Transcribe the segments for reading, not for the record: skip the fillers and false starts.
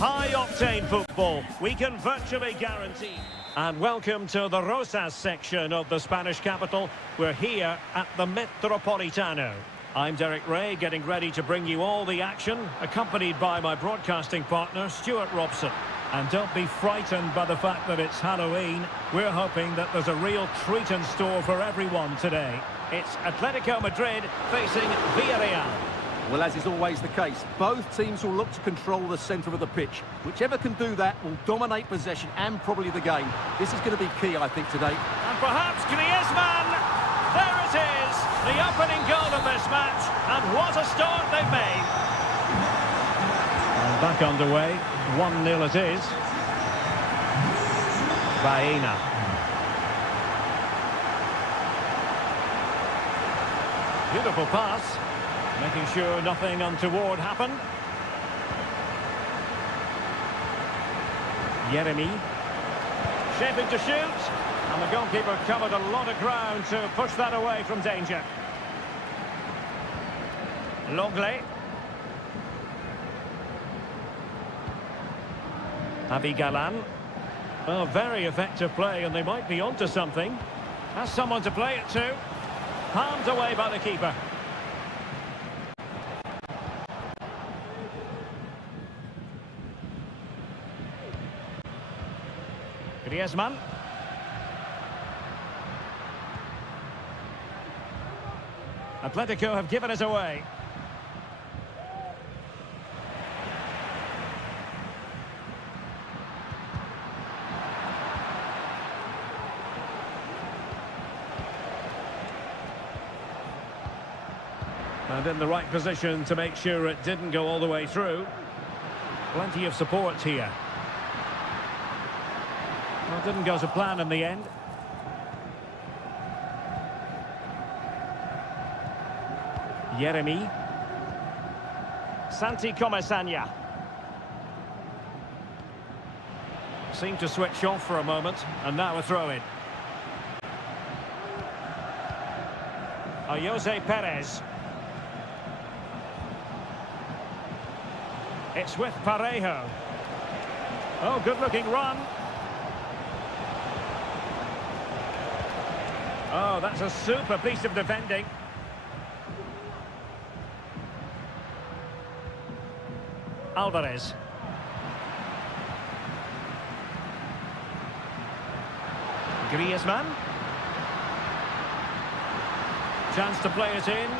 High-octane football, we can virtually guarantee. And welcome to the Rosas section of the Spanish capital. We're here at the Metropolitano. I'm Derek Ray, getting ready to bring you all the action, accompanied by my broadcasting partner, Stuart Robson. And don't be frightened by the fact that it's Halloween. We're hoping that there's a real treat in store for everyone today. It's Atletico Madrid facing Villarreal. Well, as is always the case, both teams will look to control the centre of the pitch. Whichever can do that will dominate possession and probably the game. This is going to be key, I think, today. And perhaps Griezmann. There it is, the opening goal of this match. And what a start they've made. And back underway, 1-0 it is. Baena. Beautiful pass. Making sure nothing untoward happened. Jeremy. Shaping to shoot. And the goalkeeper covered a lot of ground to push that away from danger. Longley. Abigalan. Oh, very effective play, and they might be onto something. Has someone to play it to. Palmed away by the keeper. Griezmann. Atletico have given it away. And in the right position to make sure it didn't go all the way through. Plenty of support here. Well, didn't go to plan in the end. Jeremy. Santi Comesaña. Seemed to switch off for a moment, and now a throw-in. Jose Perez. It's with Parejo. Oh, good-looking run. Oh, that's a super piece of defending. Alvarez. Griezmann. Chance to play it in.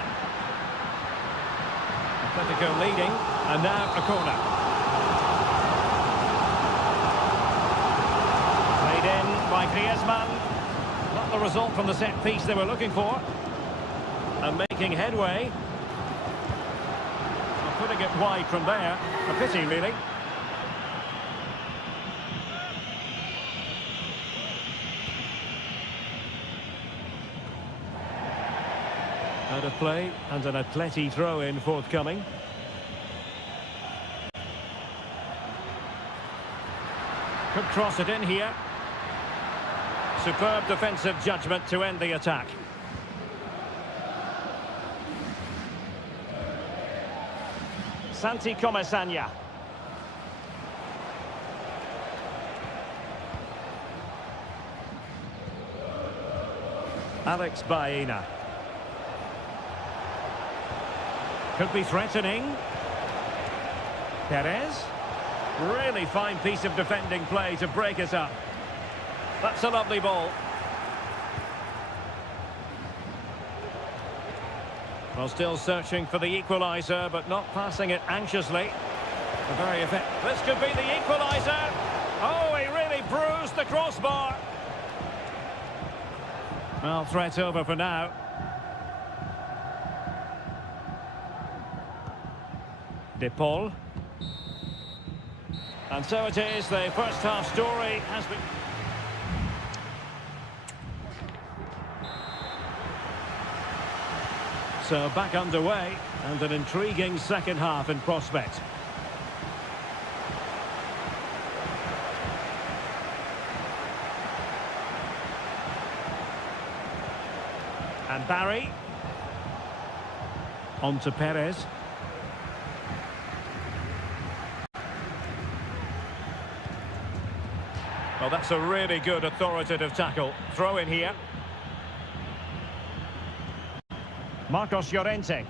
Atletico leading, and now a corner. Played in by Griezmann. Not the result from the set piece they were looking for. And making headway. Well, putting it wide from there. A pity, really. Out of play, and an Atleti throw-in forthcoming. Could cross it in here. Superb defensive judgment to end the attack. Santi Comesaña. Alex Baena. Could be threatening. Perez. Really fine piece of defending play to break it up. That's a lovely ball. Well, still searching for the equaliser, but not passing it anxiously. A very effective. This could be the equaliser. Oh, he really bruised the crossbar. Well, threat over for now. De Paul. And so it is, the first half story has been... So back underway, and an intriguing second half in prospect. And Barry. On to Perez. Well, that's a really good authoritative tackle. Throw in here. Marcos Llorente.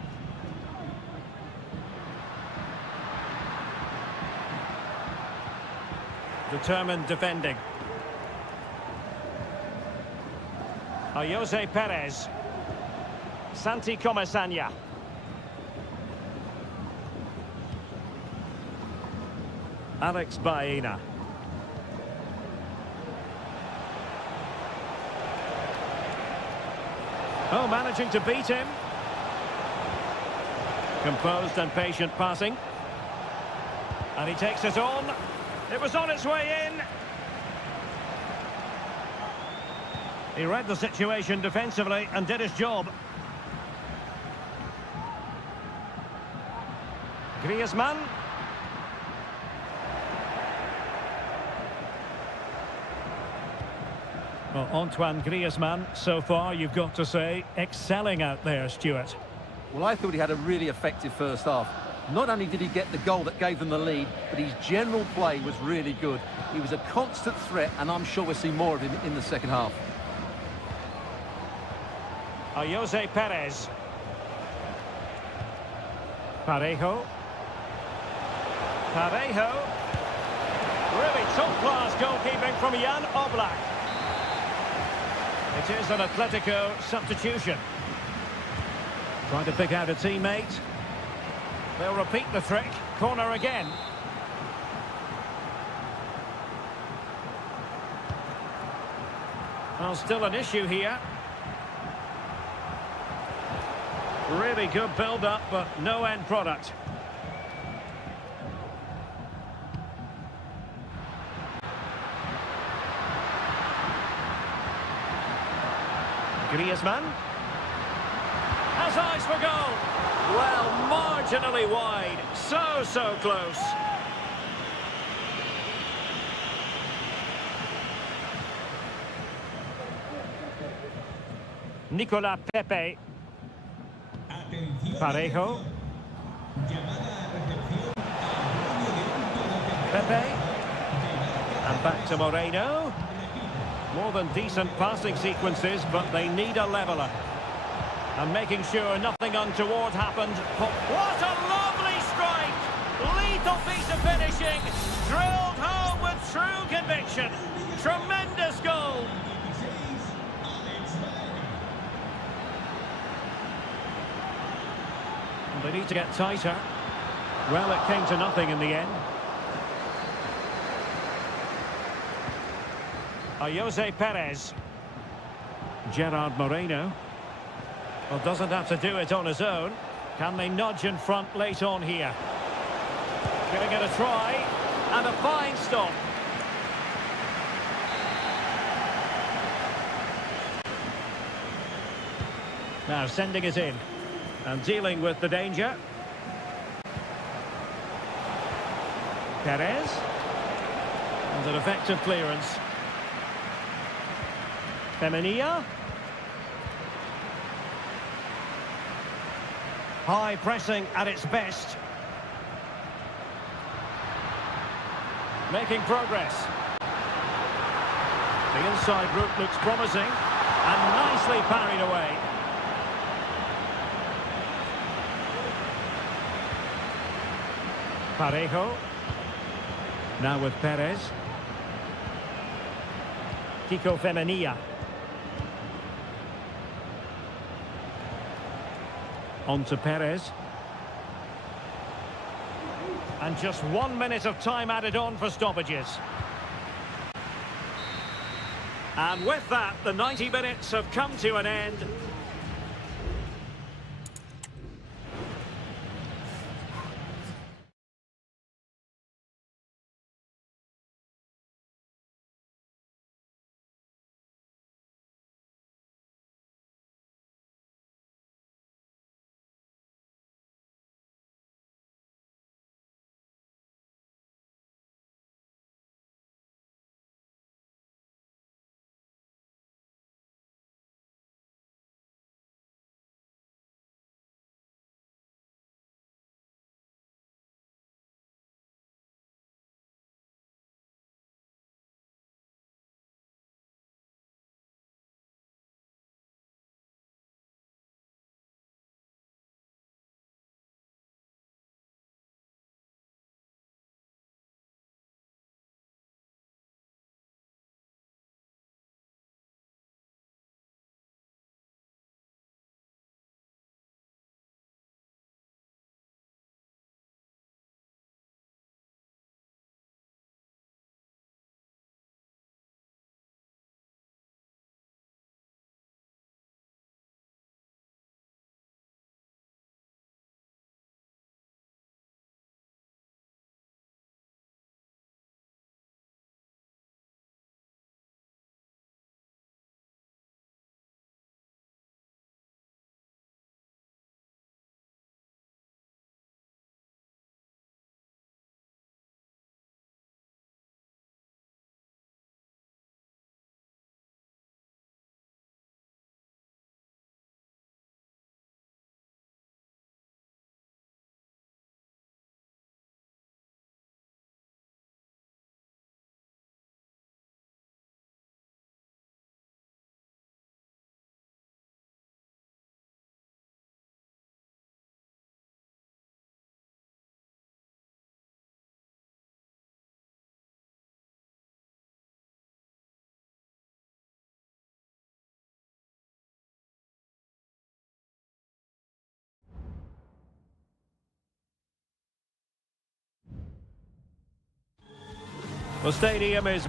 Determined defending. Jose Perez. Santi Comesaña. Alex Baena. Oh, managing to beat him. Composed and patient passing. And he takes it on. It was on its way in. He read the situation defensively and did his job. Griezmann. Well, Antoine Griezmann, so far, you've got to say, excelling out there, Stuart. Well, I thought he had a really effective first half. Not only did he get the goal that gave them the lead, but his general play was really good. He was a constant threat, and I'm sure we'll see more of him in the second half. Jose Perez. Parejo. Parejo. Really top-class goalkeeping from Jan Oblak. It is an Atletico substitution. Trying to pick out a teammate. They'll repeat the trick. Corner again. Well, still an issue here. Really good build-up, but no end product. Griezmann has eyes for goal. Well, marginally wide. So close. Nicolas Pepe. Parejo. Pepe. And back to Moreno. More than decent passing sequences, but they need a leveller. And making sure nothing untoward happened. What a lovely strike! Lethal piece of finishing. Drilled home with true conviction. Tremendous goal. They need to get tighter. Well, it came to nothing in the end. Jose Perez. Gerard Moreno. Well, doesn't have to do it on his own. Can they nudge in front late on here? Giving it a try. And a fine stop. Now sending it in. And dealing with the danger. Perez. And an effective clearance. Femenia. High pressing at its best. Making progress. The inside route looks promising. And nicely parried away. Parejo. Now with Perez. Kiko Femenia. On to Perez. And just 1 minute of time added on for stoppages. And with that, the 90 minutes have come to an end. The stadium is...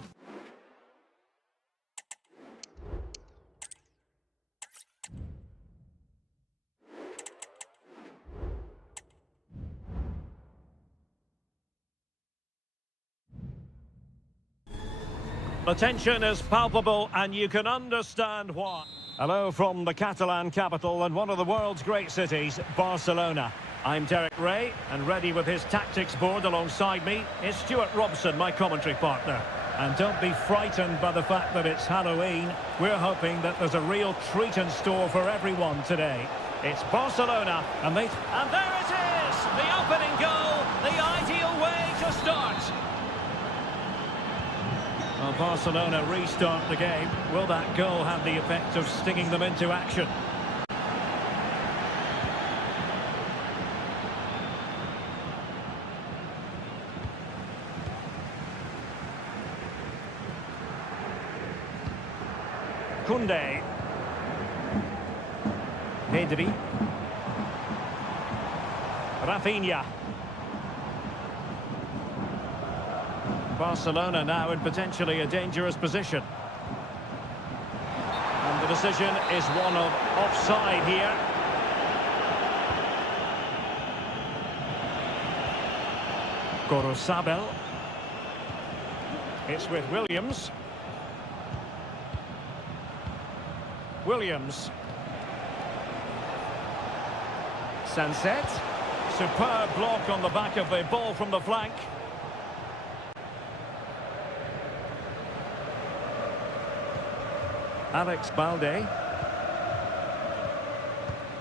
The tension is palpable and you can understand why. Hello from the Catalan capital and one of the world's great cities, Barcelona. I'm Derek Ray, and ready with his tactics board alongside me is Stuart Robson, my commentary partner. And don't be frightened by the fact that it's Halloween. We're hoping that there's a real treat in store for everyone today. It's Barcelona, and there it is! The opening goal, the ideal way to start. Well, Barcelona restart the game. Will that goal have the effect of stinging them into action? Koundé. Pedri. Rafinha. Barcelona now in potentially a dangerous position. And the decision is one of offside here. Gorosabel. It's with Williams. Williams. Sunset. Superb block on the back of the ball from the flank. Alex Balde.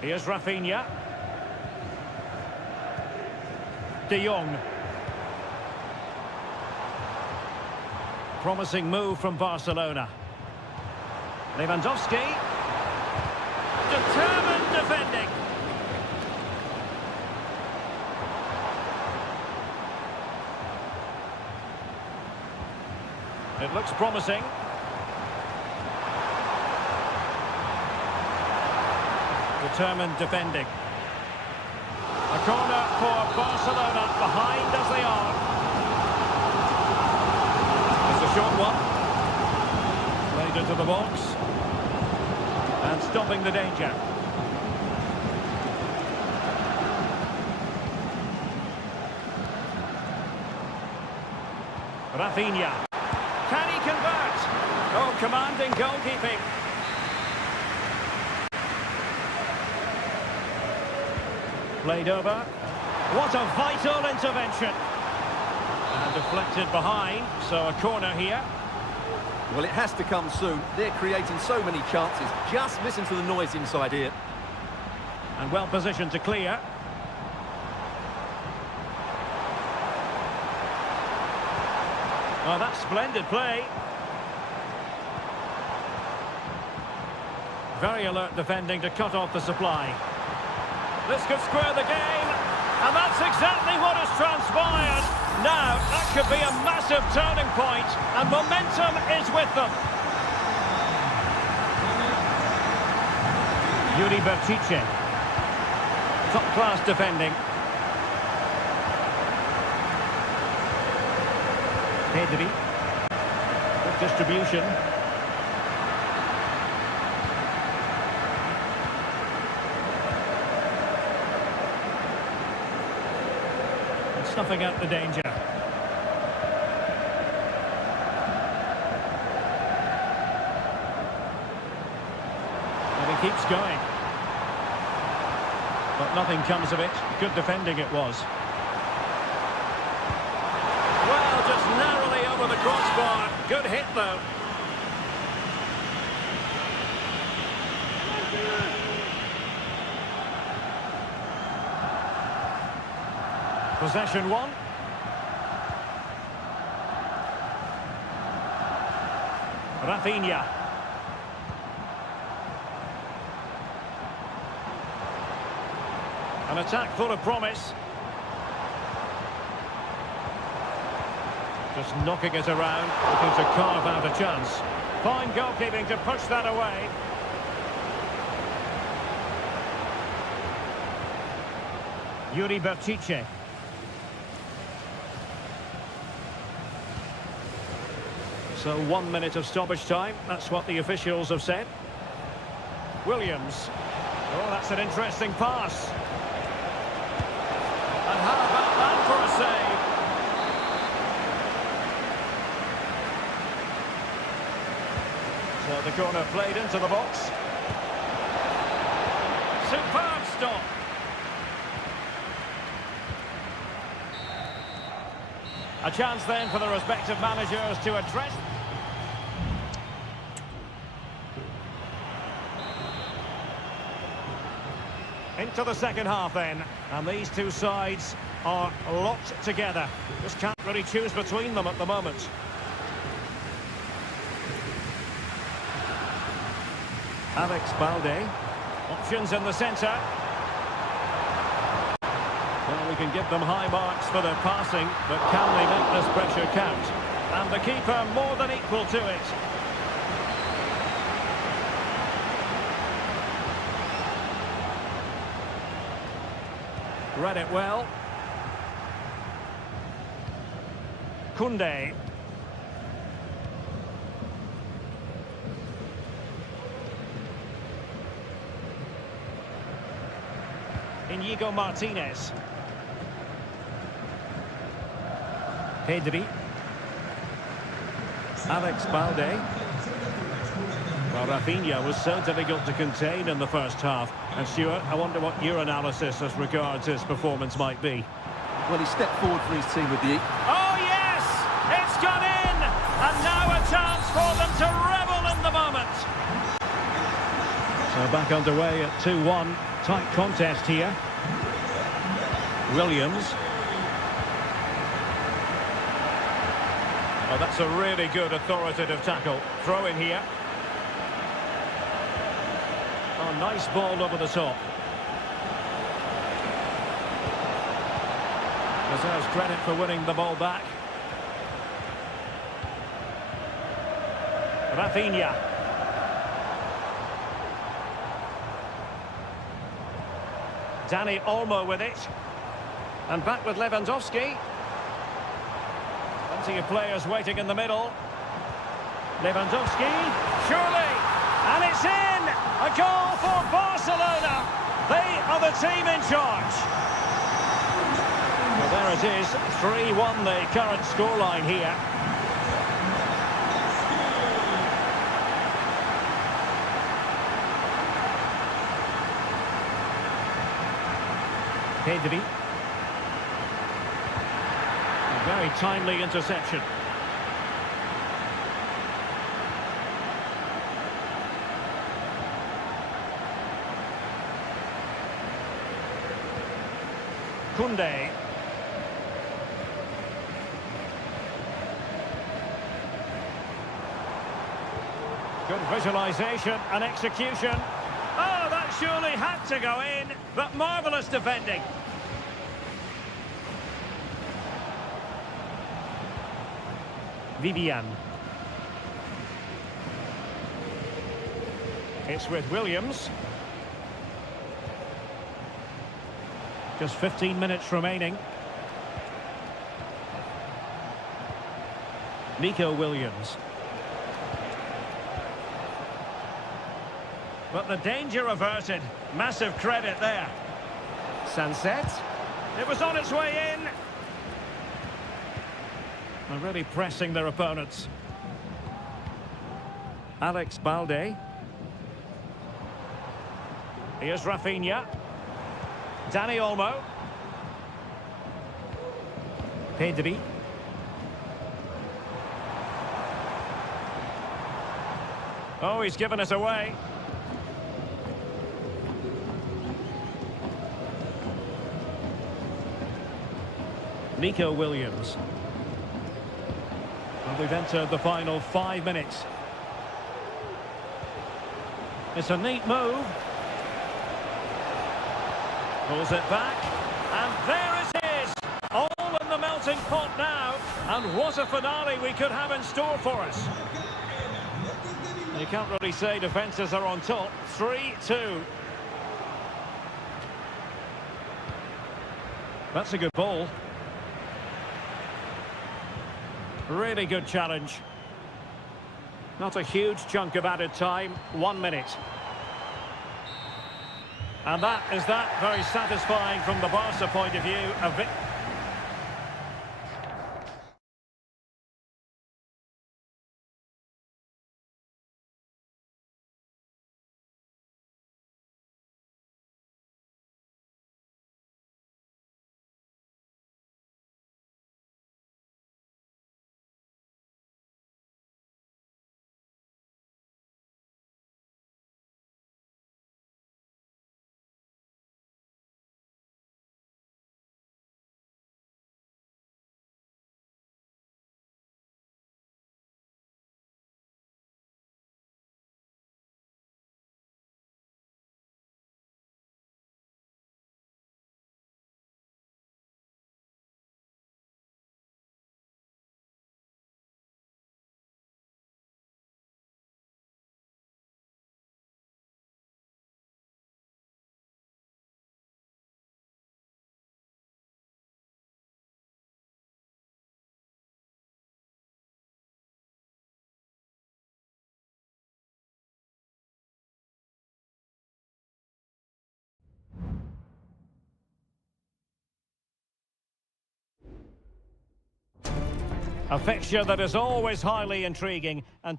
Here's Rafinha. De Jong. Promising move from Barcelona. Lewandowski. Determined defending. It looks promising. Determined defending. A corner for Barcelona, behind as they are. It's a short one. Played into the box. And stopping the danger. Rafinha. Can he convert? Oh, commanding goalkeeping. Played over. What a vital intervention. And deflected behind, so a corner here. Well, it has to come soon. They're creating so many chances. Just listen to the noise inside here. And well positioned to clear. Oh, that's splendid play. Very alert defending to cut off the supply. This could square the game, and that's exactly what has transpired. Now, that could be a massive turning point, and momentum is with them. Yuri Berchiche. Top-class defending. Pedri. Good distribution. Snuffing out the danger. And he keeps going. But nothing comes of it. Good defending it was. Well, just narrowly over the crossbar. Good hit, though. Possession one. Rafinha. An attack full of promise. Just knocking it around, looking to carve out a chance. Fine goalkeeping to push that away. Yuri Berchiche. So 1 minute of stoppage time. That's what the officials have said. Williams. Oh, that's an interesting pass. And how about that for a save? So the corner played into the box. Superb stop. A chance then for the respective managers to address. Into the second half then, and these two sides are locked together. Just can't really choose between them at the moment. Alex Balde, options in the centre. Well, we can give them high marks for their passing, but can they make this pressure count? And the keeper more than equal to it. Read it well. Koundé. Inigo Martinez. Pedri. Alex Balde. Well, Rafinha was so difficult to contain in the first half. And Stuart, I wonder what your analysis as regards his performance might be. Well, he stepped forward for his team with the... Oh, yes! It's gone in! And now a chance for them to revel in the moment. So back underway at 2-1. Tight contest here. Williams. Oh, that's a really good authoritative tackle. Throw in here. Oh, nice ball over the top. Deserves credit for winning the ball back. Rafinha. Dani Olmo with it. And back with Lewandowski. Plenty of players waiting in the middle. Lewandowski, surely, and it's in! A goal for Barcelona. They are the team in charge. Well, there it is, 3-1 the current scoreline here. Pedri. A very timely interception. Koundé. Good visualisation and execution. Oh, that surely had to go in, but marvellous defending. Vivian. It's with Williams. Just 15 minutes remaining. Nico Williams. But the danger averted. Massive credit there. Sunset. It was on its way in. They're really pressing their opponents. Alex Balde. Here's Rafinha. Dani Olmo. Pedri. Oh, he's given us away. Nico Williams. And we've entered the final 5 minutes. It's a neat move. Pulls it back, and there it is! All in the melting pot now, and what a finale we could have in store for us. You can't really say defences are on top. 3-2. That's a good ball. Really good challenge. Not a huge chunk of added time, 1 minute. And that is that, very satisfying from the Barca point of view. A fixture that is always highly intriguing, and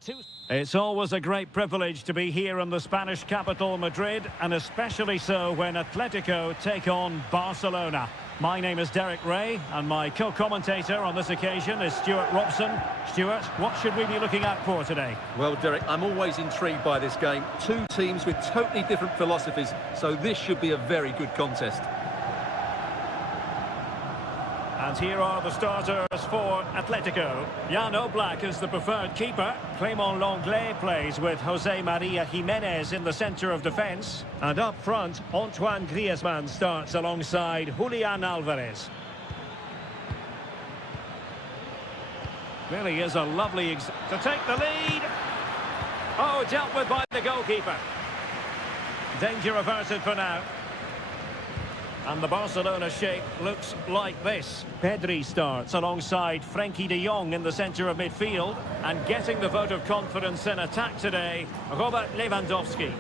it's always a great privilege to be here in the Spanish capital, Madrid, and especially so when Atletico take on Barcelona. My name is Derek Ray, and my co-commentator on this occasion is Stuart Robson. Stuart, what should we be looking out for today? Well, Derek, I'm always intrigued by this game. Two teams with totally different philosophies, so this should be a very good contest. And here are the starters for Atletico. Jan Oblak is the preferred keeper. Clément Lenglet plays with José María Jiménez in the centre of defence. And up front, Antoine Griezmann starts alongside Julián Álvarez. Really is a lovely to take the lead. Oh, dealt with by the goalkeeper. Danger averted for now. And the Barcelona shape looks like this. Pedri starts alongside Frenkie de Jong in the centre of midfield. And getting the vote of confidence in attack today, Robert Lewandowski.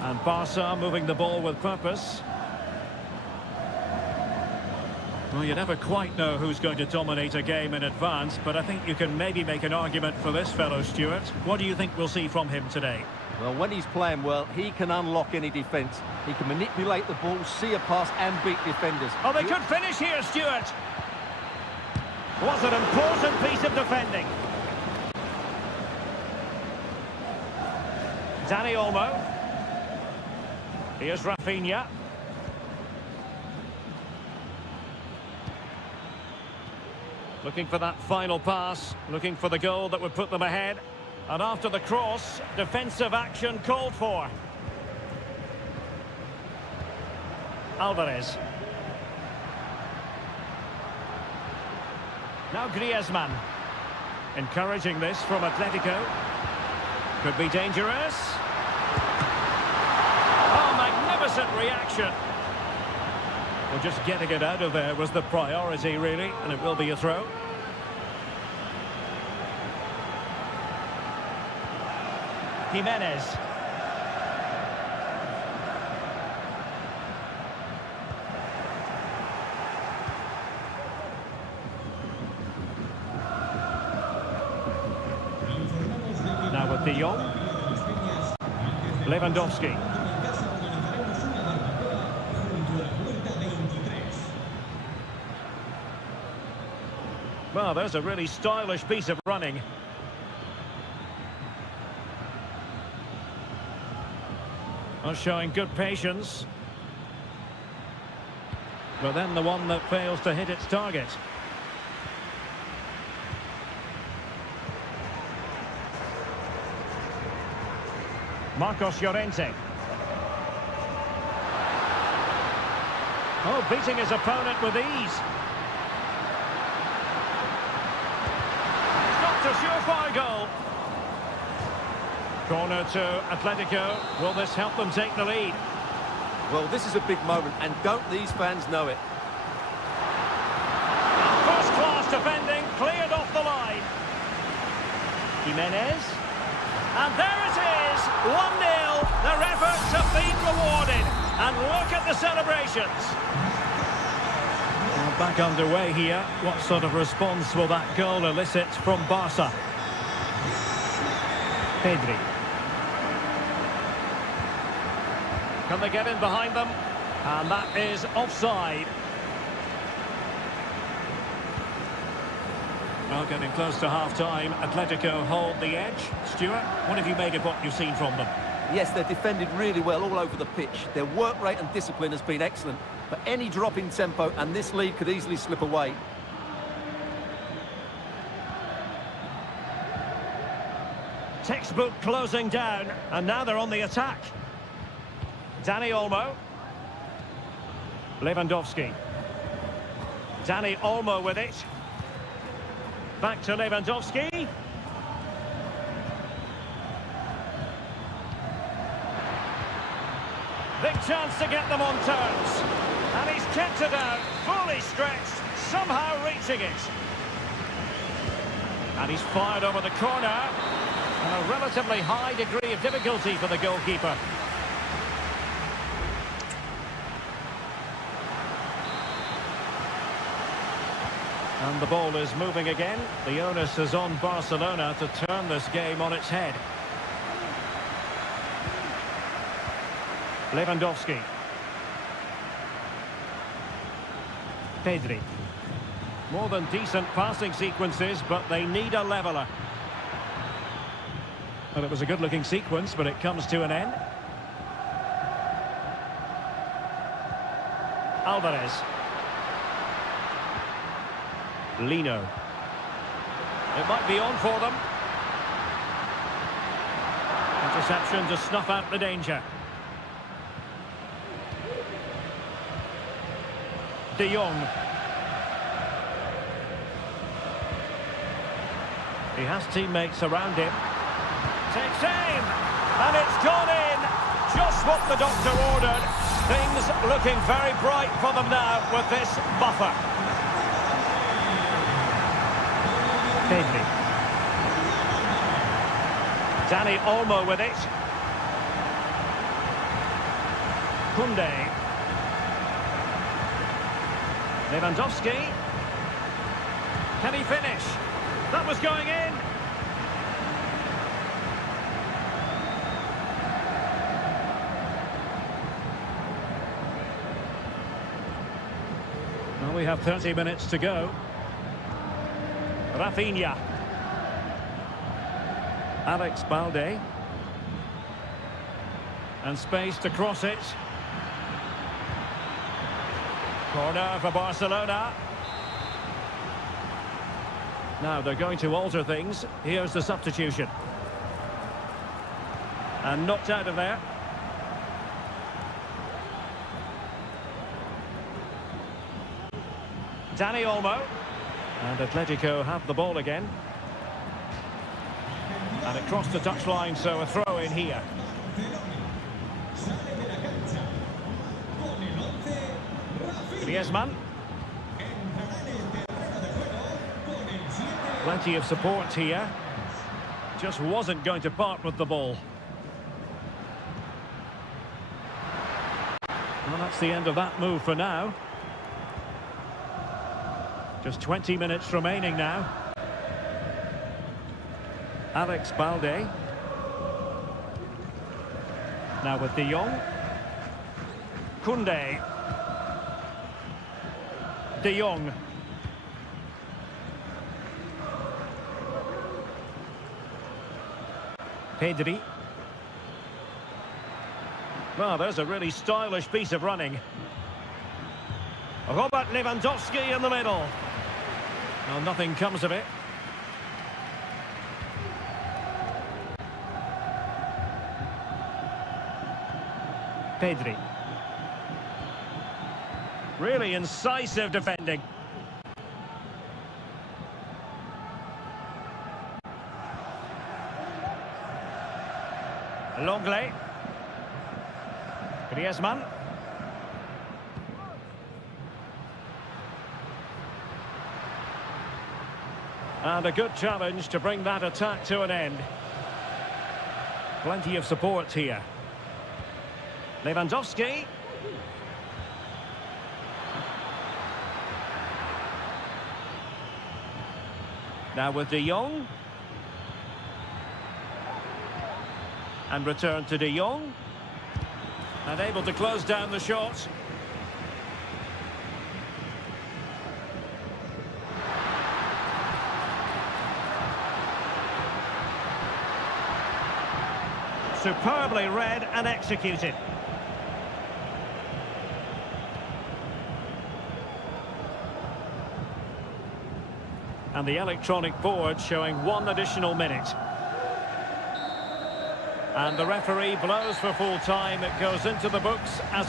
And Barca moving the ball with purpose. Well, you never quite know who's going to dominate a game in advance, but I think you can maybe make an argument for this fellow, Stuart. What do you think we'll see from him today? Well, when he's playing well, he can unlock any defence. He can manipulate the ball, see a pass and beat defenders. Oh, they could finish here, Stuart. Was an important piece of defending. Dani Olmo. Here's Rafinha. Looking for that final pass, looking for the goal that would put them ahead. And after the cross, defensive action called for. Álvarez. Now Griezmann. Encouraging this from Atletico. Could be dangerous. Oh, magnificent reaction. Well, just getting it out of there was the priority, really, and it will be a throw. Jimenez. Now with de Jong. Lewandowski. Well, there's a really stylish piece of running. Well, showing good patience. But then the one that fails to hit its target. Marcos Llorente. Oh, beating his opponent with ease. It's a surefire goal. Corner to Atletico. Will this help them take the lead? Well, this is a big moment, and don't these fans know it? First-class defending, cleared off the line. Jimenez. And there it is, 1-0. Their efforts have been rewarded. And look at the celebrations. Well, back underway here. What sort of response will that goal elicit from Barca? Pedri. Can they get in behind them? And that is offside. Well, getting close to half-time, Atletico hold the edge. Stuart, what have you made of what you've seen from them? Yes, they're defended really well all over the pitch. Their work rate and discipline has been excellent. But any drop in tempo and this lead could easily slip away. Textbook closing down, and now they're on the attack. Dani Olmo. Lewandowski. Dani Olmo with it. Back to Lewandowski. Big chance to get them on terms. And he's kept it out, fully stretched, somehow reaching it. And he's fired over the corner. And a relatively high degree of difficulty for the goalkeeper. And the ball is moving again. The onus is on Barcelona to turn this game on its head. Lewandowski. Pedri. More than decent passing sequences, but they need a leveller. Well, it was a good-looking sequence, but it comes to an end. Alvarez. Lino. It might be on for them. Interception to snuff out the danger. De Jong. He has teammates around him. Takes aim, and it's gone in. Just what the doctor ordered. Things looking very bright for them now with this buffer. Pedri. Dani Olmo with it. Koundé. Lewandowski. Can he finish? That was going in. Well, we have 30 minutes to go. Rafinha. Alex Balde. And space to cross it. Corner for Barcelona. Now they're going to alter things. Here's the substitution. And knocked out of there. Dani Olmo. And Atletico have the ball again. And it crossed the touchline, so a throw in here. Griezmann. Plenty of support here. Just wasn't going to part with the ball. Well, that's the end of that move for now. Just 20 minutes remaining now. Alex Balde. Now with De Jong. Koundé. De Jong. Pedri. Well, there's a really stylish piece of running. Robert Lewandowski in the middle. Well, nothing comes of it. Pedri. Really incisive defending. Longley. Griezmann. And a good challenge to bring that attack to an end. Plenty of support here. Lewandowski. Now with De Jong. And return to De Jong. And able to close down the shot. Superbly read and executed. And the electronic board showing 1 additional minute. And the referee blows for full time. It goes into the books as...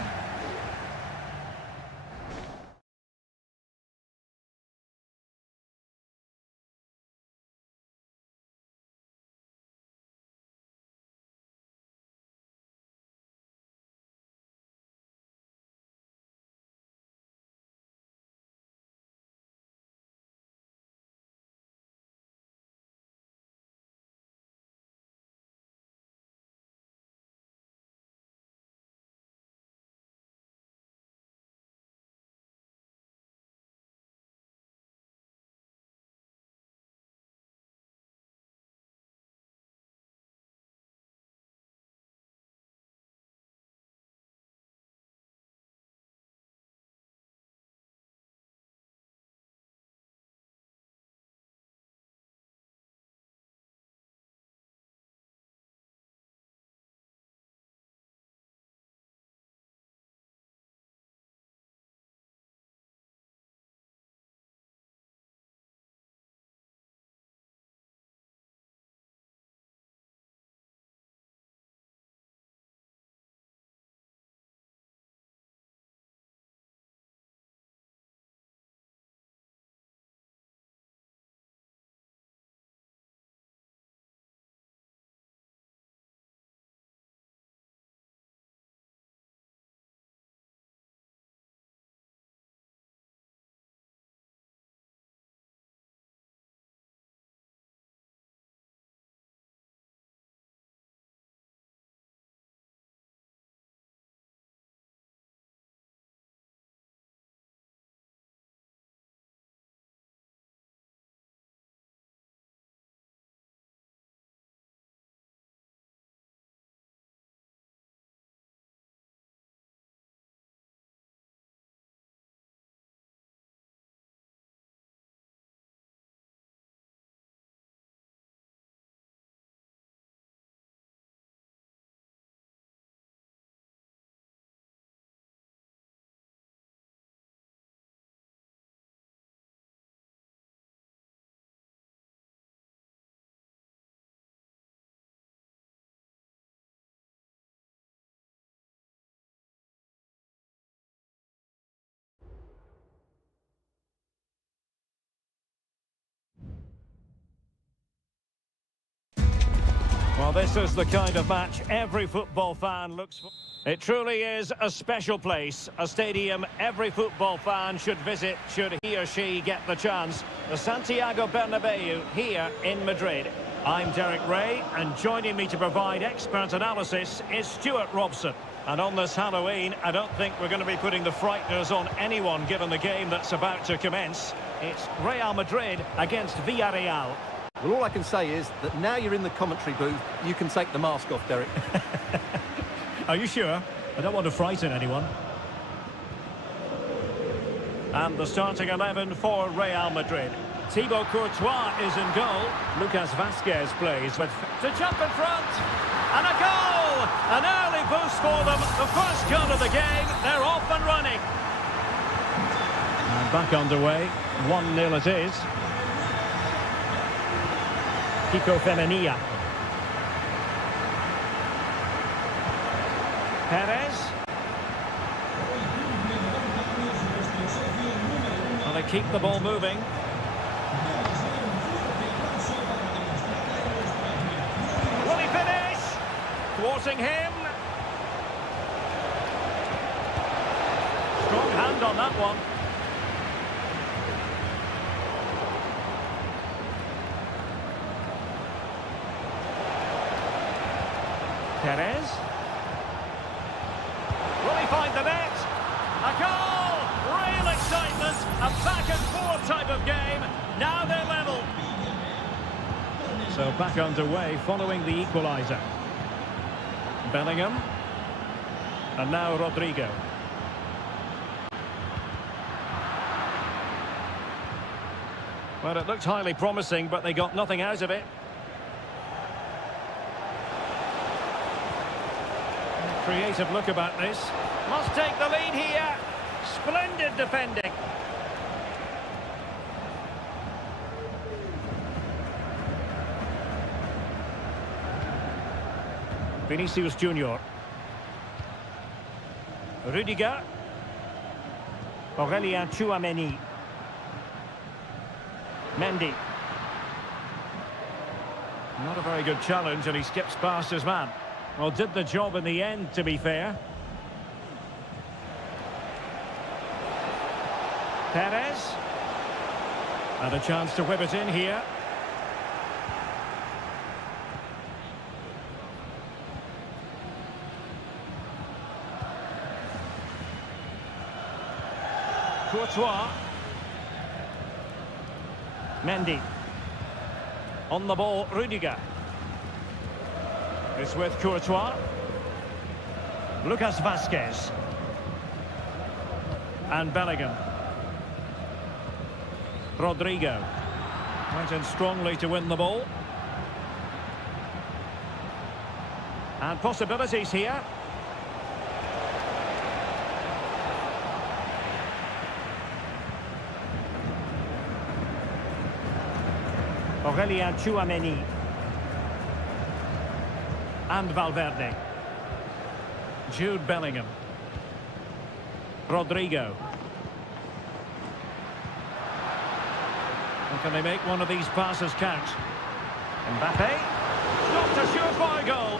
Well, this is the kind of match every football fan looks for. It truly is a special place, a stadium every football fan should visit should he or she get the chance. The Santiago Bernabeu here in Madrid. I'm Derek Ray, and joining me to provide expert analysis is Stuart Robson. And on this Halloween, I don't think we're going to be putting the frighteners on anyone given the game that's about to commence. It's Real Madrid against Villarreal. Well, all I can say is that now you're in the commentary booth, you can take the mask off, Derek. Are you sure? I don't want to frighten anyone. And the starting 11 for Real Madrid. Thibaut Courtois is in goal. Lucas Vazquez plays with... to jump in front! And a goal! An early boost for them. The first goal of the game. They're off and running. And back underway. 1-0 it is. Kiko Femenia. Perez. Well, they keep the ball moving. Will he finish? Thwarting him. Strong hand on that one. Perez. Will he find the net? A goal! Real excitement. A back and forth type of game. Now they're level. So back underway following the equaliser. Bellingham. And now Rodrigo. Well, it looked highly promising, but they got nothing out of it. Creative look about this. Must take the lead here. Splendid defending. Vinicius Junior. Rudiger. Aurelien Tchouameni. Mendy. Not a very good challenge, and he skips past his man. Well, did the job in the end, to be fair. Perez. And a chance to whip it in here. Courtois. Mendy. On the ball, Rudiger. It's with Courtois. Lucas Vazquez. And Bellingham. Rodrigo. Went in strongly to win the ball. And possibilities here. Aurelien Tchouameni. And Valverde. Jude Bellingham. Rodrigo. And can they make one of these passes count? Mbappe. Stopped a surefire goal.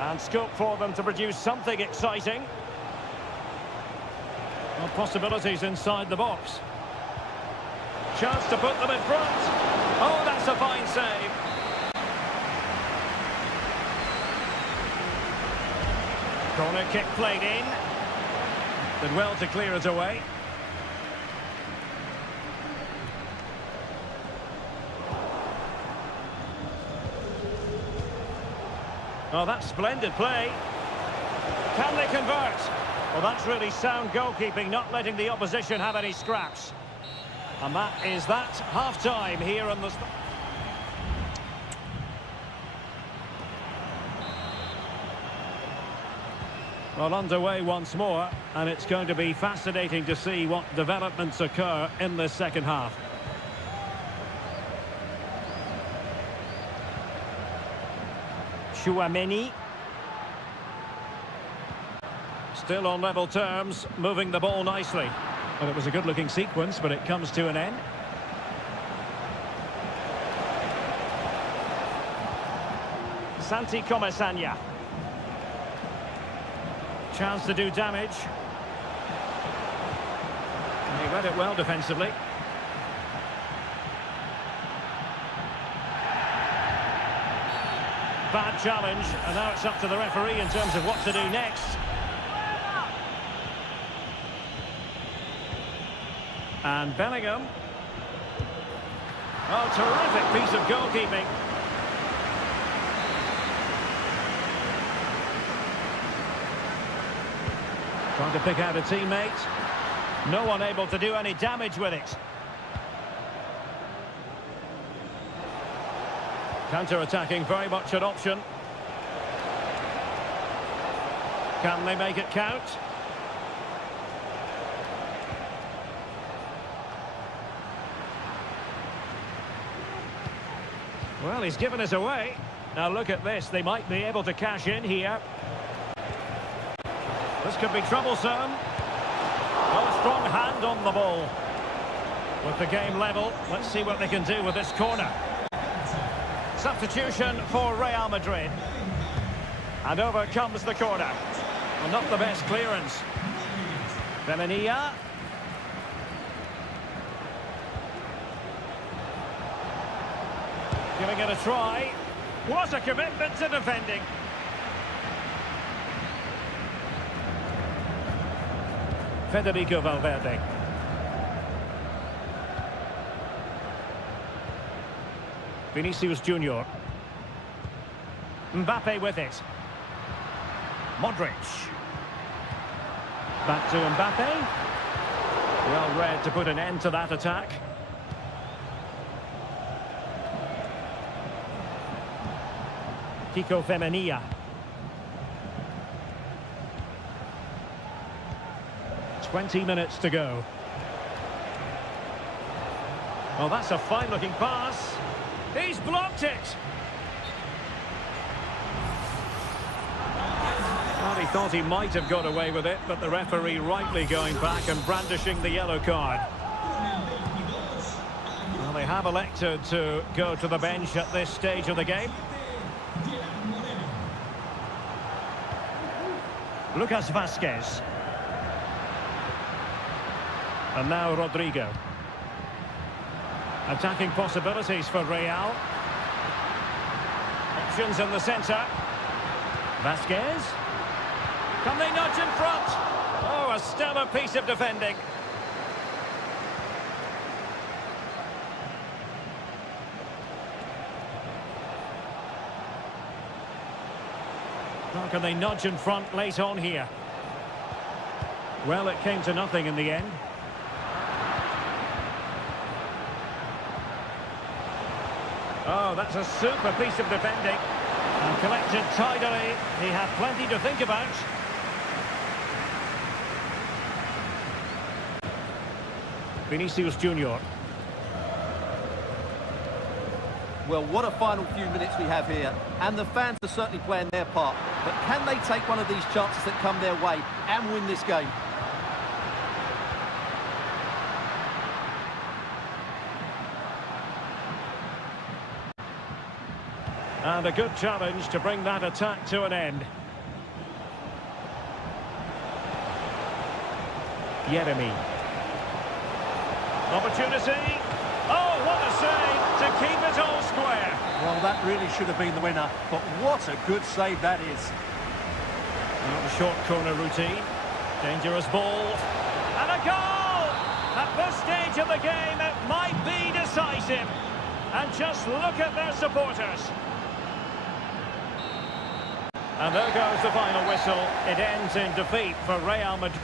And scope for them to produce something exciting. Well, possibilities inside the box. Chance to put them in front. Oh, that's a fine save. Corner kick played in. Did well to clear it away. Oh, that's splendid play. Can they convert? Well, that's really sound goalkeeping, not letting the opposition have any scraps. And that is that. Half-time here on the... Well, underway once more, and it's going to be fascinating to see what developments occur in the second half. Tchouameni. Still on level terms, moving the ball nicely. Well, it was a good-looking sequence, but it comes to an end. Santi Comesaña. Chance to do damage. And he read it well defensively. Bad challenge, and now it's up to the referee in terms of what to do next. And Bellingham. Oh, terrific piece of goalkeeping. Trying to pick out a teammate. No one able to do any damage with it. Counter-attacking, very much an option. Can they make it count? Well, he's given us away. Now look at this, they might be able to cash in here. This could be troublesome. Well, a strong hand on the ball. With the game level, let's see what they can do with this corner. Substitution for Real Madrid. And over comes the corner. Well, not the best clearance. Femenia. Giving it a try. What a commitment to defending. Federico Valverde. Vinicius Junior. Mbappe with it. Modric. Back to Mbappe. Well read to put an end to that attack. Kiko Femenia. "20 minutes to go." Oh, that's a fine-looking pass. He's blocked it. Well, he thought he might have got away with it, but the referee rightly going back and brandishing the yellow card. Well, they have elected to go to the bench at this stage of the game. Lucas Vazquez. And now Rodrigo. Attacking possibilities for Real. Options in the centre. Vazquez. Can they nudge in front? Oh, a stellar piece of defending. How can they nudge in front late on here? Well, it came to nothing in the end. Oh, that's a super piece of defending. And collected tidily. He had plenty to think about. Vinicius Junior. Well, what a final few minutes we have here. And the fans are certainly playing their part. But can they take one of these chances that come their way and win this game? And a good challenge to bring that attack to an end. Jeremy. Opportunity. Oh, what a save to keep it all square. Well, that really should have been the winner, but what a good save that is. The short corner routine. Dangerous ball. And a goal! At this stage of the game, it might be decisive. And just look at their supporters. And there goes the final whistle. It ends in defeat for Real Madrid.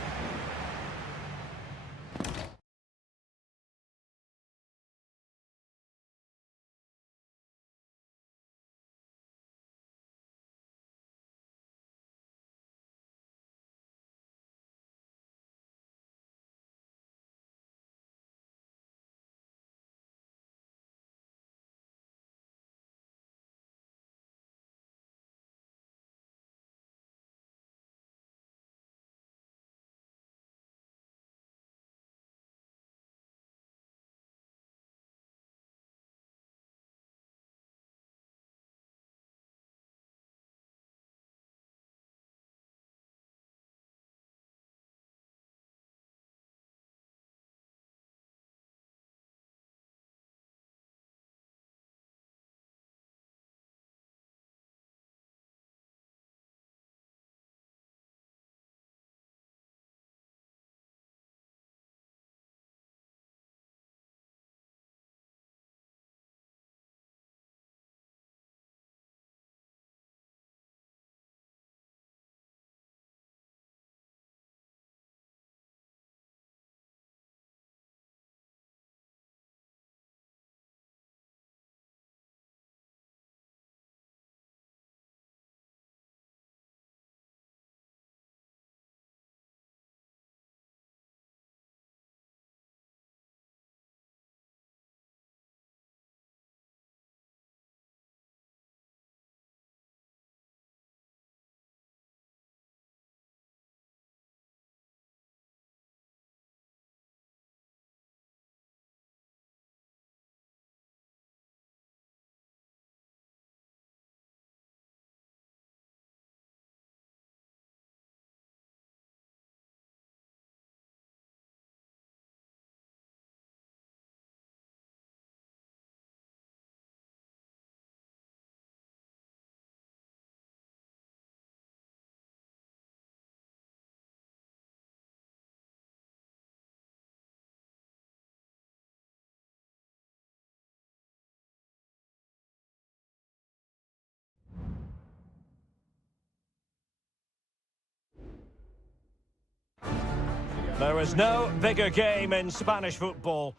There is no bigger game in Spanish football.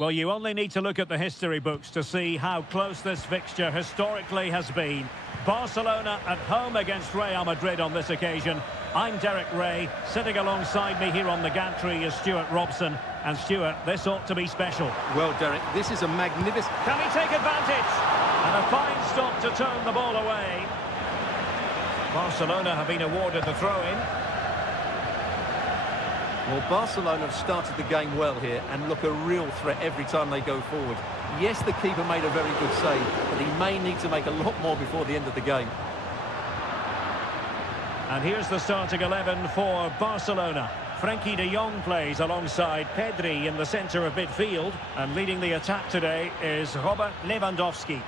Well, you only need to look at the history books to see how close this fixture historically has been. Barcelona at home against Real Madrid on this occasion. I'm Derek Ray. Sitting alongside me here on the gantry is Stuart Robson. And Stuart, this ought to be special. Well, Derek, this is a magnificent... Can he take advantage? And a fine stop to turn the ball away. Barcelona have been awarded the throw-in. Well, Barcelona have started the game well here and look a real threat every time they go forward. Yes, the keeper made a very good save, but he may need to make a lot more before the end of the game. And here's the starting 11 for Barcelona. Frenkie de Jong plays alongside Pedri in the centre of midfield. And leading the attack today is Robert Lewandowski.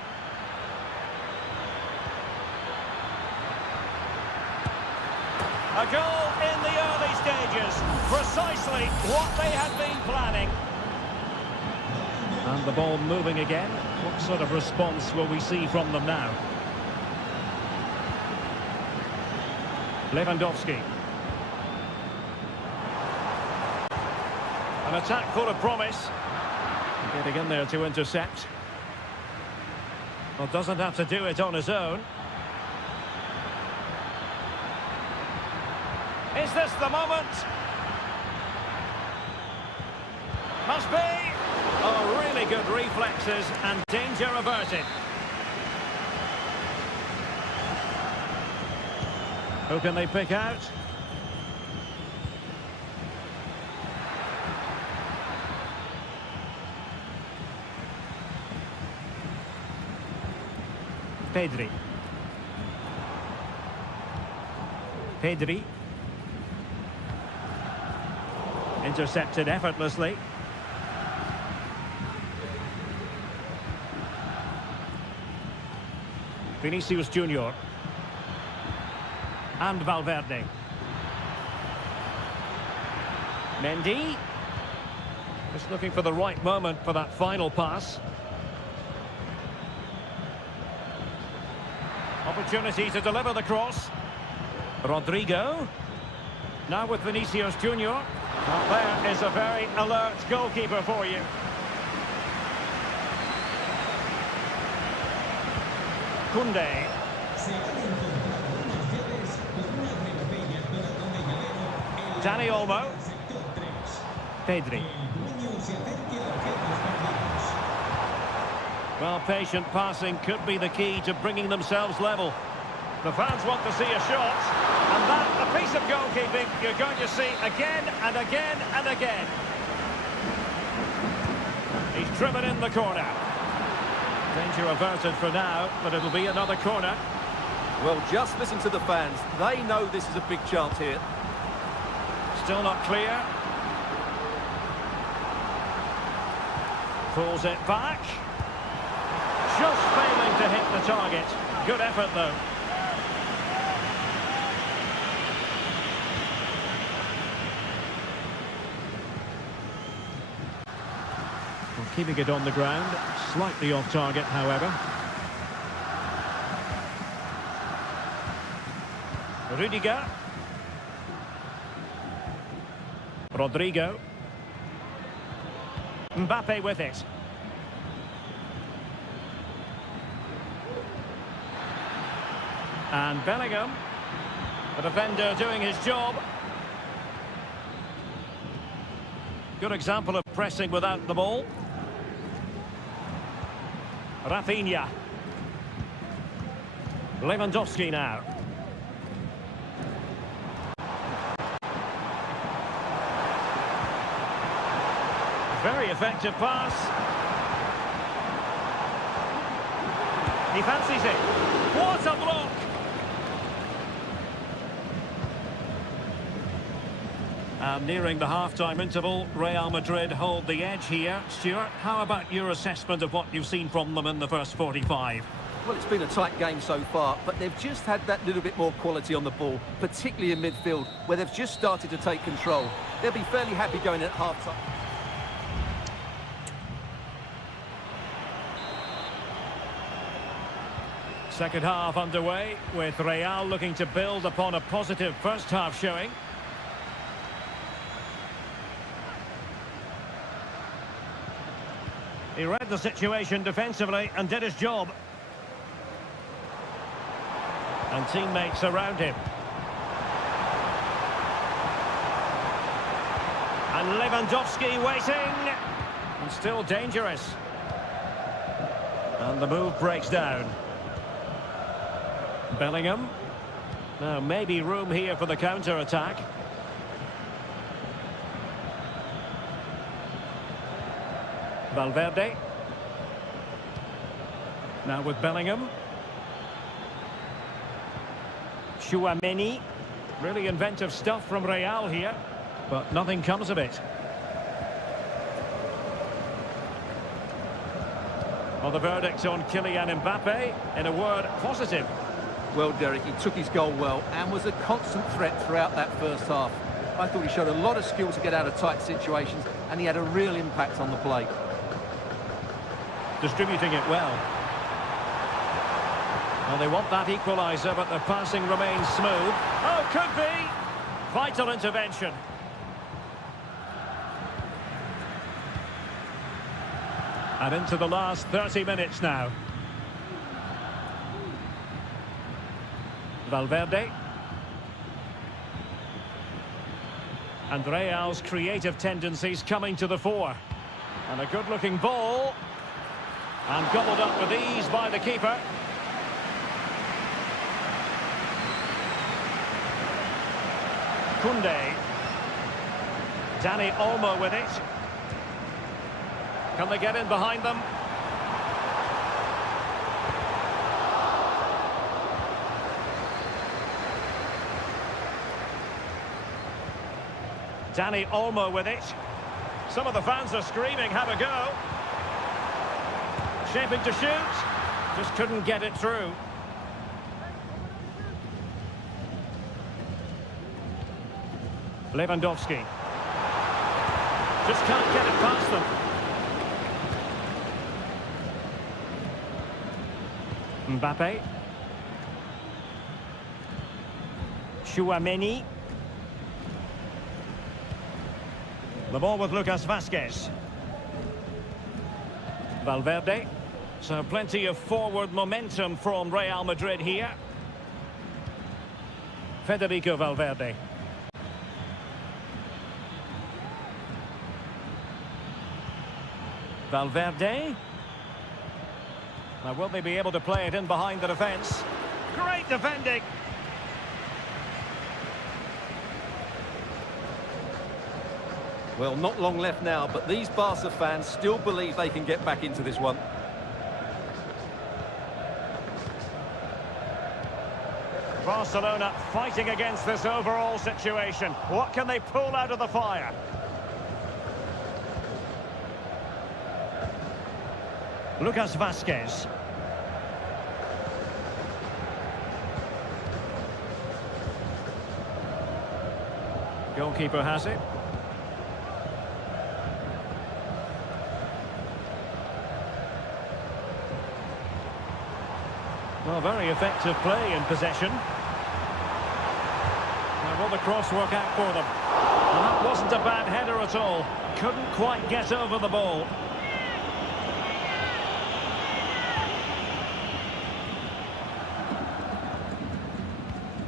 A goal in the early stages. Precisely what they had been planning. And the ball moving again. What sort of response will we see from them now? Lewandowski. An attack full of promise. Getting in there to intercept. Well, doesn't have to do it on his own. Is this the moment? Must be. Oh, really good reflexes and danger averted. Who can they pick out? Pedri. Pedri. Intercepted effortlessly. Vinicius Junior. And Valverde. Mendy. Just looking for the right moment for that final pass. Opportunity to deliver the cross. Rodrigo. Now with Vinicius Junior. Well, there is a very alert goalkeeper for you. Koundé. Dani Olmo. Pedri. Well, patient passing could be the key to bringing themselves level. The fans want to see a shot, and that, a piece of goalkeeping, you're going to see again and again and again. He's driven in the corner. Danger averted for now, but it'll be another corner. Well, just listen to the fans. They know this is a big chance here. Still not clear. Pulls it back. Just failing to hit the target. Good effort, though. Well, keeping it on the ground. Slightly off target, however. Rudiger. Rodrigo. Mbappe with it. And Bellingham. The defender doing his job. Good example of pressing without the ball. Rafinha. Lewandowski now. Very effective pass. He fancies it. What a block! And nearing the half-time interval, Real Madrid hold the edge here. Stuart, how about your assessment of what you've seen from them in the first 45? Well, it's been a tight game so far, but they've just had that little bit more quality on the ball, particularly in midfield, where they've just started to take control. They'll be fairly happy going at half-time. Second half underway, with Real looking to build upon a positive first half showing. He read the situation defensively and did his job. And teammates around him. And Lewandowski waiting. And still dangerous. And the move breaks down. Bellingham. Now maybe room here for the counter-attack. Valverde. Now with Bellingham. Tchouaméni. Really inventive stuff from Real here, but nothing comes of it. Well, the verdict on Kylian Mbappe, in a word, positive. Well, Derek, he took his goal well and was a constant threat throughout that first half. I thought he showed a lot of skill to get out of tight situations, and he had a real impact on the play. Distributing it well. Well, they want that equaliser, but the passing remains smooth. Oh, could be! Vital intervention. And into the last 30 minutes now. Valverde. And Real's creative tendencies coming to the fore. And a good-looking ball. And gobbled up with ease by the keeper. Koundé. Dani Olmo with it. Can they get in behind them? Dani Olmo with it. Some of the fans are screaming, have a go. Shaping to shoot. Just couldn't get it through. Lewandowski. Just can't get it past them. Mbappe. Tchouaméni. The ball with Lucas Vazquez. Valverde. So plenty of forward momentum from Real Madrid here. Federico Valverde. Valverde. Now, will they be able to play it in behind the defence? Great defending. Well, not long left now, but these Barca fans still believe they can get back into this one. Barcelona fighting against this overall situation. What can they pull out of the fire? Lucas Vazquez. Goalkeeper has it. Well, very effective play in possession. Now, will the cross work out for them? And that wasn't a bad header at all. Couldn't quite get over the ball.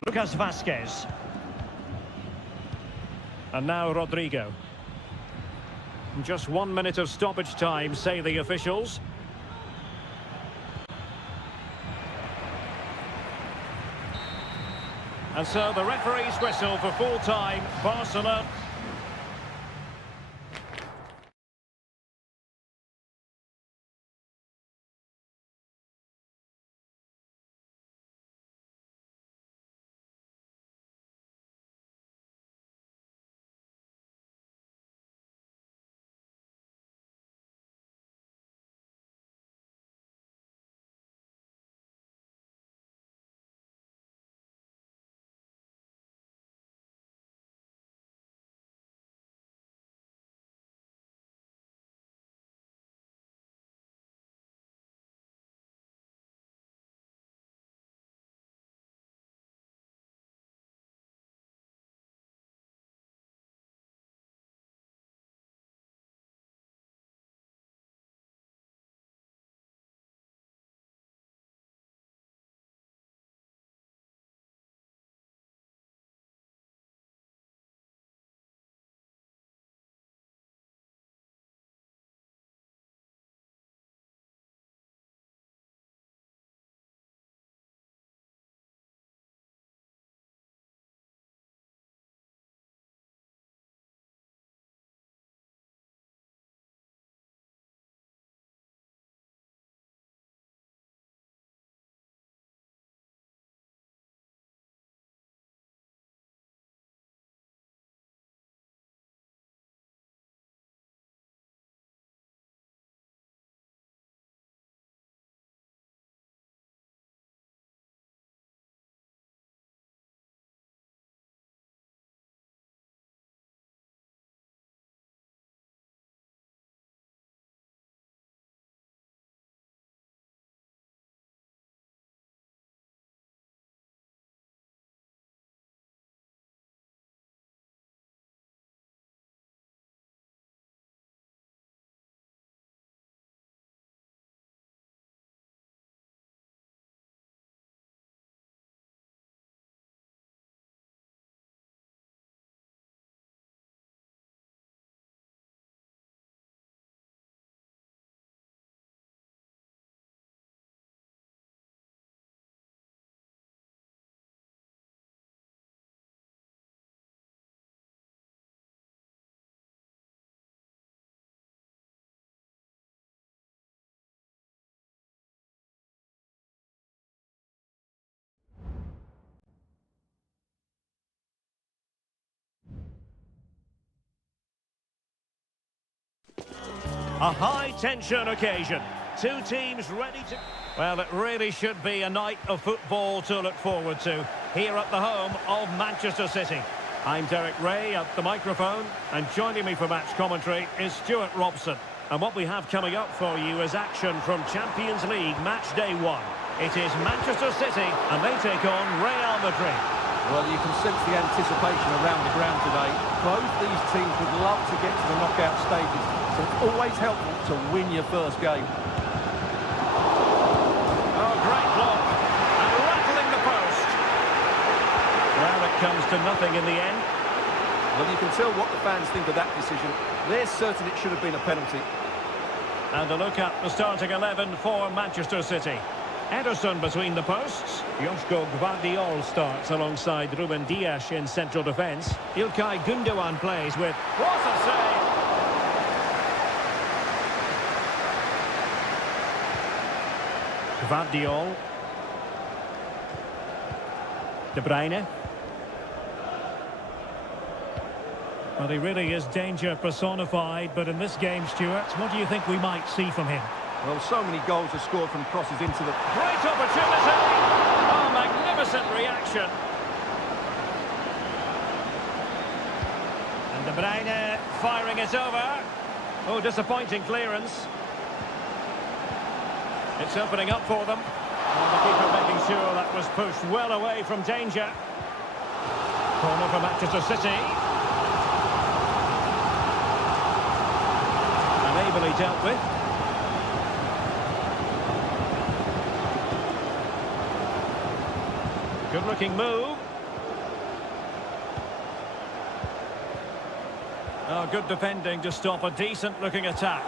Lucas Vazquez. And now Rodrigo. Just 1 minute of stoppage time, say the officials. And so the referee's whistle for full time. Barcelona A high-tension occasion. Two teams ready to... Well, it really should be a night of football to look forward to, here at the home of Manchester City. I'm Derek Ray at the microphone, and joining me for match commentary is Stuart Robson. And what we have coming up for you is action from Champions League match day 1. It is Manchester City, and they take on Real Madrid. Well, you can sense the anticipation around the ground today. Both these teams would love to get to the knockout stages, so it's always helpful to win your first game. Oh, great block. And rattling the post. Well, it comes to nothing in the end. Well, you can tell what the fans think of that decision. They're certain it should have been a penalty. And a look at the starting 11 for Manchester City. Ederson between the posts. Joško Gvardiol starts alongside Ruben Dias in central defence. Ilkay Gundogan plays with... What a save! Gvardiol. De Bruyne. Well, he really is danger personified, but in this game, Stuart, what do you think we might see from him? Well, so many goals are scored from crosses into the... Great opportunity! Oh, magnificent reaction. And De Bruyne firing it over. Oh, disappointing clearance. It's opening up for them. And the keeper making sure that was pushed well away from danger. Corner for Manchester City. And ably dealt with. Good-looking move. Oh, good defending to stop a decent-looking attack.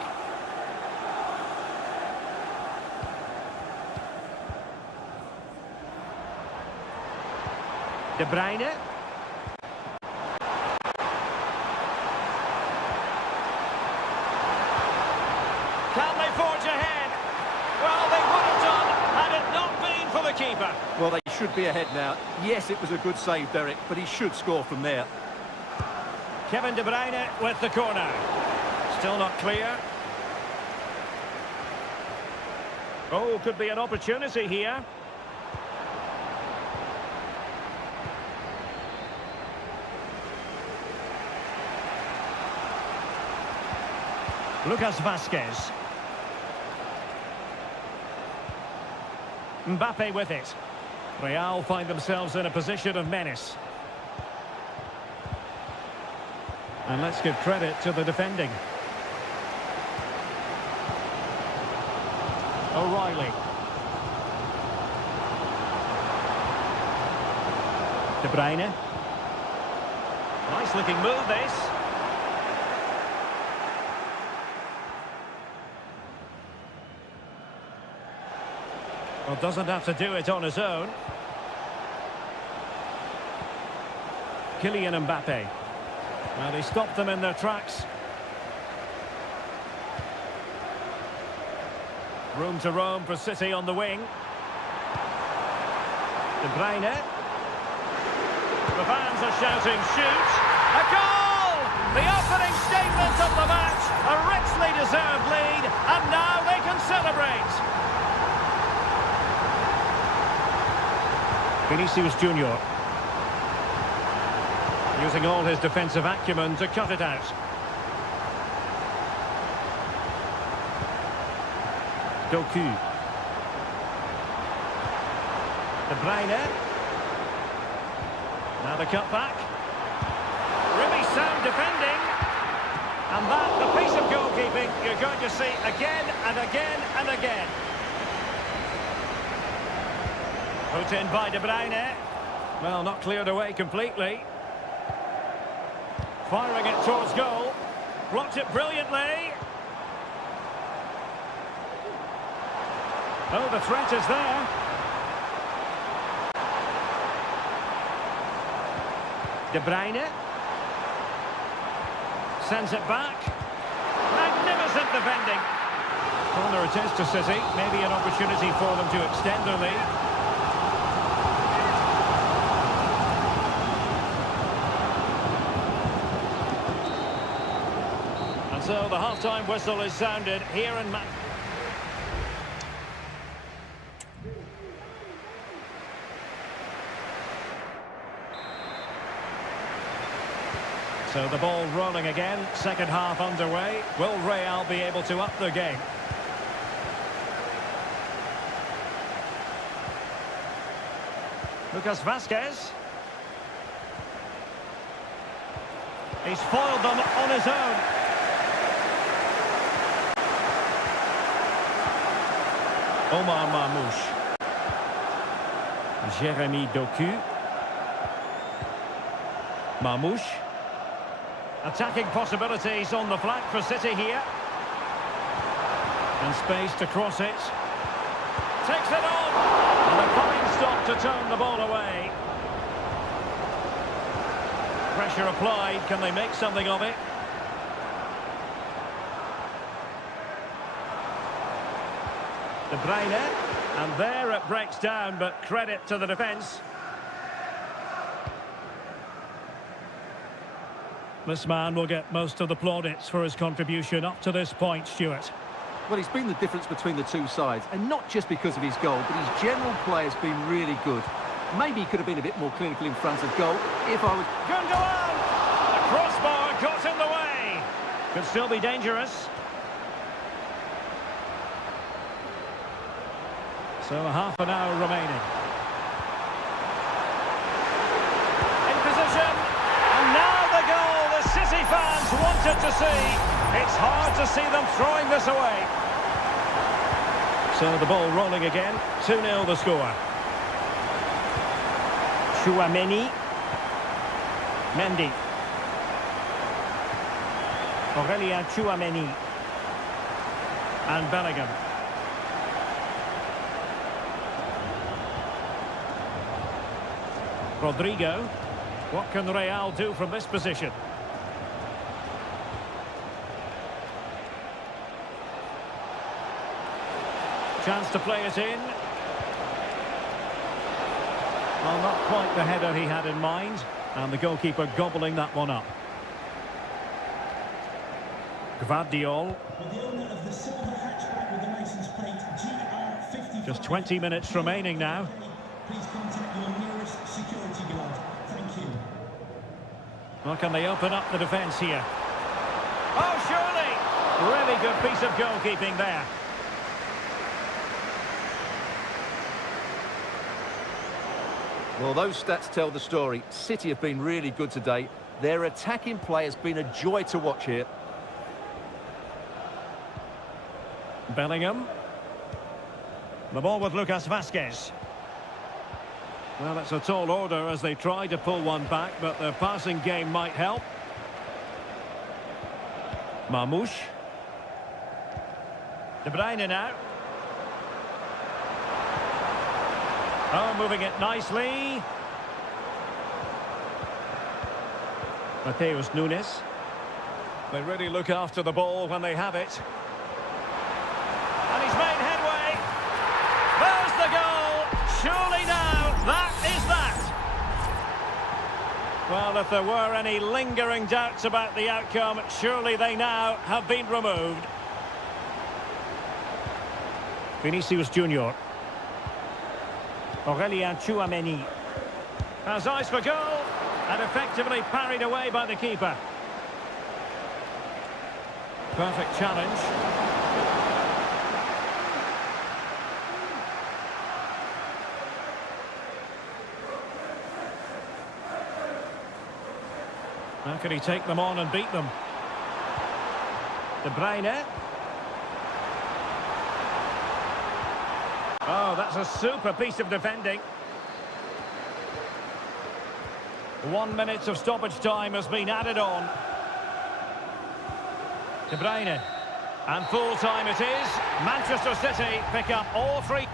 De Bruyne. Can they forge ahead? Well, they would have done had it not been for the keeper. Well, they should be ahead now. Yes, it was a good save, Derek, but he should score from there. Kevin De Bruyne with the corner. Still not clear. Oh, could be an opportunity here. Lucas Vazquez. Mbappe with it. Real find themselves in a position of menace. And let's give credit to the defending. O'Reilly. De Bruyne. Nice looking move, this. Well, doesn't have to do it on his own. Kylian Mbappe. Well, he stopped them in their tracks. Room to roam for City on the wing. De Bruyne. The fans are shouting, shoot! A goal! The opening statement of the match. A richly deserved lead, and now they can celebrate. Vinicius Junior. Using all his defensive acumen to cut it out. Doku. De Bruyne. Now the cut back. Really sound defending. And that, the piece of goalkeeping you're going to see again and again and again. Put in by De Bruyne. Well, not cleared away completely. Firing it towards goal. Blocked it brilliantly. Oh, the threat is there. De Bruyne. Sends it back. Magnificent defending. Corner it is to City. Maybe an opportunity for them to extend their lead. So the half-time whistle is sounded here in So the ball rolling again, second half underway. Will Real be able to up their game? Lucas Vazquez. He's foiled them on his own. Omar Marmouche. Jérémy Doku. Marmouche. Attacking possibilities on the flank for City here. And space to cross it. Takes it on. And a fine stop to turn the ball away. Pressure applied. Can they make something of it? De Bruyne. And there it breaks down, but credit to the defence. This man will get most of the plaudits for his contribution up to this point, Stuart. Well, he's been the difference between the two sides, and not just because of his goal, but his general play has been really good. Maybe he could have been a bit more clinical in front of goal, if I would... Gundogan! The crossbar got in the way. Could still be dangerous. So half an hour remaining. In position. And now the goal the City fans wanted to see. It's hard to see them throwing this away. So the ball rolling again. 2-0 the score. Chouameni. Mendy. Aurelien Chouameni. And Bellingham. Rodrigo. What can Real do from this position? Chance to play it in. Well, not quite the header he had in mind. And the goalkeeper gobbling that one up. Gvardiol. Just 20 minutes remaining now. Please contact your nearest security guard. Thank you. Well, can they open up the defence here? Oh, surely! Really good piece of goalkeeping there. Well, those stats tell the story. City have been really good today. Their attacking play has been a joy to watch here. Bellingham. The ball with Lucas Vazquez. Well, it's a tall order as they try to pull one back, but their passing game might help. Marmouche. De Bruyne now. Oh, moving it nicely. Mateus Nunes. They really look after the ball when they have it. And he's made headway. There's the goal. Surely now, that is that. Well, if there were any lingering doubts about the outcome, surely they now have been removed. Vinicius Junior. Aurelien Chouameni has eyes for goal and effectively parried away by the keeper. Perfect challenge. How can he take them on and beat them? De Bruyne. Oh, that's a super piece of defending. 1 minute of stoppage time has been added on. De Bruyne. And full time it is. Manchester City pick up all three.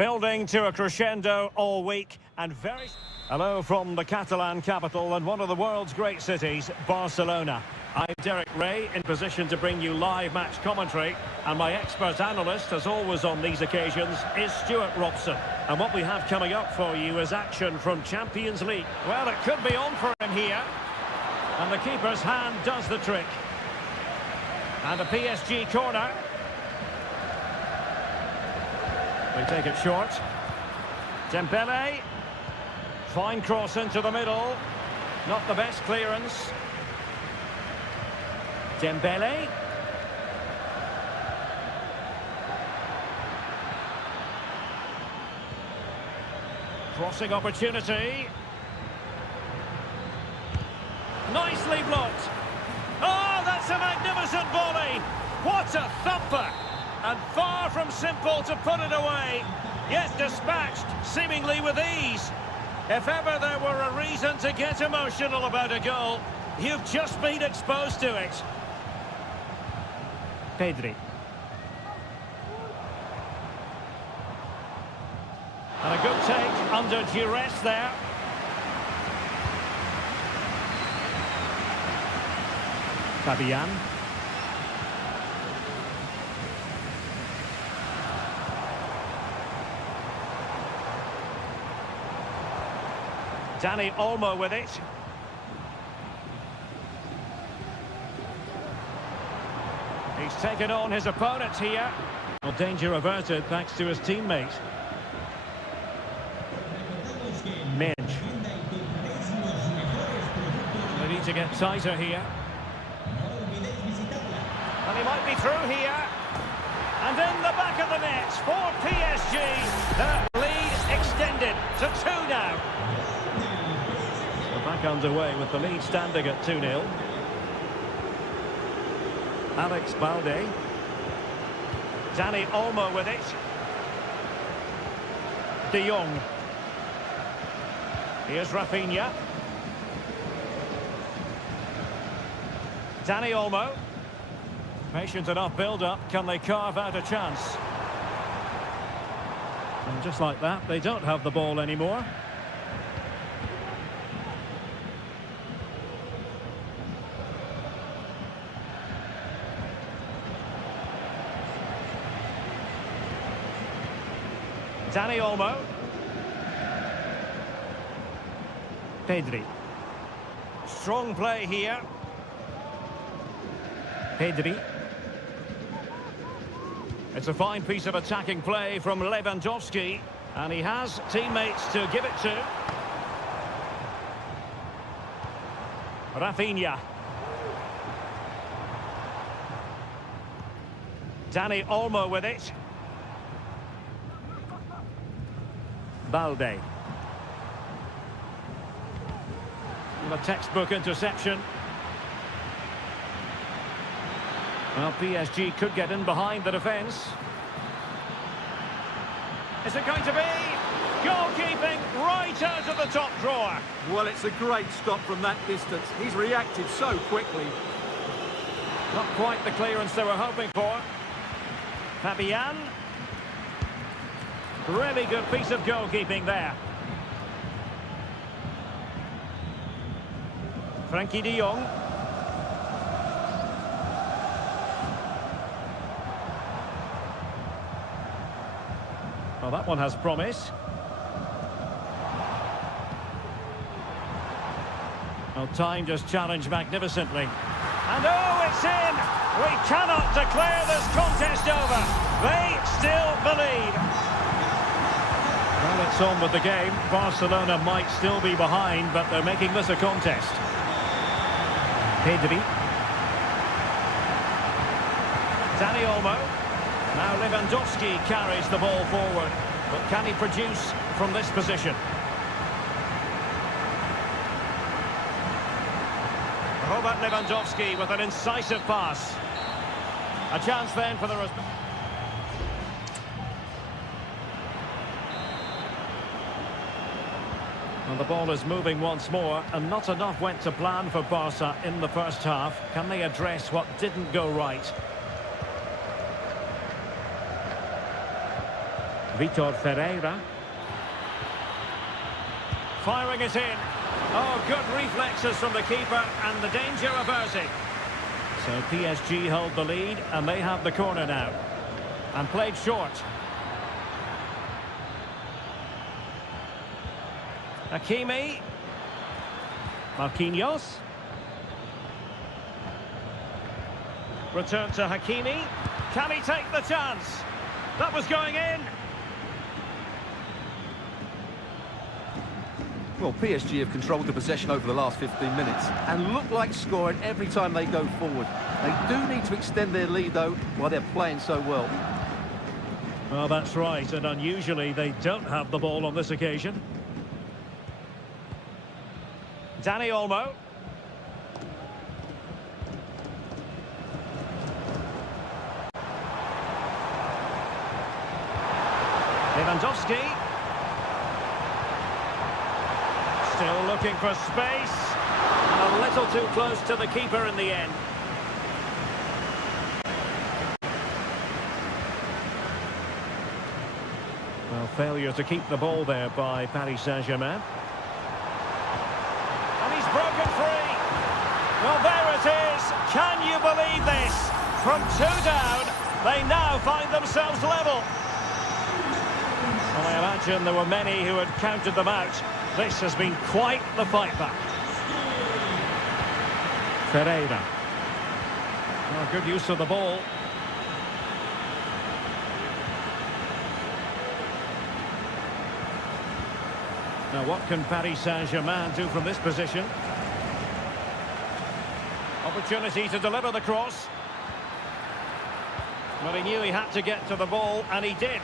Building to a crescendo all week and very... Hello from the Catalan capital and one of the world's great cities, Barcelona. I'm Derek Ray, in position to bring you live match commentary, and my expert analyst, as always on these occasions, is Stuart Robson. And what we have coming up for you is action from Champions League. Well, it could be on for him here. And the keeper's hand does the trick. And a PSG corner. They take it short. Dembele. Fine cross into the middle. Not the best clearance. Dembele. Crossing opportunity. Nicely blocked. Oh, that's a magnificent volley. What a thumper. And far from simple to put it away. Yet dispatched, seemingly with ease. If ever there were a reason to get emotional about a goal, you've just been exposed to it. Pedri. And a good take under duress there. Fabian. Dani Olmo with it. He's taken on his opponent here. Well, danger averted thanks to his teammate. Minge. They need to get tighter here. And he might be through here. And in the back of the net for PSG. The lead extended to 2 now. So back underway with the lead standing at 2-0. Alex Balde. Dani Olmo with it. De Jong. Here's Rafinha. Dani Olmo. Patient enough build-up. Can they carve out a chance? And just like that, they don't have the ball anymore. Dani Olmo. Pedri. Strong play here. Pedri. It's a fine piece of attacking play from Lewandowski. And he has teammates to give it to. Rafinha. Dani Olmo with it. Balde. And a textbook interception. Well, PSG could get in behind the defence. Is it going to be? Goalkeeping right out of the top drawer. Well, it's a great stop from that distance. He's reacted so quickly. Not quite the clearance they were hoping for. Fabian. Really good piece of goalkeeping there. Frankie de Jong. Well, that one has promise. Well, time just challenged magnificently. And oh, it's in! We cannot declare this contest over. They still believe. Well, it's on with the game. Barcelona might still be behind, but they're making this a contest. Pedri. Dani Olmo. Now Lewandowski carries the ball forward. But can he produce from this position? Robert Lewandowski with an incisive pass. A chance then for the... And the ball is moving once more, and not enough went to plan for Barca in the first half. Can they address what didn't go right? Vitor Ferreira. Firing it in. Oh, good reflexes from the keeper and the danger averted. So PSG hold the lead and they have the corner now. And played short. Hakimi. Marquinhos. Return to Hakimi. Can he take the chance? That was going in. Well, PSG have controlled the possession over the last 15 minutes and look like scoring every time they go forward. They do need to extend their lead, though, while they're playing so well. Well, that's right, and unusually they don't have the ball on this occasion. Dani Olmo. Lewandowski. Still looking for space. A little too close to the keeper in the end. Well, failure to keep the ball there by Paris Saint-Germain. And he's broken free. Well, there it is. Can you believe this? From 2 down, they now find themselves level. Well, I imagine there were many who had counted them out. This has been quite the fight back. Ferreira. Oh, good use of the ball. Now, what can Paris Saint-Germain do from this position? Opportunity to deliver the cross. But he knew he had to get to the ball, and he did.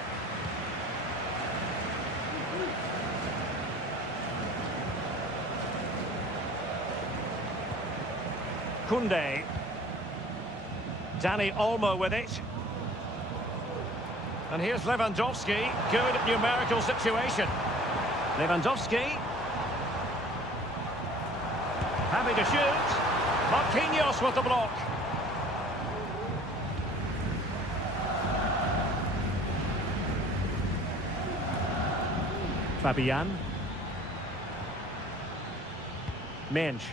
Koundé. Dani Olmo with it. And here's Lewandowski. Good numerical situation. Lewandowski. Happy to shoot. Marquinhos with the block. Fabian. Mensch.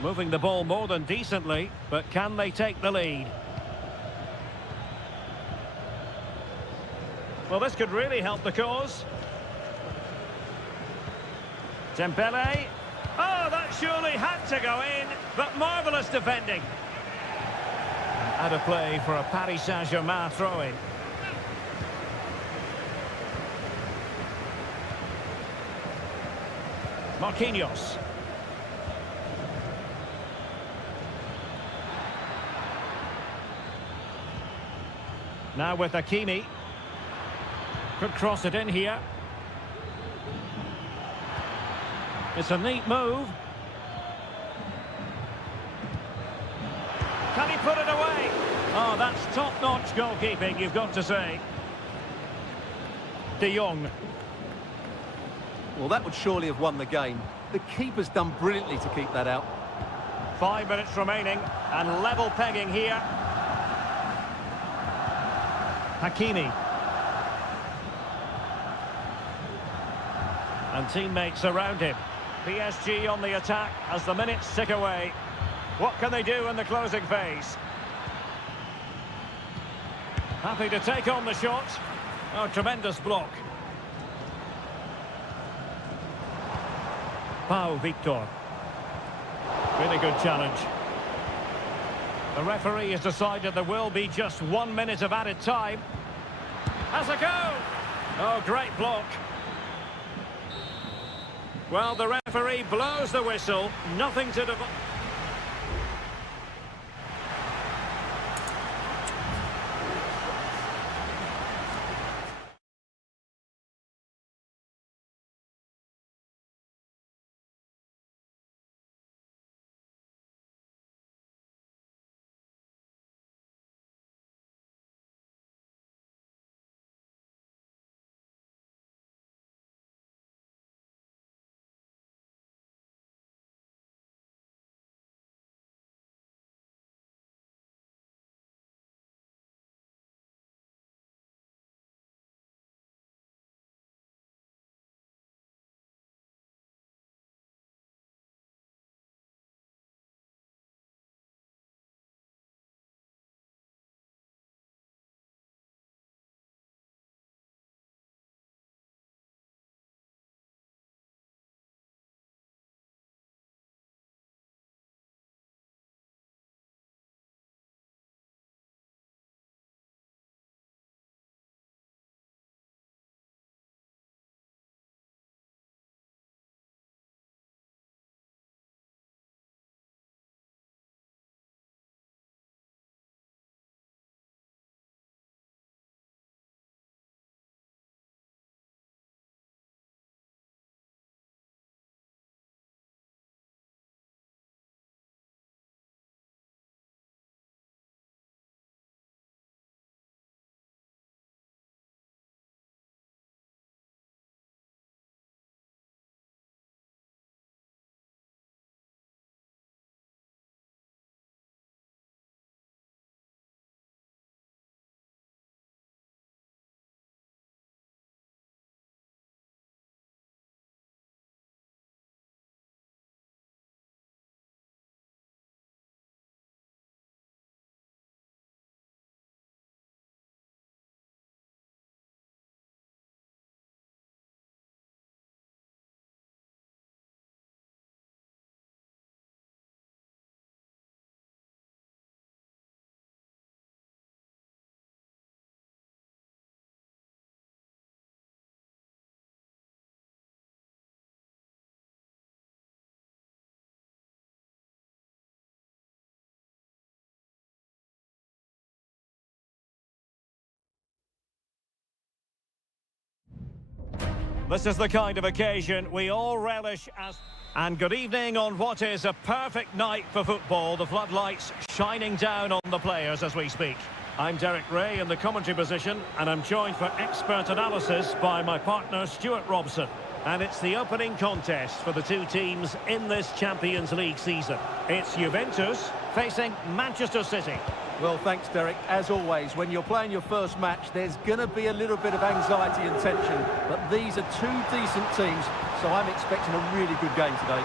Moving the ball more than decently, but can they take the lead? Well, this could really help the cause. Dembele. Oh, that surely had to go in, but marvellous defending. Out of play for a Paris Saint-Germain throw-in. Marquinhos. Now with Hakimi. Could cross it in here. It's a neat move. Can he put it away? Oh, that's top-notch goalkeeping, you've got to say. De Jong. Well, that would surely have won the game. The keeper's done brilliantly to keep that out. 5 minutes remaining, and level pegging here. Hakimi. And teammates around him. PSG on the attack as the minutes tick away. What can they do in the closing phase? Happy to take on the shot. Oh, tremendous block. Pau Victor. Really good challenge. The referee has decided there will be just 1 minute of added time. Has a go! Oh, great block. Well, the referee blows the whistle. Nothing to... This is the kind of occasion we all relish as... And good evening on what is a perfect night for football. The floodlights shining down on the players as we speak. I'm Derek Ray in the commentary position, and I'm joined for expert analysis by my partner Stuart Robson. And it's the opening contest for the two teams in this Champions League season. It's Juventus facing Manchester City. Well, thanks, Derek. As always, when you're playing your first match, there's going to be a little bit of anxiety and tension. But these are two decent teams, so I'm expecting a really good game today.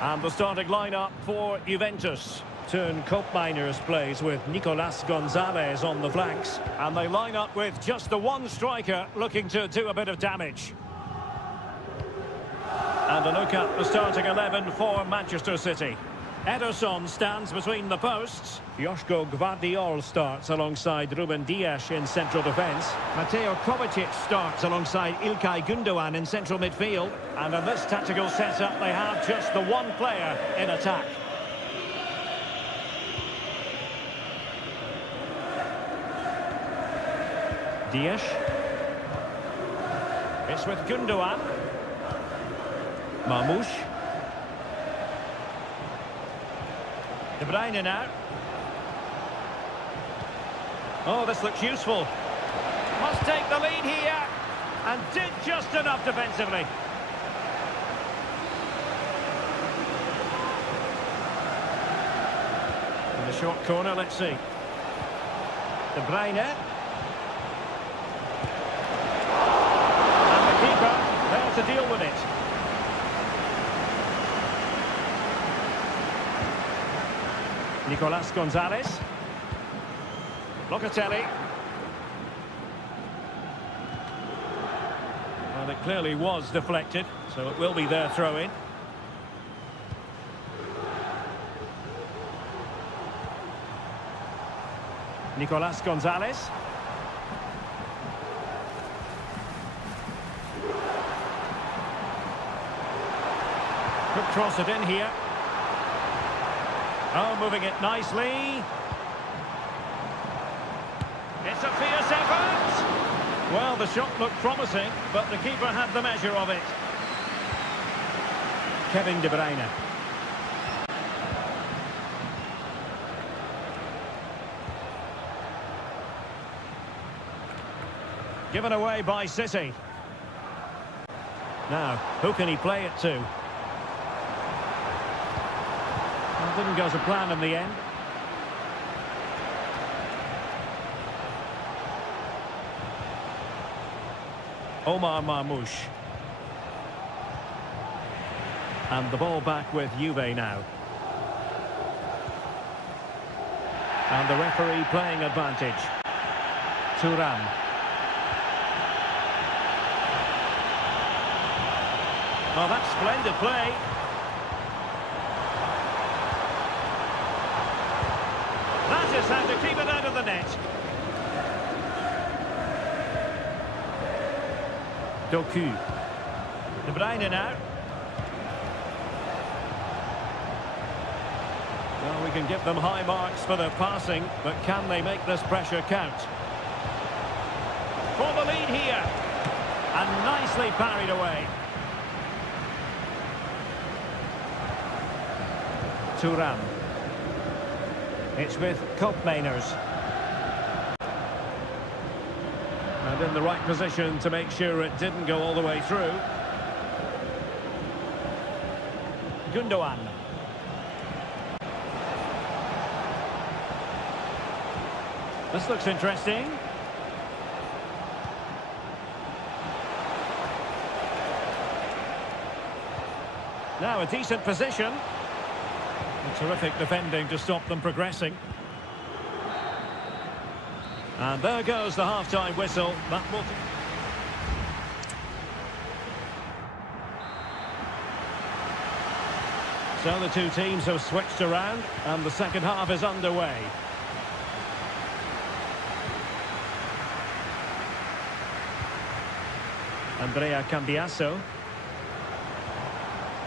And the starting lineup for Juventus. Turn Koopmeiners plays with Nicolas Gonzalez on the flanks. And they line up with just the one striker looking to do a bit of damage. And a look at the starting 11 for Manchester City. Ederson stands between the posts. Joško Gvardiol starts alongside Ruben Dias in central defence. Mateo Kovacic starts alongside Ilkay Gundogan in central midfield. And in this tactical setup, they have just the one player in attack. Dias. It's with Gundogan. Marmoush. De Bruyne now. Oh, this looks useful. Must take the lead here. And did just enough defensively. In the short corner, let's see. De Bruyne. And the keeper there to deal with it. Nicolas Gonzalez. Locatelli. Well, it clearly was deflected, so it will be their throw-in. Nicolas Gonzalez. Could cross it in here. Oh, moving it nicely. It's a fierce effort. Well, the shot looked promising, but the keeper had the measure of it. Kevin De Bruyne. Given away by City. Now, who can he play it to? Well, didn't go to plan in the end. Omar Marmoush. And the ball back with Juve now. And the referee playing advantage. Thuram. Oh, that's splendid play. That is how to keep it out of the net. Doku. De Bruyne now. Well, we can give them high marks for their passing, but can they make this pressure count? For the lead here. And nicely parried away. Thuram. It's with Koopmeiners. And in the right position to make sure it didn't go all the way through. Gundogan. This looks interesting. Now a decent position. A terrific defending to stop them progressing. And there goes the half-time whistle. That will... So the two teams have switched around and the second half is underway. Andrea Cambiasso.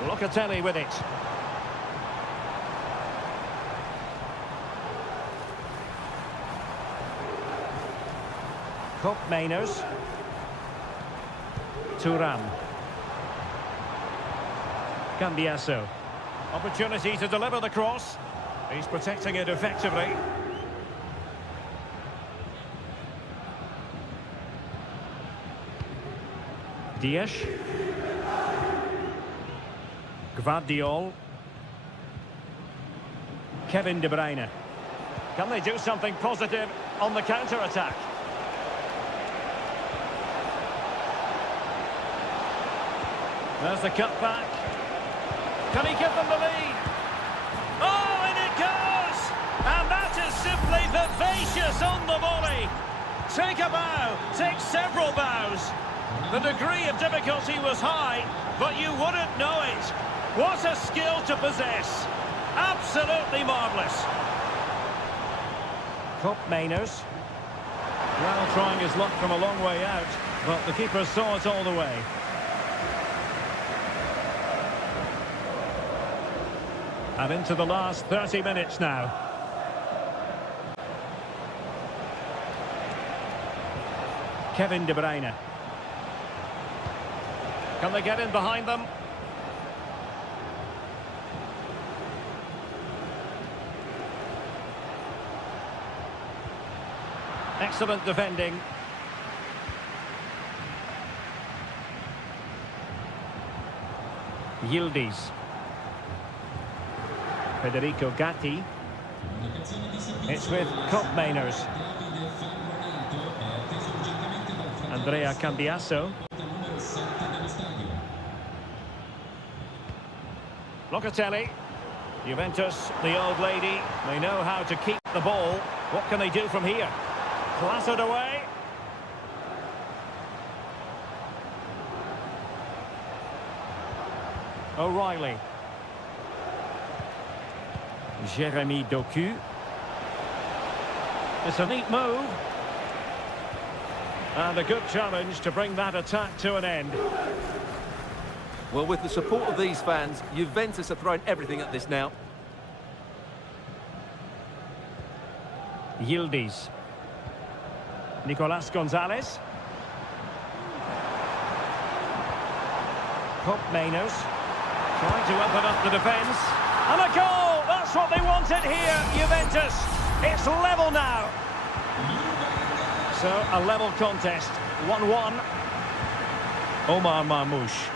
Locatelli with it. Mainers. Thuram. Cambiasso. Opportunity to deliver the cross. He's protecting it effectively. Dias. Gvardiol. Kevin De Bruyne. Can they do something positive on the counter-attack? There's the cut back. Can he give them the lead? Oh, and it goes! And that is simply vivacious on the volley. Take a bow, take several bows. The degree of difficulty was high, but you wouldn't know it. What a skill to possess. Absolutely marvellous. Mainers. Well, trying his luck from a long way out, but the keeper saw it all the way. And into the last 30 minutes now. Kevin De Bruyne. Can they get in behind them? Excellent defending. Yildiz. Federico Gatti. It's with Mainers. Andrea Cambiasso. Locatelli. Juventus, the old lady, they know how to keep the ball. What can they do from here? Clattered away. O'Reilly. Jeremy Doku. It's a neat move. And a good challenge to bring that attack to an end. Well, with the support of these fans, Juventus are throwing everything at this now. Yildiz. Nicolas Gonzalez. Mainers. Trying to open up the defence. And a goal! That's what they wanted here, Juventus. It's level now. So, a level contest. 1-1. Omar Marmoush.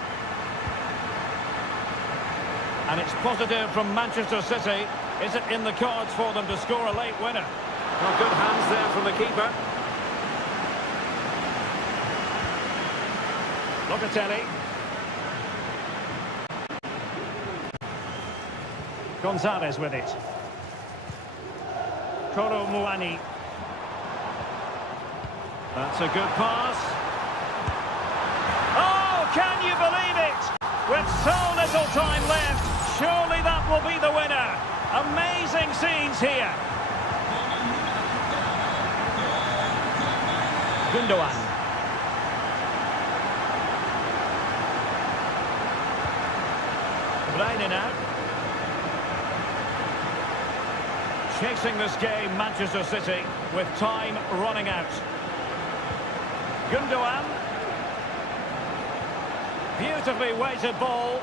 And it's positive from Manchester City. Is it in the cards for them to score a late winner? Well, good hands there from the keeper. Locatelli. Gonzalez with it. Kolo Muani. That's a good pass. Oh, can you believe it? With so little time left, surely that will be the winner. Amazing scenes here. Gundogan. Bruyne now. Chasing this game, Manchester City, with time running out. Gundogan. Beautifully weighted ball.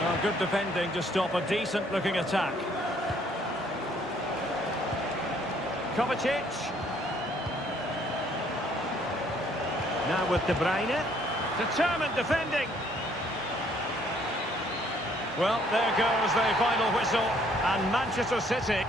Oh, good defending to stop a decent-looking attack. Kovacic. Now with De Bruyne. Determined defending. Well, there goes the final whistle, and Manchester City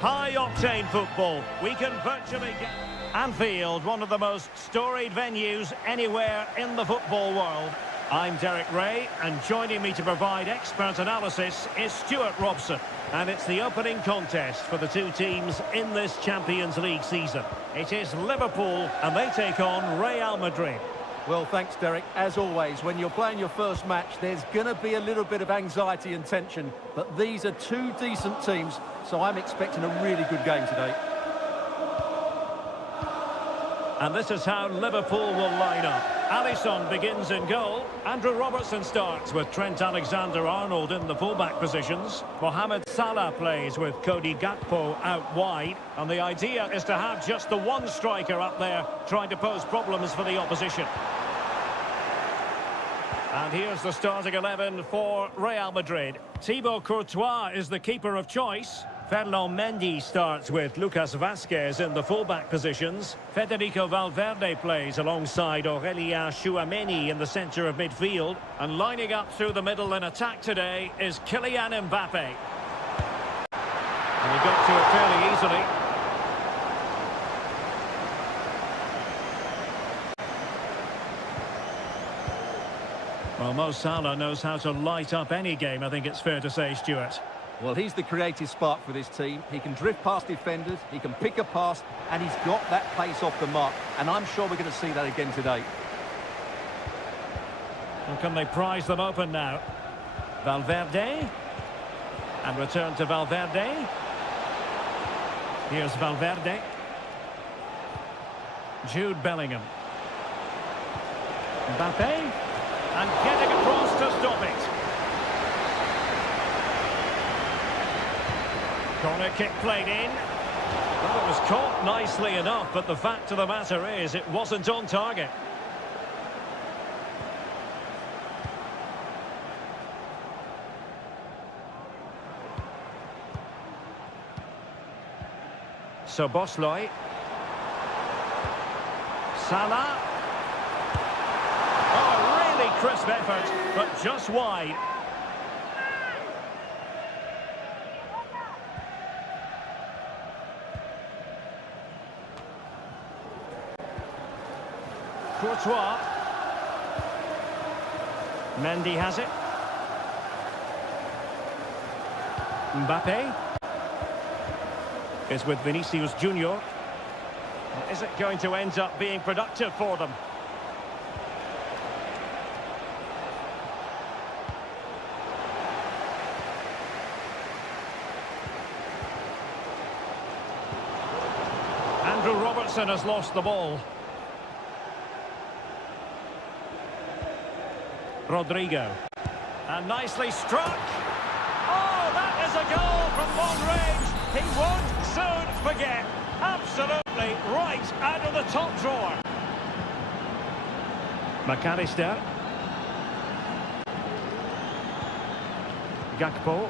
High-octane football. We can virtually get... Anfield, one of the most storied venues anywhere in the football world. I'm Derek Ray, and joining me to provide expert analysis is Stuart Robson. And it's the opening contest for the two teams in this Champions League season. It is Liverpool, and they take on Real Madrid. Well, thanks, Derek. As always, when you're playing your first match, there's going to be a little bit of anxiety and tension. But these are two decent teams, so I'm expecting a really good game today. And this is how Liverpool will line up. Alisson begins in goal. Andrew Robertson starts with Trent Alexander-Arnold in the fullback positions. Mohamed Salah plays with Cody Gakpo out wide. And the idea is to have just the one striker up there trying to pose problems for the opposition. And here's the starting 11 for Real Madrid. Thibaut Courtois is the keeper of choice. Ferland Mendy starts with Lucas Vazquez in the fullback positions. Federico Valverde plays alongside Aurelien Chouameni in the centre of midfield. And lining up through the middle in attack today is Kylian Mbappe. And he got to it fairly easily. Well, Mo Salah knows how to light up any game, I think it's fair to say, Stuart. Well, he's the creative spark for this team. He can drift past defenders, he can pick a pass, and he's got that pace off the mark. And I'm sure we're going to see that again today. Well, can they prize them open now? Valverde. And return to Valverde. Here's Valverde. Jude Bellingham. Mbappe. And getting across to stop it. Corner kick played in. Well, it was caught nicely enough, but the fact of the matter is it wasn't on target. So Bosley. Salah. Crisp effort, but just wide. Courtois. Mendy has it. Mbappe is with Vinicius Junior. Is it going to end up being productive for them? Andrew Robertson has lost the ball. Rodrigo. And nicely struck. Oh, that is a goal from long range. He won't soon forget. Absolutely right out of the top drawer. McAllister. Gakpo.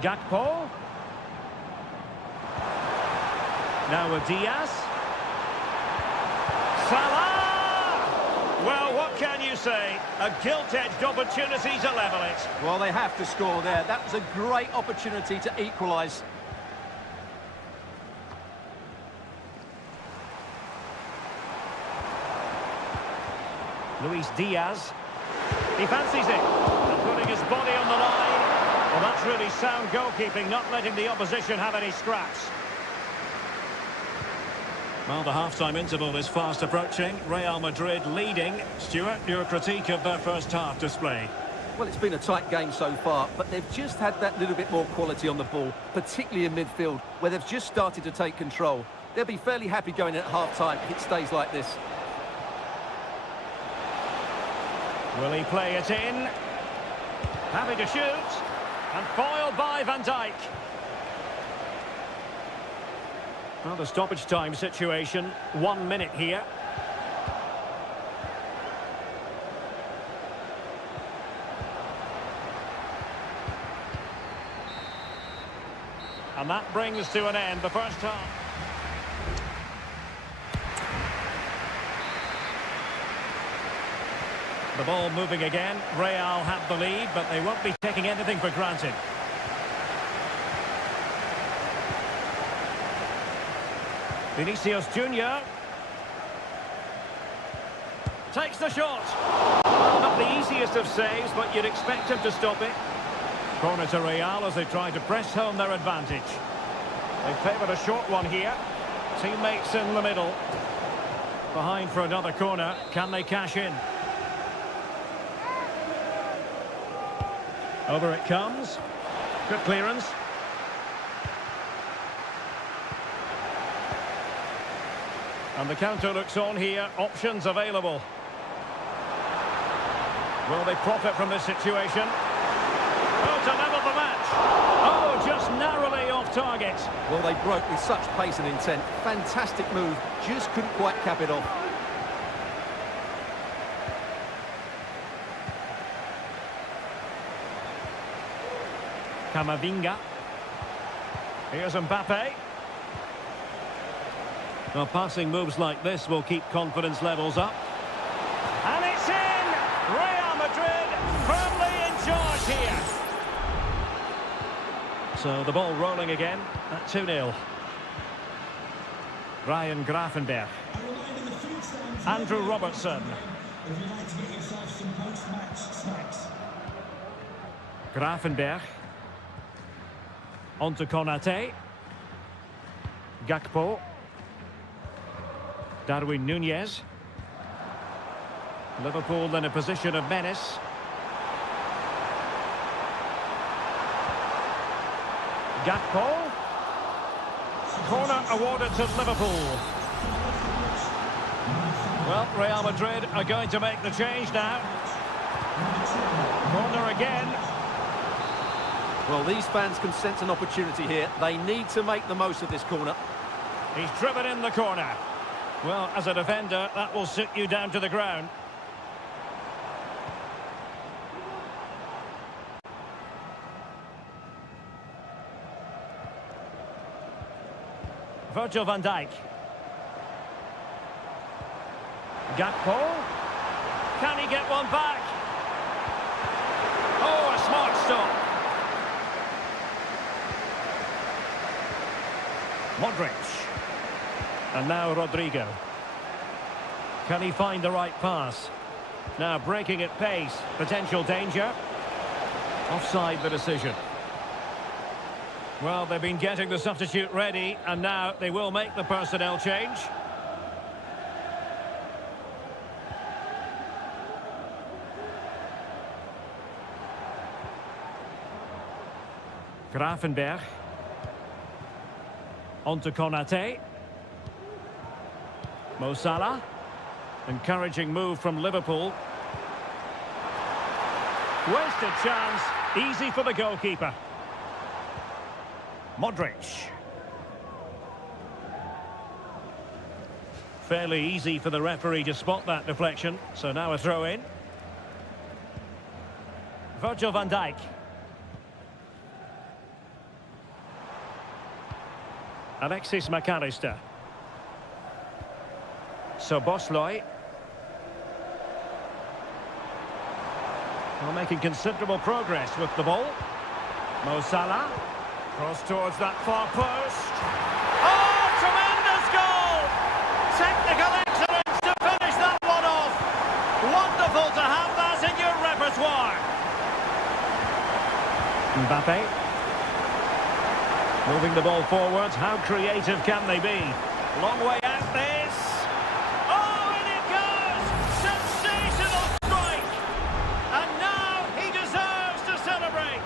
Gakpo. Now with Diaz. Salah! Well, what can you say? A gilt-edged opportunity to level it. Well, they have to score there. That was a great opportunity to equalise. Luis Diaz. He fancies it. And putting his body on the line. Well, that's really sound goalkeeping, not letting the opposition have any scraps. Well, the half-time interval is fast approaching. Real Madrid leading. Stuart, your critique of their first half display? Well, it's been a tight game so far, but they've just had that little bit more quality on the ball, particularly in midfield, where they've just started to take control. They'll be fairly happy going at half-time if it stays like this. Will he play it in? Happy to shoot. And foiled by Van Dijk. Well, the stoppage time situation, 1 minute here. And that brings to an end the first half. The ball moving again. Real have the lead, but they won't be taking anything for granted. Vinicius Junior takes the shot. Well, not the easiest of saves, but you'd expect him to stop it. Corner to Real as they try to press home their advantage. They favoured a short one here. Teammates in the middle. Behind for another corner. Can they cash in? Over it comes. Good clearance. And the counter looks on here. Options available. Will they profit from this situation? Oh, to level the match. Oh, just narrowly off target. Well, they broke with such pace and intent. Fantastic move. Just couldn't quite cap it off. Camavinga. Here's Mbappe. Well, passing moves like this will keep confidence levels up. And it's in! Real Madrid firmly in charge here. So the ball rolling again at 2-0. Ryan Grafenberg. Andrew Robertson. If you'd like to get yourself some post-match snacks. Grafenberg. On to Konate. Gakpo. Darwin Núñez. Liverpool in a position of menace. Gakpo. Corner awarded to Liverpool. Well, Real Madrid are going to make the change now. Corner again. Well, these fans can sense an opportunity here. They need to make the most of this corner. He's driven in the corner. Well, as a defender, that will sit you down to the ground. Virgil van Dijk. Gakpo. Can he get one back? Oh, a smart stop. Modric. And now Rodrigo. Can he find the right pass? Now breaking at pace. Potential danger. Offside the decision. Well, they've been getting the substitute ready, and now they will make the personnel change. Grafenberg. On to Konate. Mo Salah. Encouraging move from Liverpool. Wasted chance. Easy for the goalkeeper. Modric. Fairly easy for the referee to spot that deflection. So now a throw in. Virgil van Dijk. Alexis McAllister. Szoboszlai. Well, making considerable progress with the ball. Mo Salah. Cross towards that far post. Oh, tremendous goal! Technical excellence to finish that one off. Wonderful to have that in your repertoire. Mbappe. Moving the ball forwards. How creative can they be? Long way out this. Oh, and it goes! Sensational strike! And now he deserves to celebrate.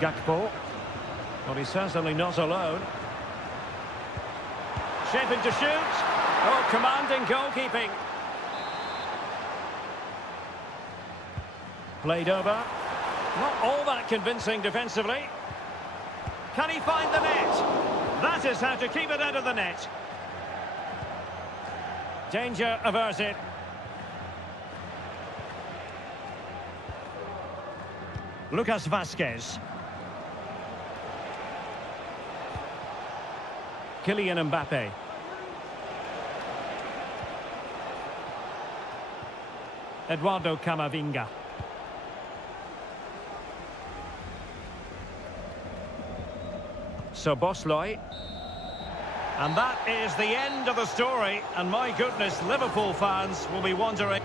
Gakpo. Well, he's certainly not alone. Shaping to shoot. Oh, commanding goalkeeping. Played over. Not all that convincing defensively. Can he find the net? That is how to keep it out of the net. Danger averted. Lucas Vazquez. Kylian Mbappe. Eduardo Camavinga. Sobosloy. And that is the end of the story. And my goodness, Liverpool fans will be wondering...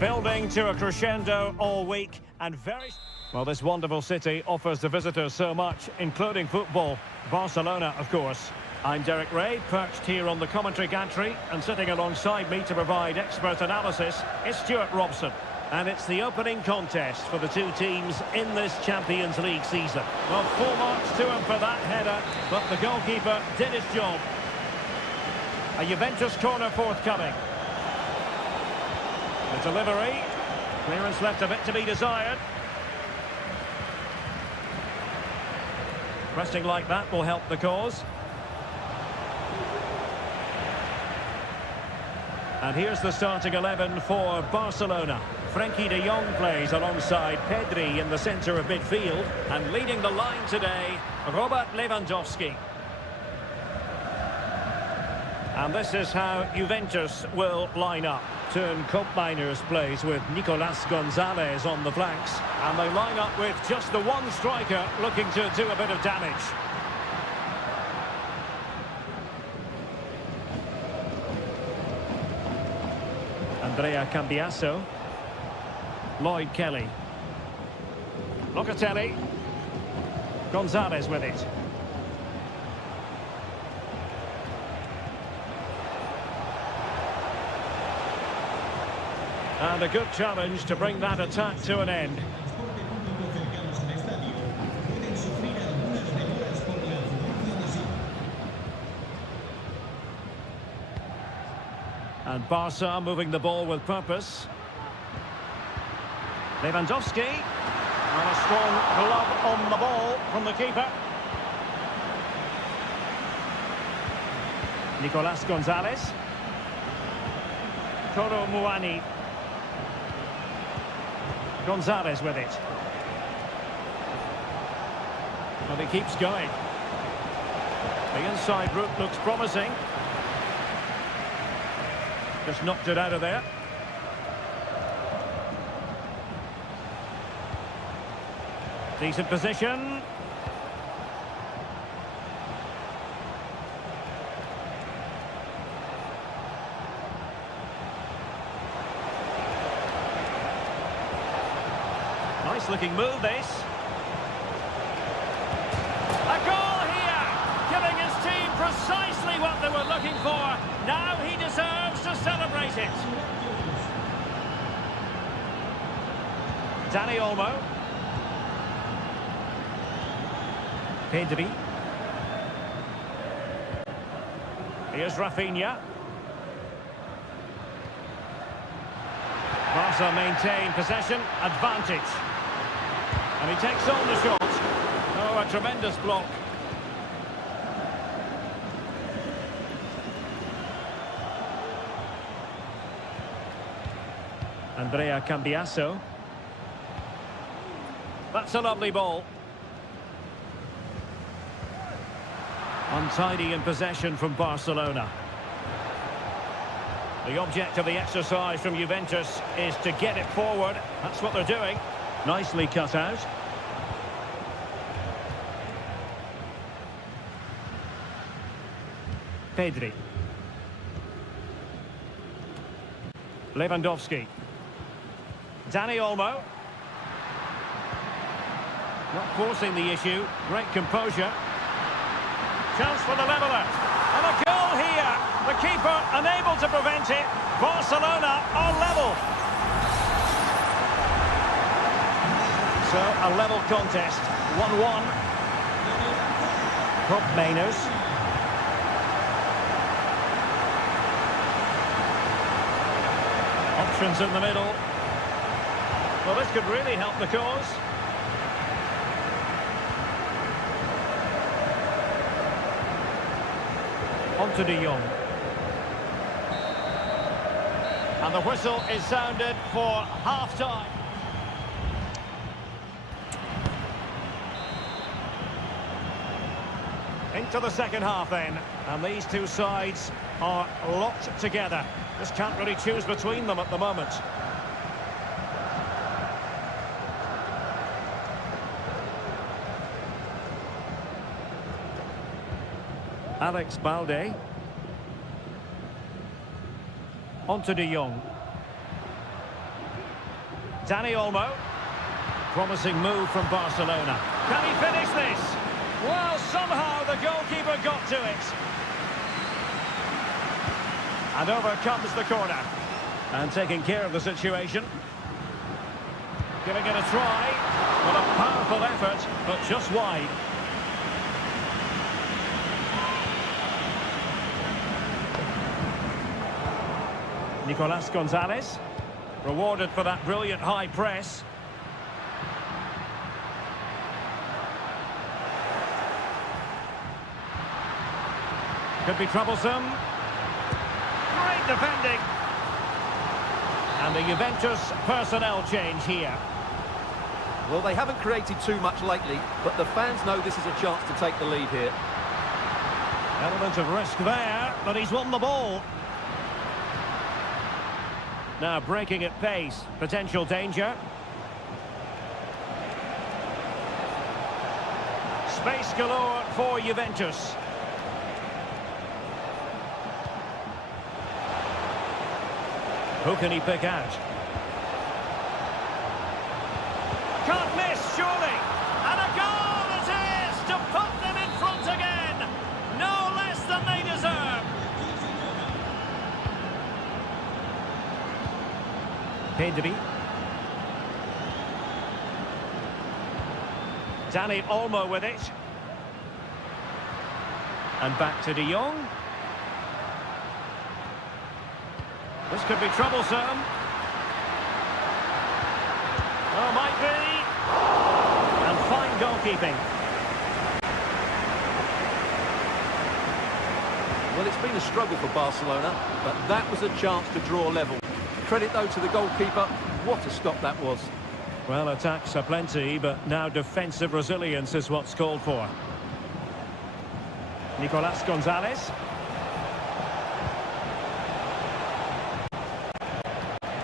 Building to a crescendo all week and very... Well, this wonderful city offers the visitors so much, including football. Barcelona, of course. I'm Derek Ray, perched here on the commentary gantry, and sitting alongside me to provide expert analysis is Stuart Robson. And it's the opening contest for the two teams in this Champions League season. Well, full marks to him for that header, but the goalkeeper did his job. A Juventus corner forthcoming. The delivery. Clearance left a bit to be desired. Pressing like that will help the cause. And here's the starting 11 for Barcelona. Frenkie de Jong plays alongside Pedri in the centre of midfield. And leading the line today, Robert Lewandowski. And this is how Juventus will line up. Turn Koopmeiners plays with Nicolas Gonzalez on the flanks. And they line up with just the one striker looking to do a bit of damage. Andrea Cambiasso. Lloyd Kelly. Locatelli. Gonzalez with it. And a good challenge to bring that attack to an end. And Barca moving the ball with purpose. Lewandowski. And a strong glove on the ball from the keeper. Nicolas Gonzalez. Koro Muani. Gonzalez with it. But he keeps going. The inside route looks promising. Just knocked it out of there. Decent position. Nice looking move, this. A goal here, giving his team precisely what they were looking for. Now he deserves to celebrate it. Dani Olmo. Pedri. Here's Rafinha. Barca maintain possession, advantage. And he takes on the shot. Oh, a tremendous block. Andrea Cambiasso. That's a lovely ball. Untidy in possession from Barcelona. The object of the exercise from Juventus is to get it forward. That's what they're doing. Nicely cut out. Pedri. Lewandowski. Dani Olmo. Not forcing the issue. Great composure. Chance for the leveller. And a goal here. The keeper unable to prevent it. Barcelona are level. So a level contest. 1-1. Hook Mainers. Options in the middle. Well, this could really help the cause. On to De Jong. And the whistle is sounded for half-time. Into the second half then. And these two sides are locked together. Just can't really choose between them at the moment. Alex Balde. On to De Jong. Dani Olmo. Promising move from Barcelona. Can he finish this? Well, somehow the goalkeeper got to it. And over comes the corner. And taking care of the situation. Giving it a try. Well, a powerful effort, but just wide. Nicolas Gonzalez, rewarded for that brilliant high press. Could be troublesome. Great defending. And the Juventus personnel change here. Well, they haven't created too much lately, but the fans know this is a chance to take the lead here. Element of risk there, but he's won the ball. Now breaking at pace, potential danger. Space galore for Juventus. Who can he pick out? Can't miss, surely. And a goal it is to put them in front again. No less than they deserve. Pedri. Dani Olmo with it. And back to De Jong. This could be troublesome. Oh, might be. And fine goalkeeping. Well, it's been a struggle for Barcelona, but that was a chance to draw level. Credit, though, to the goalkeeper. What a stop that was. Well, attacks are plenty, but now defensive resilience is what's called for. Nicolas Gonzalez.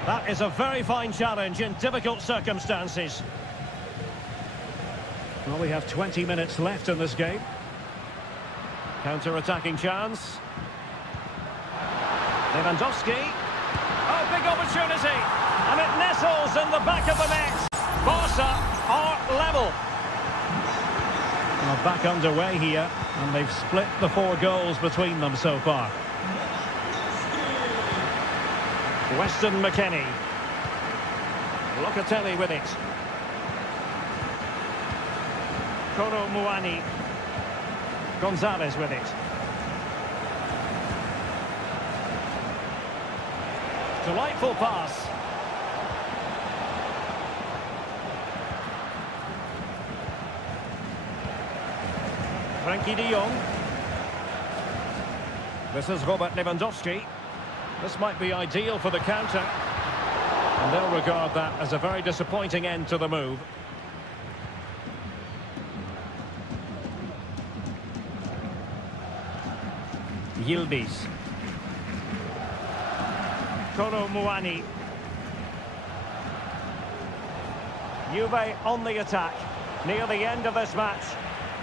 That is a very fine challenge in difficult circumstances. Well, we have 20 minutes left in this game. Counter-attacking chance. Lewandowski. Oh, big opportunity. And it nestles in the back of the net. Barca are level. Well, back underway here, and they've split the 4 goals between them so far. Weston McKennie. Locatelli with it. Kolo Muani. Gonzalez with it. Delightful pass. Frankie de Jong. This is Robert Lewandowski. This might be ideal for the counter. And they'll regard that as a very disappointing end to the move. Yildiz. Kolo Muani. Juve on the attack. Near the end of this match.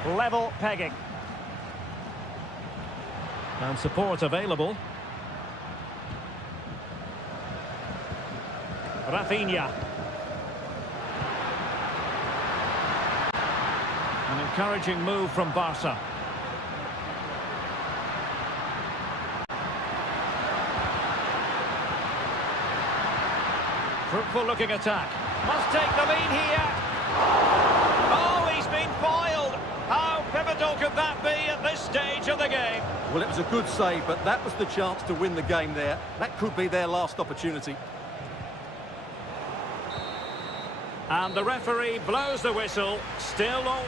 Level pegging. And support available. Rafinha. An encouraging move from Barca. Fruitful looking attack. Must take the lead here. Oh, he's been foiled. How pivotal could that be at this stage of the game? Well, it was a good save, but that was the chance to win the game there. That could be their last opportunity. And the referee blows the whistle. Still all...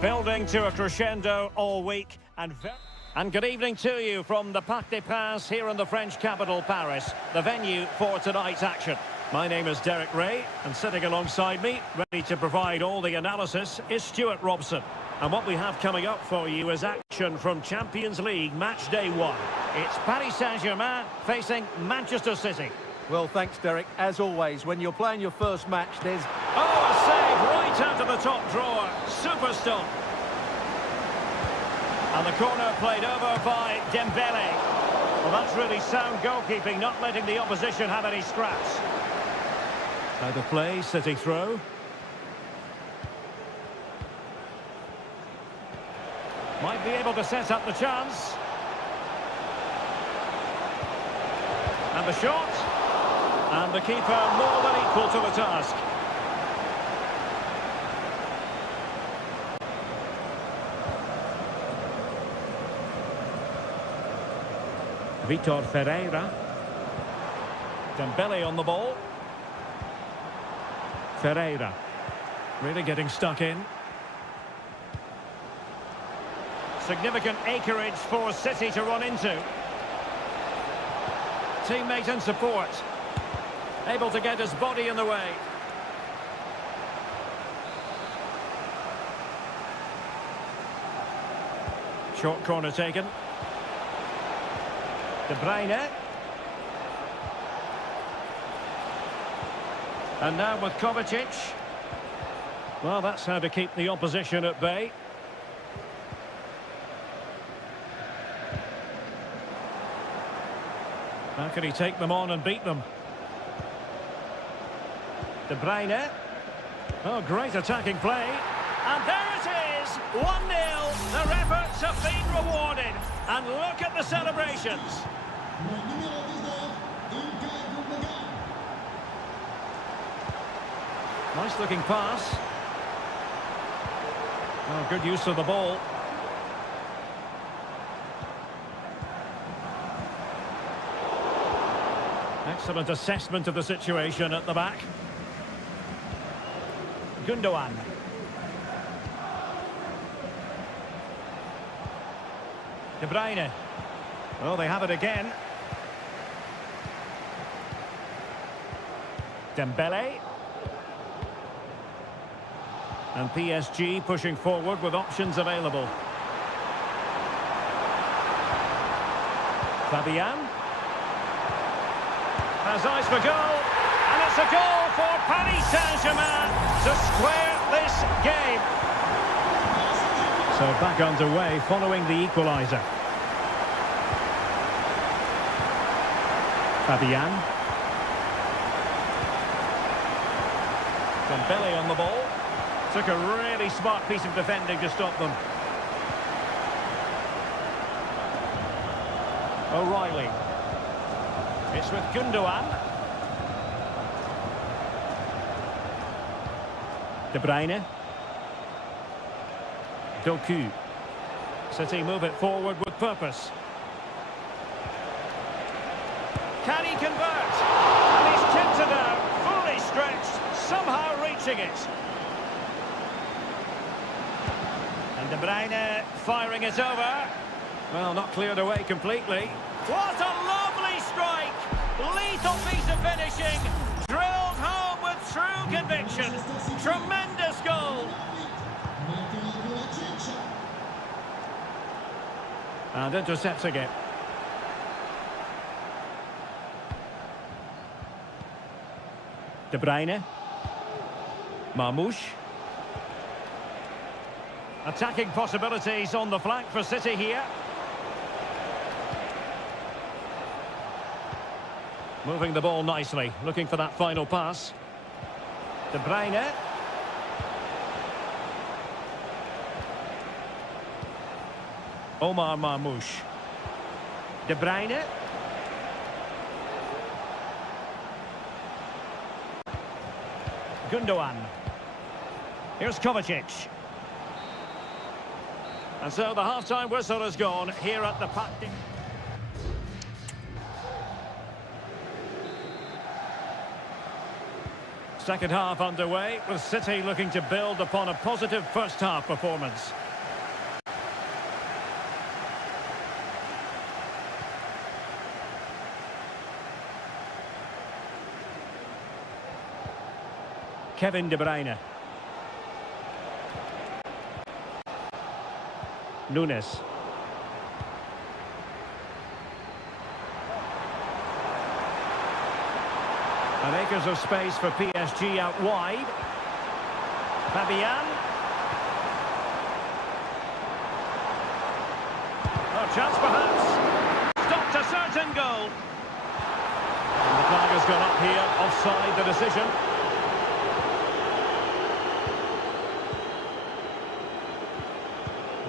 Building to a crescendo all week and good evening to you from the Parc des Princes here in the French capital, Paris, the venue for tonight's action. My name is Derek Ray, and sitting alongside me, ready to provide all the analysis, is Stuart Robson. And what we have coming up for you is action from Champions League Match Day 1. It's Paris Saint-Germain facing Manchester City. Well, thanks, Derek. As always, when you're playing your first match, there's... Oh, a save right out of the top drawer. Super stop. And the corner played over by Dembele. Well, that's really sound goalkeeping, not letting the opposition have any scraps. Out of play, City throw. Might be able to set up the chance. And the shot. And the keeper more than equal to the task. Vitor Ferreira. Dembele on the ball. Ferreira. Really getting stuck in. Significant acreage for City to run into. Teammate and support. Able to get his body in the way. Short corner taken. De Bruyne. And now with Kovacic. Well, that's how to keep the opposition at bay. How can he take them on and beat them? De Bruyne. Oh, great attacking play. And there it is! 1-0. Their efforts have been rewarded. And look at the celebrations. Nice looking pass. Oh, good use of the ball. Excellent assessment of the situation at the back. Gundogan. De Bruyne. Oh, they have it again. Dembele. And PSG pushing forward with options available. Fabian. Has eyes for goal. And it's a goal for Paris Saint-Germain to square this game. So back underway following the equaliser. Fabian. Dembele on the ball. Took a really smart piece of defending to stop them. O'Reilly. It's with Gundogan. De Bruyne. Doku. City move it forward with purpose. Can he convert? And he's tipped it out, fully stretched, somehow reaching it. And De Bruyne firing it over. Well, not cleared away completely. What a lovely strike! Lethal piece of finishing. Drilled home with true conviction. Tremendous goal. And intercepting it. De Bruyne. Marmoush. Attacking possibilities on the flank for City here. Moving the ball nicely, looking for that final pass. De Bruyne. Omar Marmoush. De Bruyne. Gundogan. Here's Kovacic. And so the half-time whistle has gone here at the Parc des... Second half underway, with City looking to build upon a positive first half performance. Kevin De Bruyne. Nunes. And acres of space for PSG out wide. Fabian. Oh, chance perhaps. Stopped a certain goal. And the flag has gone up here, offside the decision.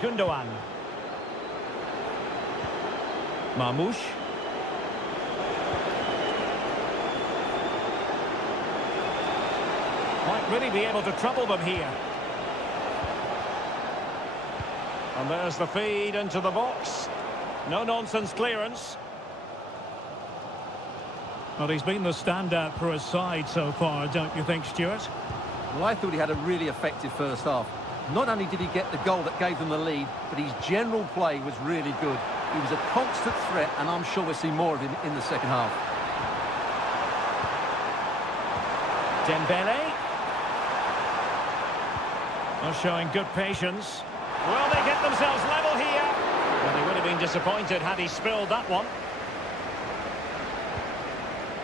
Gundogan. Marmoush. Might really be able to trouble them here. And there's the feed into the box. No-nonsense clearance. Well, he's been the standout for his side so far, don't you think, Stuart? Well, I thought he had a really effective first half. Not only did he get the goal that gave them the lead, but his general play was really good. He was a constant threat, and I'm sure we'll see more of him in the second half. Dembele. Well, showing good patience. Will they get themselves level here? Well, they would have been disappointed had he spilled that one.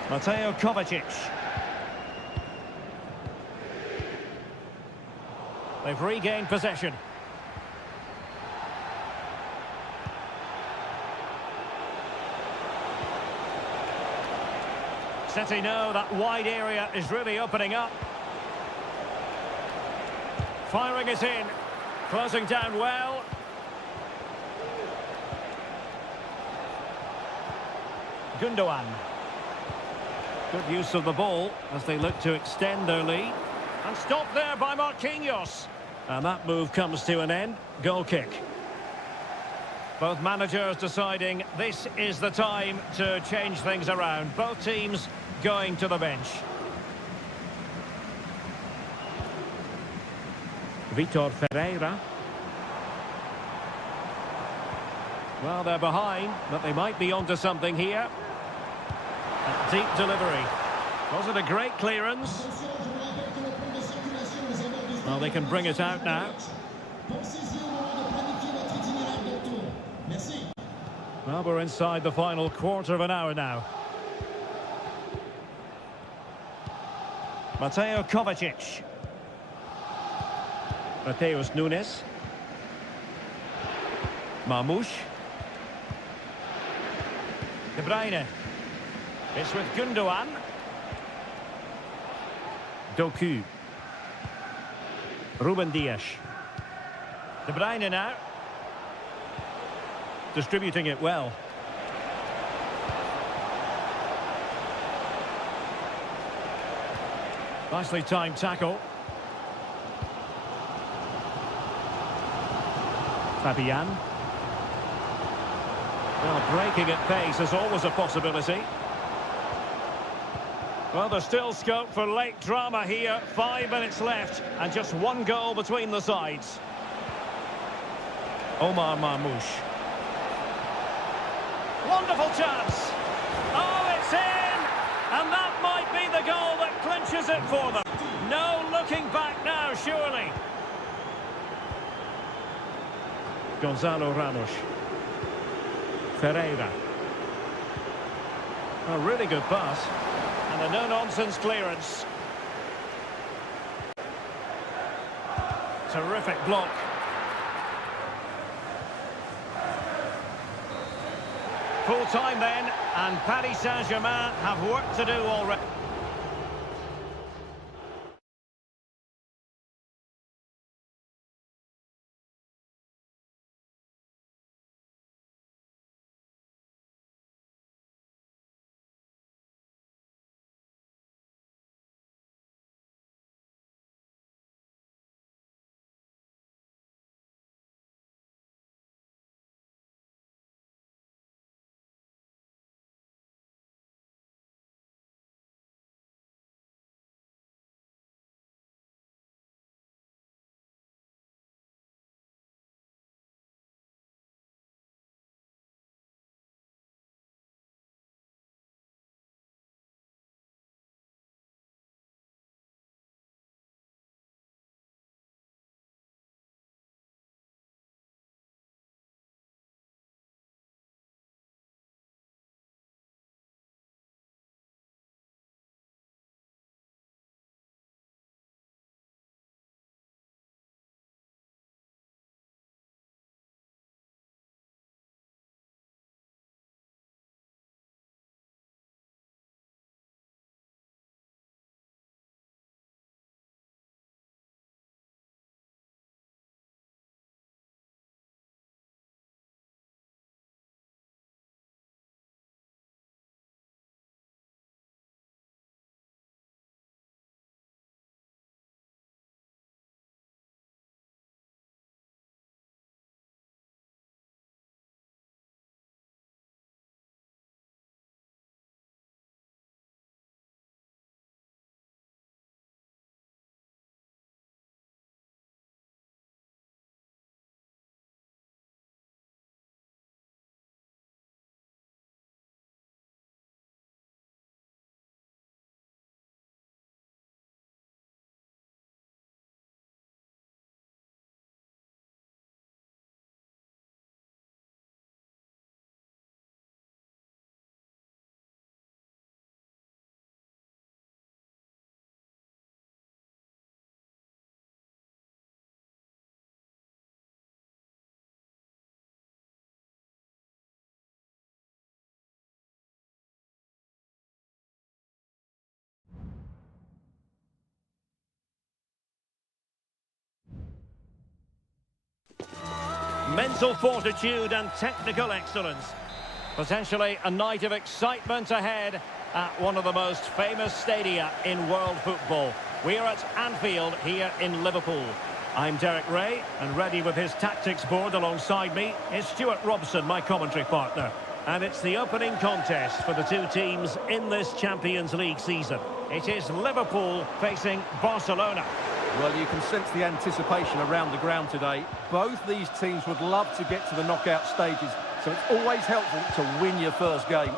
Mateo Kovacic. They've regained possession. City know that wide area is really opening up. Firing it in. Closing down well. Gundogan. Good use of the ball as they look to extend their lead. And stopped there by Marquinhos. And that move comes to an end. Goal kick. Both managers deciding this is the time to change things around. Both teams going to the bench. Vitor Ferreira. Well, they're behind, but they might be onto something here. A deep delivery. Was it a great clearance? Well, they can bring it out now. Well, we're inside the final quarter of an hour now. Mateo Kovacic. Mateus Nunes. Marmoush. De Bruyne. It's with Gundogan. Doku. Ruben Dias. De Bruyne now. Distributing it well. Nicely timed tackle. Fabian. Well, breaking at pace is always a possibility. Well, there's still scope for late drama here. 5 minutes left and just one goal between the sides. Omar Marmoush. Wonderful chance. Oh, it's in! And that might be the goal that clinches it for them. No looking back now, surely. Gonzalo Ramos. Ferreira. A really good pass. And a no-nonsense clearance. Terrific block. Full time then, and Paris Saint-Germain have work to do already. mental fortitude and technical excellence. Potentially a night of excitement ahead at one of the most famous stadia in world football. We are at Anfield here in Liverpool. I'm Derek Ray, and ready with his tactics board alongside me is Stuart Robson, my commentary partner. And it's the opening contest for the two teams in this Champions League season. It is Liverpool facing Barcelona. Well, you can sense the anticipation around the ground today. Both these teams would love to get to the knockout stages, so it's always helpful to win your first game.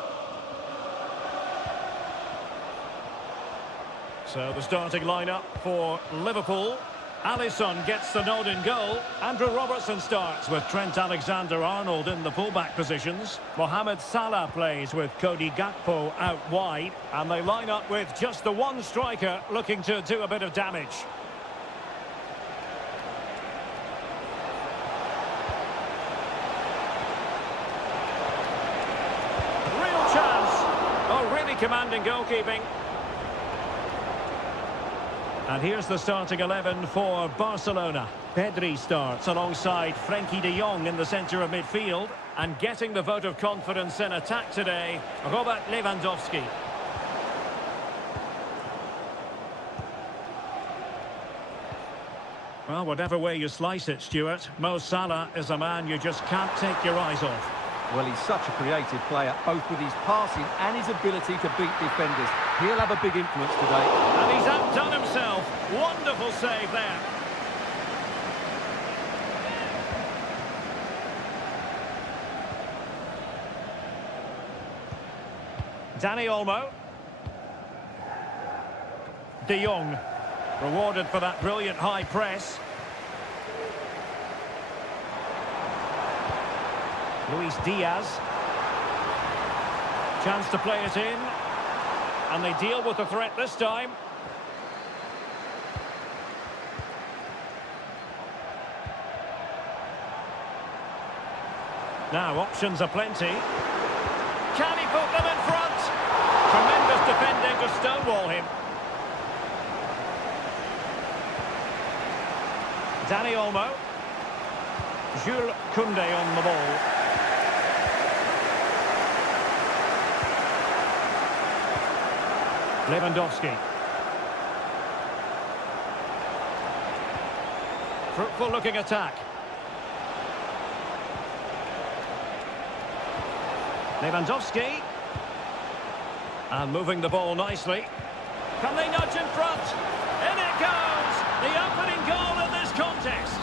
So the starting lineup for Liverpool. Alisson gets the nod in goal. Andrew Robertson starts with Trent Alexander-Arnold in the fullback positions. Mohamed Salah plays with Cody Gakpo out wide. And they line up with just the one striker looking to do a bit of damage. Real chance. Oh, really commanding goalkeeping. And here's the starting 11 for Barcelona. Pedri starts alongside Frenkie de Jong in the centre of midfield. And getting the vote of confidence in attack today, Robert Lewandowski. Well, whatever way you slice it, Stuart, Mo Salah is a man you just can't take your eyes off. Well, he's such a creative player, both with his passing and his ability to beat defenders. He'll have a big influence today. And he's outdone himself. Wonderful save there. Dani Olmo. De Jong. Rewarded for that brilliant high press. Luis Diaz. Chance to play it in. And they deal with the threat this time. Now, options are plenty. Can he put them in front? Tremendous defending to stonewall him. Dani Olmo. Jules Koundé on the ball. Lewandowski. Fruitful looking attack. Lewandowski. And moving the ball nicely. Can they nudge in front? In it goes! The opening goal in this contest.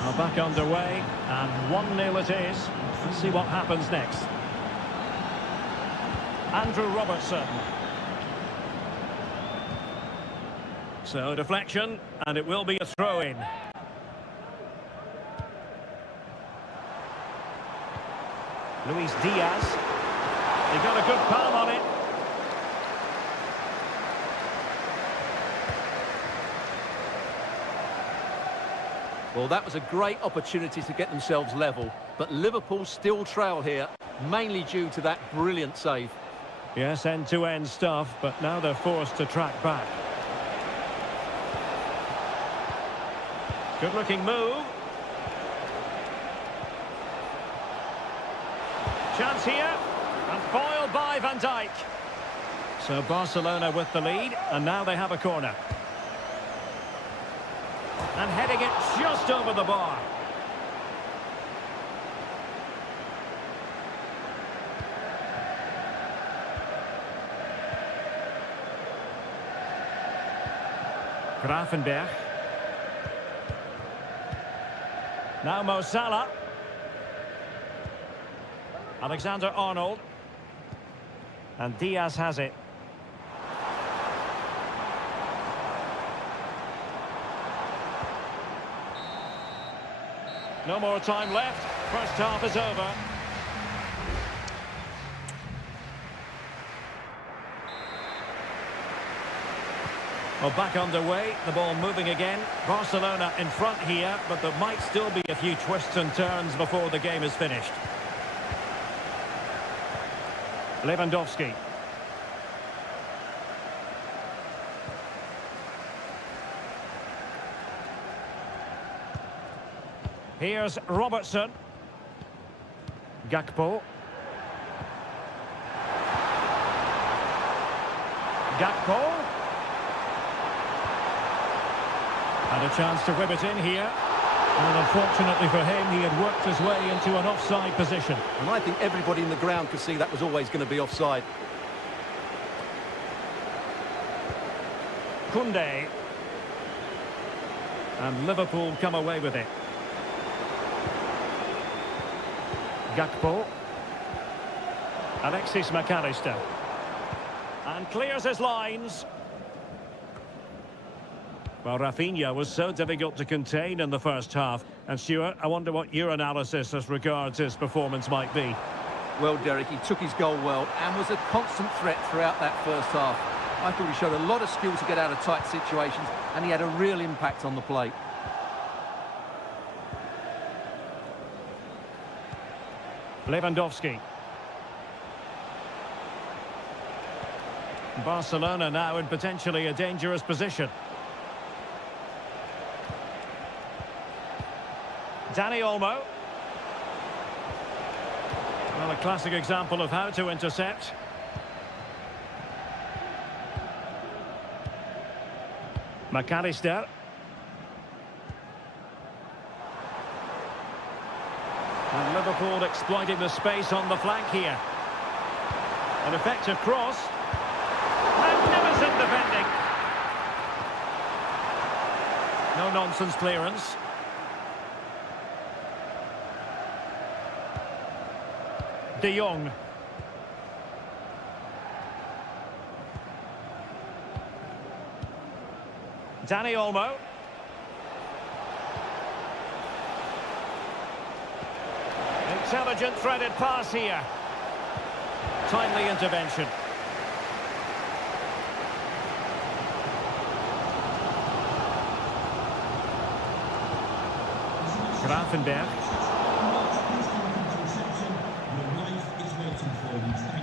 Well, back underway, and 1-0 it is. Let's see what happens next. Andrew Robertson. So deflection, and it will be a throw-in. Luis Diaz. They got a good palm on it. Well, that was a great opportunity to get themselves level, but Liverpool still trail here, mainly due to that brilliant save. Yes, end-to-end stuff, but now they're forced to track back. Good-looking move. Chance here, and foiled by Van Dijk. So Barcelona with the lead, and now they have a corner. And heading it just over the bar. Grafenberg. Now Mo Salah. Alexander-Arnold. And Diaz has it. No more time left. First half is over. Well, back underway, the ball moving again. Barcelona in front here, but there might still be a few twists and turns before the game is finished. Lewandowski. Here's Robertson. Gakpo. Gakpo. And a chance to whip it in here. And unfortunately for him, he had worked his way into an offside position. And I think everybody in the ground could see that was always going to be offside. Koundé. And Liverpool come away with it. Gakpo. Alexis McAllister. And clears his lines. Well, Rafinha was so difficult to contain in the first half. And Stuart, I wonder what your analysis as regards his performance might be. Well, Derek, he took his goal well and was a constant threat throughout that first half. I thought he showed a lot of skill to get out of tight situations, and he had a real impact on the plate. Lewandowski. Barcelona now in potentially a dangerous position. Dani Olmo. Well, a classic example of how to intercept. McAllister. And Liverpool exploiting the space on the flank here. An effective cross. Magnificent defending. No nonsense clearance. De Jong. Dani Olmo. Intelligent threaded pass here. Timely intervention. Grafenberg.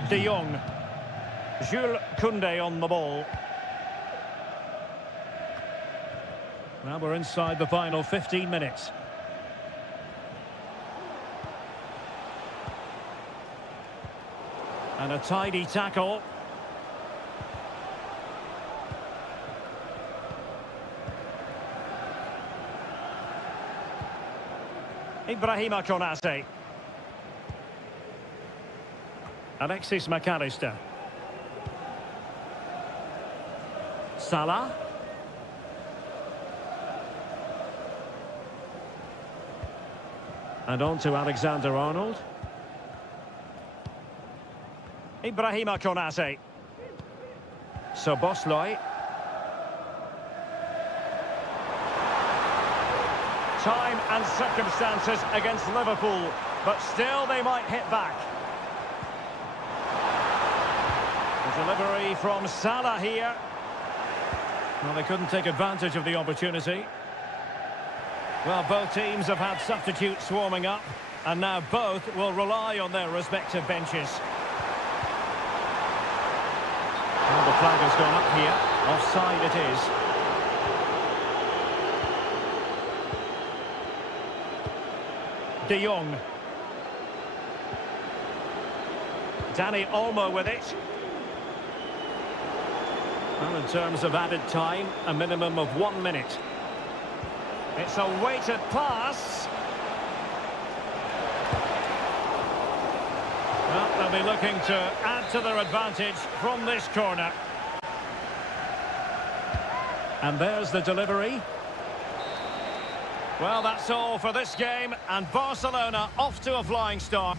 De Jong. Jules Koundé on the ball. Now we're inside the final 15 minutes. And a tidy tackle. Ibrahima Konate. Alexis McAllister. Salah. And on to Alexander-Arnold. Ibrahima Konate. Szoboszlai. Time and circumstances against Liverpool, but still they might hit back. The delivery from Salah here. Well, they couldn't take advantage of the opportunity. Well, both teams have had substitutes warming up, and now both will rely on their respective benches. Well, the flag has gone up here. Offside it is. De Jong. Dani Olmo with it. Well, in terms of added time, a minimum of 1 minute. It's a weighted pass. Well, they'll be looking to add to their advantage from this corner. And there's the delivery. Well, that's all for this game, and Barcelona off to a flying start.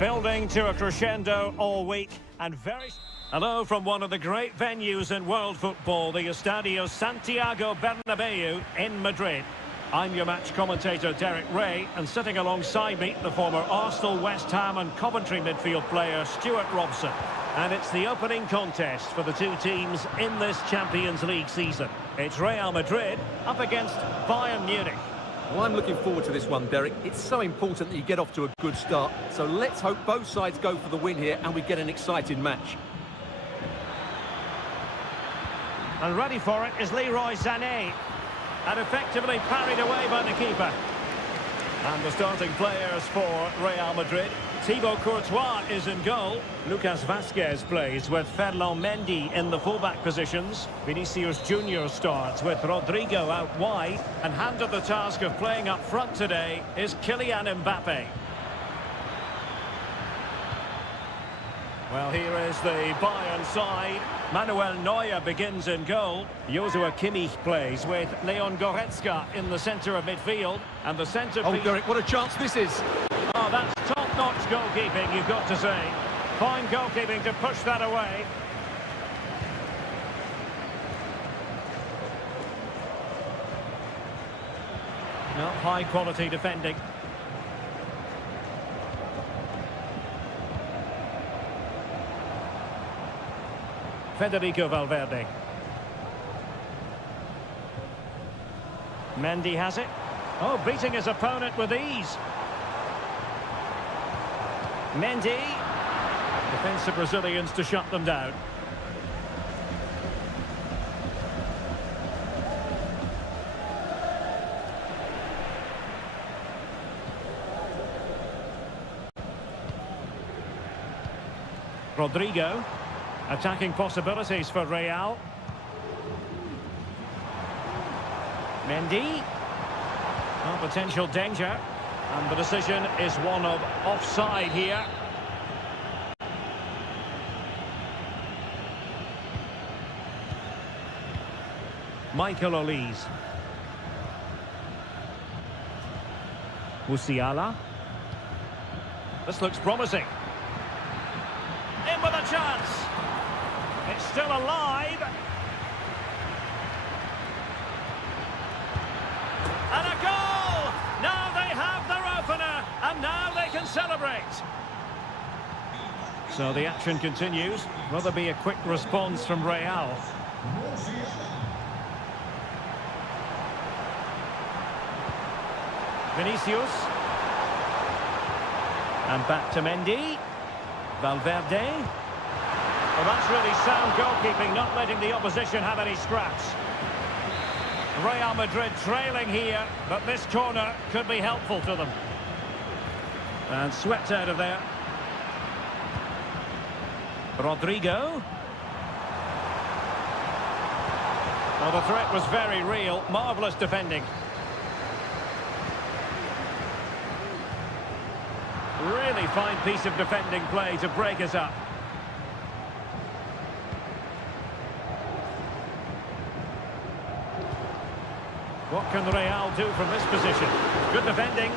Building to a crescendo all week and very... Hello from one of the great venues in world football, the Estadio Santiago Bernabeu in Madrid. I'm your match commentator, Derek Ray, and sitting alongside me, the former Arsenal, West Ham and Coventry midfield player, Stuart Robson. And it's the opening contest for the two teams in this Champions League season. It's Real Madrid up against Bayern Munich. Well, I'm looking forward to this one, Derek. It's so important that you get off to a good start. So let's hope both sides go for the win here and we get an exciting match. And ready for it is Leroy Sané. And effectively parried away by the keeper. And the starting players for Real Madrid. Thibaut Courtois is in goal. Lucas Vazquez plays with Ferland Mendy in the fullback positions. Vinicius Junior starts with Rodrigo out wide. And handed the task of playing up front today is Kylian Mbappe. Well, here is the Bayern side. Manuel Neuer begins in goal. Joshua Kimmich plays with Leon Goretzka in the centre of midfield. And the centre... Oh, Derek, what a chance this is. Oh, that's top-notch goalkeeping, you've got to say. Fine goalkeeping to push that away. Not high-quality defending. Federico Valverde. Mendy has it. Oh, beating his opponent with ease. Mendy. Defensive Brazilians to shut them down. Rodrigo. Attacking possibilities for Real. Mendy. Oh, potential danger. And the decision is one of offside here. Michael Olise. Musiala. This looks promising. In with a chance. It's still alive. And a goal! Now they have their opener, and now they can celebrate. So the action continues. Will there be a quick response from Real? Vinicius. And back to Mendy. Valverde. Well, that's really sound goalkeeping, not letting the opposition have any scraps. Real Madrid trailing here, but this corner could be helpful to them. And swept out of there. Rodrigo. Well, the threat was very real. Marvellous defending. Really fine piece of defending play to break us up. What can Real do from this position? Good defending.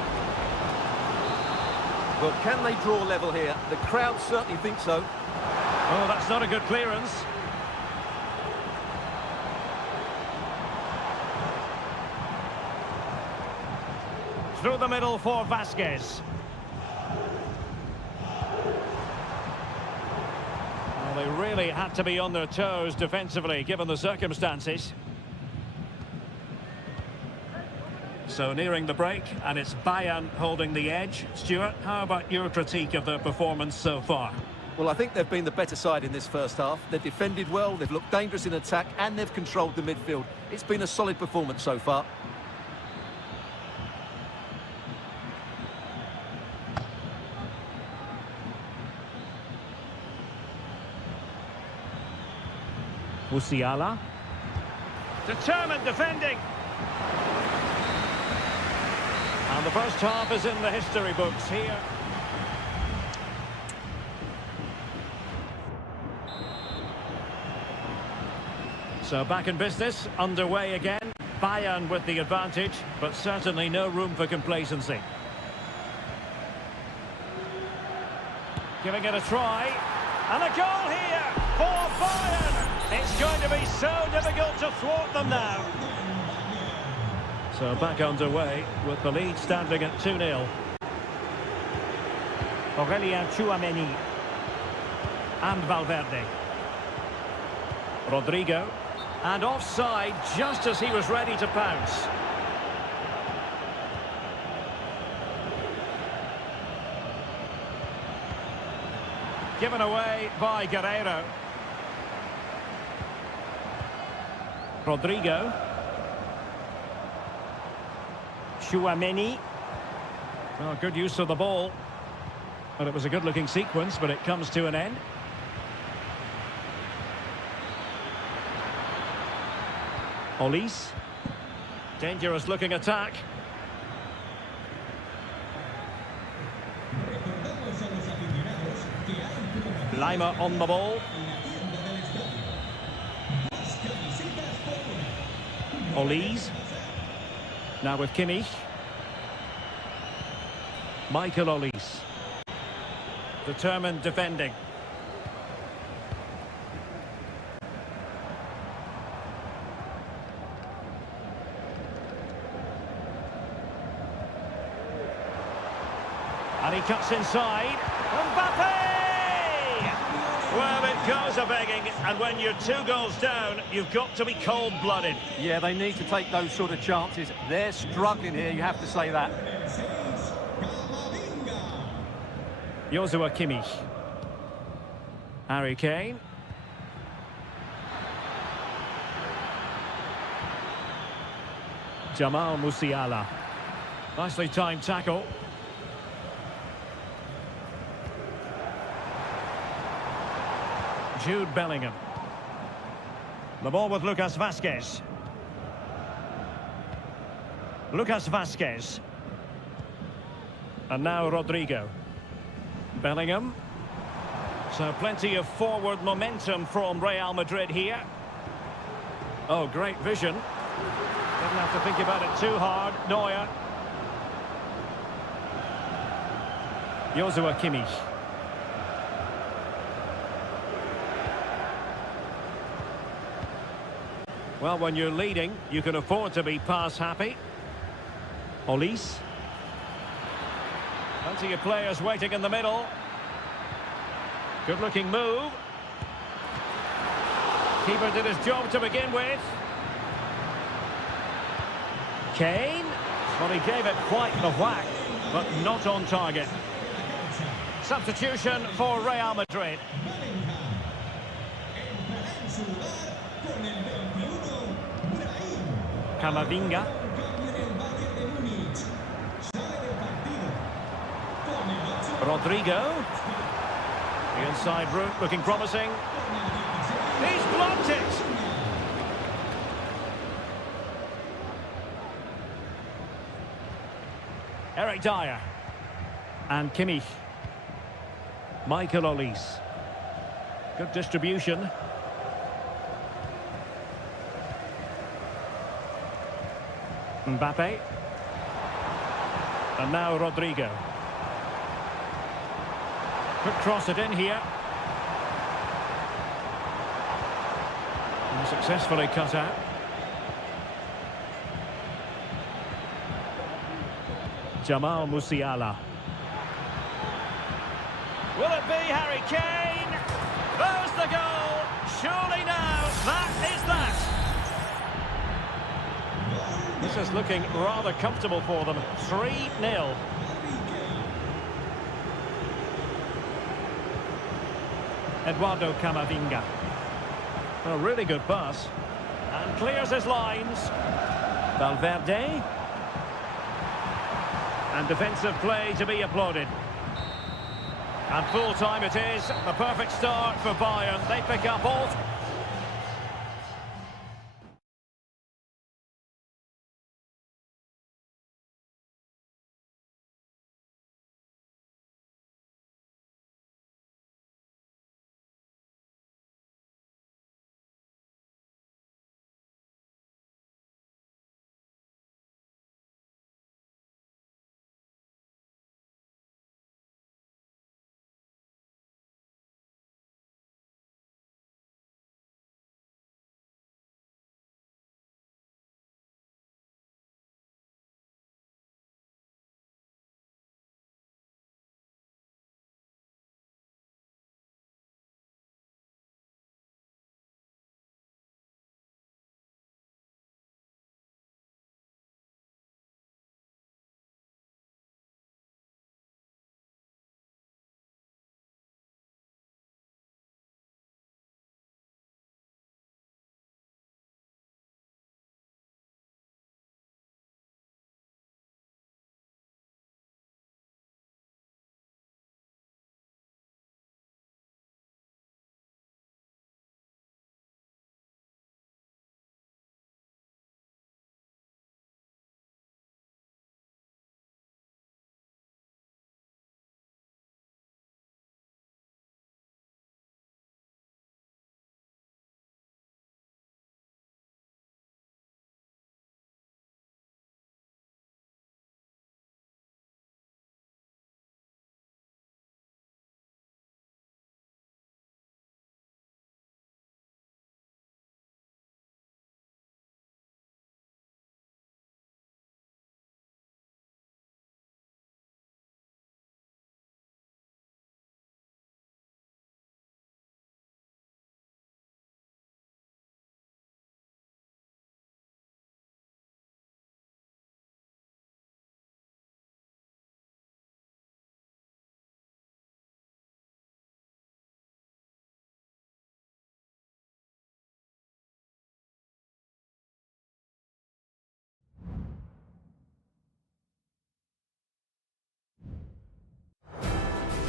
Well, can they draw level here? The crowd certainly think so. Oh, that's not a good clearance. Through the middle for Vazquez. Well, they really had to be on their toes defensively, given the circumstances. So nearing the break, and it's Bayern holding the edge. Stuart, how about your critique of their performance so far? Well, I think they've been the better side in this first half. They've defended well, they've looked dangerous in attack, and they've controlled the midfield. It's been a solid performance so far. Musiala. Determined defending. And the first half is in the history books here. So back in business, underway again. Bayern with the advantage, but certainly no room for complacency. Giving it a try. And a goal here for Bayern. It's going to be so difficult to thwart them now. So back underway with the lead standing at 2-0. Aurelien Tchouameni. And Valverde. Rodrigo. And offside just as he was ready to pounce. Given away by Guerreiro. Rodrigo. Tchouameni. Oh, good use of the ball. And it was a good-looking sequence, but it comes to an end. Olise. Dangerous-looking attack. Lima on the ball. Olise. Now with Kimmich. Michael Olise. Determined defending. And he cuts inside. Mbappe! Well, it goes a-begging, and when you're 2 goals down, you've got to be cold-blooded. Yeah, they need to take those sort of chances. They're struggling here, you have to say that. Joshua Kimmich. Harry Kane. Jamal Musiala. Nicely timed tackle. Jude Bellingham. The ball with Lucas Vazquez. Lucas Vazquez. And now Rodrigo. Bellingham. So plenty of forward momentum from Real Madrid here. Oh, great vision. Didn't have to think about it too hard. Neuer. Joshua Kimmich. Well, when you're leading, you can afford to be pass happy. Olise. Plenty of players waiting in the middle. Good-looking move. Keeper did his job to begin with. Kane. Well, he gave it quite the whack, but not on target. Substitution for Real Madrid. Camavinga. Rodrigo. The inside route looking promising. He's blocked it. Eric Dyer. And Kimmich. Michael Olise. Good distribution. Mbappe. And now Rodrigo. Could cross it in here. And successfully cut out. Jamal Musiala. Will it be Harry Kane? There's the goal. Surely now, that is that. This is looking rather comfortable for them. 3-0. Eduardo Camavinga. A really good pass. And clears his lines. Valverde. And defensive play to be applauded. And full time it is. The perfect start for Bayern. They pick up all...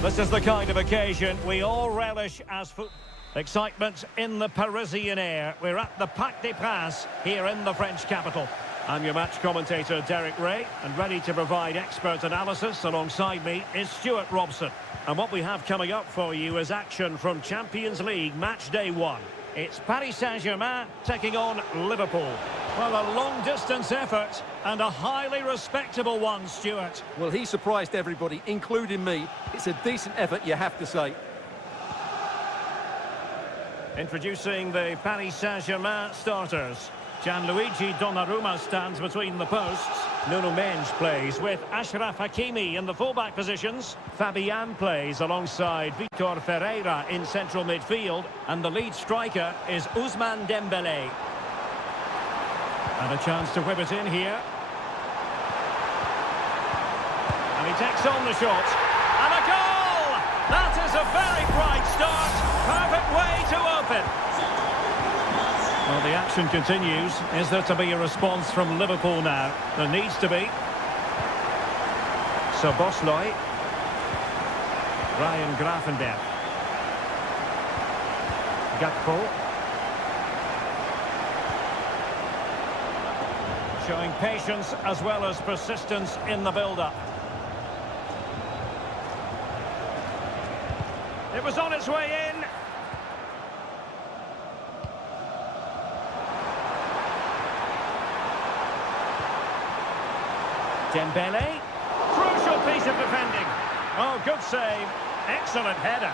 This is the kind of occasion we all relish as football. Excitement in the Parisian air. We're at the Parc des Princes here in the French capital. I'm your match commentator, Derek Ray, and ready to provide expert analysis alongside me is Stuart Robson. And what we have coming up for you is action from Champions League match day 1. It's Paris Saint-Germain taking on Liverpool. Well, a long-distance effort and a highly respectable one, Stuart. Well, he surprised everybody, including me. It's a decent effort, you have to say. Introducing the Paris Saint-Germain starters. Gianluigi Donnarumma stands between the posts. Nuno Mendes plays with Achraf Hakimi in the fullback positions. Fabian plays alongside Vitor Ferreira in central midfield. And the lead striker is Ousmane Dembélé. And a chance to whip it in here. And he takes on the shot. And a goal! That is a very bright start. Perfect way to open. Well, the action continues. Is there to be a response from Liverpool now? There needs to be. So Bosley. Ryan Gravenberch. Gakpo. Showing patience as well as persistence in the build-up. It was on its way in. Dembélé. Crucial piece of defending. Oh, good save. Excellent header.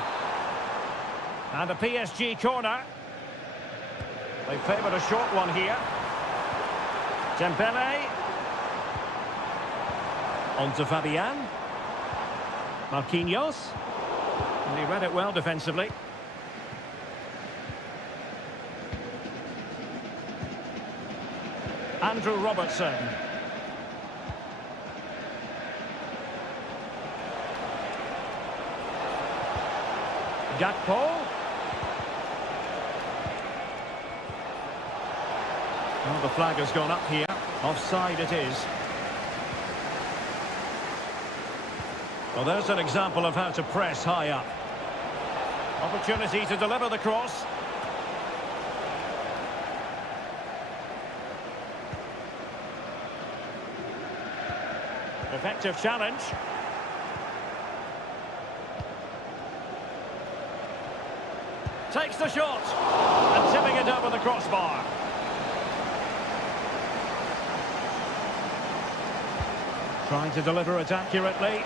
And a PSG corner. They favoured a short one here. Dembélé. On to Fabian. Marquinhos. And he read it well defensively. Andrew Robertson. Gakpo. Well, the flag has gone up here. Offside it is. Well, there's an example of how to press high up. Opportunity to deliver the cross. Effective challenge. Takes the shot. And tipping it over the crossbar. Trying to deliver it accurately.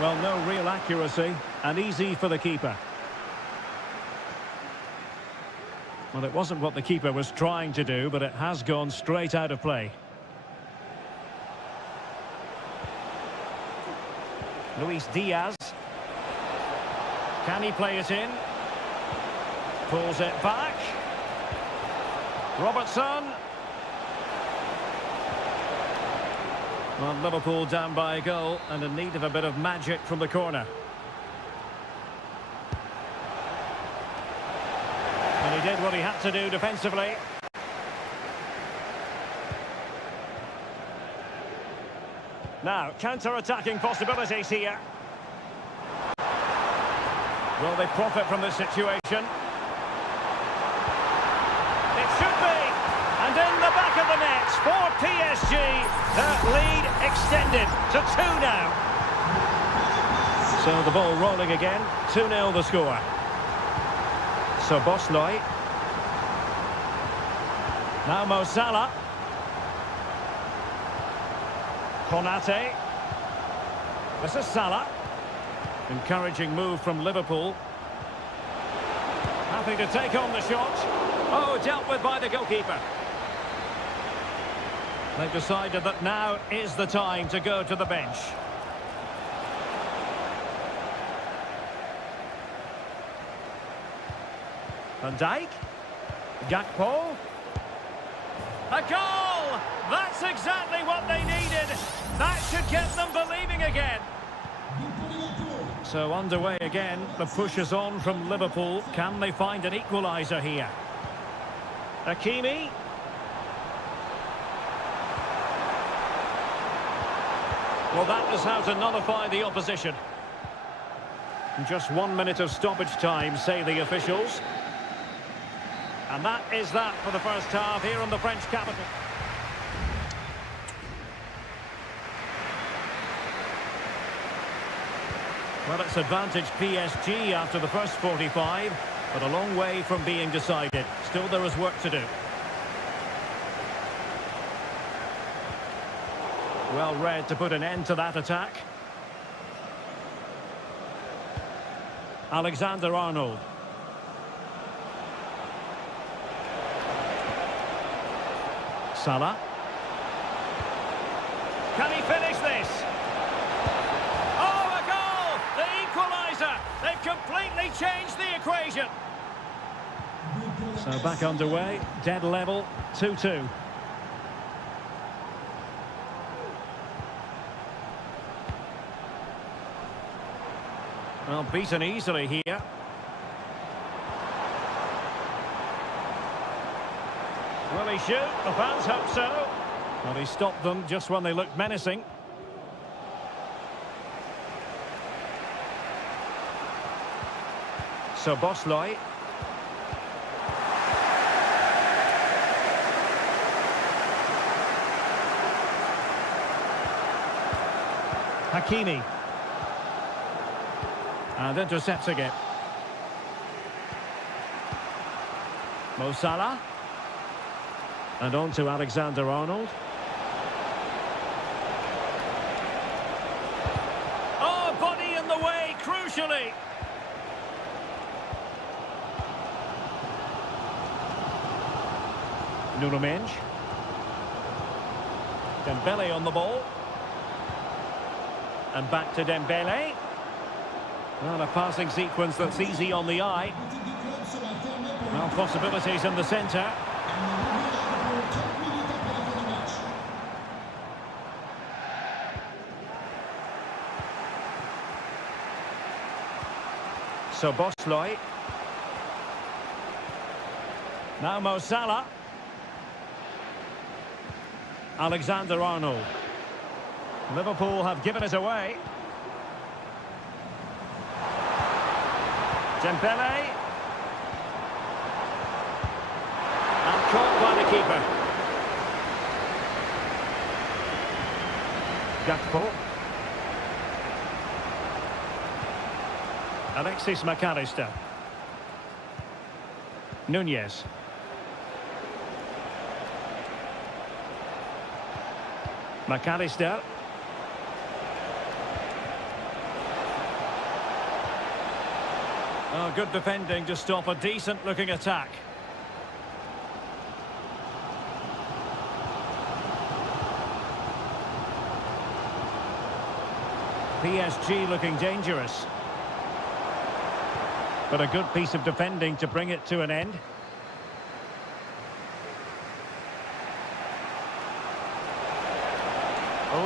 Well, no real accuracy, and easy for the keeper. Well, it wasn't what the keeper was trying to do, but it has gone straight out of play. Luis Diaz. Can he play it in? Pulls it back. Robertson. Well, Liverpool down by a goal and in need of a bit of magic from the corner. And he did what he had to do defensively. Now, counter-attacking possibilities here. Will they profit from this situation? It should be! And in the back of the net for PSG, their lead extended to 2 now. So the ball rolling again, 2-0 the score. So Bosley. Now Mo Salah. Konate. This is Salah. Encouraging move from Liverpool. Happy to take on the shot. Oh, dealt with by the goalkeeper. They've decided that now is the time to go to the bench. Van Dijk. Gakpo. A goal! That's exactly what they needed. That should get them believing again. So underway again. The push is on from Liverpool. Can they find an equaliser here? Hakimi. Well, that is how to nullify the opposition. Just 1 minute of stoppage time, say the officials. And that is that for the first half here in the French capital. Well, it's advantage PSG after the first 45, but a long way from being decided. Still there is work to do. Well read to put an end to that attack. Alexander-Arnold. Salah. Can he finish this? Oh, a goal! The equaliser! They've completely changed the equation. So back underway, dead level, 2-2. Well, beaten easily here. Will he shoot? The fans hope so. Well, he stopped them just when they looked menacing. So Bosley. Hakimi. And intercepts again. Mo Salah. And on to Alexander-Arnold. Oh, body in the way, crucially. Nuno Mendes. Dembele on the ball. And back to Dembele. Well, a passing sequence that's easy on the eye. Well, possibilities in the centre. So Bosley. Now Mo Salah. Alexander-Arnold. Liverpool have given it away. Dembele. And caught by the keeper. Gakpo. Alexis McAllister. Nunez. McAllister. Oh, good defending to stop a decent-looking attack. PSG looking dangerous. But a good piece of defending to bring it to an end.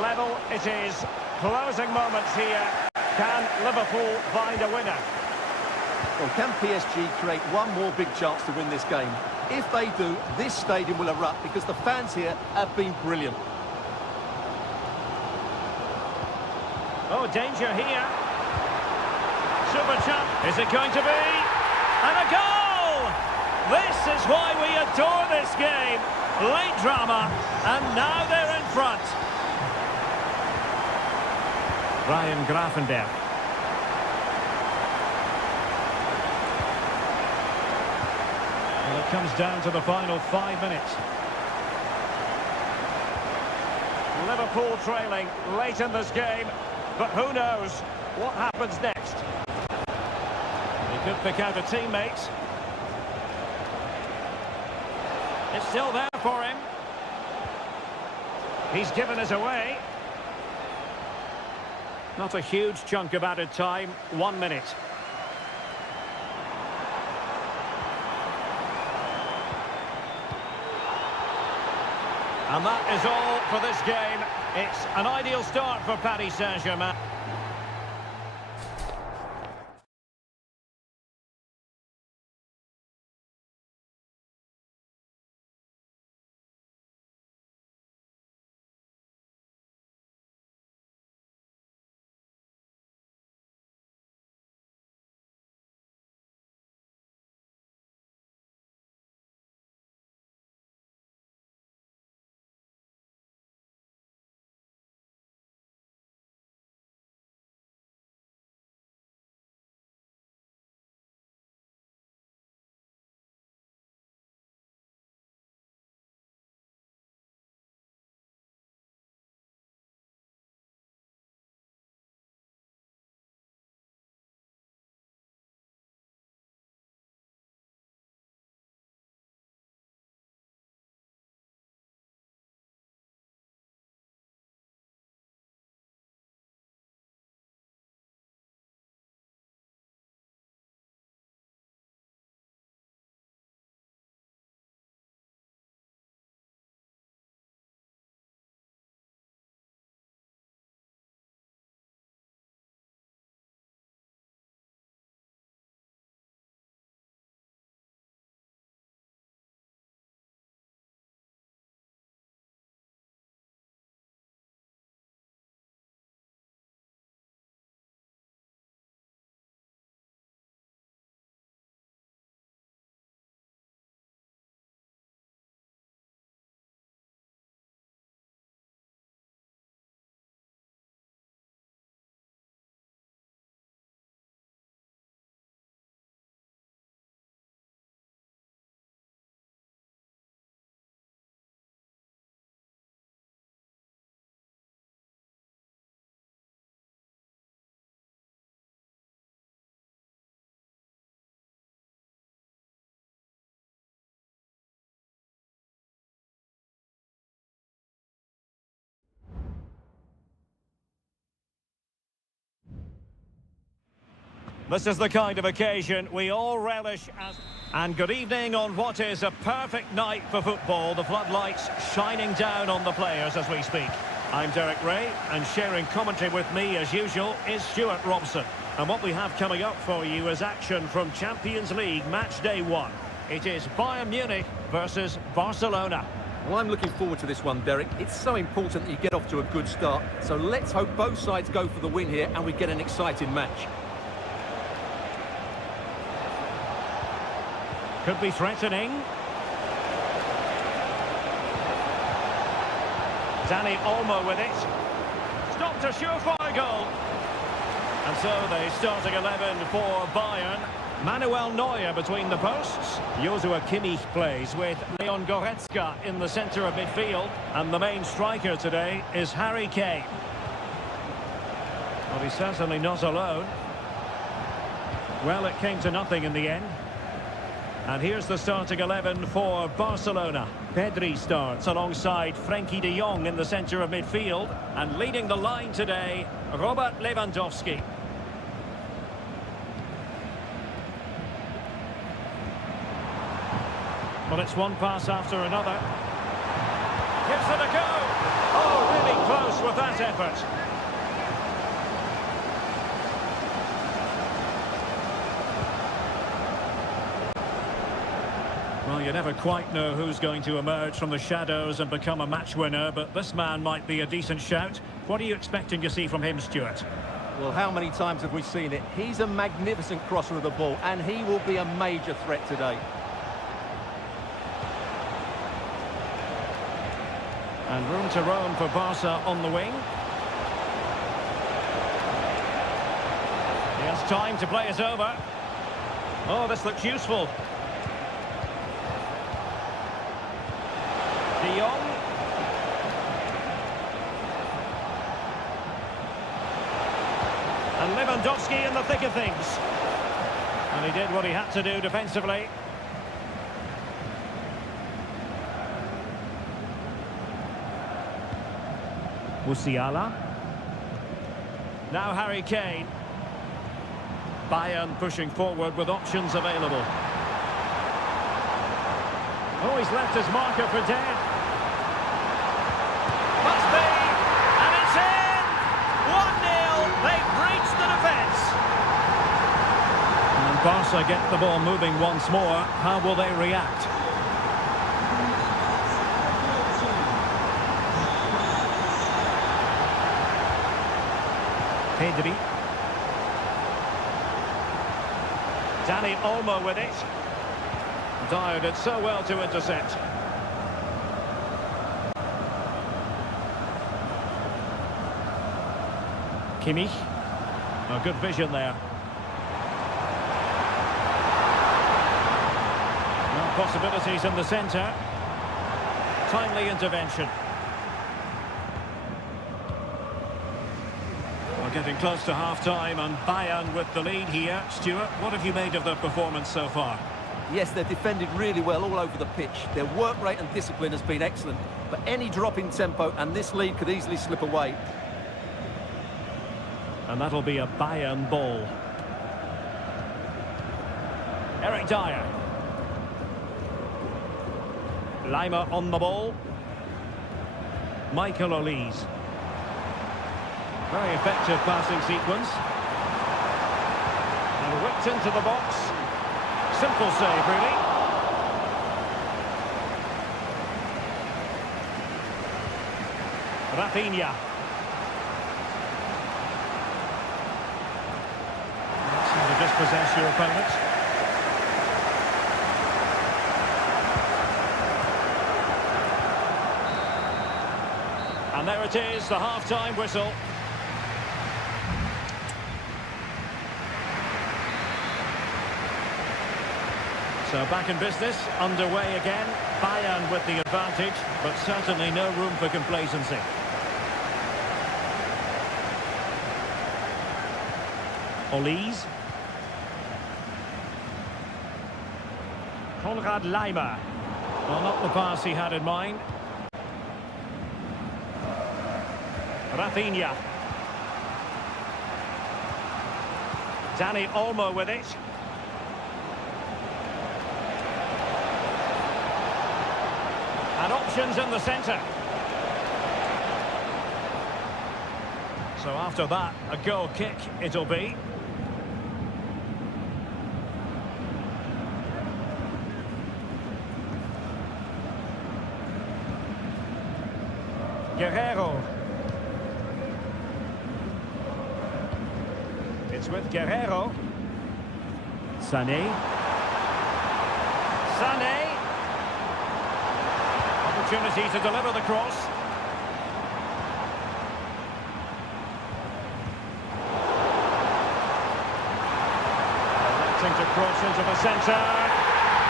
Level it is. Closing moments here. Can Liverpool find a winner? Well, can PSG create one more big chance to win this game? If they do, this stadium will erupt because the fans here have been brilliant. Oh, danger here. Super jump. Is it going to be? And a goal! This is why we adore this game. Late drama, and now they're in front. Ryan Gravenberch. Well, it comes down to the final 5 minutes. Liverpool trailing late in this game, but who knows what happens next. He could pick out a teammate. It's still there for him. He's given us away. Not a huge chunk of added time, 1 minute. And that is all for this game. It's an ideal start for Paris Saint-Germain. This is the kind of occasion we all relish as... And good evening on what is a perfect night for football. The floodlights shining down on the players as we speak. I'm Derek Ray, and sharing commentary with me, as usual, is Stuart Robson. And what we have coming up for you is action from Champions League Match Day 1. It is Bayern Munich versus Barcelona. Well, I'm looking forward to this one, Derek. It's so important that you get off to a good start. So let's hope both sides go for the win here and we get an exciting match. Could be threatening. Dani Olmo with it. Stopped a surefire goal. And so the starting 11 for Bayern. Manuel Neuer between the posts. Joshua Kimmich plays with Leon Goretzka in the centre of midfield. And the main striker today is Harry Kane. Well, he's certainly not alone. Well, it came to nothing in the end. And here's the starting 11 for Barcelona. Pedri starts alongside Frenkie de Jong in the centre of midfield. And leading the line today, Robert Lewandowski. Well, it's one pass after another. Gives it a go. Oh, really close with that effort. Well, you never quite know who's going to emerge from the shadows and become a match winner, but this man might be a decent shout. What are you expecting to see from him, Stuart? Well, how many times have we seen it? He's a magnificent crosser of the ball, and he will be a major threat today. And room to roam for Barca on the wing. He has time to play it over. Oh, this looks useful. De Jong. And Lewandowski in the thick of things. And he did what he had to do defensively. Musiala. Now Harry Kane. Bayern pushing forward with options available. Oh, he's left his marker for dead. Must be, and it's in! 1-0, they've breached the defence. And Barca get the ball moving once more. How will they react? Pedri. Dani Olmo with it. Dyer did so well to intercept. Kimmich. Oh, good vision there. Well, possibilities in the centre. Timely intervention. Getting close to half-time and Bayern with the lead here. Stuart, what have you made of their performance so far? Yes, they've defended really well all over the pitch. Their work rate and discipline has been excellent. But any drop in tempo and this lead could easily slip away. And that'll be a Bayern ball. Eric Dyer. Lima on the ball. Michael Olise. Very effective passing sequence. And whipped into the box. Simple save, really. Rafinha. That's how to dispossess your opponent. And there it is, the half-time whistle. So back in business, underway again. Bayern with the advantage, but certainly no room for complacency. Olise. Konrad Lima. Well, not the pass he had in mind. Rafinha. Dani Olmo with it. And options in the centre. So after that, a goal kick it'll be. Guerrero. It's with Guerrero. Sané. Sané. Opportunity to deliver the cross. Electing to cross into the centre.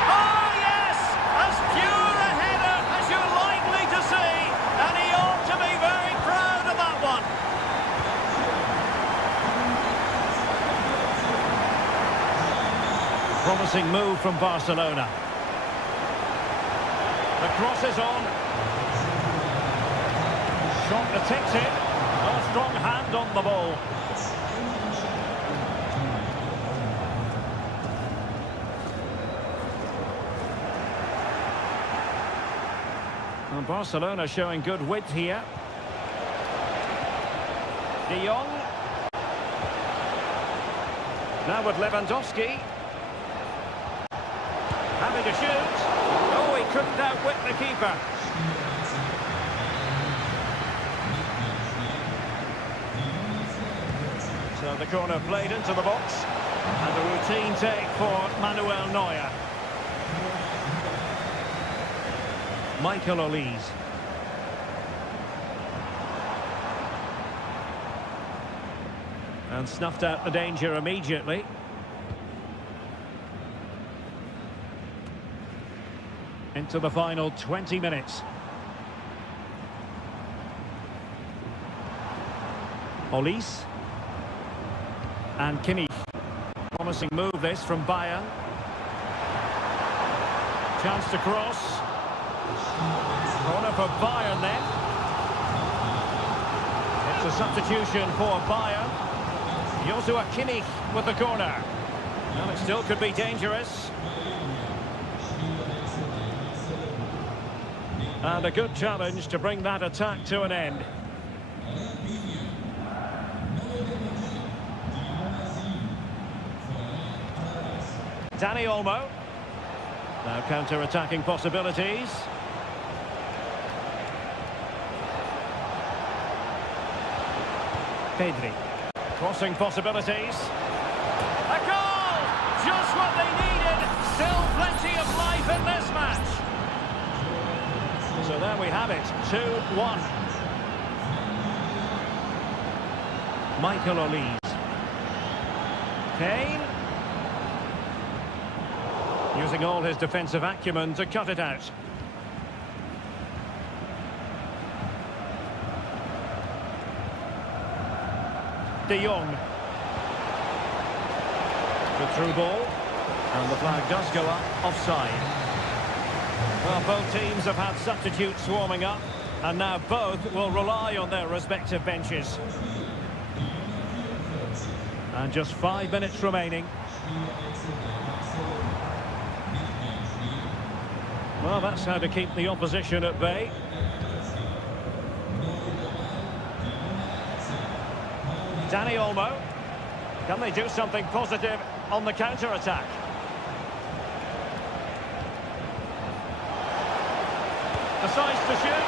Oh yes! As pure a header as you're likely to see. And he ought to be very proud of that one. Promising move from Barcelona. The cross is on. Shot detected. A strong hand on the ball. And Barcelona showing good width here. De Jong. Now with Lewandowski. Having to shoot. Oh, he couldn't outwit the keeper. So the corner played into the box. And a routine take for Manuel Neuer. Michael Olise. And snuffed out the danger immediately. Into the final 20 minutes. Olise. And Kimmich. Promising move this from Bayern. Chance to cross. Corner for Bayern then. It's a substitution for Bayern. Joshua Kimmich with the corner. Well, it still could be dangerous. And a good challenge to bring that attack to an end. Dani Olmo. Now counter-attacking possibilities. Pedri. Crossing possibilities. A goal! Just what they needed. Still plenty of life in this match. So there we have it, 2-1. Michael Olise. Kane. Using all his defensive acumen to cut it out. De Jong. The through ball. And the flag does go up, offside. Well, both teams have had substitutes warming up, and now both will rely on their respective benches. And just 5 minutes remaining. Well, that's how to keep the opposition at bay. Dani Olmo. Can they do something positive on the counter-attack? Decides to shoot.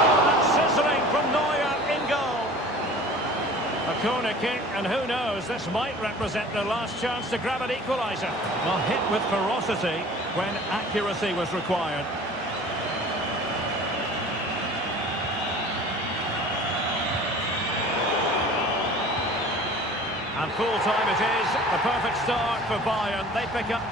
Oh, that's sizzling from Neuer in goal. A corner kick, and who knows, this might represent their last chance to grab an equaliser. Well, hit with ferocity when accuracy was required. And full time it is. The perfect start for Bayern. They pick up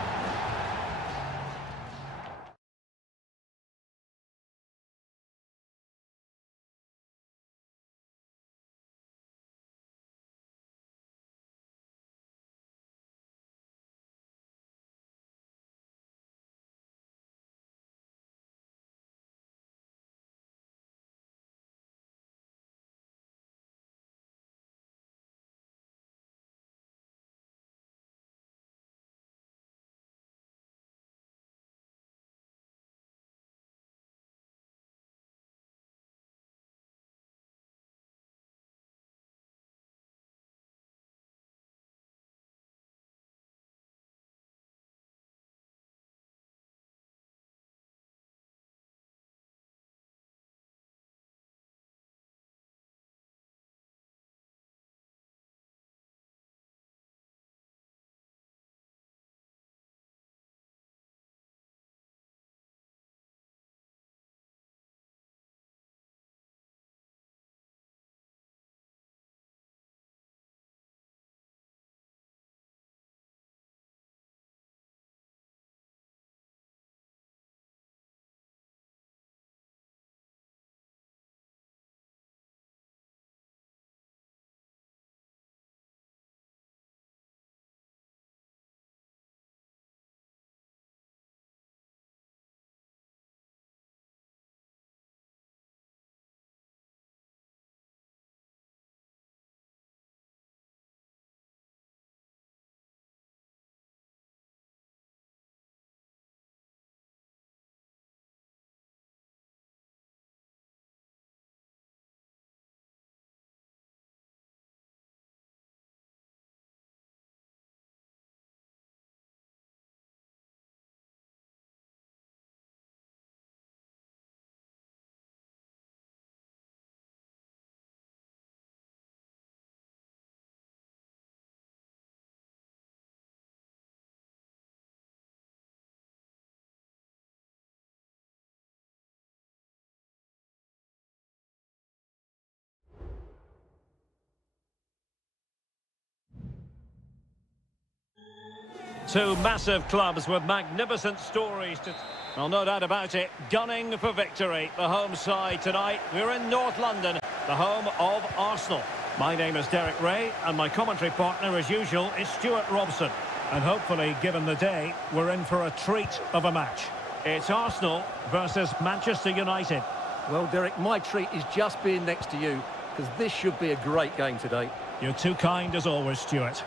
Two massive clubs with magnificent stories to... Well, no doubt about it, gunning for victory. The home side tonight. We're in North London, the home of Arsenal. My name is Derek Ray, and my commentary partner, as usual, is Stuart Robson. And hopefully, given the day, we're in for a treat of a match. It's Arsenal versus Manchester United. Well, Derek, my treat is just being next to you, because this should be a great game today. You're too kind as always, Stuart.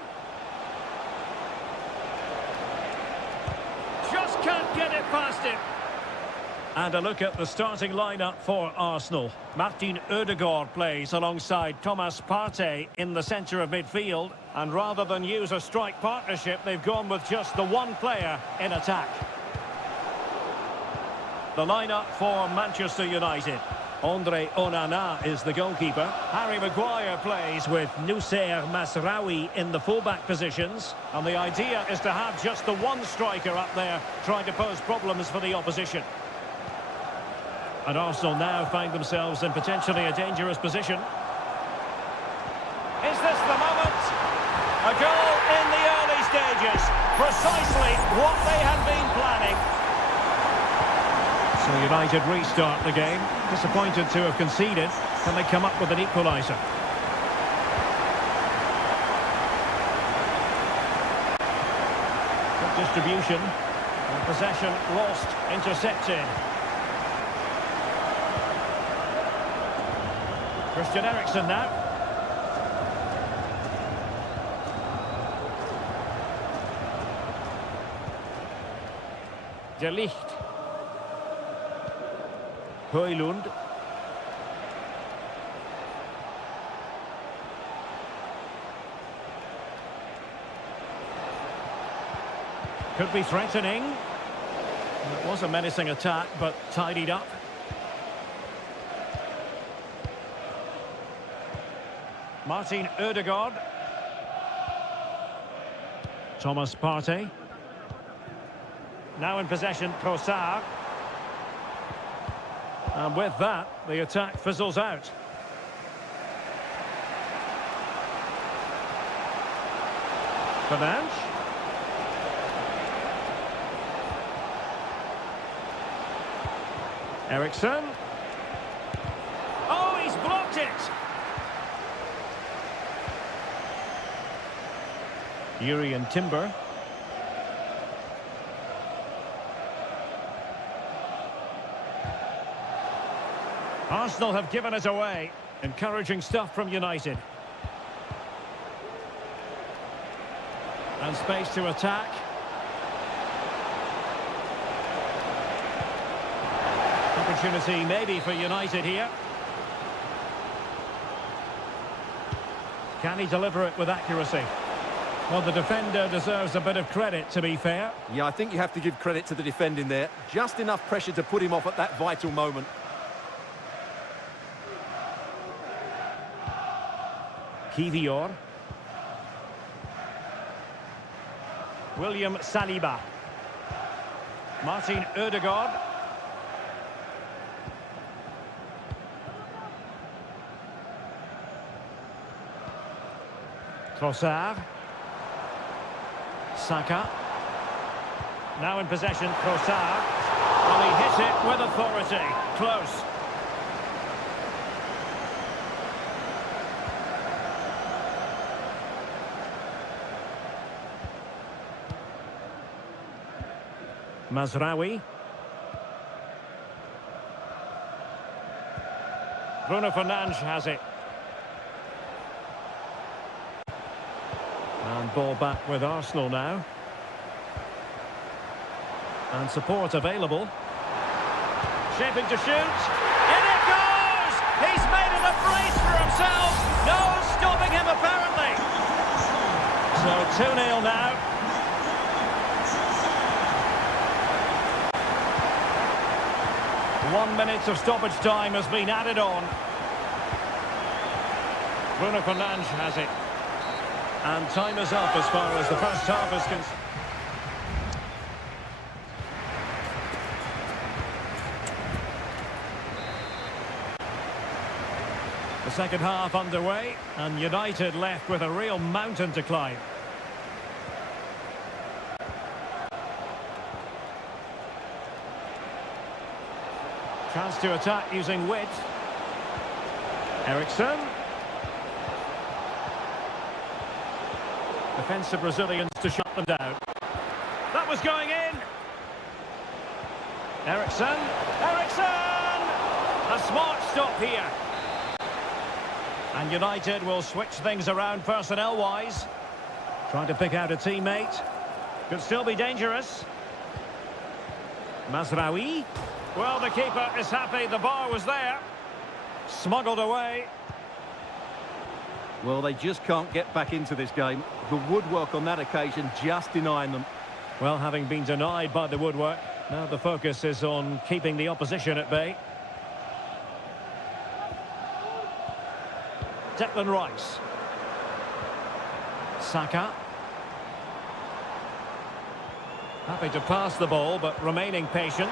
Just can't get it past him. And a look at the starting lineup for Arsenal. Martin Ødegaard plays alongside Thomas Partey in the centre of midfield. And rather than use a strike partnership, they've gone with just the one player in attack. The lineup for Manchester United. Andre Onana is the goalkeeper. Harry Maguire plays with Noussair Masraoui in the fullback positions. And the idea is to have just the one striker up there trying to pose problems for the opposition. And Arsenal now find themselves in potentially a dangerous position. Is this the moment? A goal in the early stages. Precisely what they had been planning. So United restart the game. Disappointed to have conceded. Can they come up with an equaliser? Good distribution. And possession lost. Intercepted. Christian Eriksen now. De Ligt. Højlund. Could be threatening. It was a menacing attack, but tidied up. Martin Ødegaard. Thomas Partey. Now in possession, Trossard. And with that, the attack fizzles out. Fernandes. Eriksen. Oh, he's blocked it! Yuri and Timber. Arsenal have given it away. Encouraging stuff from United. And space to attack. Opportunity maybe for United here. Can he deliver it with accuracy? Well, the defender deserves a bit of credit, to be fair. Yeah, I think you have to give credit to the defending there. Just enough pressure to put him off at that vital moment. Kivior. William Saliba. Martin Ødegaard. Trossard. Saka. Now in possession, Trossard. Well, he hit it with authority. Close. Masraoui. Bruno Fernandes has it. And ball back with Arsenal now. And support available. Shaping to shoot. In it goes! He's made it a brace for himself. No stopping him apparently. So 2-0 now. One minute of stoppage time has been added on. Bruno Fernandes has it. And time is up as far as the first half is concerned. The second half underway, and United left with a real mountain to climb. Chance to attack using width. Eriksson. Defensive Brazilians to shut them down. That was going in. Eriksson. Eriksson! A smart stop here. And United will switch things around personnel-wise. Trying to pick out a teammate. Could still be dangerous. Mazraoui. Well, the keeper is happy the bar was there. Smuggled away. Well, they just can't get back into this game. The woodwork on that occasion just denying them. Well, having been denied by the woodwork, now the focus is on keeping the opposition at bay. Declan Rice. Saka. Happy to pass the ball, but remaining patient.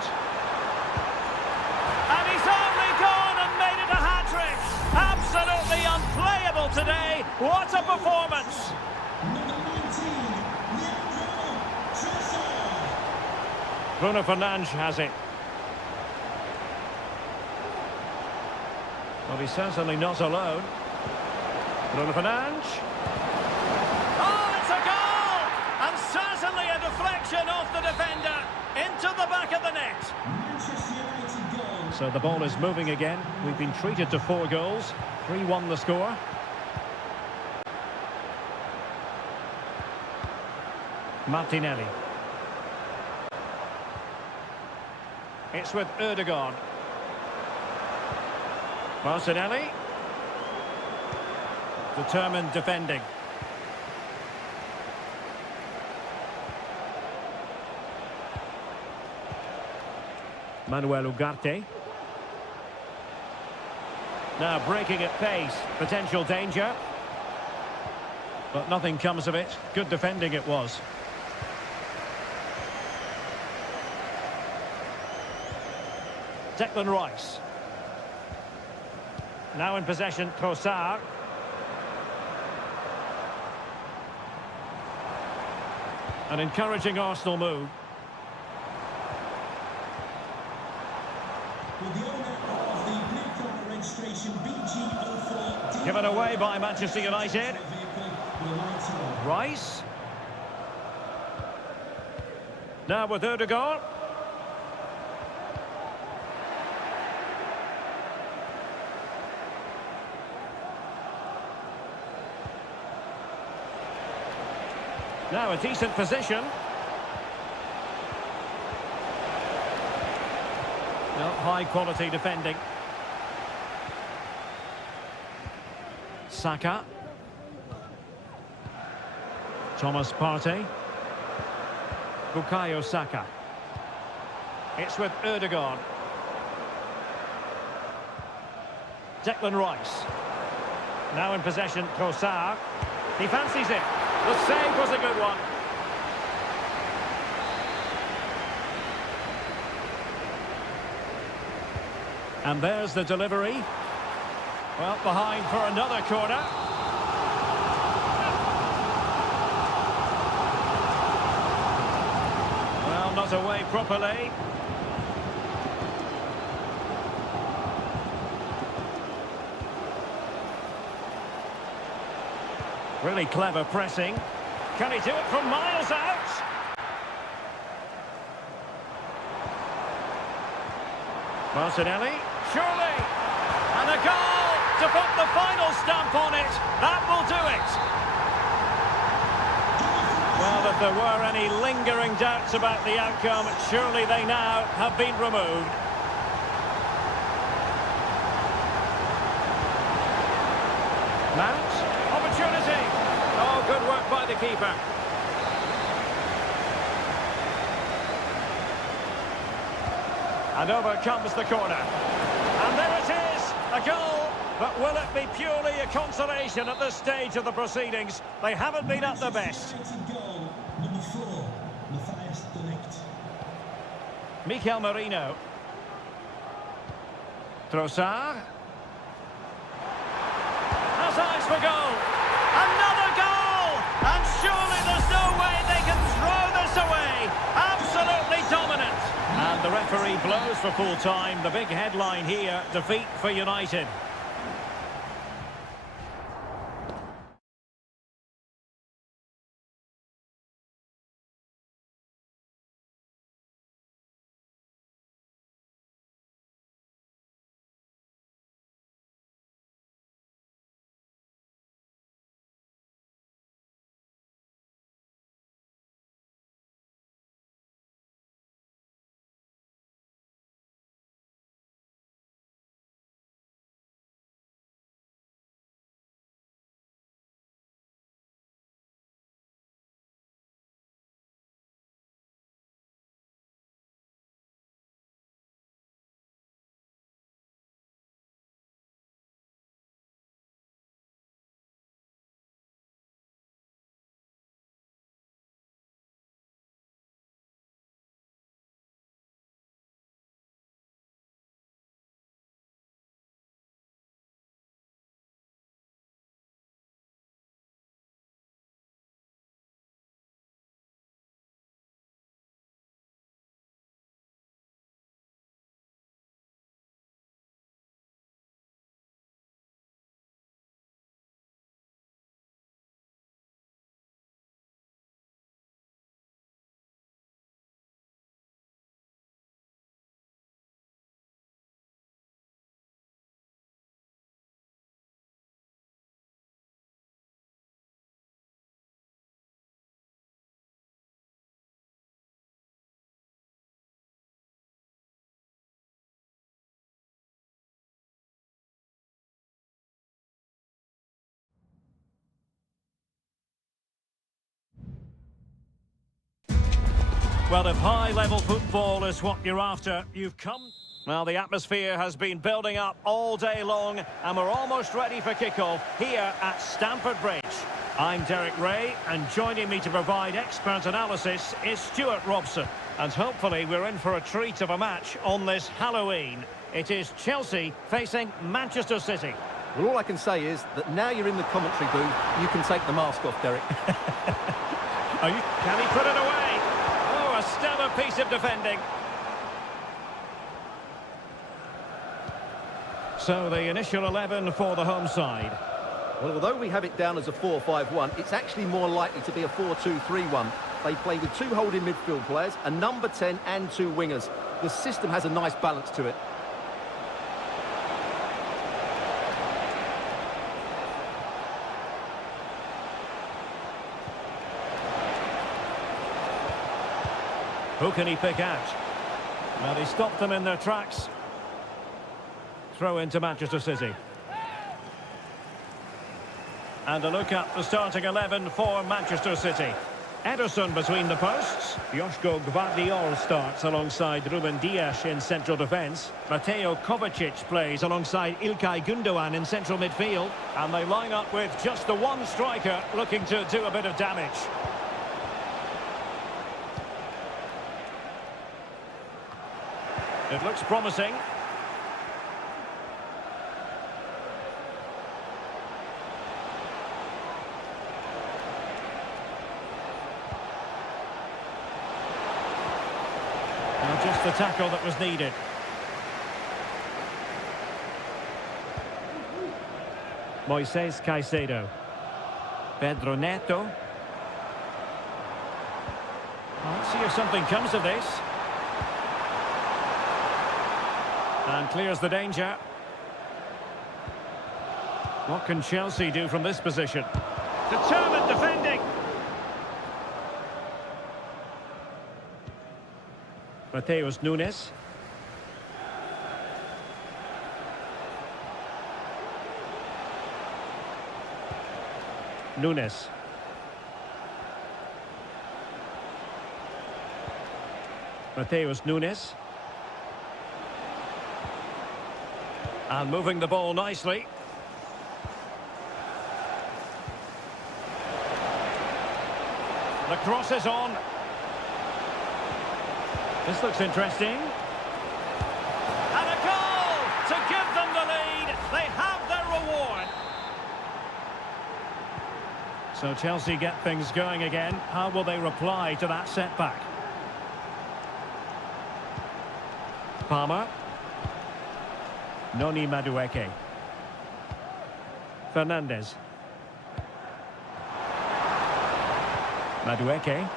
And he's only gone and made it a hat-trick. Absolutely unplayable today. What a performance. Bruno Fernandes has it. Well, he's certainly not alone. Bruno Fernandes. Oh, it's a goal! And certainly a deflection off the defender into the back of the net. So the ball is moving again. We've been treated to 4 goals. 3-1 the score. Martinelli. It's with Ødegaard. Martinelli. Determined defending. Manuel Ugarte. Now breaking at pace. Potential danger. But nothing comes of it. Good defending it was. Declan Rice. Now in possession, Trossard. An encouraging Arsenal move. Given away by Manchester United. Rice. Now with Ødegaard. Now a decent position. No, high quality defending. Saka. Thomas Partey. Bukayo Saka. It's with Ødegaard. Declan Rice. Now in possession, Trossard. He fancies it. The save was a good one. And there's the delivery. Well, behind for another corner. Well, not away properly. Really clever pressing. Can he do it from miles out? Martinelli, surely! And a goal to put the final stamp on it. That will do it. Well, if there were any lingering doubts about the outcome, surely they now have been removed. Mount, opportunity. Oh, good work by the keeper. And over comes the corner. And there it is, a goal. But will it be purely a consolation at this stage of the proceedings? They haven't been at their best. Mikel Merino. Trossard. Has eyes for goal. Another goal! And surely there's no way they can throw this away. Absolutely dominant. And the referee referee blows for full time. The big headline here, defeat for United. Well, if high-level football is what you're after, you've come... Well, the atmosphere has been building up all day long, and we're almost ready for kickoff here at Stamford Bridge. I'm Derek Ray, and joining me to provide expert analysis is Stuart Robson. And hopefully we're in for a treat of a match on this Halloween. It is Chelsea facing Manchester City. Well, all I can say is that now you're in the commentary booth, you can take the mask off, Derek. Can he put it away? A stellar piece of defending. So the initial 11 for the home side. Well, although we have it down as a 4-5-1, it's actually more likely to be a 4-2-3-1. They play with two holding midfield players, a number 10 and two wingers. The system has a nice balance to it. Who can he pick out? Well, he stopped them in their tracks. Throw into Manchester City. And a look at the starting 11 for Manchester City. Ederson between the posts. Joško Gvardiol starts alongside Ruben Dias in central defence. Mateo Kovacic plays alongside Ilkay Gundogan in central midfield. And they line up with just the one striker looking to do a bit of damage. It looks promising. Well, just the tackle that was needed. Moises Caicedo. Pedro Neto. Let's see if something comes of this. And clears the danger. What can Chelsea do from this position? Determined defending. Mateus Nunes. Nunes. Mateus Nunes. And moving the ball nicely. The cross is on. This looks interesting. And a goal to give them the lead. They have their reward. So Chelsea get things going again. How will they reply to that setback? Palmer. Noni Madueke. Fernandez. Madueke.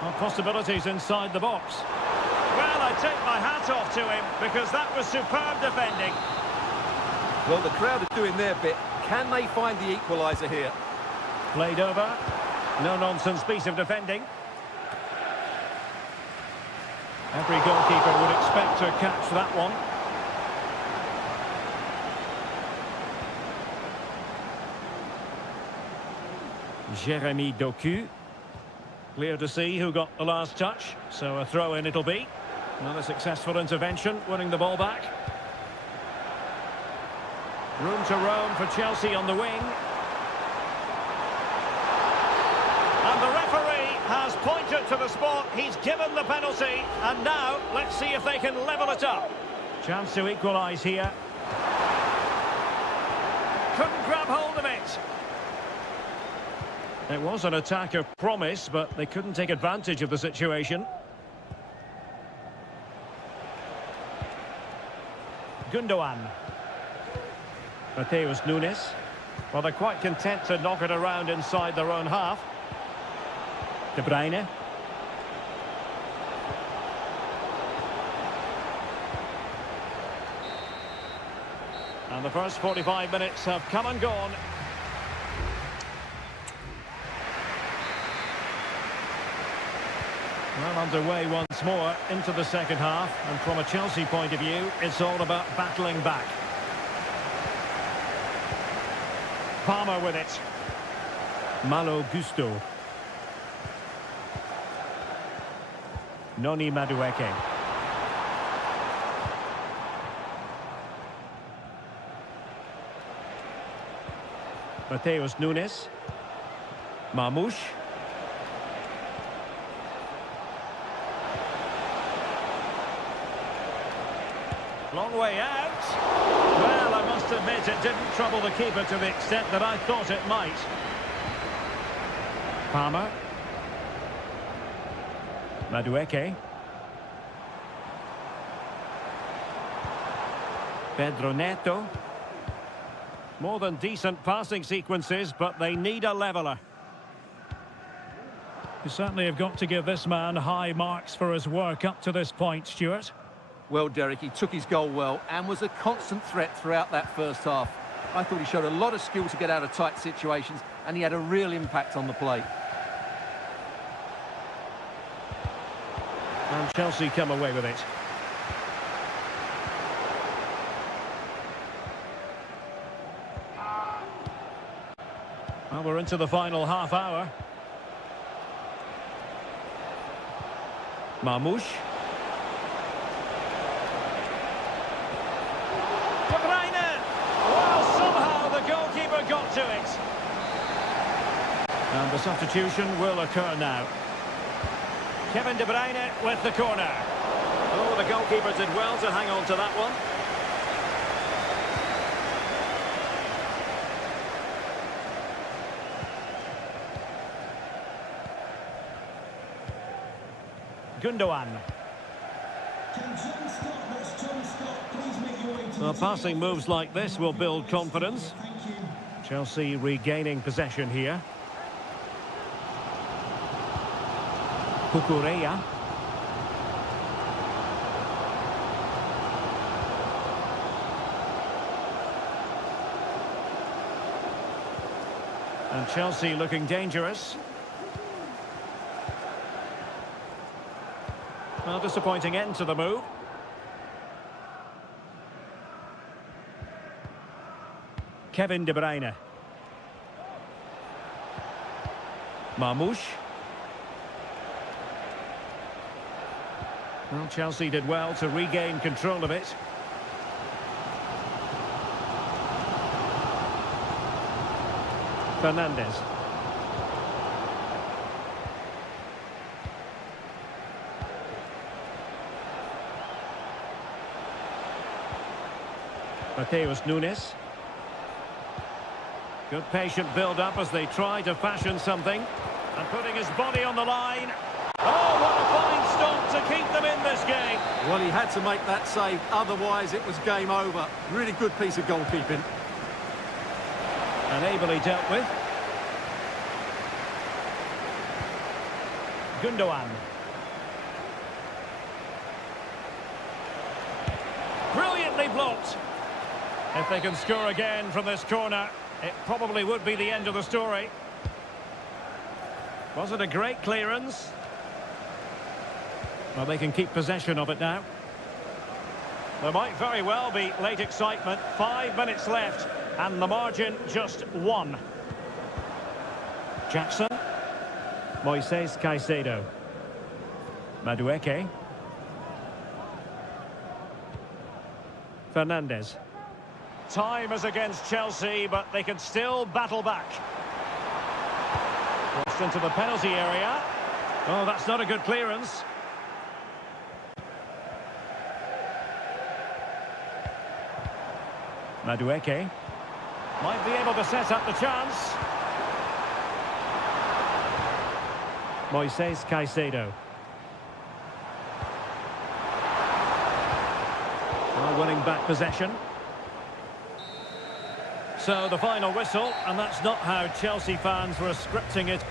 Well, possibilities inside the box. Well, I take my hat off to him because that was superb defending. Well, the crowd are doing their bit. Can they find the equaliser here? Played over. No-nonsense piece of defending. Every goalkeeper would expect to catch that one. Jeremy Doku. Clear to see who got the last touch, so a throw-in it'll be. Another successful intervention, winning the ball back. Room to roam for Chelsea on the wing. And the referee has pointed to the spot, he's given the penalty, and now let's see if they can level it up. Chance to equalise here. Couldn't grab hold of it. It was an attack of promise, but they couldn't take advantage of the situation. Gundogan. Mateus Nunes. Well, they're quite content to knock it around inside their own half. De Bruyne. And the first 45 minutes have come and gone. Well, underway once more into the second half, and from a Chelsea point of view, it's all about battling back. Palmer with it. Malo Gusto. Noni Madueke. Mateus Nunes. Marmoush. Long way out. Well, I must admit it didn't trouble the keeper to the extent that I thought it might. Palmer. Madueke. Pedro Neto. More than decent passing sequences, but they need a leveller. You certainly have got to give this man high marks for his work up to this point, Stuart. Well, Derek, he took his goal well and was a constant threat throughout that first half. I thought he showed a lot of skill to get out of tight situations, and he had a real impact on the play. And Chelsea come away with it. Well, we're into the final half hour. Marmoush. De Bruyne! Well, somehow the goalkeeper got to it. And the substitution will occur now. Kevin De Bruyne with the corner. Oh, the goalkeeper did well to hang on to that one. Gundogan. Well, passing moves like this will build confidence. Chelsea regaining possession here. Cucurella. And Chelsea looking dangerous. Well, disappointing end to the move. Kevin De Bruyne. Marmoush. Well, Chelsea did well to regain control of it. Fernandez. Mateus Nunes. Good patient build-up as they try to fashion something. And putting his body on the line. Oh, what a fine stop to keep them in this game. Well, he had to make that save, otherwise it was game over. Really good piece of goalkeeping. And ably dealt with. Gundogan. Brilliantly blocked. If they can score again from this corner, it probably would be the end of the story. Was it a great clearance? Well, they can keep possession of it now. There might very well be late excitement. 5 minutes left, and the margin just 1. Jackson. Moises Caicedo. Madueke. Fernandes. Time is against Chelsea, but they can still battle back. Crossed into the penalty area. Oh, that's not a good clearance. Madueke might be able to set up the chance. Moises Caicedo. Winning back possession. So the final whistle, and that's not how Chelsea fans were scripting it.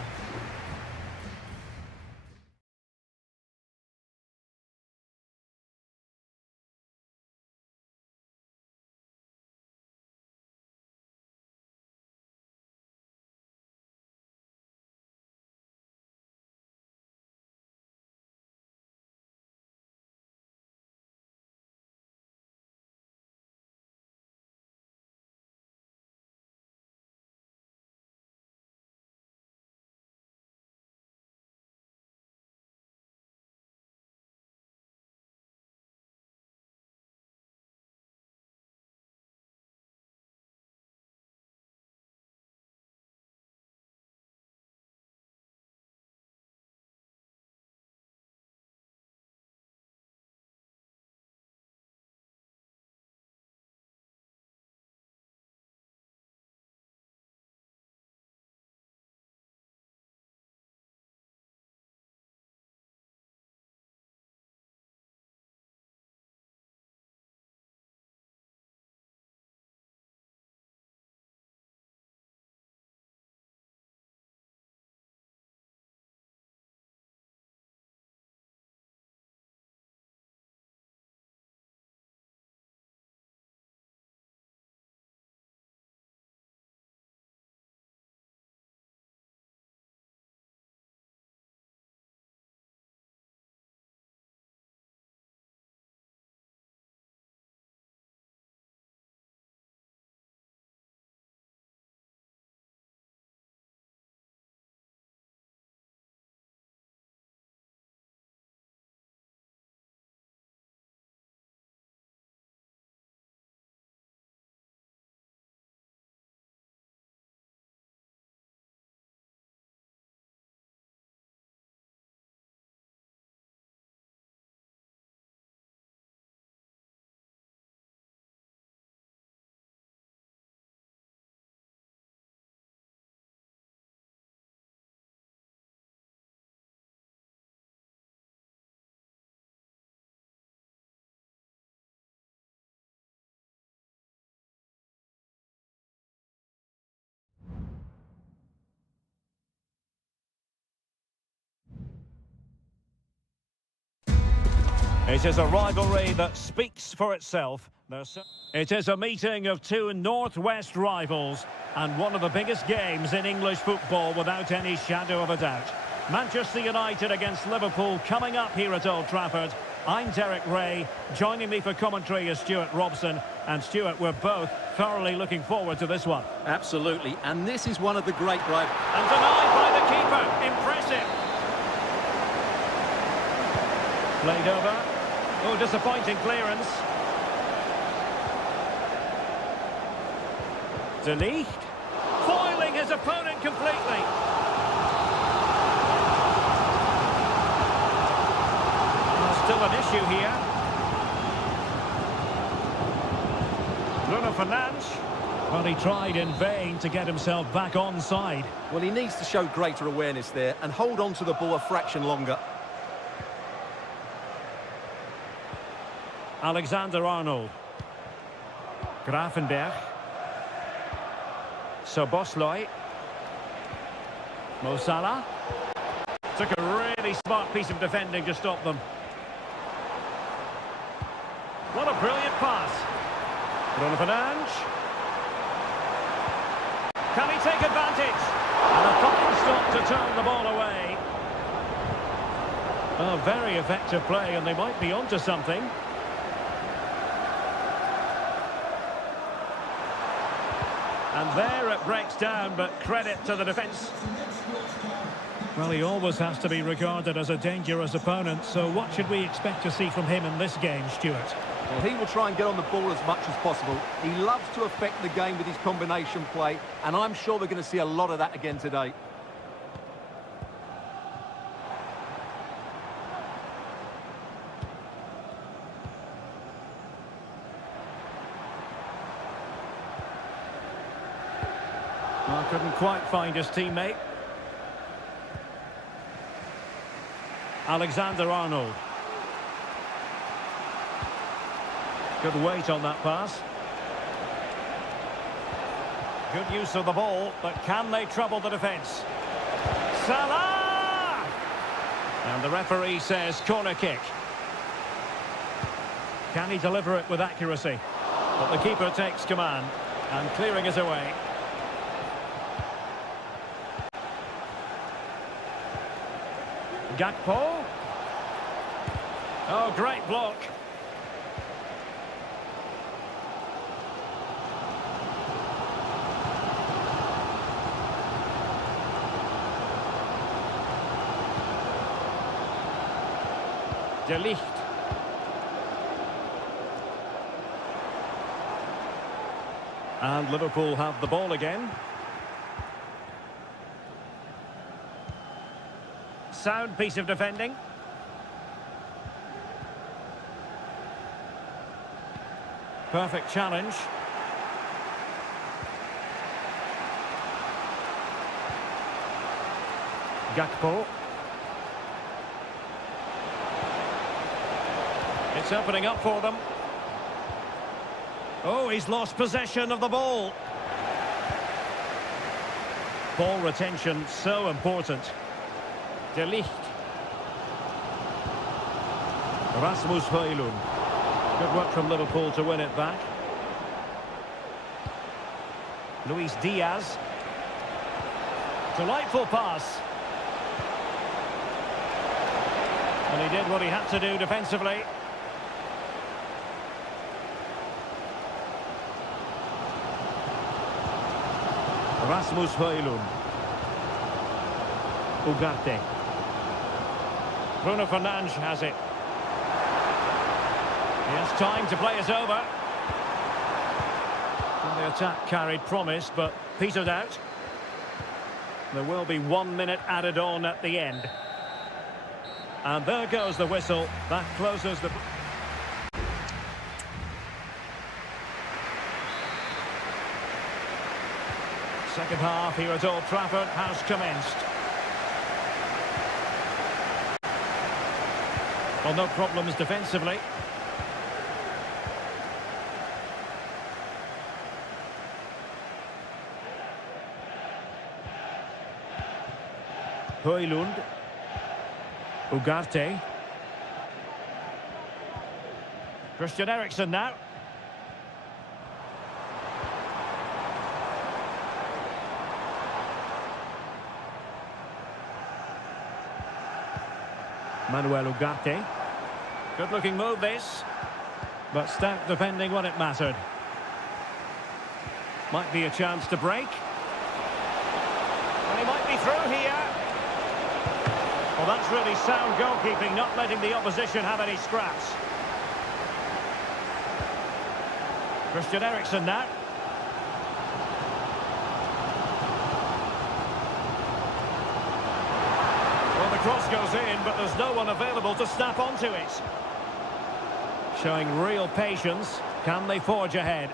It is a rivalry that speaks for itself. It is a meeting of two northwest rivals and one of the biggest games in English football without any shadow of a doubt. Manchester United against Liverpool coming up here at Old Trafford. I'm Derek Ray. Joining me for commentary is Stuart Robson. And Stuart, we're both thoroughly looking forward to this one. Absolutely, and this is one of the great rivals. And denied by the keeper. Impressive. Played over. Oh, disappointing clearance. De Ligt. Foiling his opponent completely. Still an issue here. Bruno Fernandes. Well, he tried in vain to get himself back onside. Well, he needs to show greater awareness there and hold on to the ball a fraction longer. Alexander-Arnold. Grafenberg. Szoboszlai. Mo Salah. Took a really smart piece of defending to stop them. What a brilliant pass. Bruno Fernandes. Can he take advantage? And a fine stop to turn the ball away. Oh, very effective play, and they might be onto something. And there it breaks down, but credit to the defence. Well, he always has to be regarded as a dangerous opponent, so what should we expect to see from him in this game, Stuart? Well, he will try and get on the ball as much as possible. He loves to affect the game with his combination play, and I'm sure we're going to see a lot of that again today. Well, couldn't quite find his teammate. Alexander-Arnold. Good weight on that pass. Good use of the ball, but can they trouble the defence? Salah! And the referee says corner kick. Can he deliver it with accuracy? But the keeper takes command, and clearing is away. Gakpo. Oh, great block. De Ligt. And Liverpool have the ball again. Sound piece of defending. Perfect challenge. Gakpo. It's opening up for them. Oh, he's lost possession of the ball. Ball retention so important. De Ligt. Rasmus Højlund. Good work from Liverpool to win it back. Luis Diaz. Delightful pass. And he did what he had to do defensively. Rasmus Højlund. Ugarte. Bruno Fernandes has it. He has time to play us over. And the attack carried promise, but petered out. There will be 1 minute added on at the end. And there goes the whistle. That closes the... Second half here at Old Trafford has commenced. Well, no problems defensively. Højlund. Ugarte. Christian Eriksen now. Manuel Ugarte. Good looking move this, but stout defending when it mattered. Might be a chance to break. And he might be through here. Well, that's really sound goalkeeping, not letting the opposition have any scraps. Christian Eriksen now. Well, the cross goes in, but there's no one available to snap onto it. Showing real patience. Can they forge ahead?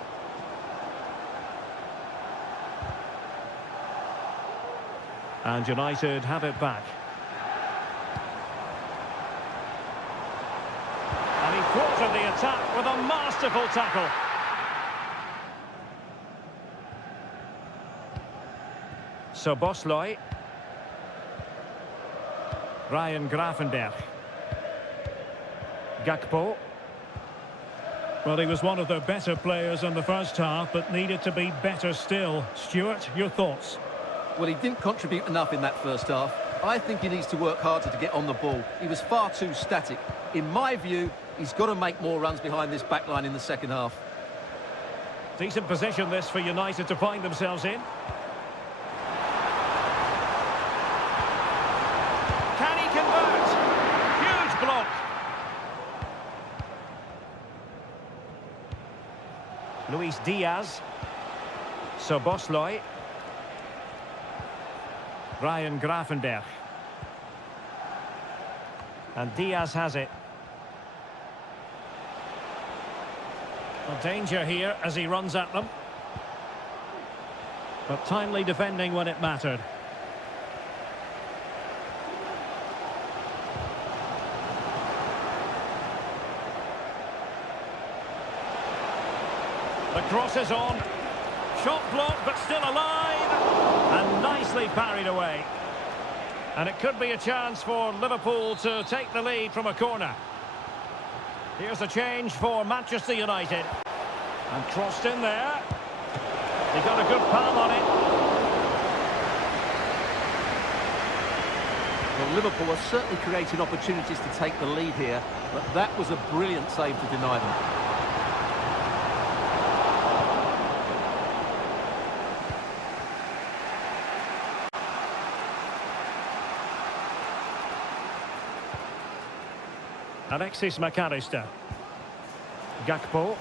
And United have it back. And he thwarted the attack with a masterful tackle. So Bosloy. Ryan Grafenberg. Gakpo. Well, he was one of the better players in the first half, but needed to be better still. Stuart, your thoughts? Well, he didn't contribute enough in that first half. I think he needs to work harder to get on the ball. He was far too static. In my view, he's got to make more runs behind this back line in the second half. Decent position this for United to find themselves in. Can he convert? Huge block. Luis Diaz. Szoboszlai. Ryan Grafenberg. And Diaz has it. Well, danger here as he runs at them. But timely defending when it mattered. The cross is on. Shot blocked, but still alive. And nicely parried away. And it could be a chance for Liverpool to take the lead from a corner. Here's a change for Manchester United. And crossed in there. He got a good palm on it. Well, Liverpool are certainly creating opportunities to take the lead here, but that was a brilliant save to deny them. Alexis McAllister. Gakpo.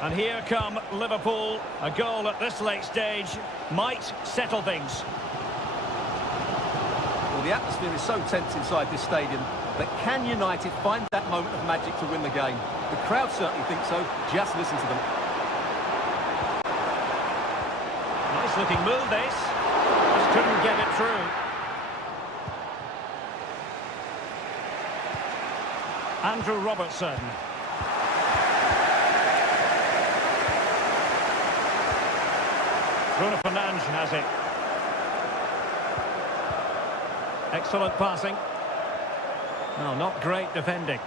And here come Liverpool. A goal at this late stage might settle things. Well, the atmosphere is so tense inside this stadium, but can United find that moment of magic to win the game? The crowd certainly think so. Just listen to them. Nice looking move this. Just couldn't get it through. Andrew Robertson. Bruno Fernandes has it. Excellent passing. No, not great defending.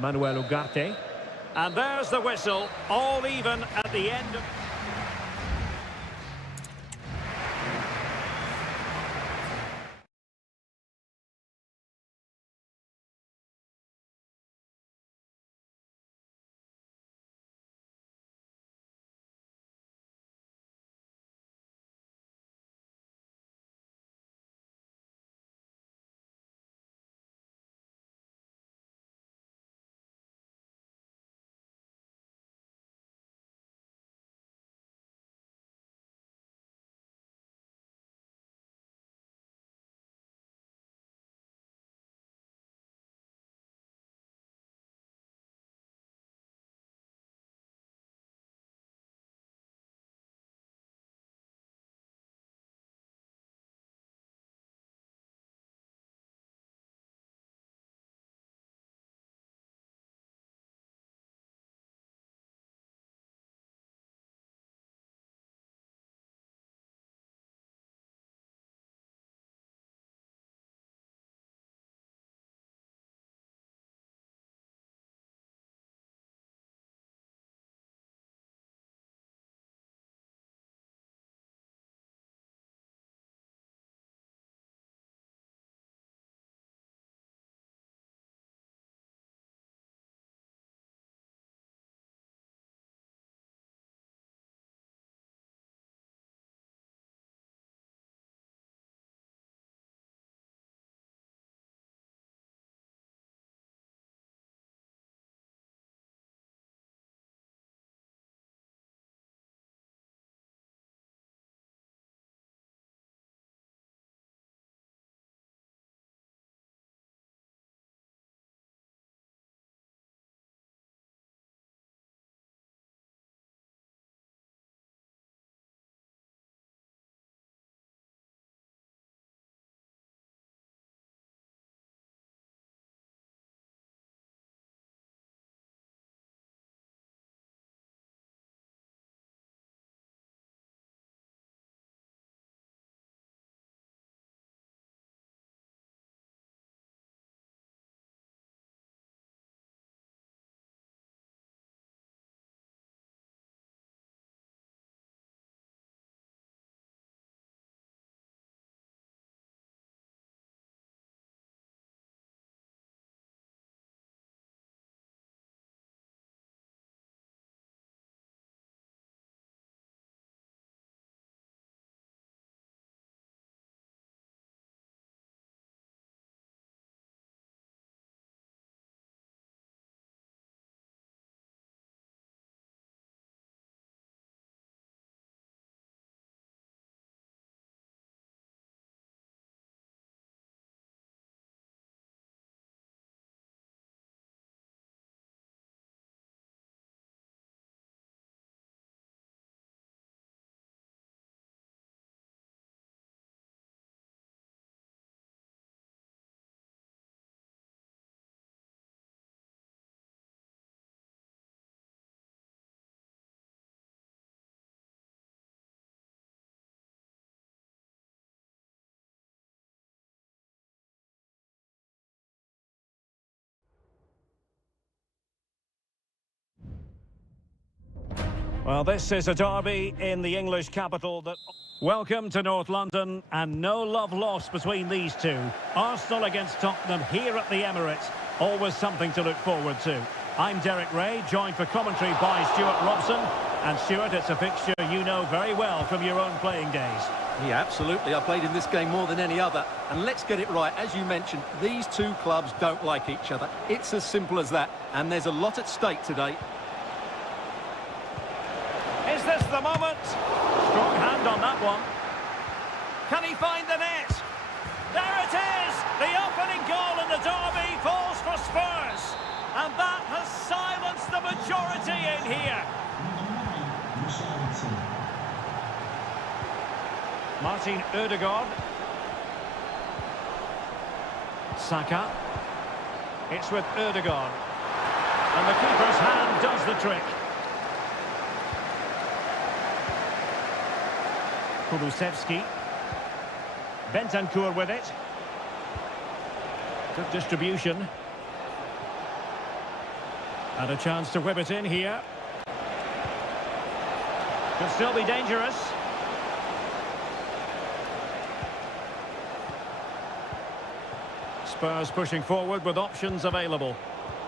Manuel Ugarte. And there's the whistle, all even at the end of... Well, this is a derby in the English capital that... Welcome to North London, and no love lost between these two. Arsenal against Tottenham here at the Emirates. Always something to look forward to. I'm Derek Ray, joined for commentary by Stuart Robson. And Stuart, it's a fixture you know very well from your own playing days. Yeah, absolutely. I played in this game more than any other. And let's get it right. As you mentioned, these two clubs don't like each other. It's as simple as that. And there's a lot at stake today. Is this the moment? Strong hand on that one. Can he find the net? There it is! The opening goal in the derby falls for Spurs. And that has silenced the majority in here. Martin Ødegaard. Saka. It's with Ødegaard. And the keeper's hand does the trick. Kulusevski. Bentancur with it. Good distribution. And a chance to whip it in here. Could still be dangerous. Spurs pushing forward with options available.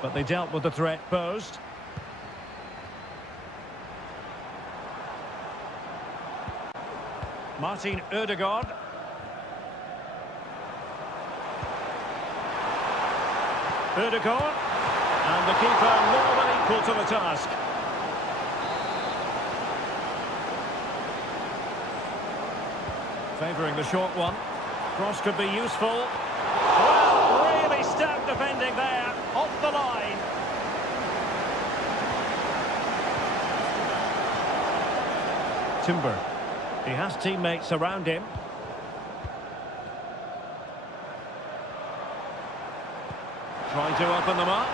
But they dealt with the threat posed. Martin Ødegaard. Ødegaard. And the keeper more than equal to the task. Favouring the short one. Cross could be useful. Well, really stout defending there. Off the line. Timber. He has teammates around him. Trying to open them up.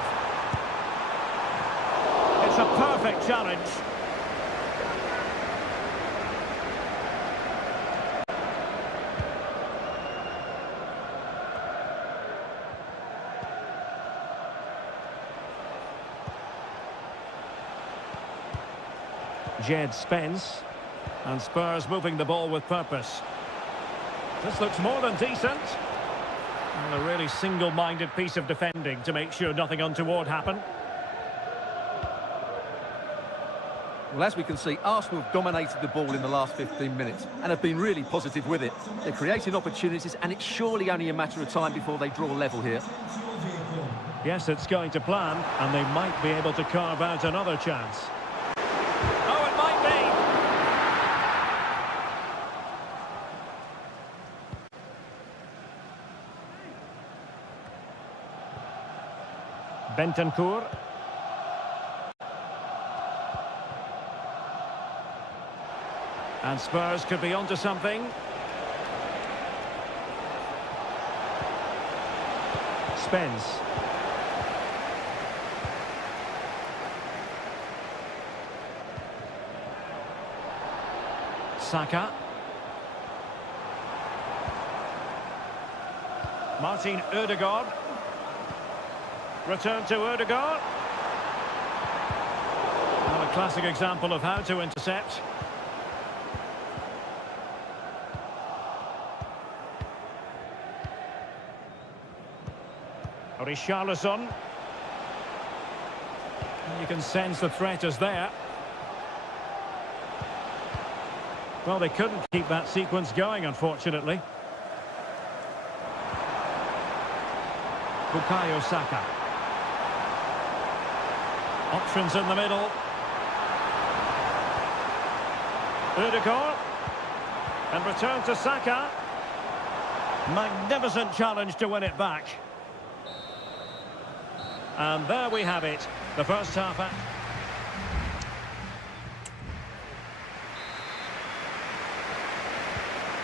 It's a perfect challenge. Jed Spence. And Spurs moving the ball with purpose. This looks more than decent. And a really single-minded piece of defending to make sure nothing untoward happened. Well, as we can see, Arsenal have dominated the ball in the last 15 minutes and have been really positive with it. They're creating opportunities, and it's surely only a matter of time before they draw level here. Yes, it's going to plan, and they might be able to carve out another chance. Oh, it might be! Bentancur. And Spurs could be onto something. Spence. Saka. Martin Ødegaard. Return to Ødegaard. Well, a classic example of how to intercept. Richarlison. You can sense the threat is there. Well, they couldn't keep that sequence going, unfortunately. Bukayo Saka. Options in the middle. Ødegaard. And return to Saka. Magnificent challenge to win it back. And there we have it. The first half.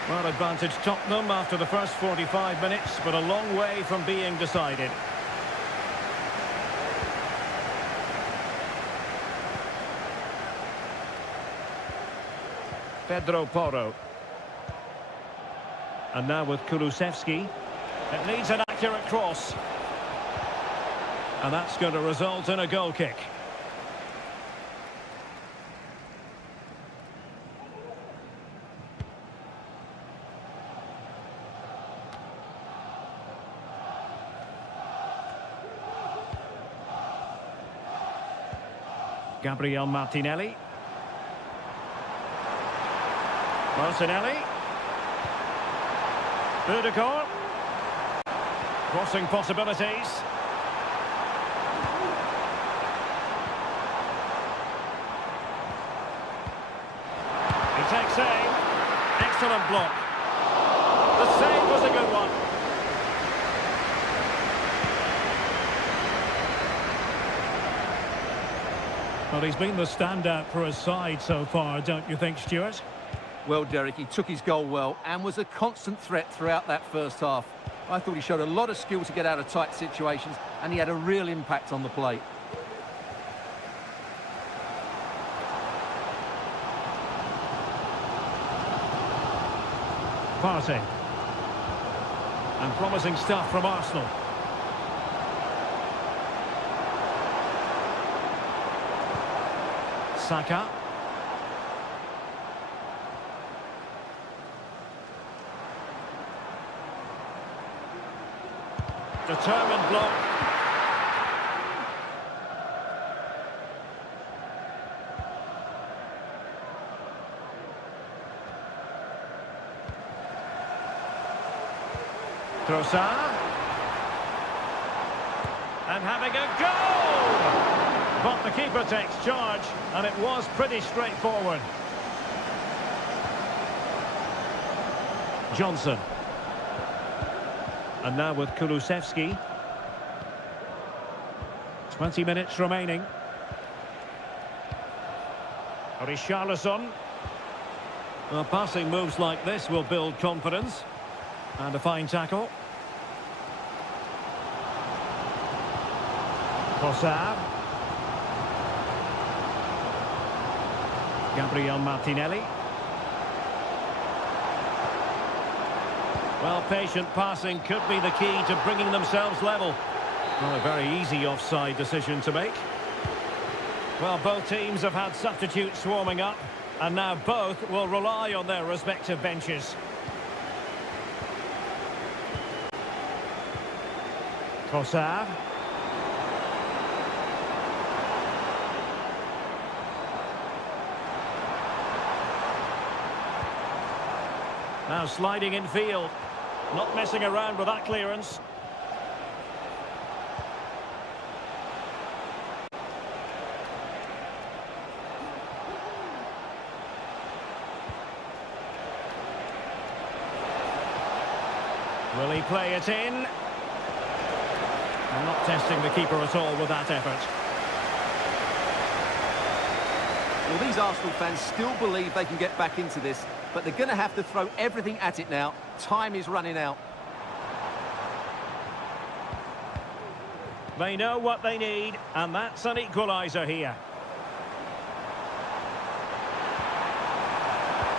Well, advantage Tottenham after the first 45 minutes, but a long way from being decided. Pedro Porro. And now with Kulusevski. It needs an accurate cross. And that's going to result in a goal kick. Gabriel Martinelli. Martinelli. Odegaard. Crossing possibilities. He takes aim. Excellent block. The save was a good one. Well, he's been the standout for his side so far, don't you think, Stuart? Well, Derek, he took his goal well and was a constant threat throughout that first half. I thought he showed a lot of skill to get out of tight situations, and he had a real impact on the play. Partey. And promising stuff from Arsenal. Saka. Determined block. Trossard. And having a go! But the keeper takes charge, and it was pretty straightforward. Johnson. And now with Kulusevski. 20 minutes remaining. Richarlison. Well, passing moves like this will build confidence. And a fine tackle. Trossard. Gabriel Martinelli. Well, patient passing could be the key to bringing themselves level. Well, a very easy offside decision to make. Well, both teams have had substitutes swarming up, and now both will rely on their respective benches. Trossard. Now sliding in field. Not messing around with that clearance. Will he play it in? I'm not testing the keeper at all with that effort. Well, these Arsenal fans still believe they can get back into this, but they're going to have to throw everything at it now. Time is running out. They know what they need, and that's an equaliser here.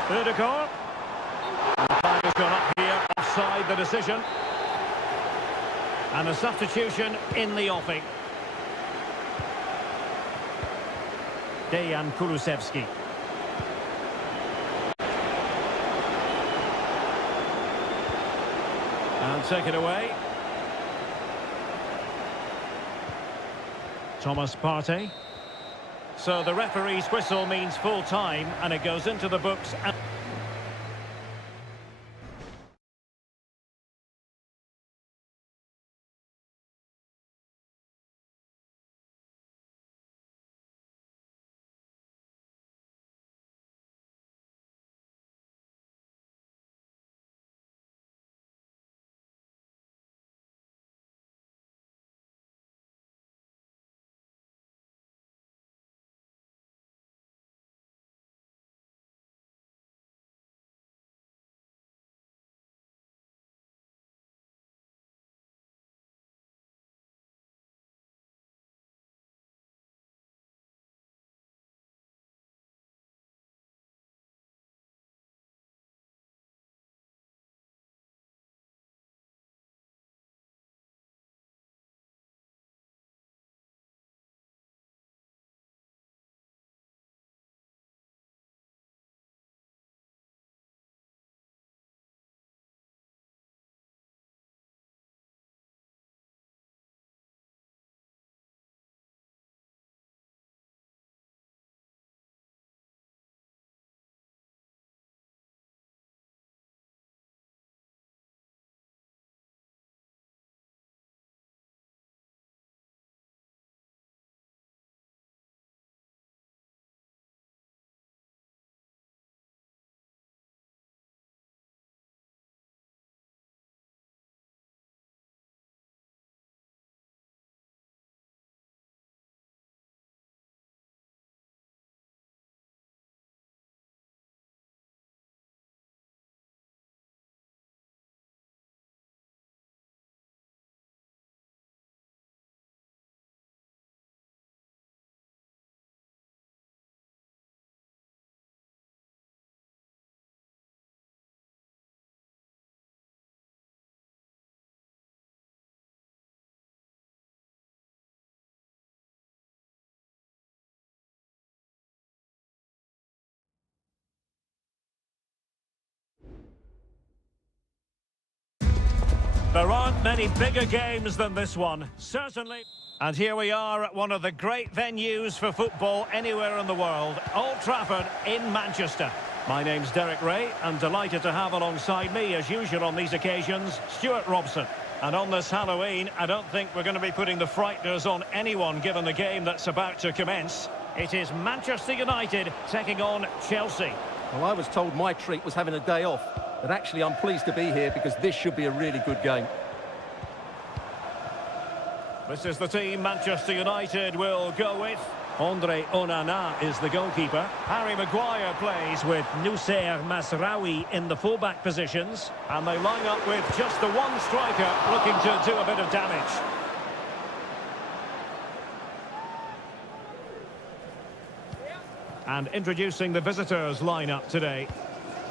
Odegaard. The flag has gone up here, offside the decision. And a substitution in the offing. Dejan Kulusevski. And take it away. Thomas Partey. So the referee's whistle means full time, and it goes into the books. There aren't many bigger games than this one, certainly. And here we are at one of the great venues for football anywhere in the world, Old Trafford in Manchester. My name's Derek Ray, and delighted to have alongside me, as usual on these occasions, Stuart Robson. And on this Halloween, I don't think we're going to be putting the frighteners on anyone given the game that's about to commence. It is Manchester United taking on Chelsea. Well, I was told my treat was having a day off, but actually I'm pleased to be here because this should be a really good game. This is the team Manchester United will go with. Andre Onana is the goalkeeper. Harry Maguire plays with Noussair Masraoui in the fullback positions. And they line up with just the one striker looking to do a bit of damage. And introducing the visitors lineup today.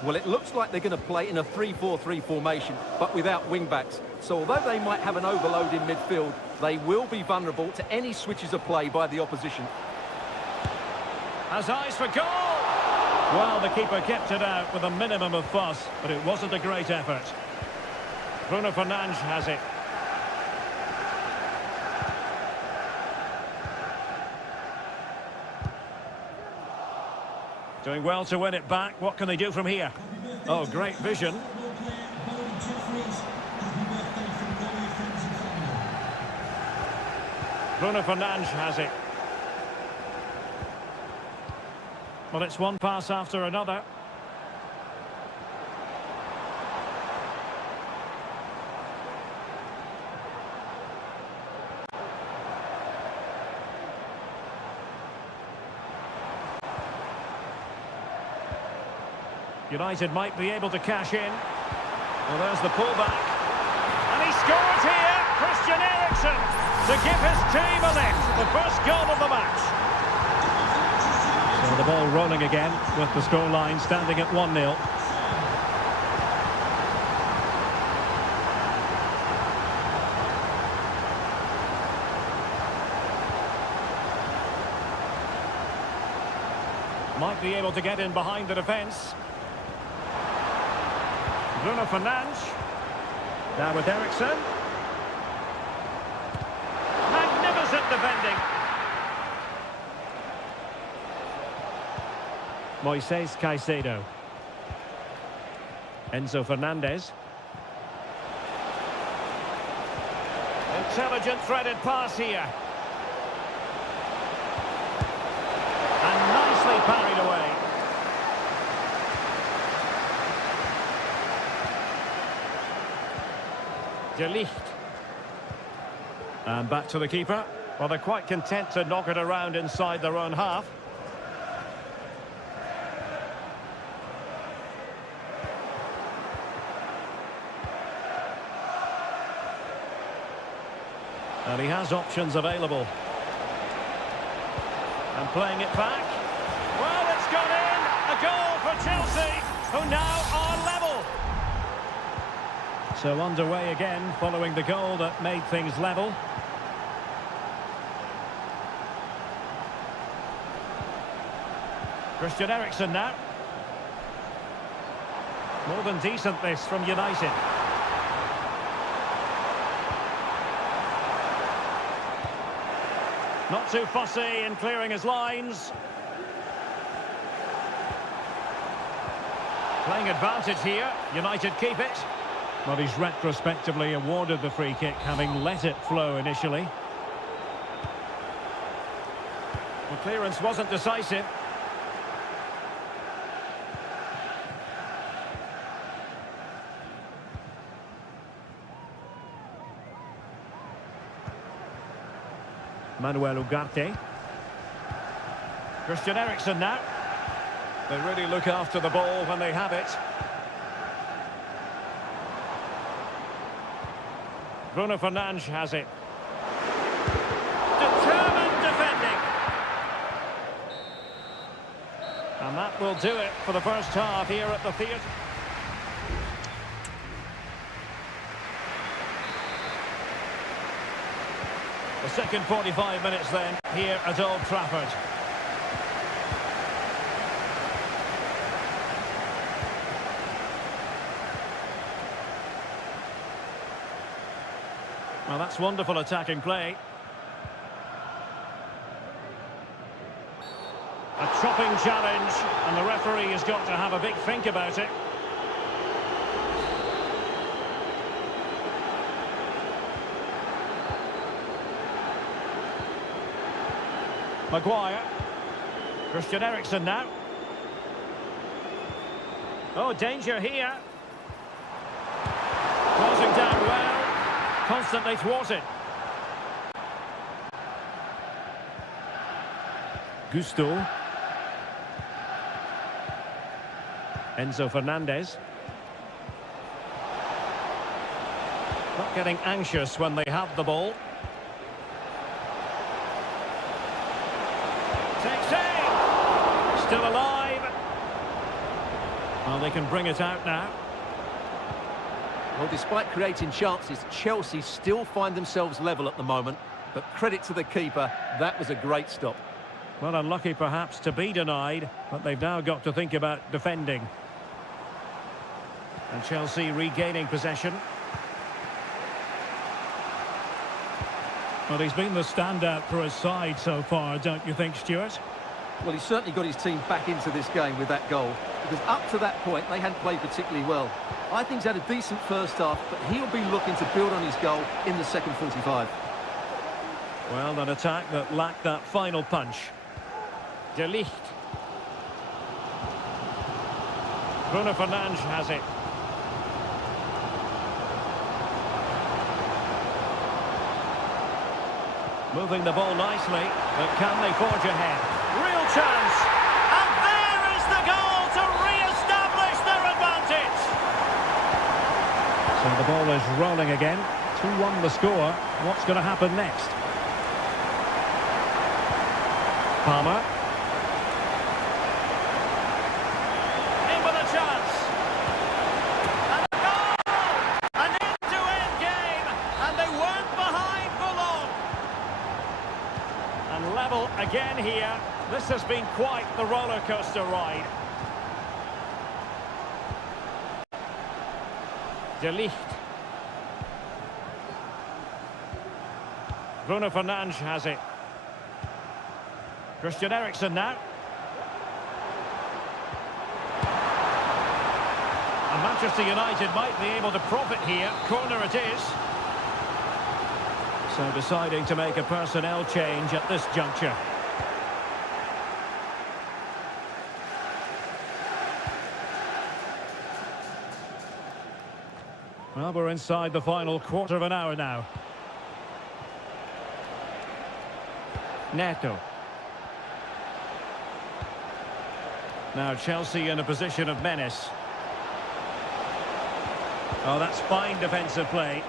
Well, it looks like they're going to play in a 3-4-3 formation, but without wing-backs. So although they might have an overload in midfield, they will be vulnerable to any switches of play by the opposition. Has eyes for goal! Well, the keeper kept it out with a minimum of fuss, but it wasn't a great effort. Bruno Fernandes has it. Doing well to win it back. What can they do from here? Oh, great vision. Bruno Fernandes has it. Well, it's one pass after another. United might be able to cash in. Well, there's the pullback. And he scores here! Christian Eriksen to give his team a lift. The first goal of the match. So the ball rolling again with the scoreline standing at 1-0. Might be able to get in behind the defence. Bruno Fernandes. Now with Eriksen. Magnificent defending. Moises Caicedo. Enzo Fernandez. Intelligent threaded pass here. And nicely parried away. De Ligt. And back to the keeper. Well, they're quite content to knock it around inside their own half. And he has options available. And playing it back. Well, it's gone in! A goal for Chelsea, who now are level. So underway again, following the goal that made things level. Christian Eriksen now. More than decent this from United. Not too fussy in clearing his lines. Playing advantage here. United keep it. Well, he's retrospectively awarded the free kick, having let it flow initially. The clearance wasn't decisive. Manuel Ugarte. Christian Eriksen now. They really look after the ball when they have it. Bruno Fernandes has it. Determined defending. And that will do it for the first half here at the theatre. The second 45 minutes then, here at Old Trafford. Well, that's wonderful attacking play. A chopping challenge, and the referee has got to have a big think about it. Maguire. Christian Eriksen now. Oh, danger here. Closing down well. Constantly thwarted. Gusto. Enzo Fernandez. Not getting anxious when they have the ball. Takes aim. Still alive. Well, they can bring it out now. Well, despite creating chances, Chelsea still find themselves level at the moment. But credit to the keeper, that was a great stop. Well, unlucky perhaps to be denied, but they've now got to think about defending. And Chelsea regaining possession. Well, he's been the standout for his side so far, don't you think, Stuart? Well, he's certainly got his team back into this game with that goal, because up to that point, they hadn't played particularly well. I think he's had a decent first half, but he'll be looking to build on his goal in the second 45. Well, an attack that lacked that final punch. De Ligt. Bruno Fernandes has it. Moving the ball nicely, but can they forge ahead? Real chance! And there is the goal to re-establish their advantage! So the ball is rolling again. 2-1 the score. What's going to happen next? Palmer. In with a chance. And a goal! An end-to-end game, and they weren't behind for long. And level again here. This has been quite the roller coaster ride. De Ligt. Bruno Fernandes has it. Christian Eriksen now. And Manchester United might be able to profit here. Corner it is. So deciding to make a personnel change at this juncture. Well, we're inside the final quarter of an hour now. Neto. Now Chelsea in a position of menace. Oh, that's fine defensive play.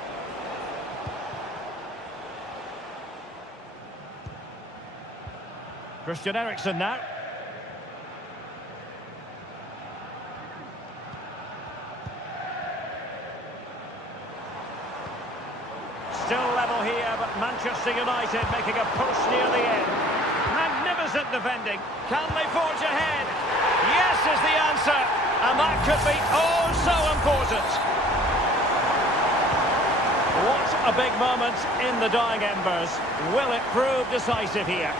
Christian Eriksen now. Still level here, but Manchester United making a push near the end. Magnificent defending. Can they forge ahead? Yes is the answer, and that could be oh so important. What a big moment in the dying embers. Will it prove decisive here?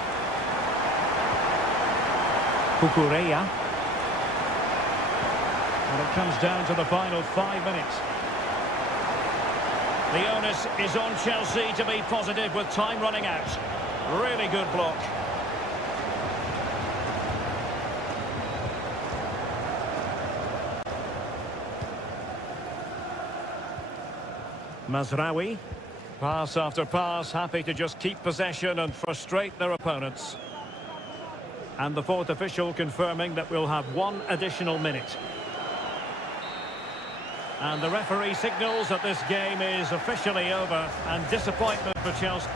Cucurella. And it comes down to the final 5 minutes. The onus is on Chelsea to be positive with time running out. Really good block. Mazraoui. Pass after pass, happy to just keep possession and frustrate their opponents. And the fourth official confirming that we'll have 1 additional minute. And the referee signals that this game is officially over, and disappointment for Chelsea.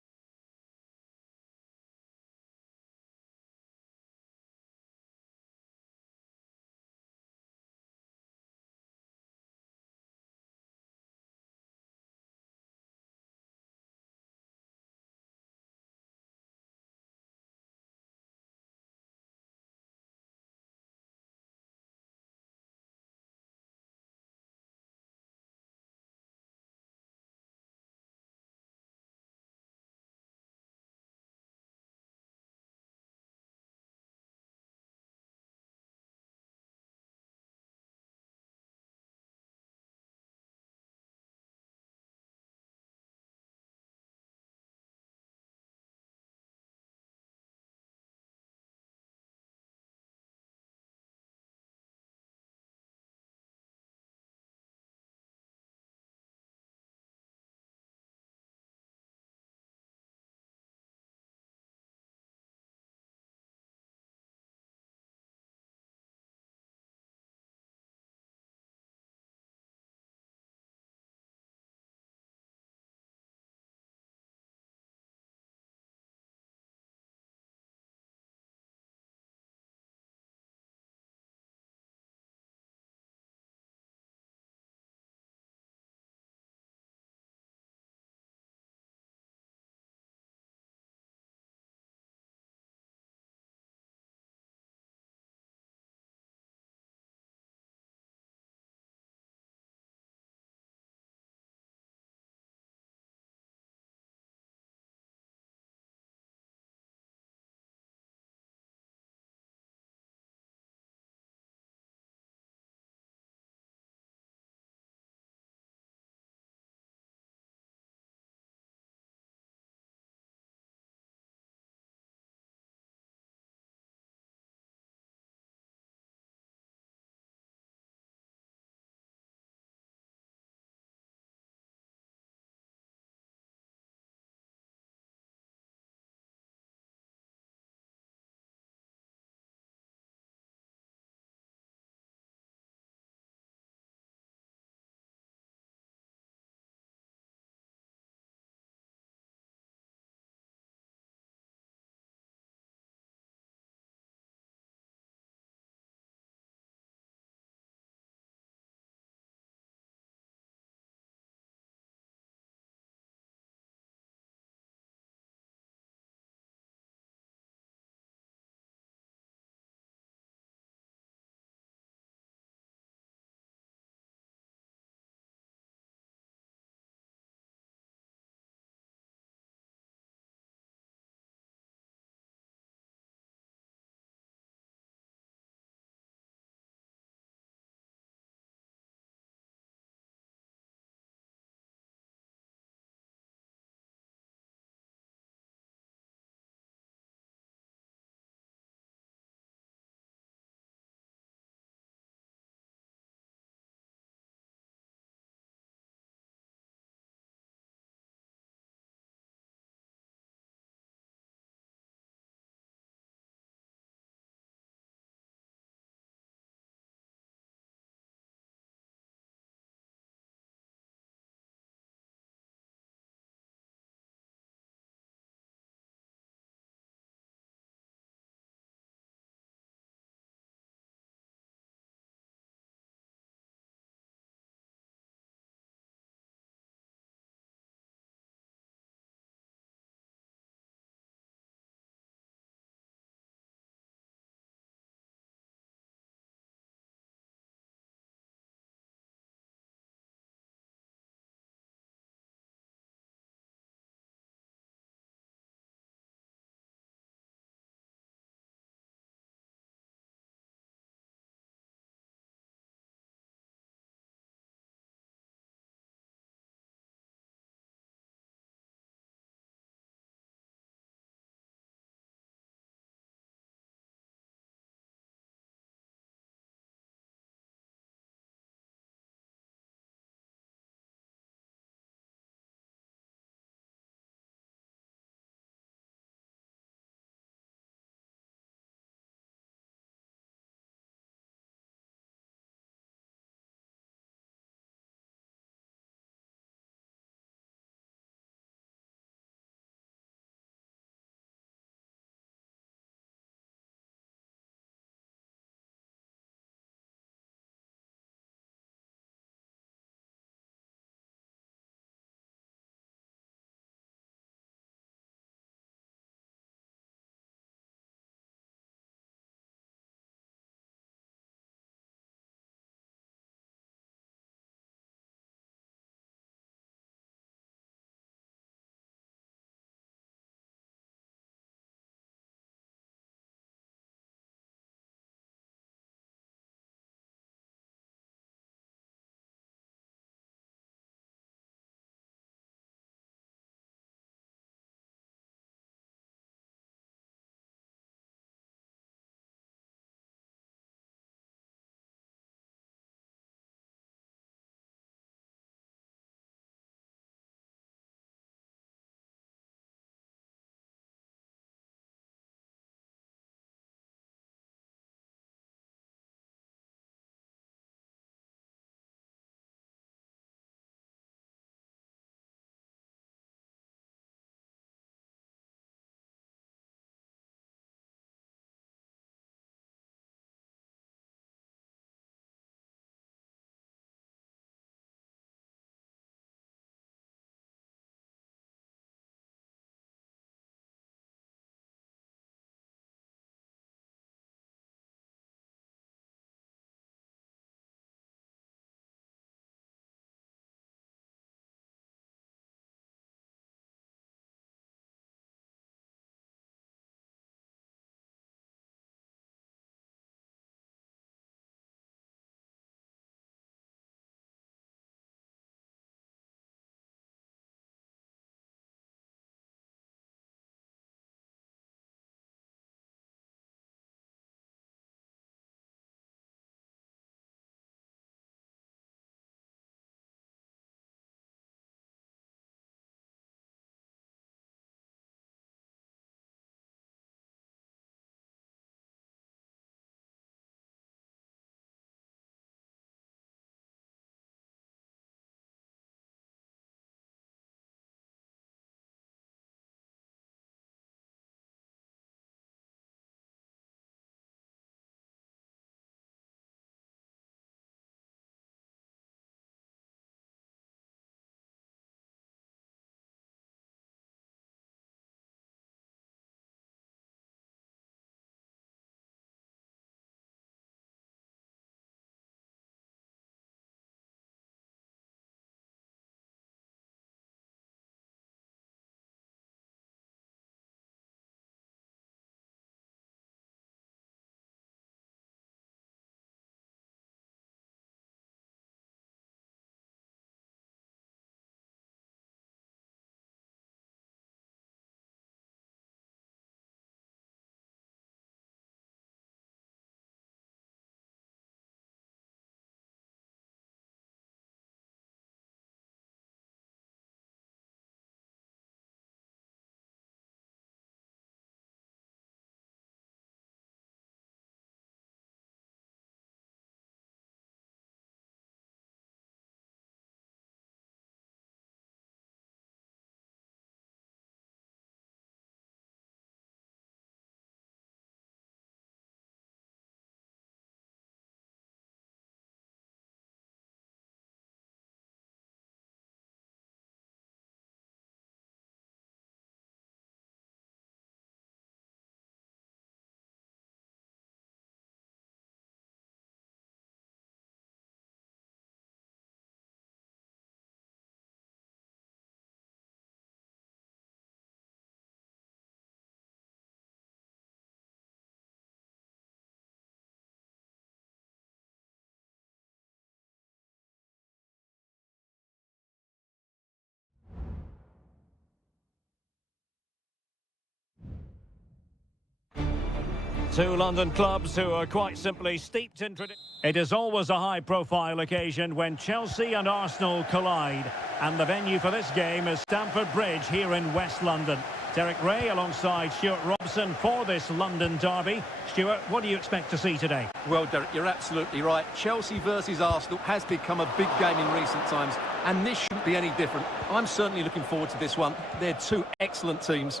Two London clubs who are quite simply steeped in tradition. It is always a high-profile occasion when Chelsea and Arsenal collide. And the venue for this game is Stamford Bridge here in West London. Derek Ray alongside Stuart Robson for this London derby. Stuart, what do you expect to see today? Well, Derek, you're absolutely right. Chelsea versus Arsenal has become a big game in recent times, and this shouldn't be any different. I'm certainly looking forward to this one. They're two excellent teams.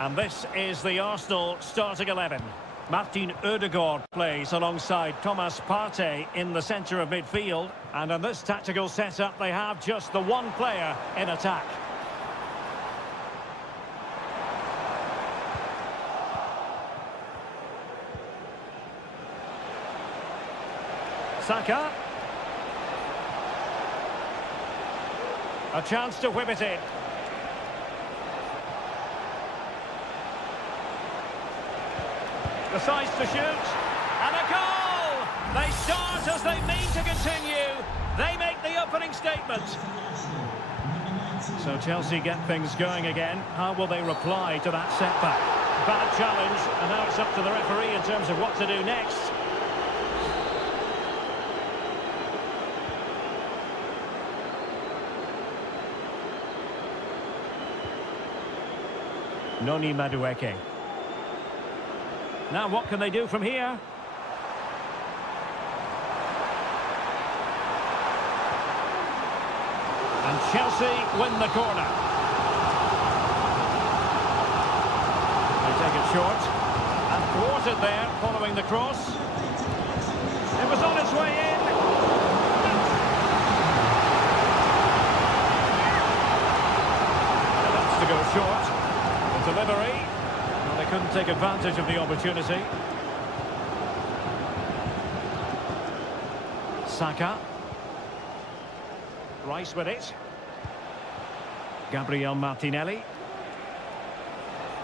And this is the Arsenal starting 11. Martin Ødegaard plays alongside Thomas Partey in the centre of midfield. And in this tactical setup, they have just the one player in attack. Saka. A chance to whip it in. Decides to shoot, and a goal! They start as they mean to continue. They make the opening statement. So Chelsea get things going again. How will they reply to that setback? Bad challenge, and now it's up to the referee in terms of what to do next. Noni Madueke. Now what can they do from here? And Chelsea win the corner. They take it short. And thwarted there following the cross. It was on its way in. And that's to go short. The delivery. They couldn't take advantage of the opportunity. Saka. Rice with it. Gabriel Martinelli.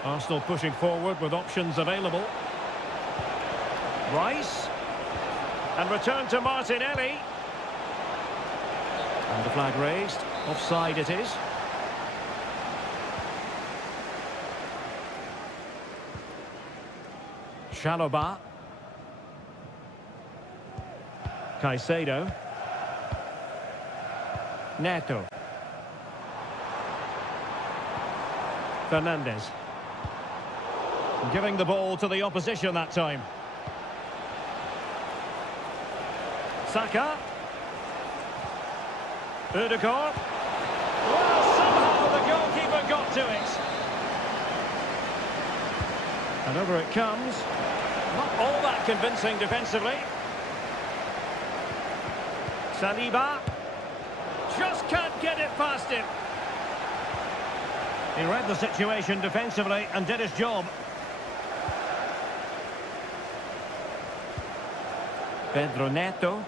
Arsenal pushing forward with options available. Rice. And return to Martinelli. And the flag raised. Offside it is. Chalobah. Caicedo. Neto. Fernandes. Giving the ball to the opposition that time. Saka. Ødegaard. Well, somehow the goalkeeper got to it. And over it comes. Not all that convincing defensively. Saliba. Just can't get it past him. He read the situation defensively and did his job. Pedro Neto.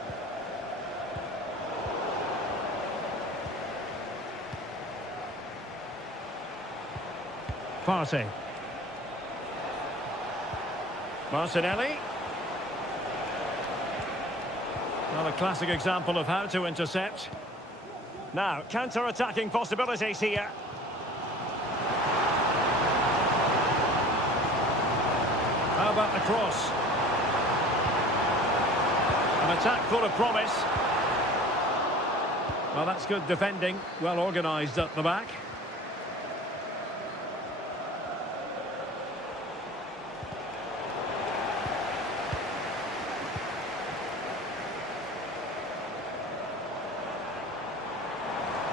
Partey. Martinelli. Another classic example of how to intercept. Now, counter-attacking possibilities here. How about the cross? An attack full of promise. Well, that's good defending. Well organised at the back.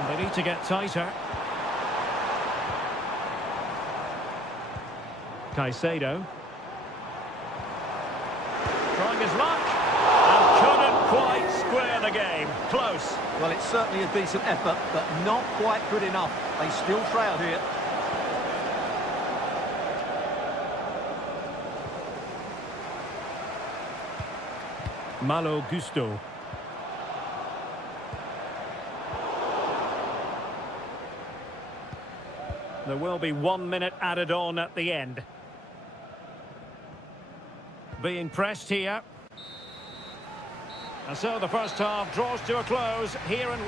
They need to get tighter. Caicedo. Trying his luck. And couldn't quite square the game. Close. Well, it's certainly a decent effort, but not quite good enough. They still trail here. Malo Gusto. There will be 1 minute added on at the end. Being pressed here. And so the first half draws to a close here in...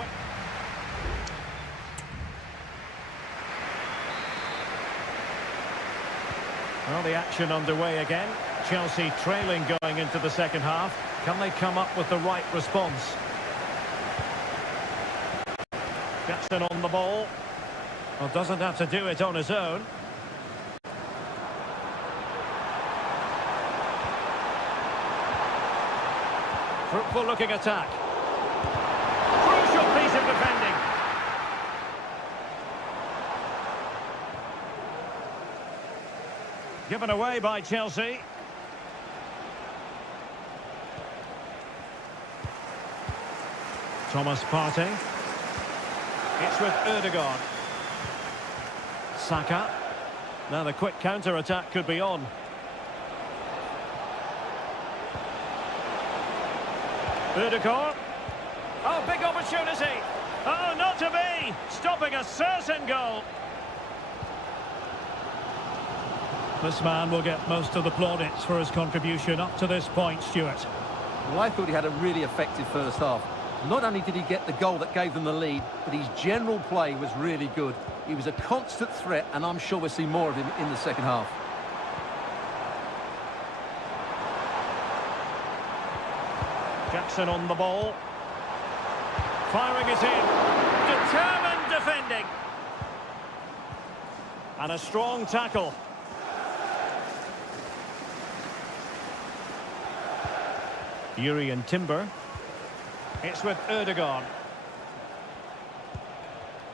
Well, the action underway again. Chelsea trailing going into the second half. Can they come up with the right response? Jackson on the ball. Well, doesn't have to do it on his own. Fruitful looking attack. Crucial piece of defending. Given away by Chelsea. Thomas Partey. It's with Ødegaard. Saka. Now the quick counter-attack could be on. Ødegaard. Oh, big opportunity. Oh, not to be. Stopping a certain goal. This man will get most of the plaudits for his contribution up to this point, Stuart. Well, I thought he had a really effective first half. Not only did he get the goal that gave them the lead, but his general play was really good. He was a constant threat, and I'm sure we'll see more of him in the second half. Jackson on the ball. Firing it in. Determined defending. And a strong tackle. Yuri and Timber. It's with Ødegaard.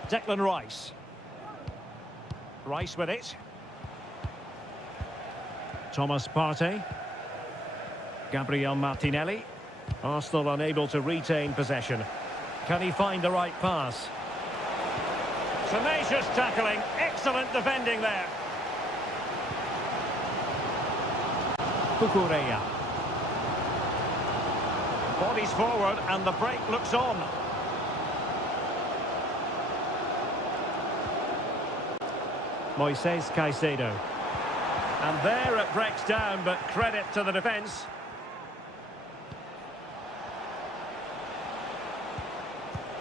Declan Rice. Rice with it. Thomas Partey. Gabriel Martinelli. Arsenal unable to retain possession. Can he find the right pass? Tenacious tackling. Excellent defending there. Kukureya. Bodies forward and the break looks on. Moises Caicedo. And there it breaks down, but credit to the defence.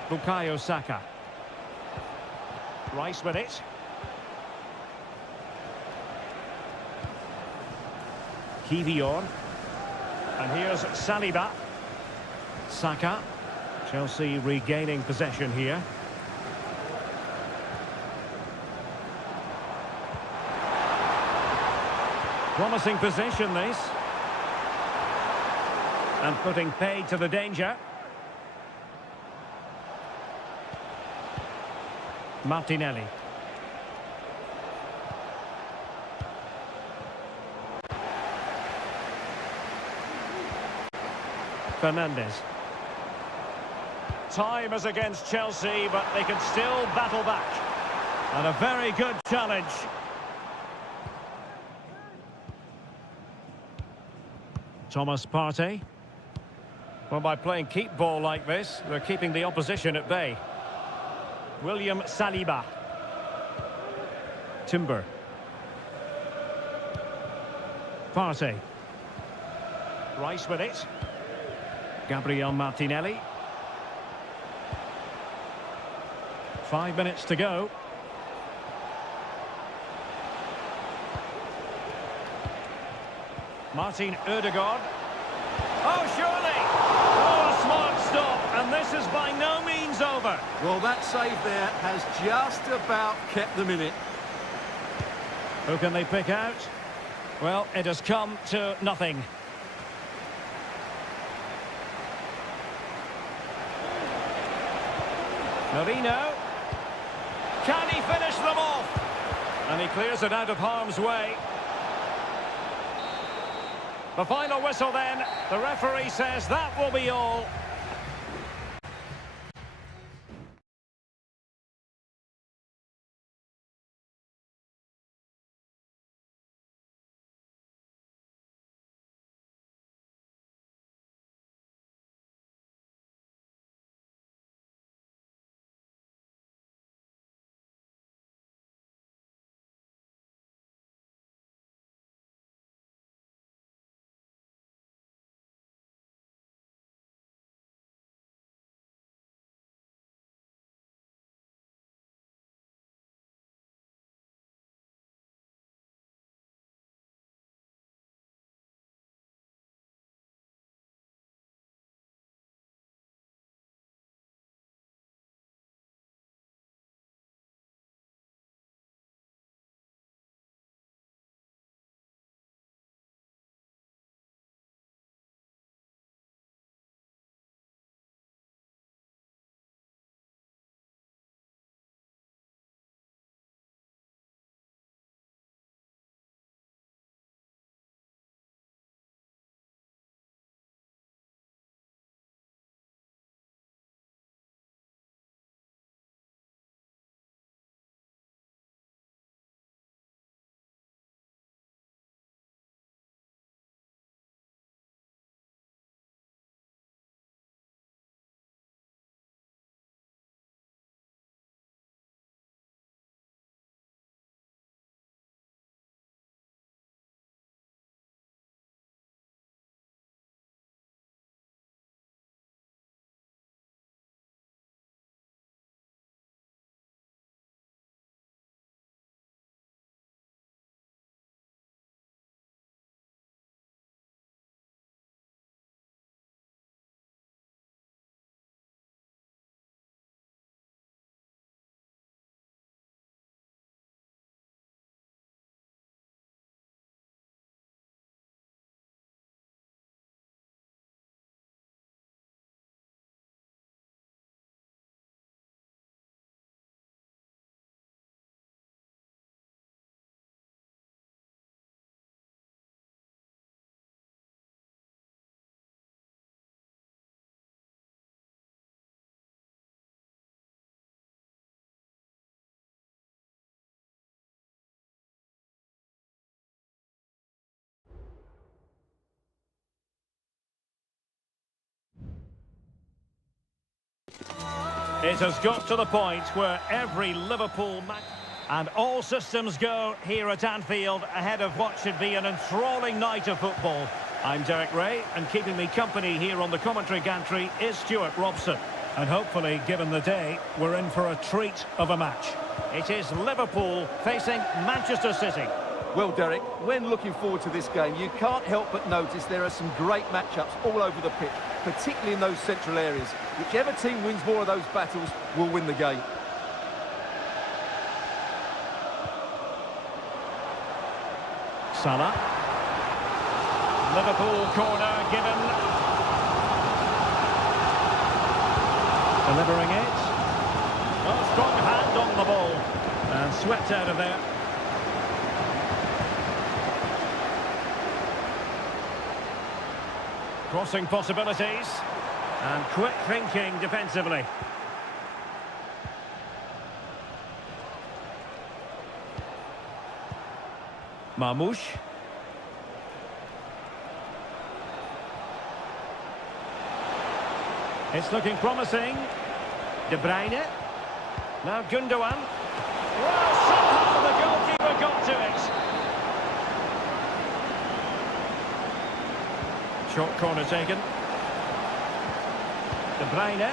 Bukayo Saka. Rice with it. Kivior. And here's Saliba. Saka. Chelsea regaining possession here. Promising possession this. And putting paid to the danger. Martinelli. Fernandes. Time is against Chelsea, but they can still battle back. And a very good challenge. Thomas Partey. Well, by playing keep ball like this, they're keeping the opposition at bay. William Saliba. Timber. Partey. Rice with it. Gabriel Martinelli. 5 minutes to go. Martin Ødegaard. Oh, surely! Oh, a smart stop, and this is by no means over. Well, that save there has just about kept them in it. Who can they pick out? Well, it has come to nothing. Marino. Can he finish them off? And he clears it out of harm's way. The final whistle then. The referee says that will be all. It has got to the point where every Liverpool match and all systems go here at Anfield ahead of what should be an enthralling night of football. I'm Derek Ray, and keeping me company here on the commentary gantry is Stuart Robson. And hopefully, given the day, we're in for a treat of a match. It is Liverpool facing Manchester City. Well, Derek, when looking forward to this game, you can't help but notice there are some great matchups all over the pitch, particularly in those central areas. Whichever team wins more of those battles will win the game. Salah. Liverpool corner given. Delivering it. Oh, strong hand on the ball. And swept out of there. Crossing possibilities. And quick thinking defensively. Marmoush. It's looking promising. De Bruyne. Now Gundogan. Well, somehow the goalkeeper got to it. Short corner taken. De Bruyne.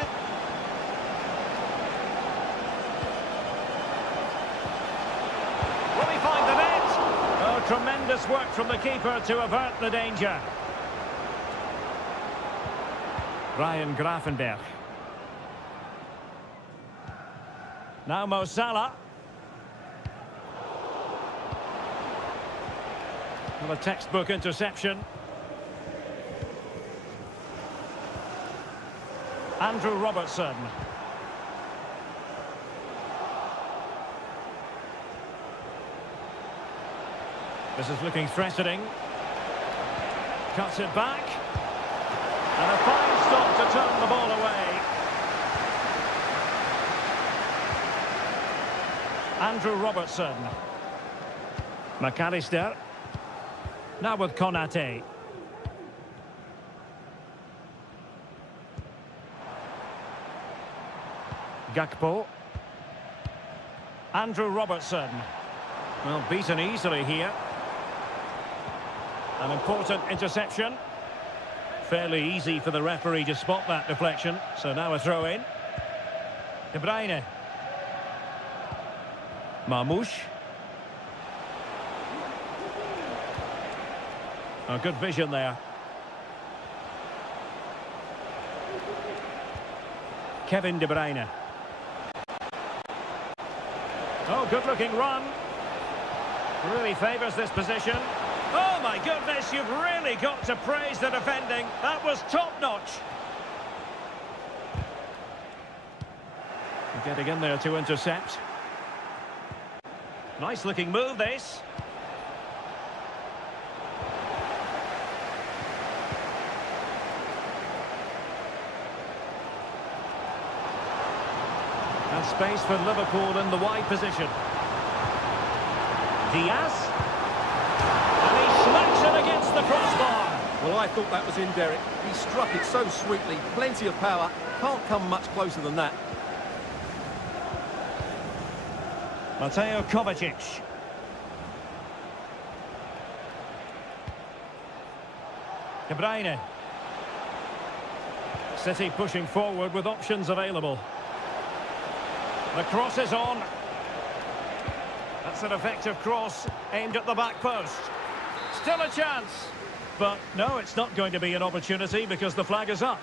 Will he find the net? Oh, tremendous work from the keeper to avert the danger. Ryan Gravenberch. Now Mo Salah. Well, a textbook interception. Andrew Robertson. This is looking threatening. Cuts it back. And a fine stop to turn the ball away. Andrew Robertson. McAllister. Now with Konate. Gakpo. Andrew Robertson. Well, beaten easily here. An important interception. Fairly easy for the referee to spot that deflection. So now a throw in. De Bruyne. Marmoush. Oh, good vision there. Kevin De Bruyne. Oh, good-looking run. Really favours this position. Oh, my goodness, you've really got to praise the defending. That was top-notch. Getting in there to intercept. Nice-looking move, this. And space for Liverpool in the wide position. Diaz. And he smacks it against the crossbar. Well, I thought that was in, Derek. He struck it so sweetly. Plenty of power. Can't come much closer than that. Mateo Kovacic. De Bruyne. City pushing forward with options available. The cross is on. That's an effective cross aimed at the back post. Still a chance. But no, it's not going to be an opportunity because the flag is up.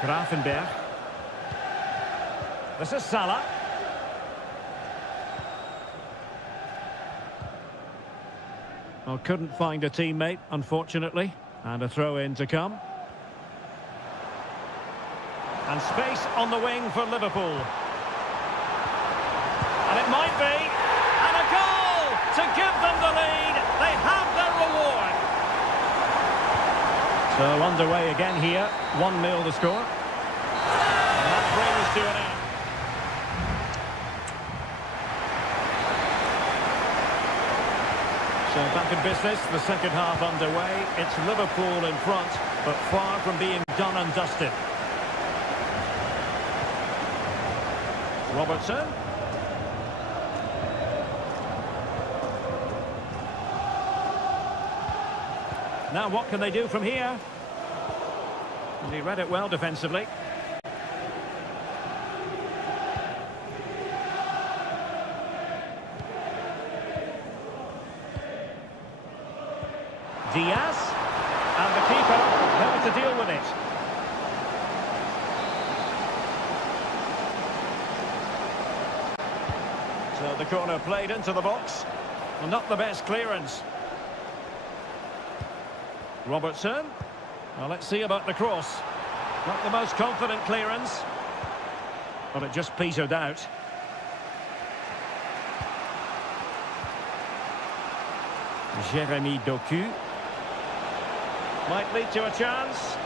Gravenberch. This is Salah. Well, couldn't find a teammate, unfortunately. And a throw-in to come. And space on the wing for Liverpool. And it might be. And a goal to give them the lead. They have their reward. So underway again here. 1-0 the score. And that brings to an end. So back in business, the second half underway. It's Liverpool in front, but far from being done and dusted. Robertson. Now what can they do from here? And he read it well defensively. Diaz, and the keeper there to deal with it. So the corner played into the box. Well, not the best clearance. Robertson. Well, let's see about the cross. Not the most confident clearance. But it just petered out. Jeremy Doku. Might lead to a chance.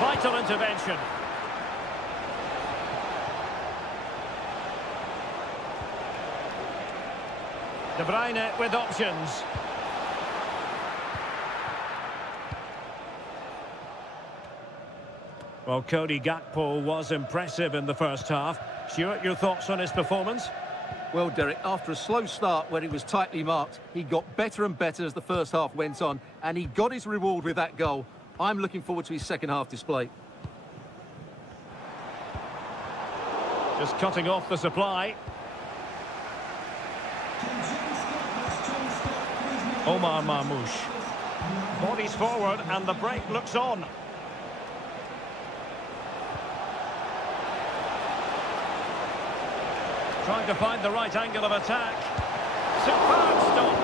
Vital intervention. De Bruyne with options. Well, Cody Gakpo was impressive in the first half. Stuart, your thoughts on his performance? Well, Derek, after a slow start where he was tightly marked, he got better and better as the first half went on, and he got his reward with that goal. I'm looking forward to his second half display. Just cutting off the supply. Omar Marmoush. Bodies forward and the break looks on. Trying to find the right angle of attack. Superb stop.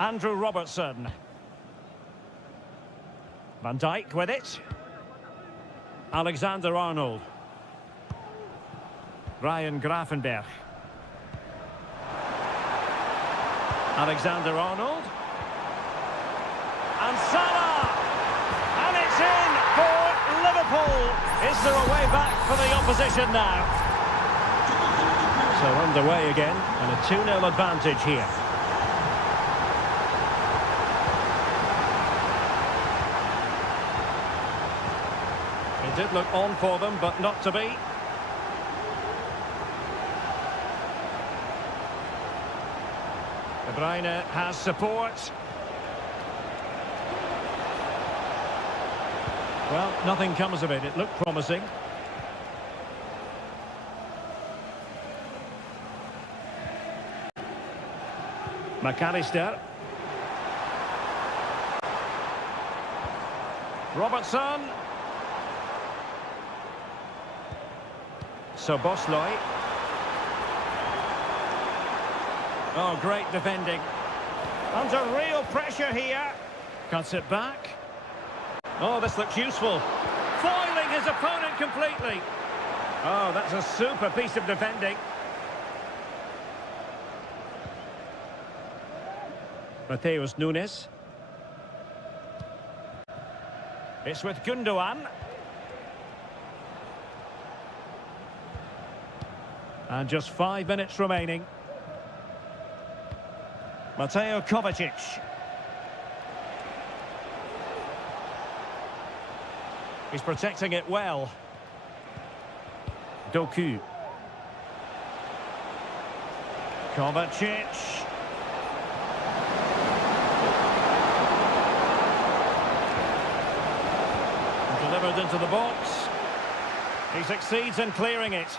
Andrew Robertson. Van Dijk with it. Alexander-Arnold. Ryan Gravenberch. Alexander-Arnold. And Salah! And it's in for Liverpool. Is there a way back for the opposition now? So underway again, and a 2-0 advantage here. It did look on for them, but not to be. De Bruyne has support. Well, nothing comes of it. It looked promising. McAllister. Robertson. Soboslai. Oh, great defending. Under real pressure here. Cuts it back. Oh, this looks useful. Foiling his opponent completely. Oh, that's a super piece of defending. Mateus Nunes. It's with Gundogan. And just 5 minutes remaining. Mateo Kovacic. He's protecting it well. Doku. Kovacic. Delivered into the box. He succeeds in clearing it.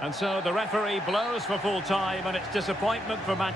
And so the referee blows for full time, and it's disappointment for Man.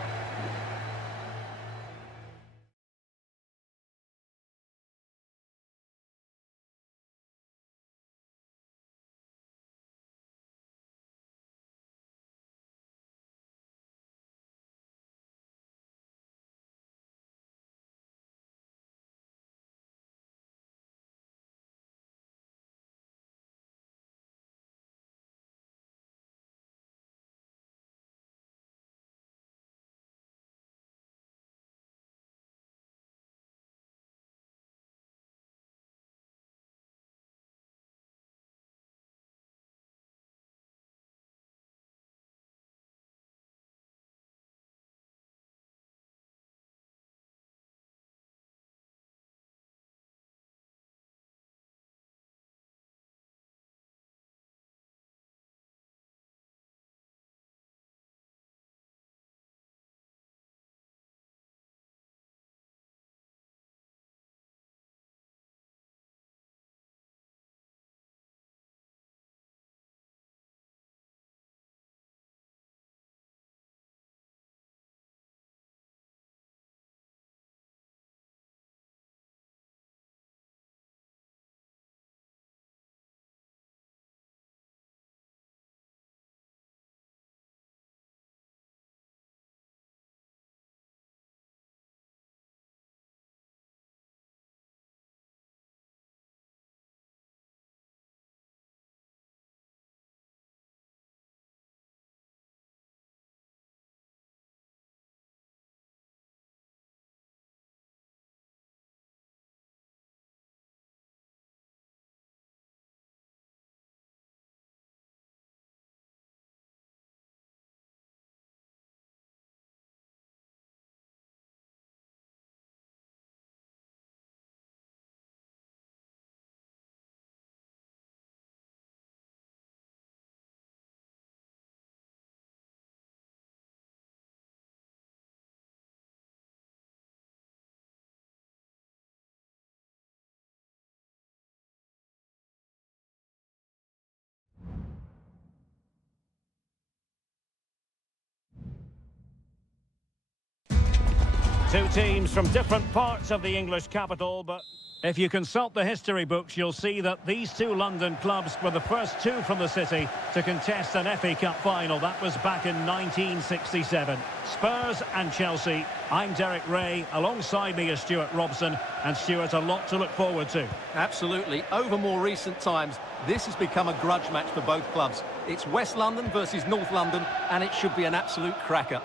Two teams from different parts of the English capital, but if you consult the history books, you'll see that these two London clubs were the first two from the city to contest an FA Cup final. That was back in 1967. Spurs and Chelsea. I'm Derek Ray. Alongside me is Stuart Robson. And Stuart, a lot to look forward to. Absolutely. Over more recent times, this has become a grudge match for both clubs. It's West London versus North London, and it should be an absolute cracker.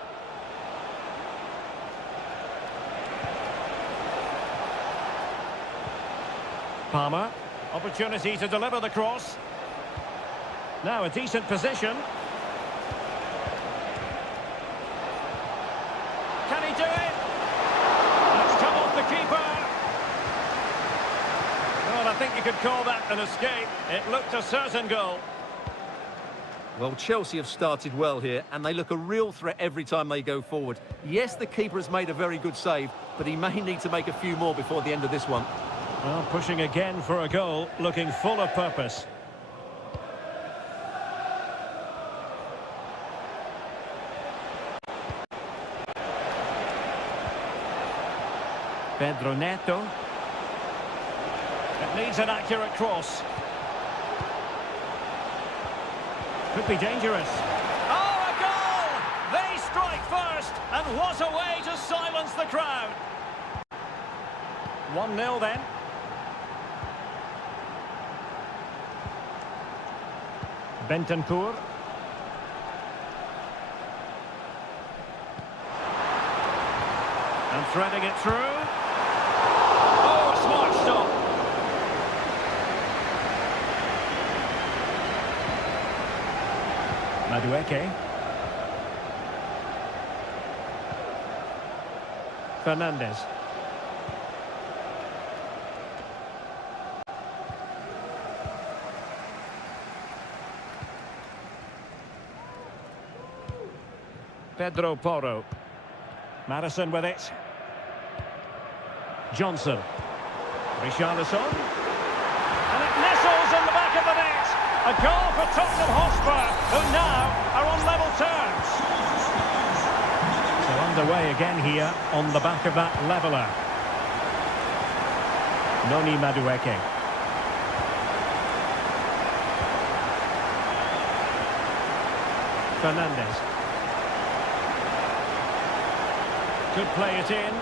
Palmer, opportunity to deliver the cross. Now a decent position. Can he do it? That's come off the keeper. Well, I think you could call that an escape. It looked a certain goal. Well, Chelsea have started well here, and they look a real threat every time they go forward. Yes, the keeper has made a very good save, but he may need to make a few more before the end of this one. Well, pushing again for a goal, looking full of purpose. Pedro Neto. It needs an accurate cross. Could be dangerous. Oh, a goal! They strike first, and what a way to silence the crowd. 1-0 then. Bentancur. And threading it through. Oh, a smart stop. Madueke. Fernandez. Pedro Porro. Madison with it. Johnson. Richarlison. And it nestles in the back of the net. A goal for Tottenham Hotspur, who now are on level terms. So underway again here on the back of that leveller. Noni Madueke. Fernandez. Could play it in.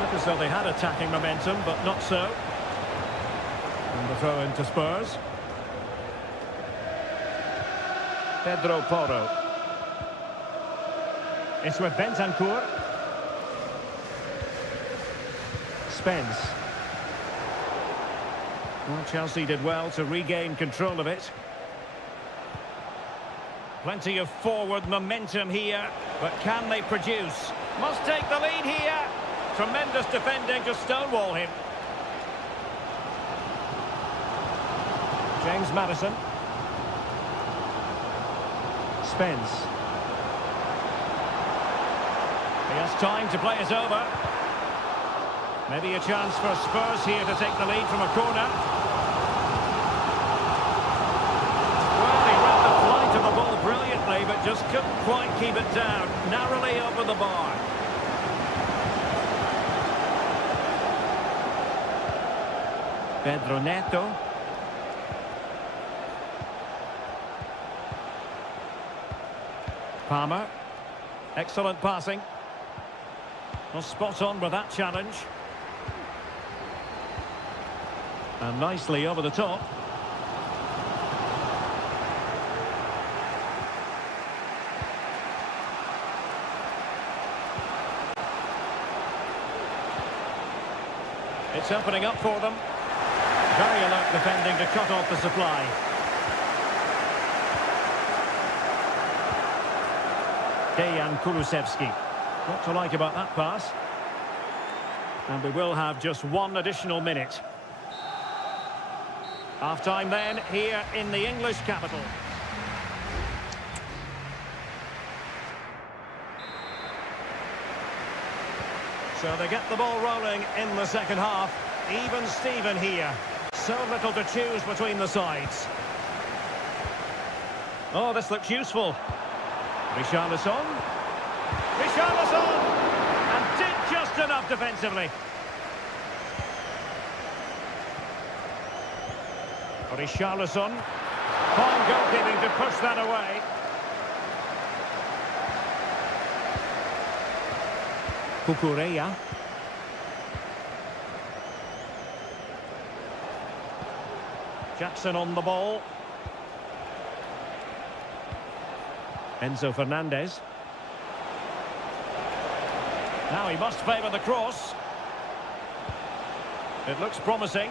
Look as though they had attacking momentum, but not so. And the throw into Spurs. Pedro Porro. It's with Bentancur. Spence. Well, Chelsea did well to regain control of it. Plenty of forward momentum here, but can they produce? Must take the lead here. Tremendous defending to stonewall him. James Maddison. Spence. He has time to play it over. Maybe a chance for Spurs here to take the lead from a corner. Well, he read the flight of the ball brilliantly, but just couldn't quite keep it down. Narrowly over the bar. Pedro Neto. Palmer. Excellent passing. Well, spot on with that challenge. And nicely over the top. It's opening up for them. Very alert defending to cut off the supply. Dejan Kulusevski. What to like about that pass? And we will have just one additional minute. Half-time then, here in the English capital. So they get the ball rolling in the second half. Even Steven here. So little to choose between the sides. Oh, this looks useful. Richarlison. Richarlison! defensively. Richarlison. Fine goalkeeping to push that away. Kukureya. Jackson on the ball. Enzo Fernandez. Now he must favour the cross. It looks promising.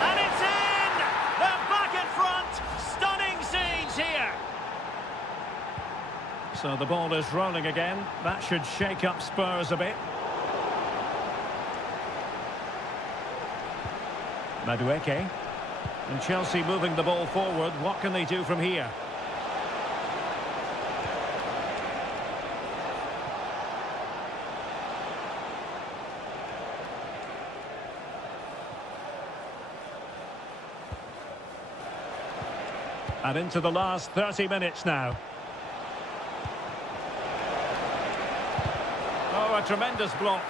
And it's in! They're back in front! Stunning scenes here! So the ball is rolling again. That should shake up Spurs a bit. Madueke. And Chelsea moving the ball forward. What can they do from here? And into the last 30 minutes now. Oh, a tremendous block.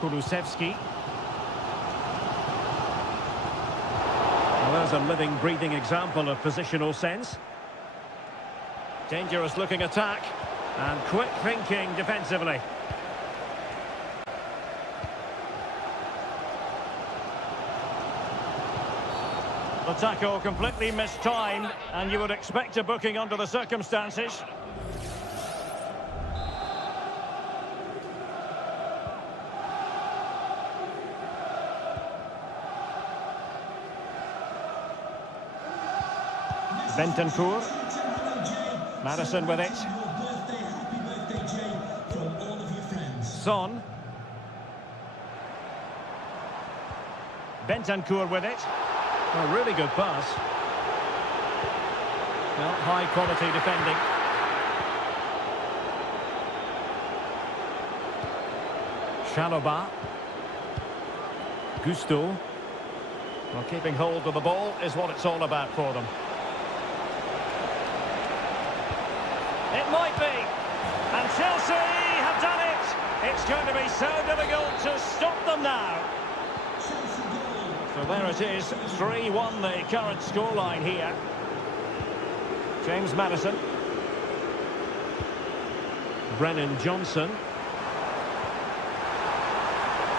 Kulusevski. Well, there's a living, breathing example of positional sense. Dangerous looking attack. And quick thinking defensively. The tackle completely mistimed, and you would expect a booking under the circumstances. Bentancur. Madison with it. Son. Bentancur with it. A really good pass. Well, high quality defending. Chalobah. Gusto. Well, keeping hold of the ball is what it's all about for them. It might be. And Chelsea have done it. It's going to be so difficult to stop them now. So there it is, 3-1 the current scoreline here. James Maddison. Brennan Johnson.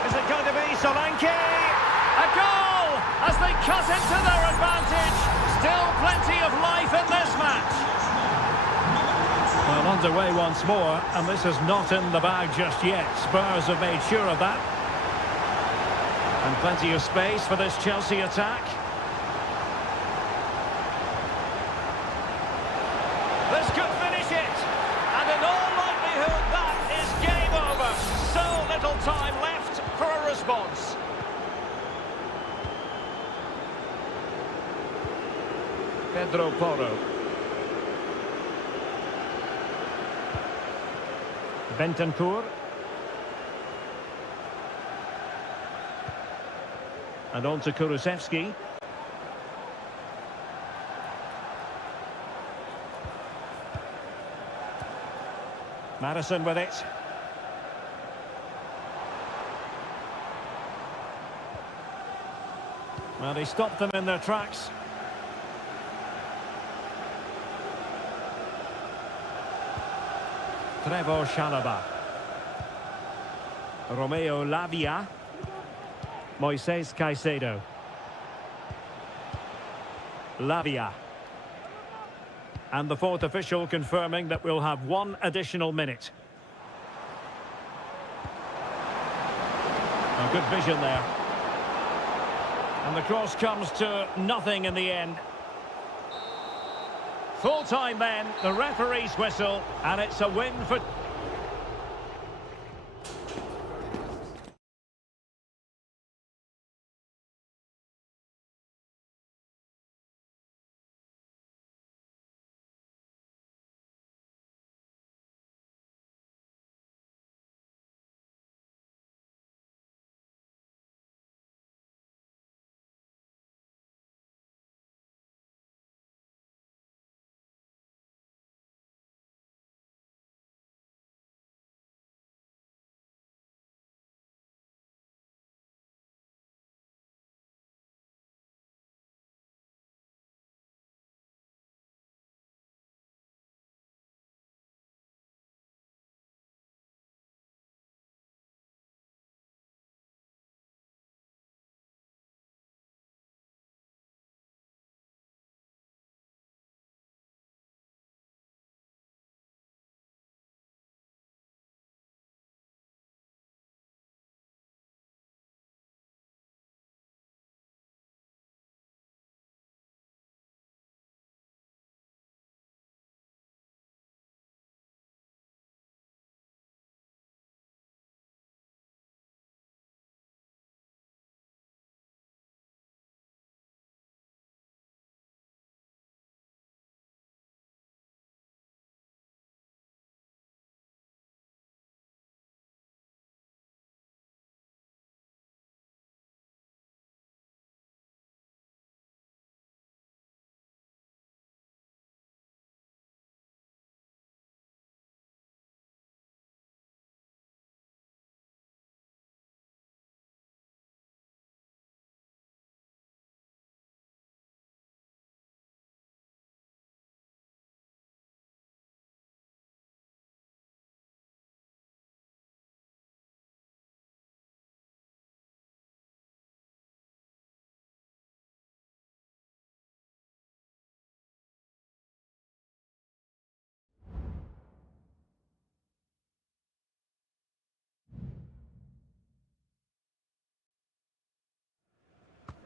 Is it going to be Solanke? A goal as they cut into their advantage. Still plenty of life in this match. Well, underway once more, and this is not in the bag just yet. Spurs have made sure of that. And plenty of space for this Chelsea attack. This could finish it. And in all likelihood, that is game over. So little time left for a response. Pedro Porro. Bentancur. And on to Kulusevski. Madison with it. Well, he stopped them in their tracks. Trevor Chalobah. Romeo Lavia. Moises Caicedo. Lavia. And the fourth official confirming that we'll have one additional minute. A good vision there. And the cross comes to nothing in the end. Full time then, the referee's whistle, and it's a win for...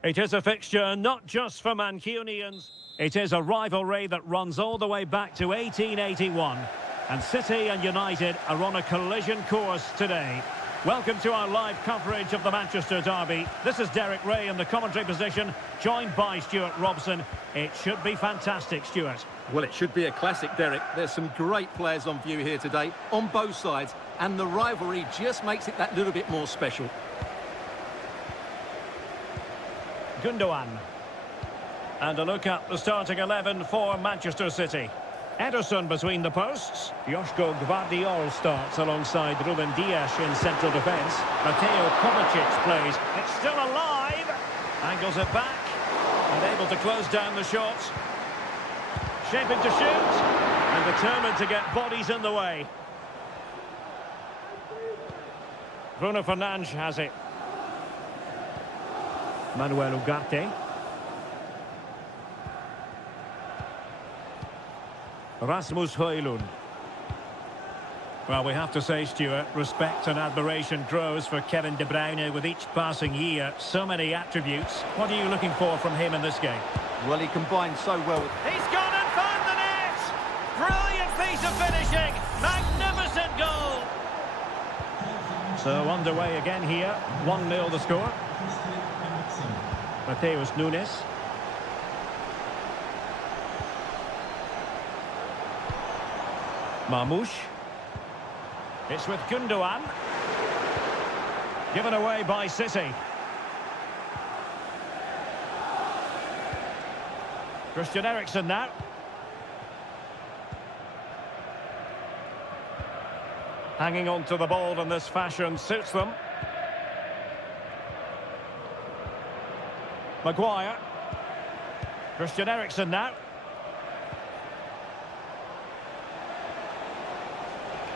It is a fixture not just for Mancunians. It is a rivalry that runs all the way back to 1881. And City and United are on a collision course today. Welcome to our live coverage of the Manchester derby. This is Derek Ray in the commentary position, joined by Stuart Robson. It should be fantastic, Stuart. Well, it should be a classic, Derek. There's some great players on view here today, on both sides, and the rivalry just makes it that little bit more special. Gundogan. And a look at the starting 11 for Manchester City. Ederson between the posts. Joško Gvardiol starts alongside Ruben Dias in central defence. Mateo Kovacic plays. It's still alive. Angles it back. And able to close down the shots. Shaping to shoot. And determined to get bodies in the way. Bruno Fernandes has it. Manuel Ugarte. Rasmus Højlund. Well, we have to say, Stuart, respect and admiration grows for Kevin De Bruyne with each passing year. So many attributes. What are you looking for from him in this game? Well, he combined so well. He's gone and found the net! Brilliant piece of finishing! Magnificent goal! So underway again here. 1-0 the score. Mateus Nunes. Marmoush. It's with Gundogan. Given away by City. Christian Eriksen now. Hanging on to the ball in this fashion suits them. Maguire. Christian Eriksen now.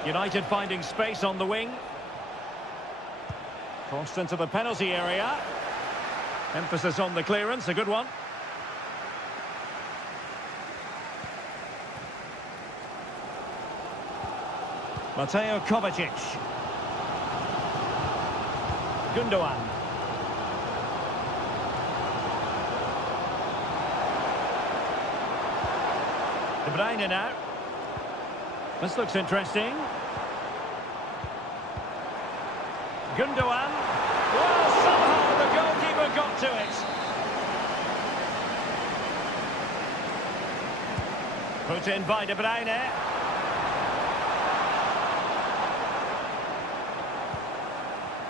United finding space on the wing. Crossed into the penalty area. Emphasis on the clearance, a good one. Mateo Kovacic. Gundogan. De Bruyne now. This looks interesting. Gundogan. Well, somehow the goalkeeper got to it. Put in by De Bruyne.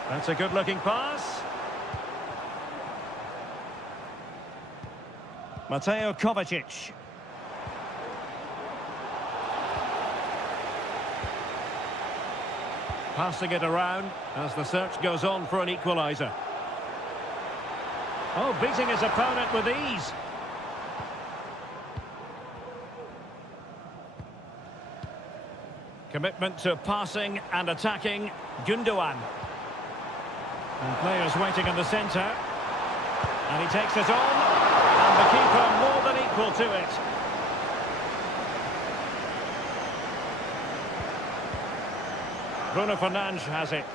That's a good-looking pass. Mateo Kovacic. Passing it around as the search goes on for an equaliser. Oh, beating his opponent with ease. Commitment to passing and attacking. Gundogan. And players waiting in the centre. And he takes it on. And the keeper more than equal to it. Bruno Fernandes has it.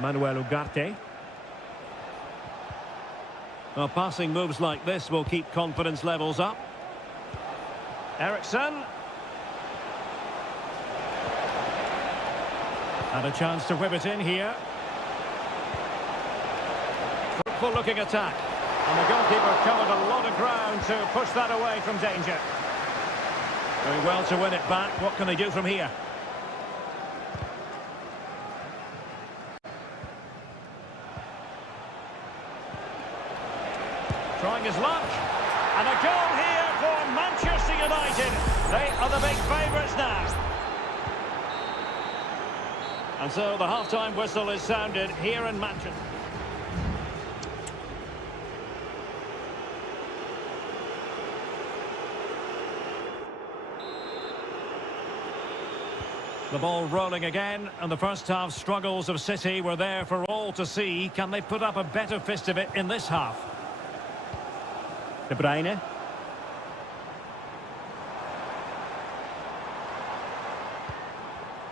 Manuel Ugarte. Well, passing moves like this will keep confidence levels up. Eriksen. And a chance to whip it in here. Fruitful looking attack. And the goalkeeper covered a lot of ground to push that away from danger. Very well to win it back. What can they do from here? Trying his luck. And a goal here for Manchester United. They are the big favourites now. And so the half-time whistle is sounded here in Manchester. The ball rolling again, and the first half struggles of City were there for all to see. Can they put up a better fist of it in this half? De Bruyne.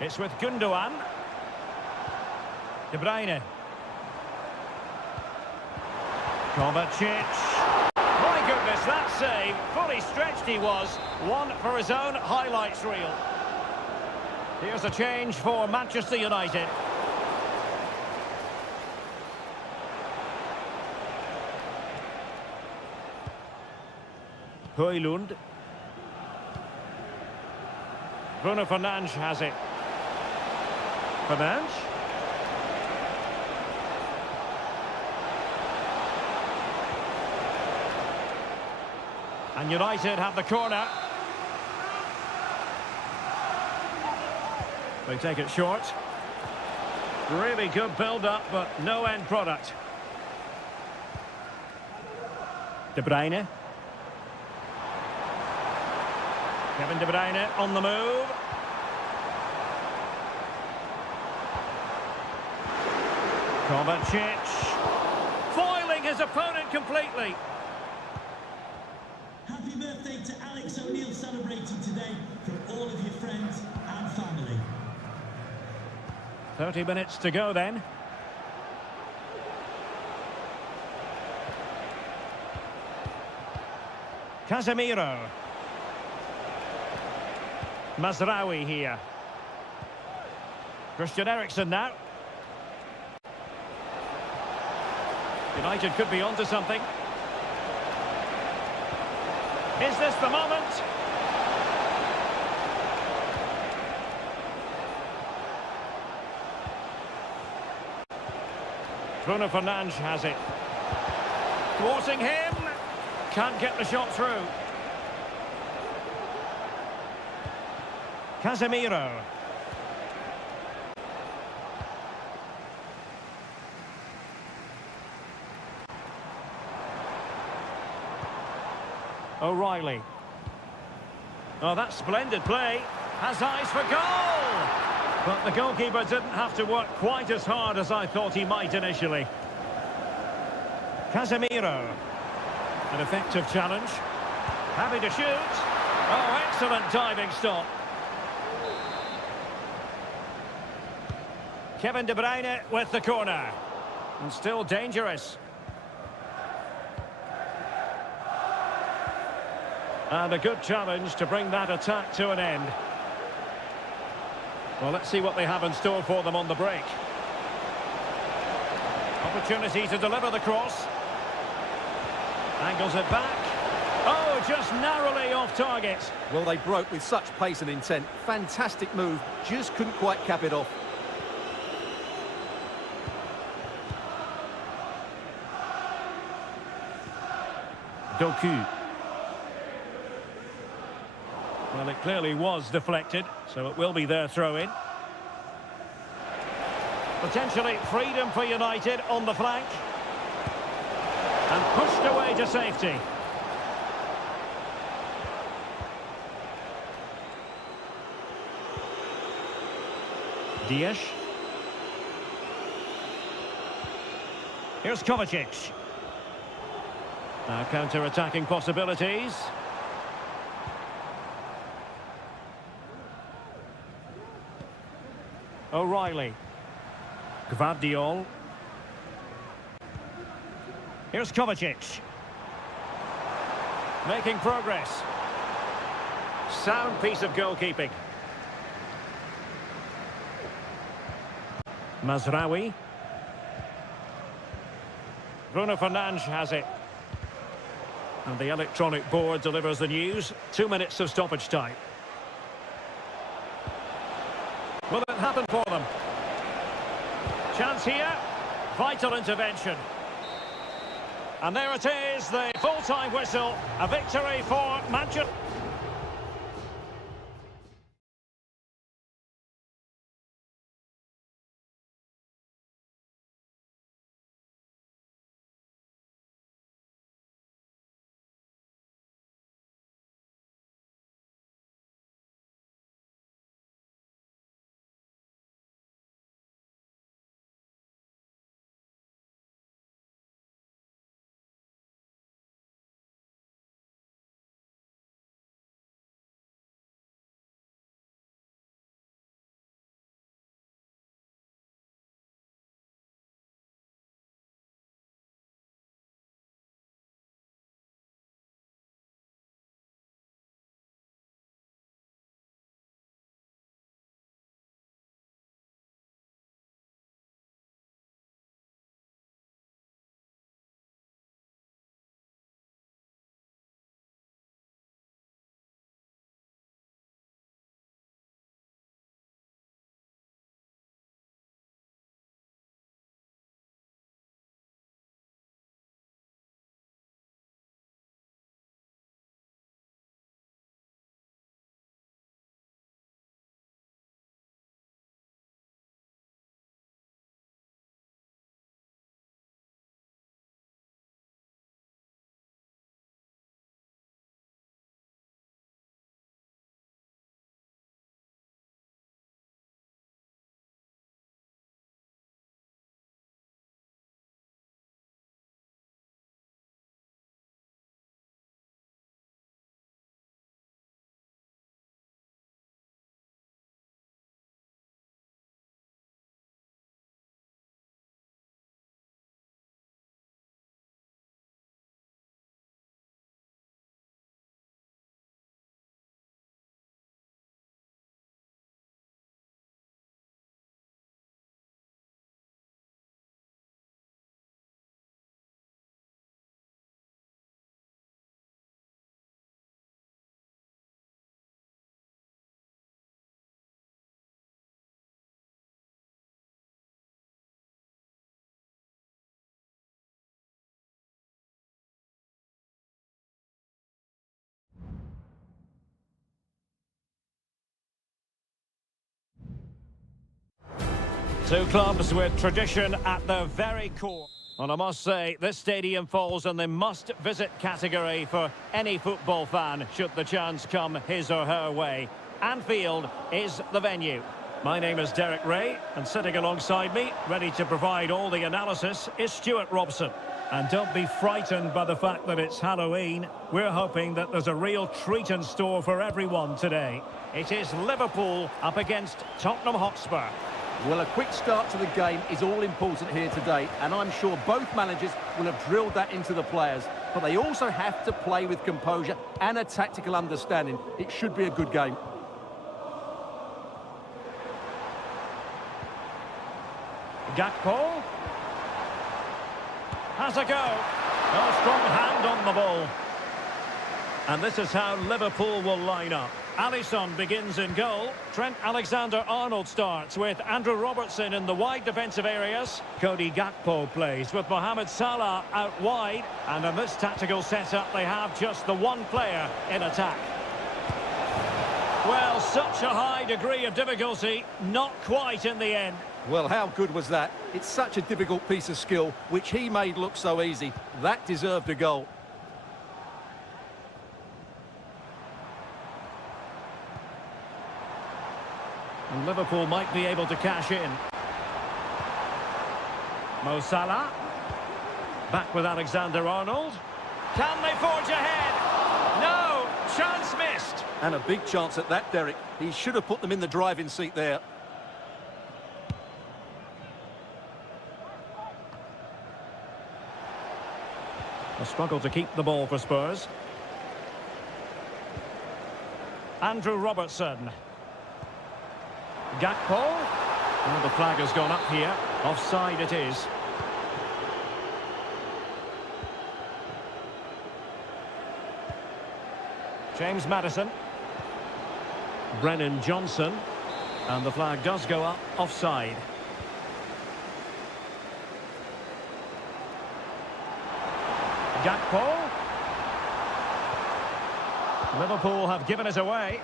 It's with Gundogan. De Bruyne. Kovacic. My goodness, that save. Fully stretched he was. One for his own highlights reel. Here's a change for Manchester United. Højlund. Bruno Fernandes has it. Fernandes. And United have the corner. They take it short. Really good build-up, but no end product. De Bruyne. Kevin De Bruyne on the move. Kovacic. Foiling his opponent completely. Happy birthday to Alex O'Neill celebrating today from all of your friends and family. 30 minutes to go then. Casemiro. Mazraoui here. Christian Eriksen now. United could be onto something. Is this the moment? Bruno Fernandes has it. Thwarting him. Can't get the shot through. Casemiro. O'Reilly. Oh, that's splendid play. Has eyes for goal! But the goalkeeper didn't have to work quite as hard as I thought he might initially. Casemiro. An effective challenge. Happy to shoot. Oh, excellent diving stop. Kevin De Bruyne with the corner. And still dangerous. And a good challenge to bring that attack to an end. Well, let's see what they have in store for them on the break. Opportunity to deliver the cross. Angles it back. Oh, just narrowly off target. Well, they broke with such pace and intent. Fantastic move. Just couldn't quite cap it off. Doku. Well, it clearly was deflected, so it will be their throw-in. Potentially freedom for United on the flank. And pushed away to safety. Dias. Here's Kovacic. Now counter-attacking possibilities. O'Reilly. Gvardiol. Here's Kovacic. Making progress. Sound piece of goalkeeping. Mazraoui. Bruno Fernandes has it. And the electronic board delivers the news. 2 minutes of stoppage time. Will it happen for them? Chance here. Vital intervention. And there it is, the full-time whistle. A victory for Manchester. Two clubs with tradition at their very core. And I must say, this stadium falls in the must-visit category for any football fan, should the chance come his or her way. Anfield is the venue. My name is Derek Ray, and sitting alongside me, ready to provide all the analysis, is Stuart Robson. And don't be frightened by the fact that it's Halloween. We're hoping that there's a real treat in store for everyone today. It is Liverpool up against Tottenham Hotspur. Well, a quick start to the game is all important here today, and I'm sure both managers will have drilled that into the players. But they also have to play with composure and a tactical understanding. It should be a good game. Gakpo has a go. A strong hand on the ball. And this is how Liverpool will line up. Alisson begins in goal. Trent Alexander-Arnold starts with Andrew Robertson in the wide defensive areas. Cody Gakpo plays with Mohamed Salah out wide. And in this tactical setup, they have just the one player in attack. Well, such a high degree of difficulty, not quite in the end. Well, how good was that? It's such a difficult piece of skill, which he made look so easy. That deserved a goal. And Liverpool might be able to cash in. Mo Salah. Back with Alexander-Arnold. Can they forge ahead? No! Chance missed! And a big chance at that, Derek. He should have put them in the driving seat there. A struggle to keep the ball for Spurs. Andrew Robertson. Gakpo. Well, the flag has gone up here. Offside it is. James Maddison. Brennan Johnson. And the flag does go up. Offside. Gakpo. Liverpool have given it away.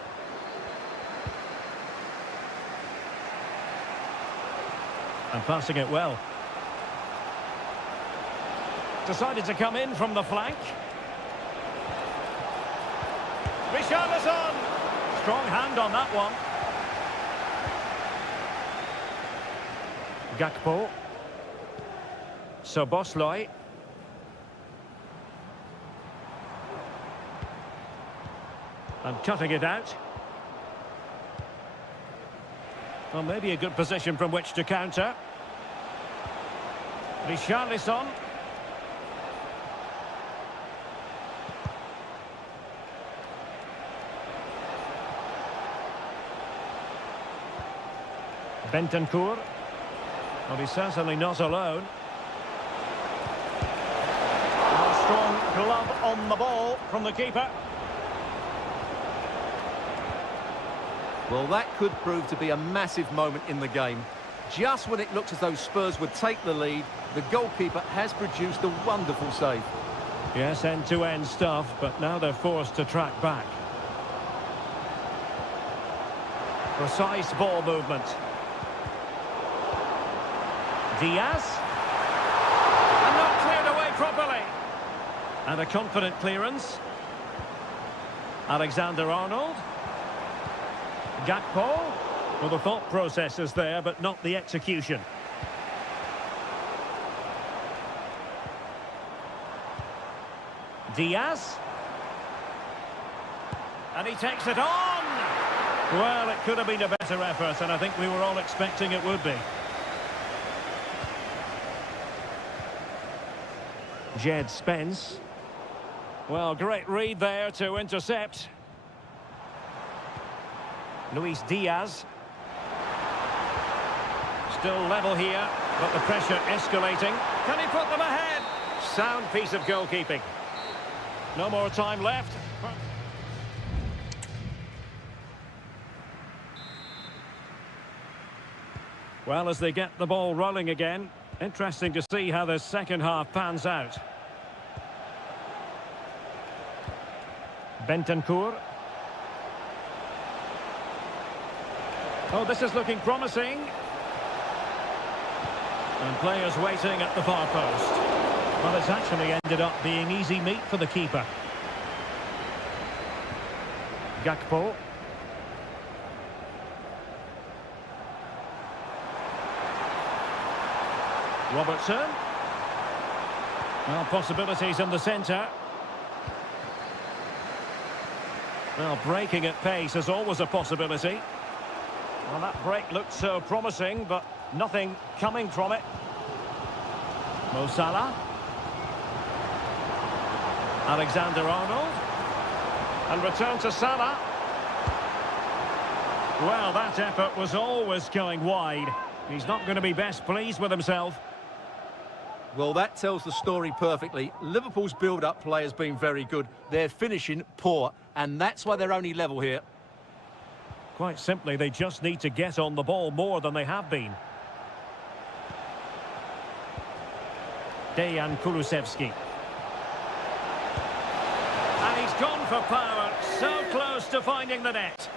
And passing it well. Decided to come in from the flank. Richarlison. Strong hand on that one. Gakpo. Szoboszlai. And cutting it out. Well, maybe a good position from which to counter. Richarlison. Bentancur. Well, he's certainly not alone. A strong glove on the ball from the keeper. Well, that could prove to be a massive moment in the game. Just when it looked as though Spurs would take the lead, the goalkeeper has produced a wonderful save. Yes, end-to-end stuff, but now they're forced to track back. Precise ball movement. Diaz. And not cleared away properly. And a confident clearance. Alexander-Arnold. Gakpo. Well, the thought process is there, but not the execution. Diaz. And he takes it on! Well, it could have been a better effort, and I think we were all expecting it would be. Jed Spence. Well, great read there to intercept. Luis Diaz. Still level here, but the pressure escalating. Can he put them ahead? Sound piece of goalkeeping. No more time left. Well, as they get the ball rolling again, interesting to see how the second half pans out. Bentancur. Oh, this is looking promising. And players waiting at the far post. Well, it's actually ended up being easy meat for the keeper. Gakpo. Robertson. Well, possibilities in the centre. Well, breaking at pace is always a possibility. Well, that break looked so promising, but nothing coming from it. Mo Salah. Alexander-Arnold. And return to Salah. Well, that effort was always going wide. He's not going to be best pleased with himself. Well, that tells the story perfectly. Liverpool's build-up play has been very good. They're finishing poor, and that's why they're only level here. Quite simply, they just need to get on the ball more than they have been. Dejan Kulusevski. And he's gone for power, so close to finding the net.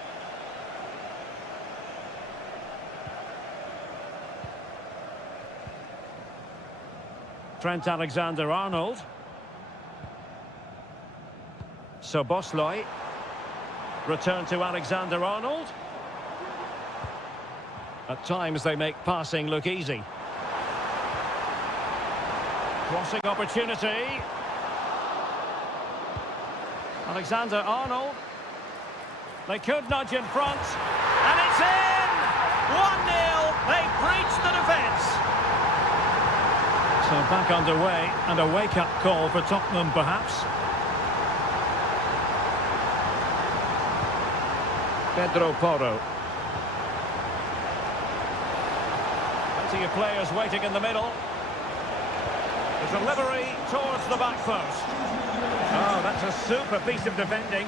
Trent Alexander-Arnold. Szoboszlai. Return to Alexander-Arnold. At times they make passing look easy. Crossing opportunity. Alexander-Arnold. They could nudge in front. And it's in! 1-0. They breached the defence. So back underway, and a wake-up call for Tottenham, perhaps. Pedro Porro. Plenty of players waiting in the middle. The delivery towards the back post. Oh, that's a super piece of defending.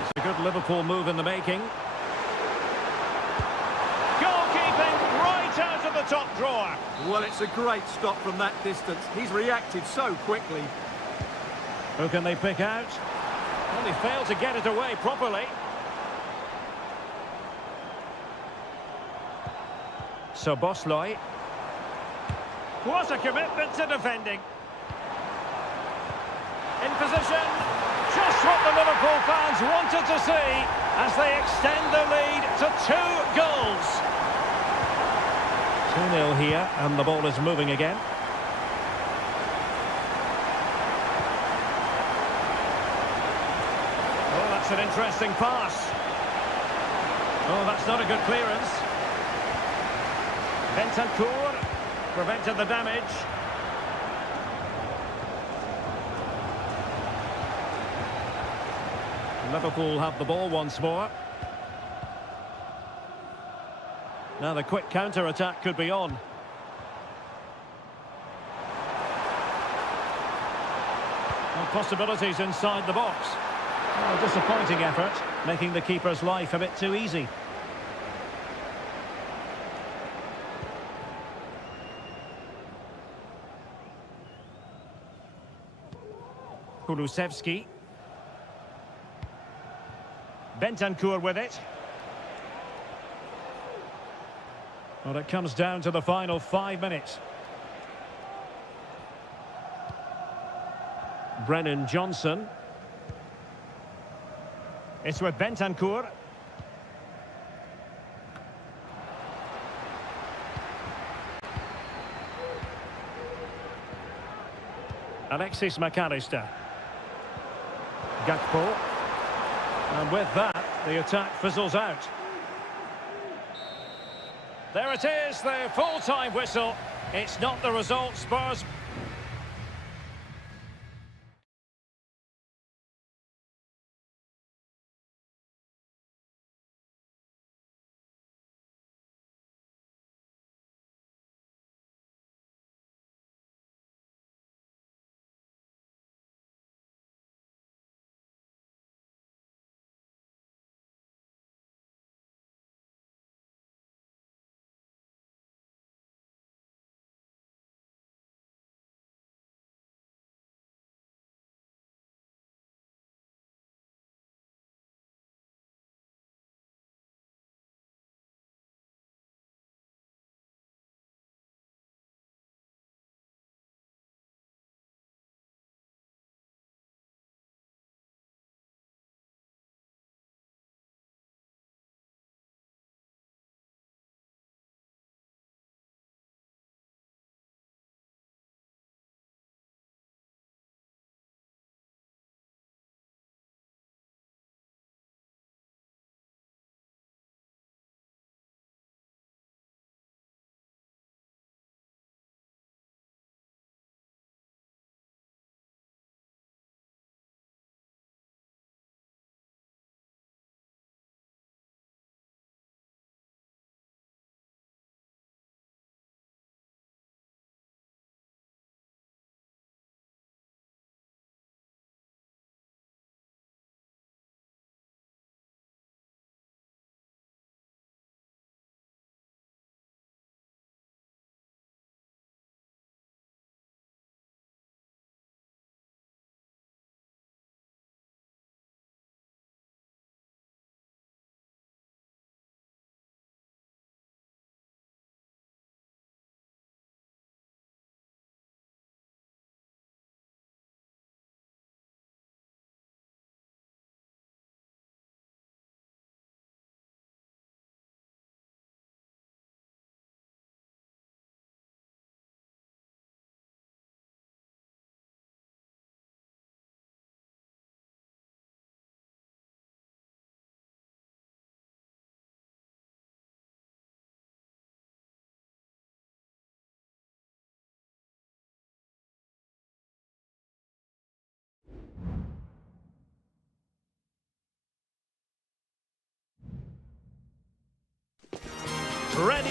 It's a good Liverpool move in the making. Out of the top drawer. Well, it's a great stop from that distance. He's reacted so quickly. Who can they pick out? Well, they failed to get it away properly. Szoboszlai. What a commitment to defending. In position. Just what the Liverpool fans wanted to see as they extend the lead to 2 goals. 2-0 here, and the ball is moving again. Oh, that's an interesting pass. Oh, that's not a good clearance. Bentancur prevented the damage. Liverpool have the ball once more. Now the quick counter-attack could be on. Well, possibilities inside the box. Oh, disappointing effort, making the keeper's life a bit too easy. Kulusevski. Bentancur with it. Well, it comes down to the final 5 minutes. Brennan Johnson. It's with Bentancur. Alexis McAllister. Gakpo. And with that, the attack fizzles out. There it is, the full-time whistle. It's not the result Spurs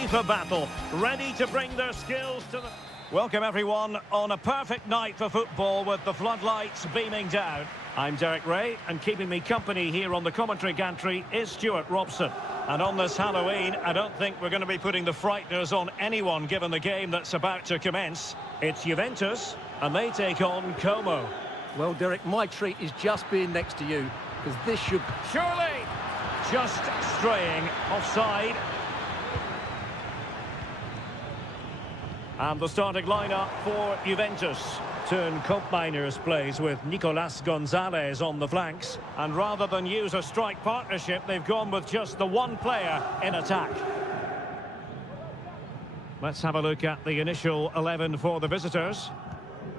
for battle, ready to bring their skills to the... Welcome everyone on a perfect night for football with the floodlights beaming down. I'm Derek Ray, and keeping me company here on the commentary gantry is Stuart Robson. And on this Halloween, I don't think we're going to be putting the frighteners on anyone given the game that's about to commence. It's Juventus, and they take on Como. Well, Derek, my treat is just being next to you, because this should... Surely! Just straying offside. And the starting lineup for Juventus. Turn Koopmeiners plays with Nicolas Gonzalez on the flanks. And rather than use a strike partnership, they've gone with just the one player in attack. Let's have a look at the initial 11 for the visitors.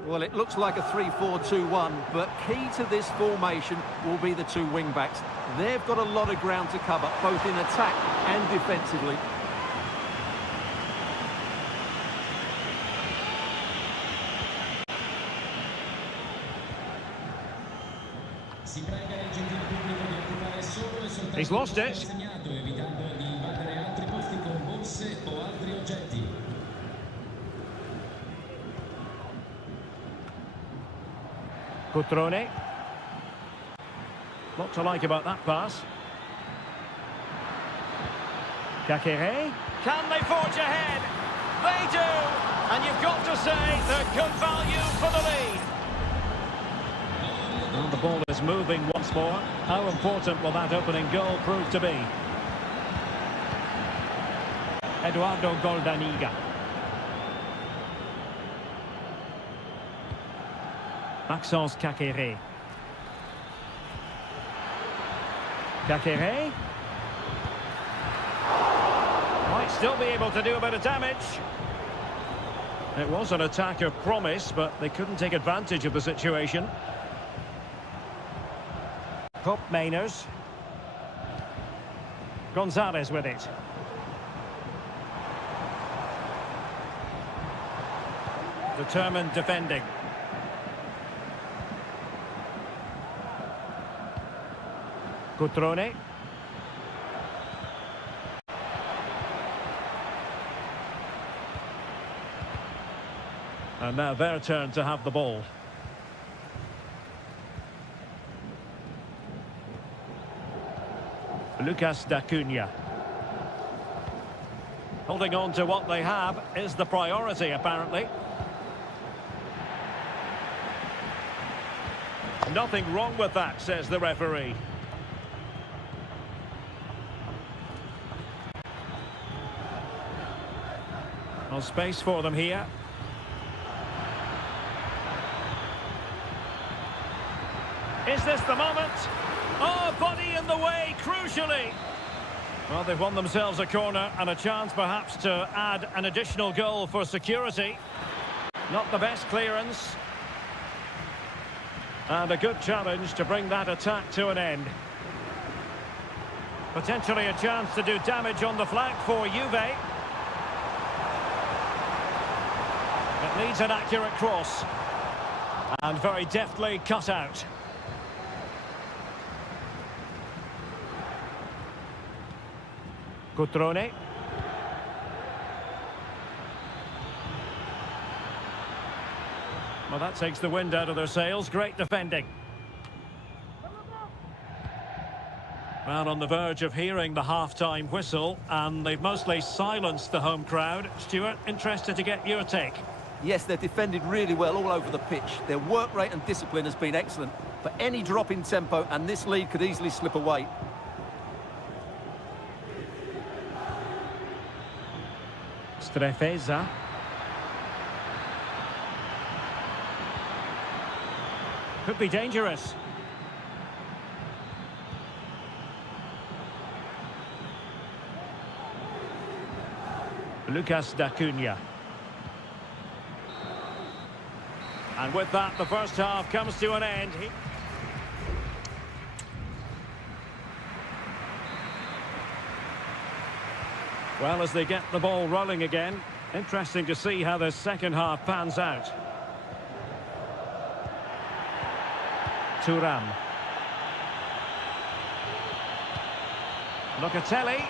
Well, it looks like a 3-4-2-1, but key to this formation will be the two wing-backs. They've got a lot of ground to cover, both in attack and defensively. He's lost it. Cutrone. Lot to like about that pass. Kakere. Can they forge ahead? They do! And you've got to say they're good value for the lead. And the ball is moving once more. How important will that opening goal prove to be? Eduardo Goldaniga. Maxence Kakere. Kakere. Might still be able to do a bit of damage. It was an attack of promise, but they couldn't take advantage of the situation. Koopmeiners. Gonzalez with it. Determined defending. Cutrone. And now their turn to have the ball. Lucas D'Acunha. Holding on to what they have is the priority, apparently. Nothing wrong with that, says the referee. No space for them here. Is this the moment? Oh, body in the way, crucially. Well, they've won themselves a corner and a chance perhaps to add an additional goal for security. Not the best clearance. And a good challenge to bring that attack to an end. Potentially a chance to do damage on the flank for Juve. It needs an accurate cross. And very deftly cut out. Cutrone. Well, that takes the wind out of their sails. Great defending. Well, on the verge of hearing the half-time whistle, and they've mostly silenced the home crowd. Stuart, interested to get your take. Yes, they've defended really well all over the pitch. Their work rate and discipline has been excellent. But any drop in tempo, and this lead could easily slip away. Strefeza. Could be dangerous. Lucas D'Acunha. And with that, the first half comes to an end. Well, as they get the ball rolling again, interesting to see how the second half pans out. Thuram. Locatelli.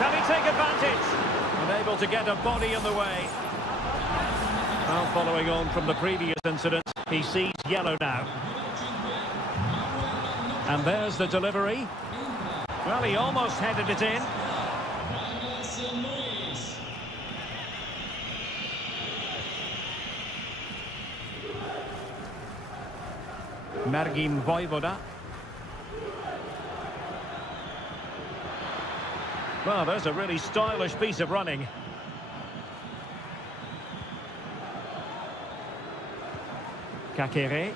Can he take advantage? Unable to get a body in the way. Well, following on from the previous incident, he sees yellow now. And there's the delivery. Well, he almost headed it in. Margim Vojvoda. Well, there's a really stylish piece of running. Kakere.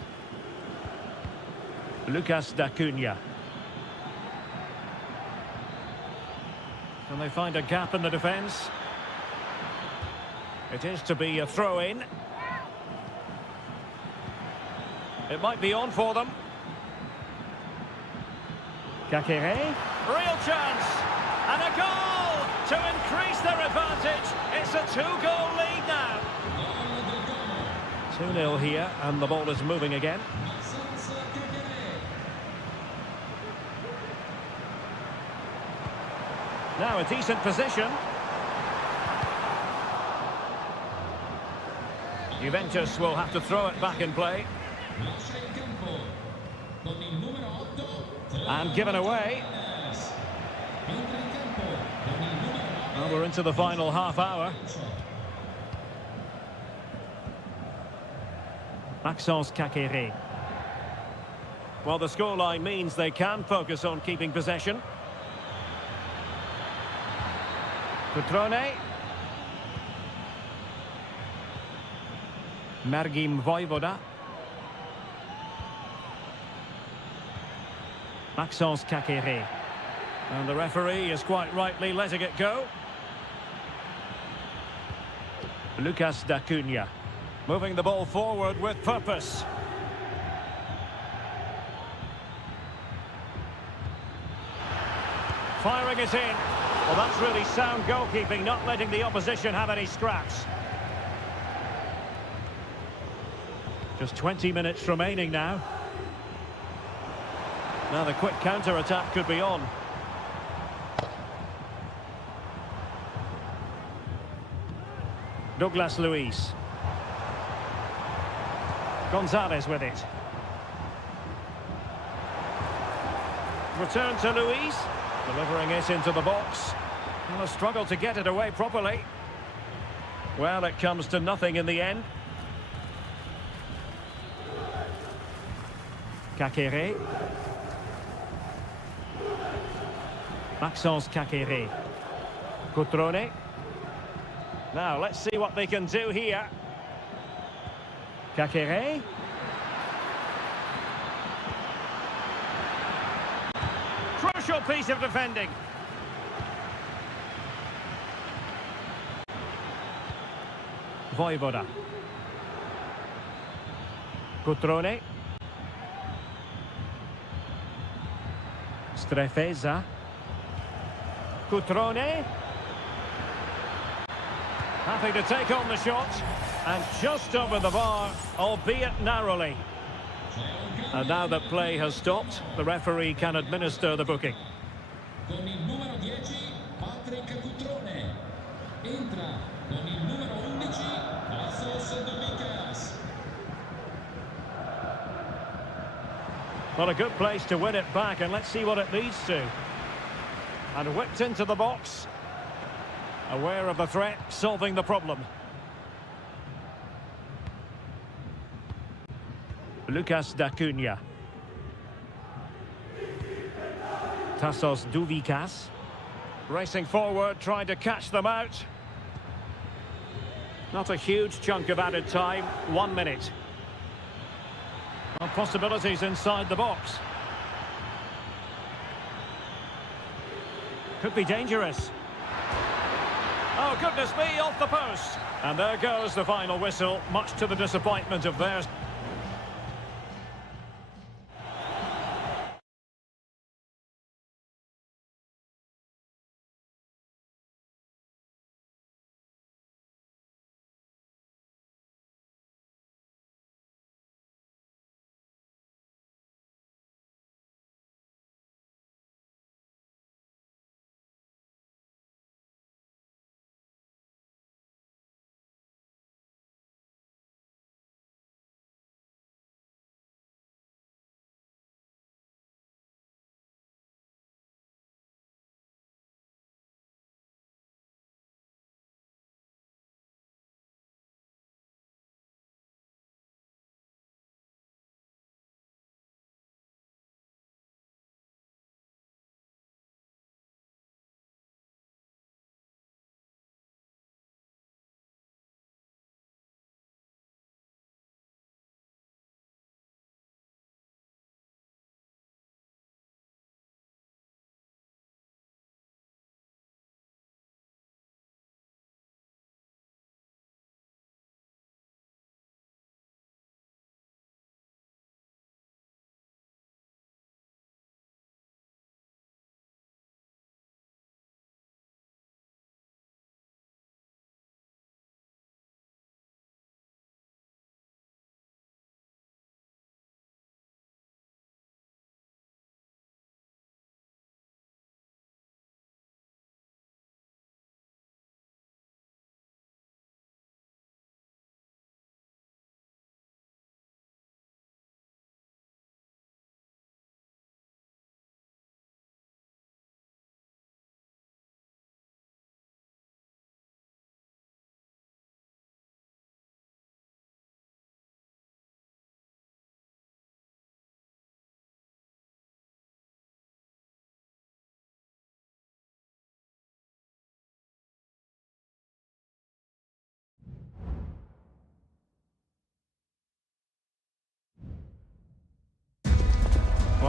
Lucas D'Acunha. Can they find a gap in the defence? It is to be a throw-in. It might be on for them. Kakere. Real chance. And a goal to increase their advantage. It's a two-goal lead now. 2-0 here, and the ball is moving again. Now a decent position. Juventus will have to throw it back in play. And given away. Well, we're into the final half hour. Maxence Kakere. Well, the scoreline means they can focus on keeping possession. Cutrone. Margim Vojvoda. Maxence Kakere. And the referee is quite rightly letting it go. Lucas D'Acunha. Moving the ball forward with purpose. Firing it in. Well, that's really sound goalkeeping, not letting the opposition have any scraps. Just 20 minutes remaining now. Now the quick counter-attack could be on. Douglas Luiz. Gonzalez with it. Return to Luiz. Delivering it into the box. And a struggle to get it away properly. Well, it comes to nothing in the end. Kakere. Maxence Kakere. Cutrone. Now, let's see what they can do here. Kakere. Crucial piece of defending. Vojvoda. Cutrone. Strefeza. Cutrone. Happy to take on the shot. And just over the bar, albeit narrowly. And now that play has stopped, the referee can administer the booking. Con il numero 10, Patrick Cutrone. Entra con il numero 11, Passos Domingos. Well, a good place to win it back, and let's see what it leads to. And whipped into the box. Aware of the threat, solving the problem. Lucas D'Acunha. Tassos Douvikas. Racing forward, trying to catch them out. Not a huge chunk of added time, 1 minute. Well, possibilities inside the box. Could be dangerous. Oh, goodness me, off the post. And there goes the final whistle, much to the disappointment of theirs.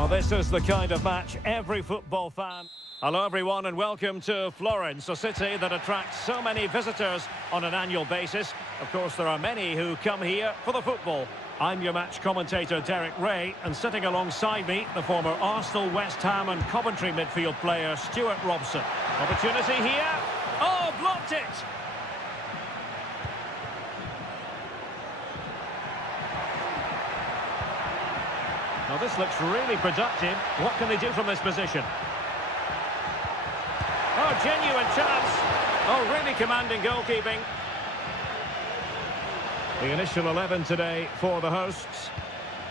Well, this is the kind of match every football fan... Hello everyone and welcome to Florence, a city that attracts so many visitors on an annual basis. Of course, there are many who come here for the football. I'm your match commentator Derek Ray, and sitting alongside me, the former Arsenal, West Ham and Coventry midfield player Stuart Robson. Opportunity here. Oh, blocked it! Now this looks really productive. What can they do from this position? Oh, genuine chance. Oh, really commanding goalkeeping. The initial 11 today for the hosts.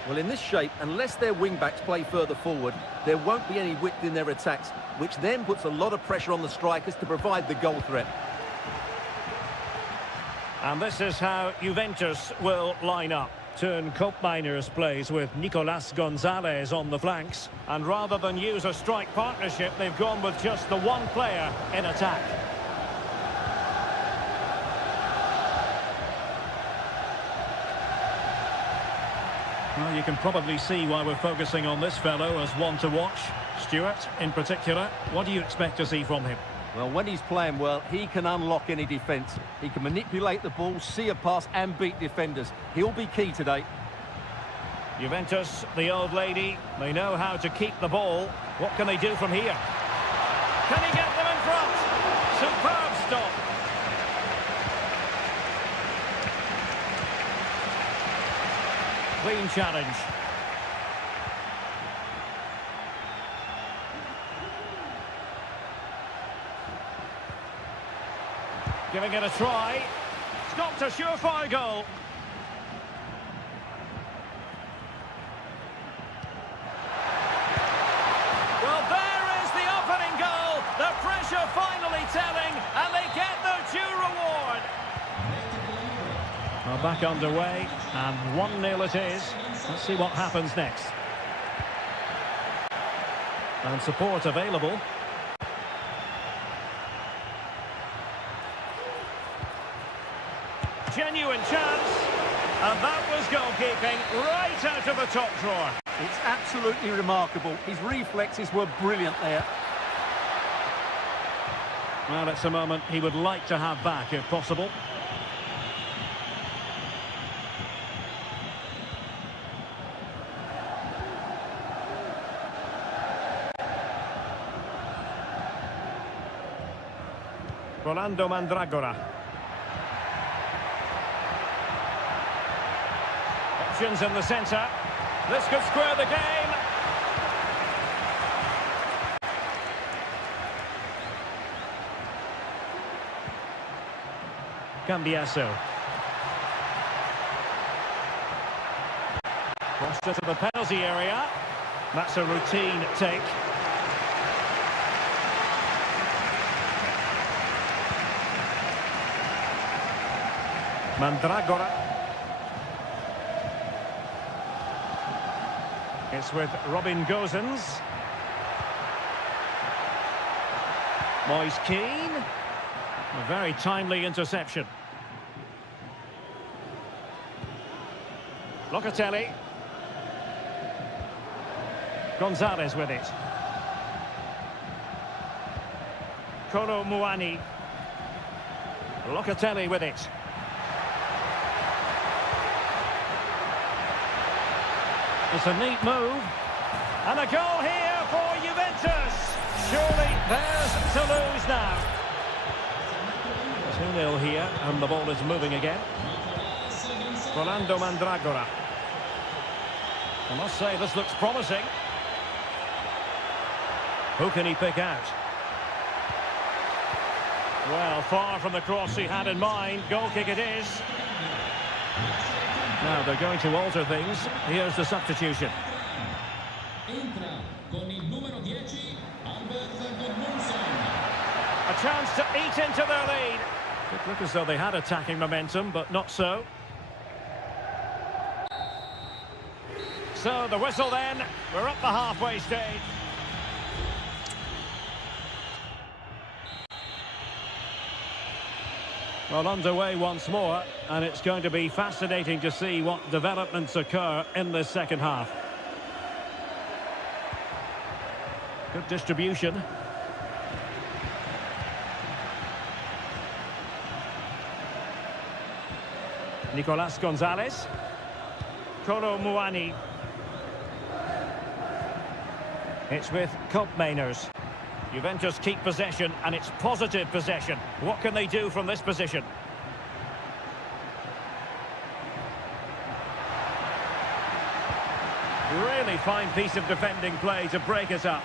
Well, in this shape, unless their wing-backs play further forward, there won't be any width in their attacks, which then puts a lot of pressure on the strikers to provide the goal threat. And this is how Juventus will line up. Turn Koopmeiners plays with Nicolas Gonzalez on the flanks. And rather than use a strike partnership, they've gone with just the one player in attack. Well, you can probably see why we're focusing on this fellow as one to watch. Stuart, in particular, what do you expect to see from him? Well, when he's playing well, he can unlock any defence. He can manipulate the ball, see a pass and beat defenders. He'll be key today. Juventus, the old lady, they know how to keep the ball. What can they do from here? Can he get them in front? Superb stop. Clean challenge. Giving it a try. Stopped a surefire goal. Well, there is the opening goal. The pressure finally telling, and they get their due reward. Well, back underway, and 1-0 it is. Let's see what happens next. And support available. Genuine chance, and that was goalkeeping right out of the top drawer. It's absolutely remarkable. His reflexes were brilliant there. Well, it's a moment he would like to have back if possible. Rolando Mandragora. Options in the centre. This could square the game. Cambiaso. Crossed into the penalty area. That's a routine take. Mandragora. It's with Robin Gosens. Moise Keane. A very timely interception. Locatelli. Gonzalez with it. Kolo Muani. Locatelli with it. It's a neat move. And a goal here for Juventus. Surely theirs to lose now. 2-0 here, and the ball is moving again. Rolando Mandragora. I must say, this looks promising. Who can he pick out? Well, far from the cross he had in mind. Goal kick it is. Now they're going to alter things. Here's the substitution. A chance to eat into their lead. It looked as though they had attacking momentum, but not so. So the whistle then. We're up the halfway stage. Well, underway once more, and it's going to be fascinating to see what developments occur in this second half. Good distribution. Nicolas Gonzalez. Kolo Muani. It's with Mainers. Juventus keep possession, and it's positive possession. What can they do from this position? Really fine piece of defending play to break us up.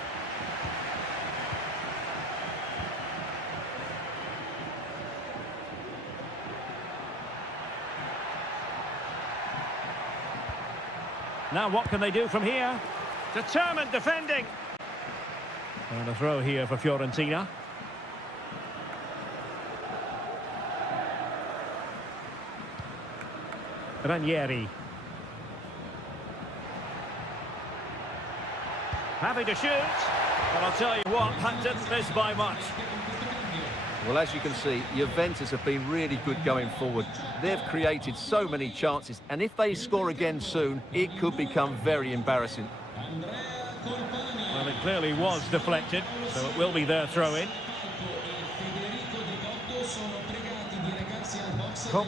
Now what can they do from here? Determined defending. And a throw here for Fiorentina. Ranieri. Happy to shoot. But I'll tell you what, that didn't miss by much. Well, as you can see, Juventus have been really good going forward. They've created so many chances, and if they score again soon, it could become very embarrassing. Well, it clearly was deflected, so it will be their throw-in.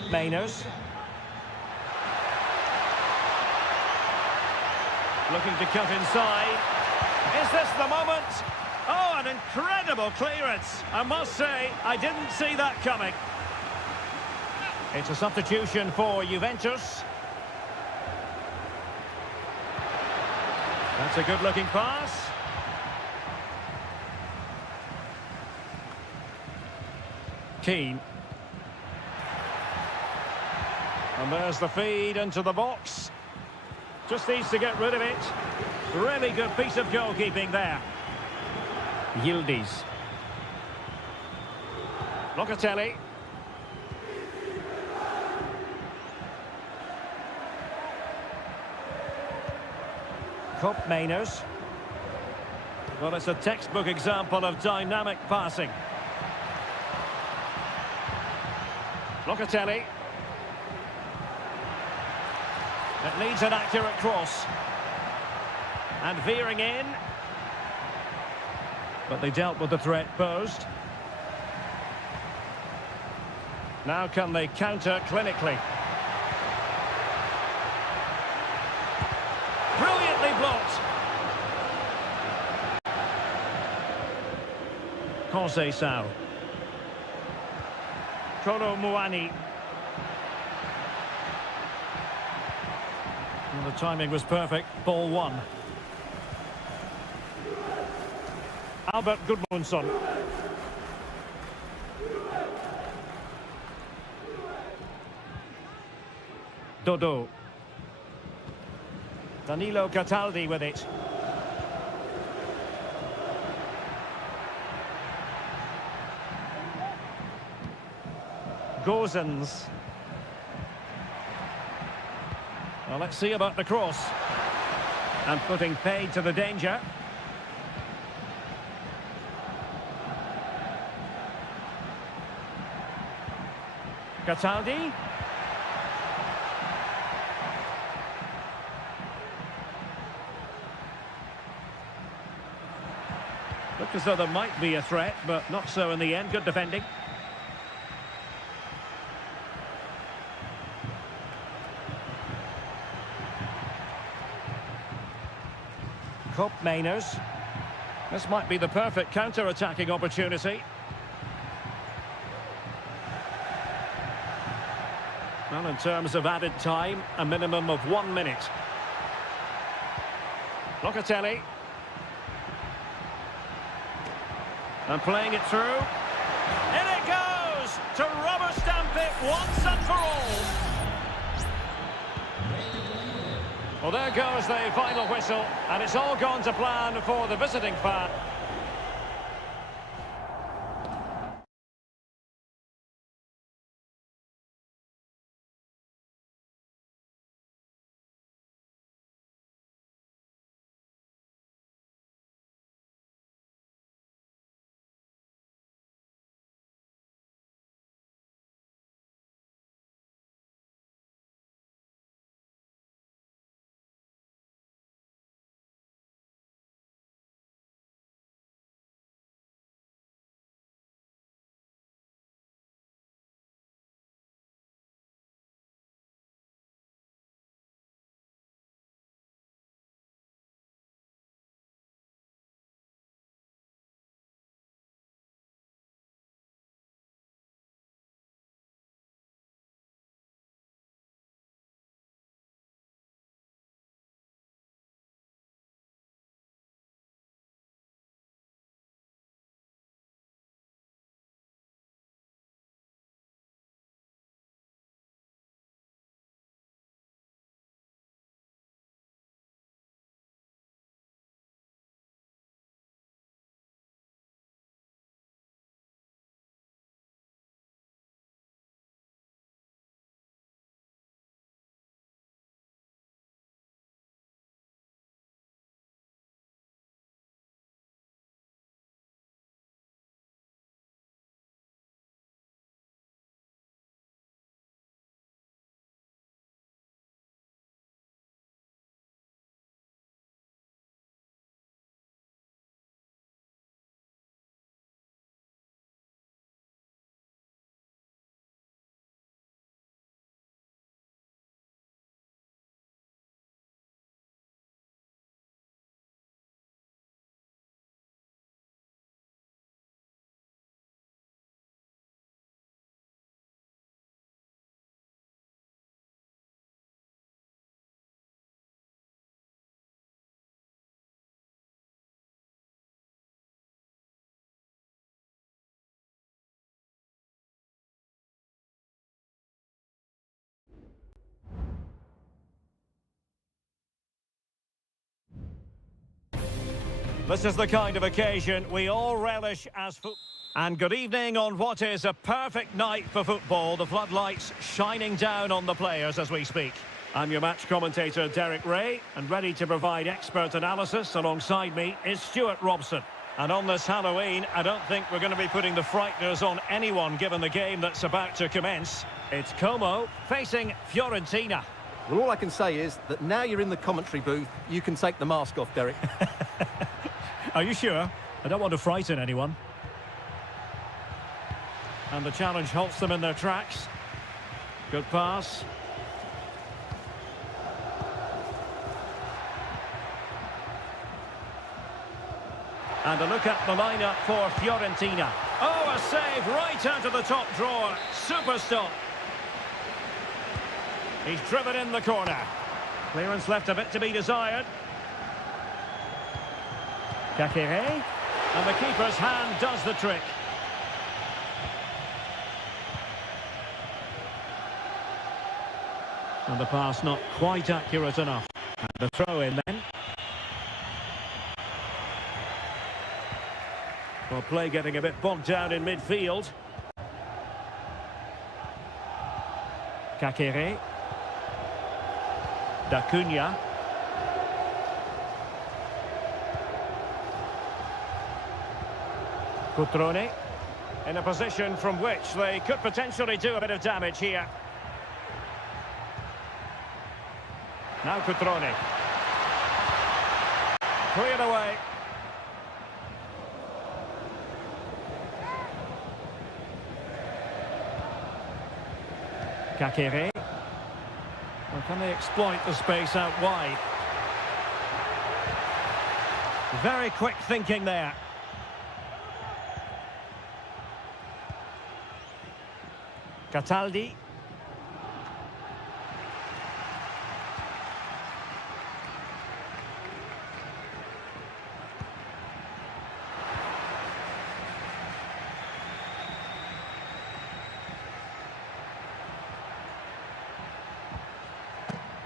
Mainers. Looking to cut inside. Is this the moment? Oh, an incredible clearance. I must say, I didn't see that coming. It's a substitution for Juventus. That's a good-looking pass. Keane. And there's the feed into the box. Just needs to get rid of it. Really good piece of goalkeeping there. Yildiz. Locatelli. Mainers. Well, it's a textbook example of dynamic passing. Locatelli. It needs an accurate cross. And veering in. But they dealt with the threat posed. Now can they counter clinically? Brilliantly blocked. Conceição. Kolo Muani. Well, the timing was perfect. Ball one. Albert Gudmundsson. Dodo. Danilo Cataldi with it. Gozens. Well, let's see about the cross. And putting paid to the danger. Cataldi. Looked as though there might be a threat, but not so in the end. Good defending. Mainers. This might be the perfect counter-attacking opportunity. Well, in terms of added time, a minimum of 1 minute. Locatelli. And playing it through. In it goes! To rubber stamp it once and for all. Well, there goes the final whistle, and it's all gone to plan for the visiting fan. This is the kind of occasion we all relish as football. And good evening on what is a perfect night for football. The floodlights shining down on the players as we speak. I'm your match commentator, Derek Ray, and ready to provide expert analysis alongside me is Stuart Robson. And on this Halloween, I don't think we're going to be putting the frighteners on anyone given the game that's about to commence. It's Como facing Fiorentina. Well, all I can say is that now you're in the commentary booth, you can take the mask off, Derek. Are you sure? I don't want to frighten anyone. And the challenge halts them in their tracks. Good pass. And a look at the lineup for Fiorentina. Oh, a save right out of the top drawer. Super stop. He's driven in the corner. Clearance left a bit to be desired. Kakere. And the keeper's hand does the trick. And the pass not quite accurate enough. And the throw in then. Well, play getting a bit bogged down in midfield. Kakere. Da Cunha. Cutrone. In a position from which they could potentially do a bit of damage here. Now Cutrone. Cleared away. Kakere. Well, can they exploit the space out wide? Very quick thinking there. Cataldi.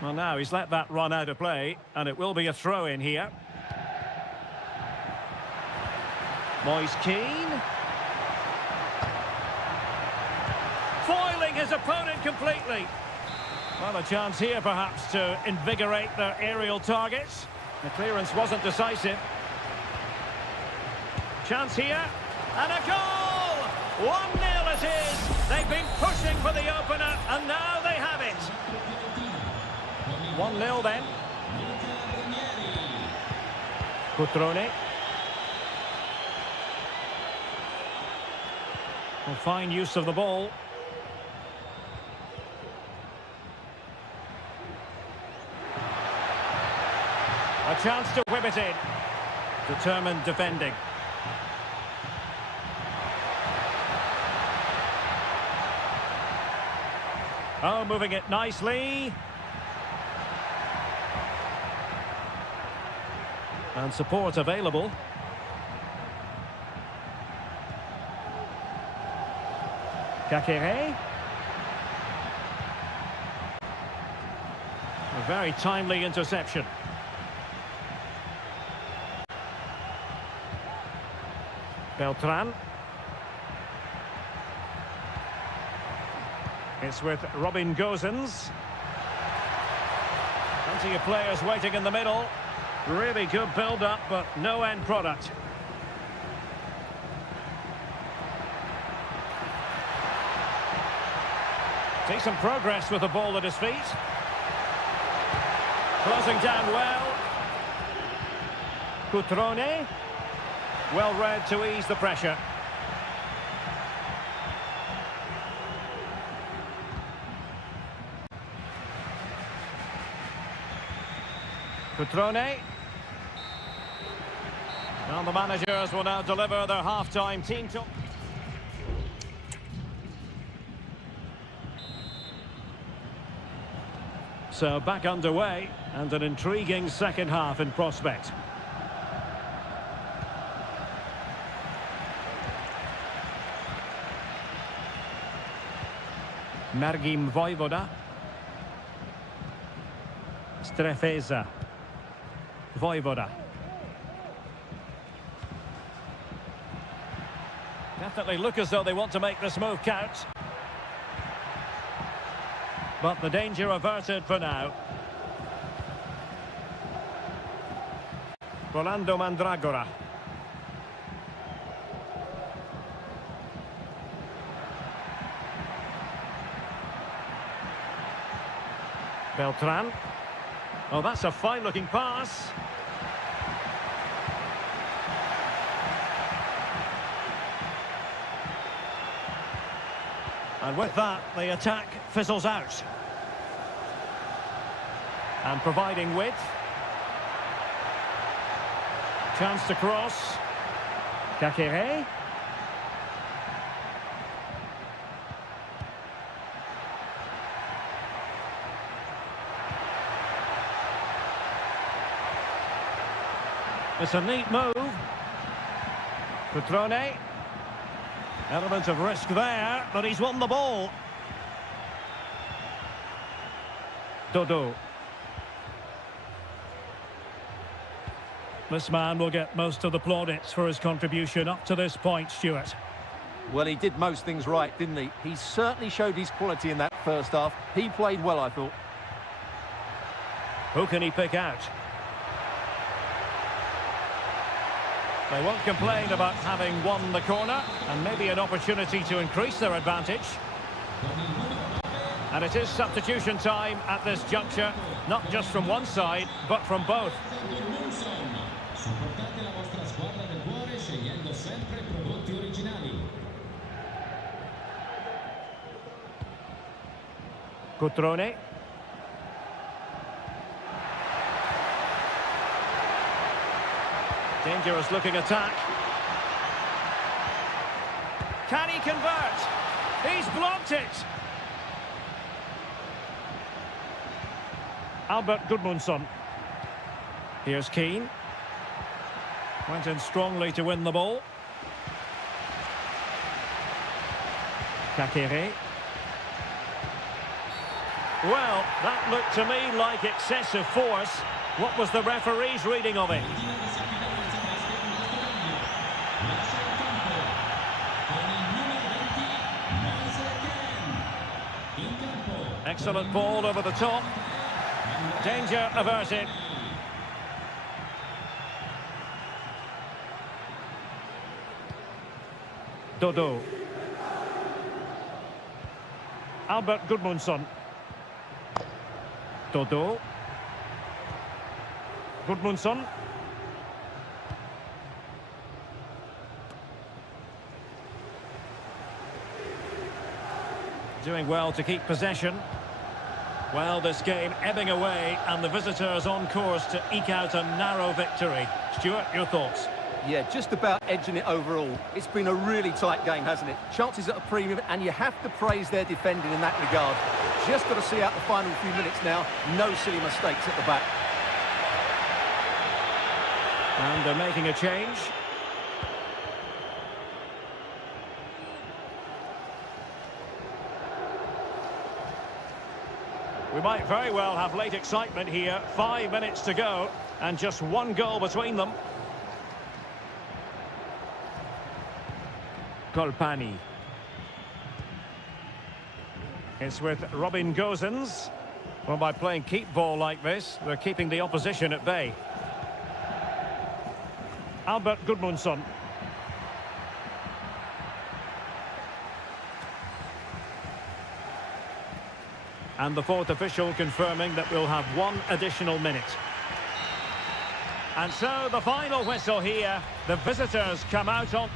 Well, now he's let that run out of play, and it will be a throw-in here. Moise Keane. Foiling his opponent completely. Well, a chance here, perhaps, to invigorate their aerial targets. The clearance wasn't decisive. Chance here, and a goal! 1-0 it is! They've been pushing for the opener, and now they have it. 1-0 then. Cutrone. Well, fine use of the ball. A chance to whip it in. Determined defending. Oh, moving it nicely. And support available. Kakere. A very timely interception. Beltran. It's with Robin Gosens. Plenty of players waiting in the middle. Really good build-up, but no end product. Decent progress with the ball at his feet. Closing down well. Cutrone. Well read to ease the pressure. Cutrone. Well, the managers will now deliver their half-time team talk. So back underway, and an intriguing second half in prospect. Margim Vojvoda. Strefeza. Vojvoda. Definitely look as though they want to make this move count. But the danger averted for now. Rolando Mandragora. Beltran. Oh, that's a fine-looking pass. And with that, the attack fizzles out. And providing width. Chance to cross. Kakere. It's a neat move. Petrone. Element of risk there, but he's won the ball. Dodo. This man will get most of the plaudits for his contribution up to this point, Stuart. Well, he did most things right, didn't he? He certainly showed his quality in that first half. He played well, I thought. Who can he pick out? They won't complain about having won the corner, and maybe an opportunity to increase their advantage. And it is substitution time at this juncture, not just from one side, but from both. Supportate la vostra squadra del cuore scegliendo sempre prodotti originali. Cutrone. Dangerous looking attack. Can he convert? He's blocked it. Albert Gudmundsson. Here's Keane. Went in strongly to win the ball. Kakere. Well, that looked to me like excessive force. What was the referee's reading of it? Excellent ball over the top. Danger averted. Dodo. Albert Gudmundsson. Dodo. Gudmundsson. Doing well to keep possession. Well, this game ebbing away, and the visitors on course to eke out a narrow victory. Stuart, your thoughts? Yeah, just about edging it overall. It's been a really tight game, hasn't it? Chances at a premium, and you have to praise their defending in that regard. Just got to see out the final few minutes now. No silly mistakes at the back. And they're making a change. We might very well have late excitement here. 5 minutes to go, and just one goal between them. Colpani. It's with Robin Gosens. Well, by playing keep ball like this, they're keeping the opposition at bay. Albert Gudmundsson. And the fourth official confirming that we'll have one additional minute. And so the final whistle here. The visitors come out on...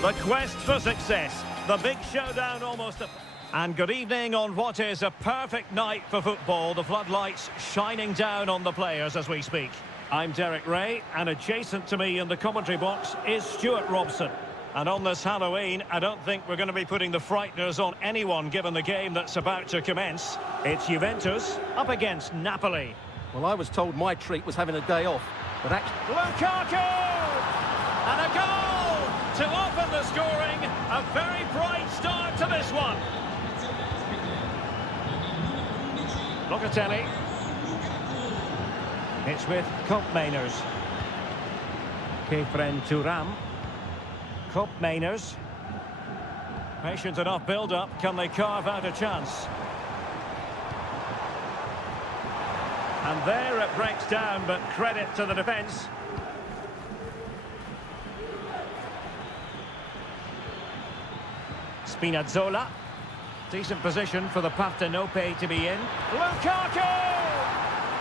The quest for success. The big showdown almost. And good evening on what is a perfect night for football. The floodlights shining down on the players as we speak. I'm Derek Ray, and adjacent to me in the commentary box is Stuart Robson. And on this Halloween, I don't think we're going to be putting the frighteners on anyone given the game that's about to commence. It's Juventus up against Napoli. Well, I was told my treat was having a day off, but actually... Lukaku! And a goal to open the scoring. A very bright start to this one. Locatelli. It's with Koopmeiners. Kefren Thuram. Koopmeiners. Patient enough build-up. Can they carve out a chance? And there it breaks down, but credit to the defence. Spinazzola. Decent position for the Partenope to be in. Lukaku!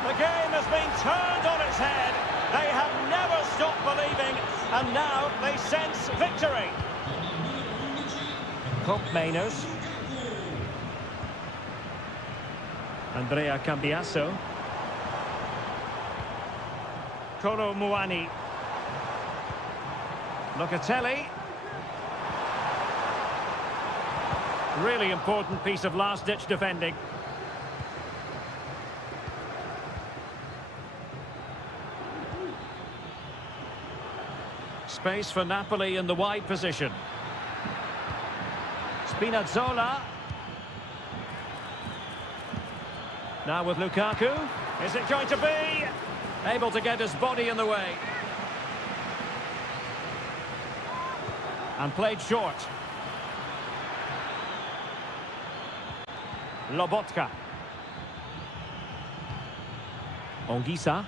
The game has been turned on its head. They have never stopped believing, and now they sense victory. Koopmeiners. Andrea Cambiasso. Kolo Muani. Locatelli. Really important piece of last-ditch defending. Space for Napoli in the wide position. Spinazzola. Now with Lukaku. Is it going to be? Able to get his body in the way. And played short. Lobotka. Ongisa.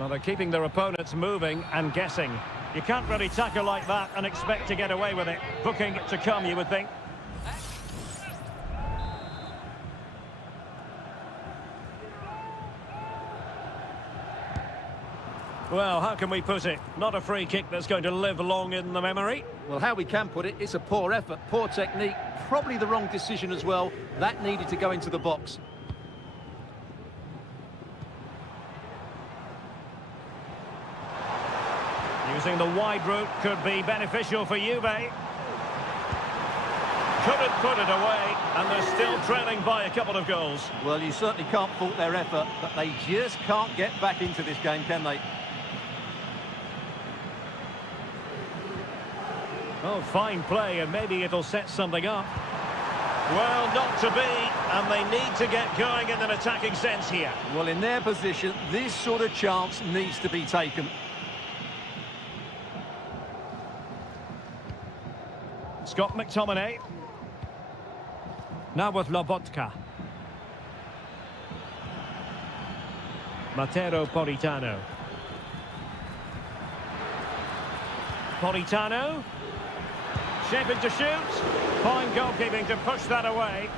Well, they're keeping their opponents moving and guessing. You can't really tackle like that and expect to get away with it. Booking to come, you would think. Well, how can we put it? Not a free kick that's going to live long in the memory. Well, how we can put it, it's a poor effort, poor technique, probably the wrong decision as well. That needed to go into the box. Using the wide route could be beneficial for Juve. Couldn't put it away, and they're still trailing by a couple of goals. Well, you certainly can't fault their effort, but they just can't get back into this game, can they? Oh, fine play, and maybe it'll set something up. Well, not to be, and they need to get going in an attacking sense here. Well, in their position, this sort of chance needs to be taken. Scott McTominay. Now with Lobotka. Matteo Politano. Politano. Shaping to shoot. Fine goalkeeping to push that away.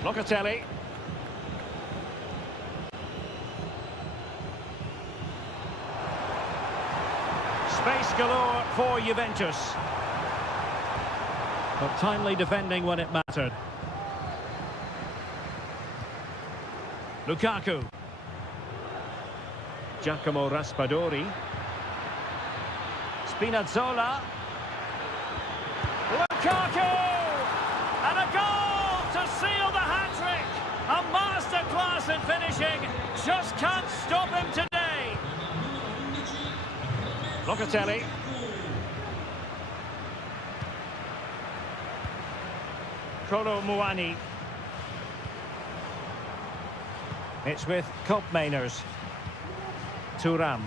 Locatelli. Space galore for Juventus. But timely defending when it mattered. Lukaku. Giacomo Raspadori. Spinazzola. Lukaku! And a goal to seal the hat-trick! A masterclass in finishing. Just can't stop him today. Locatelli. Kolo Muani. It's with Koopmeiners. Thuram.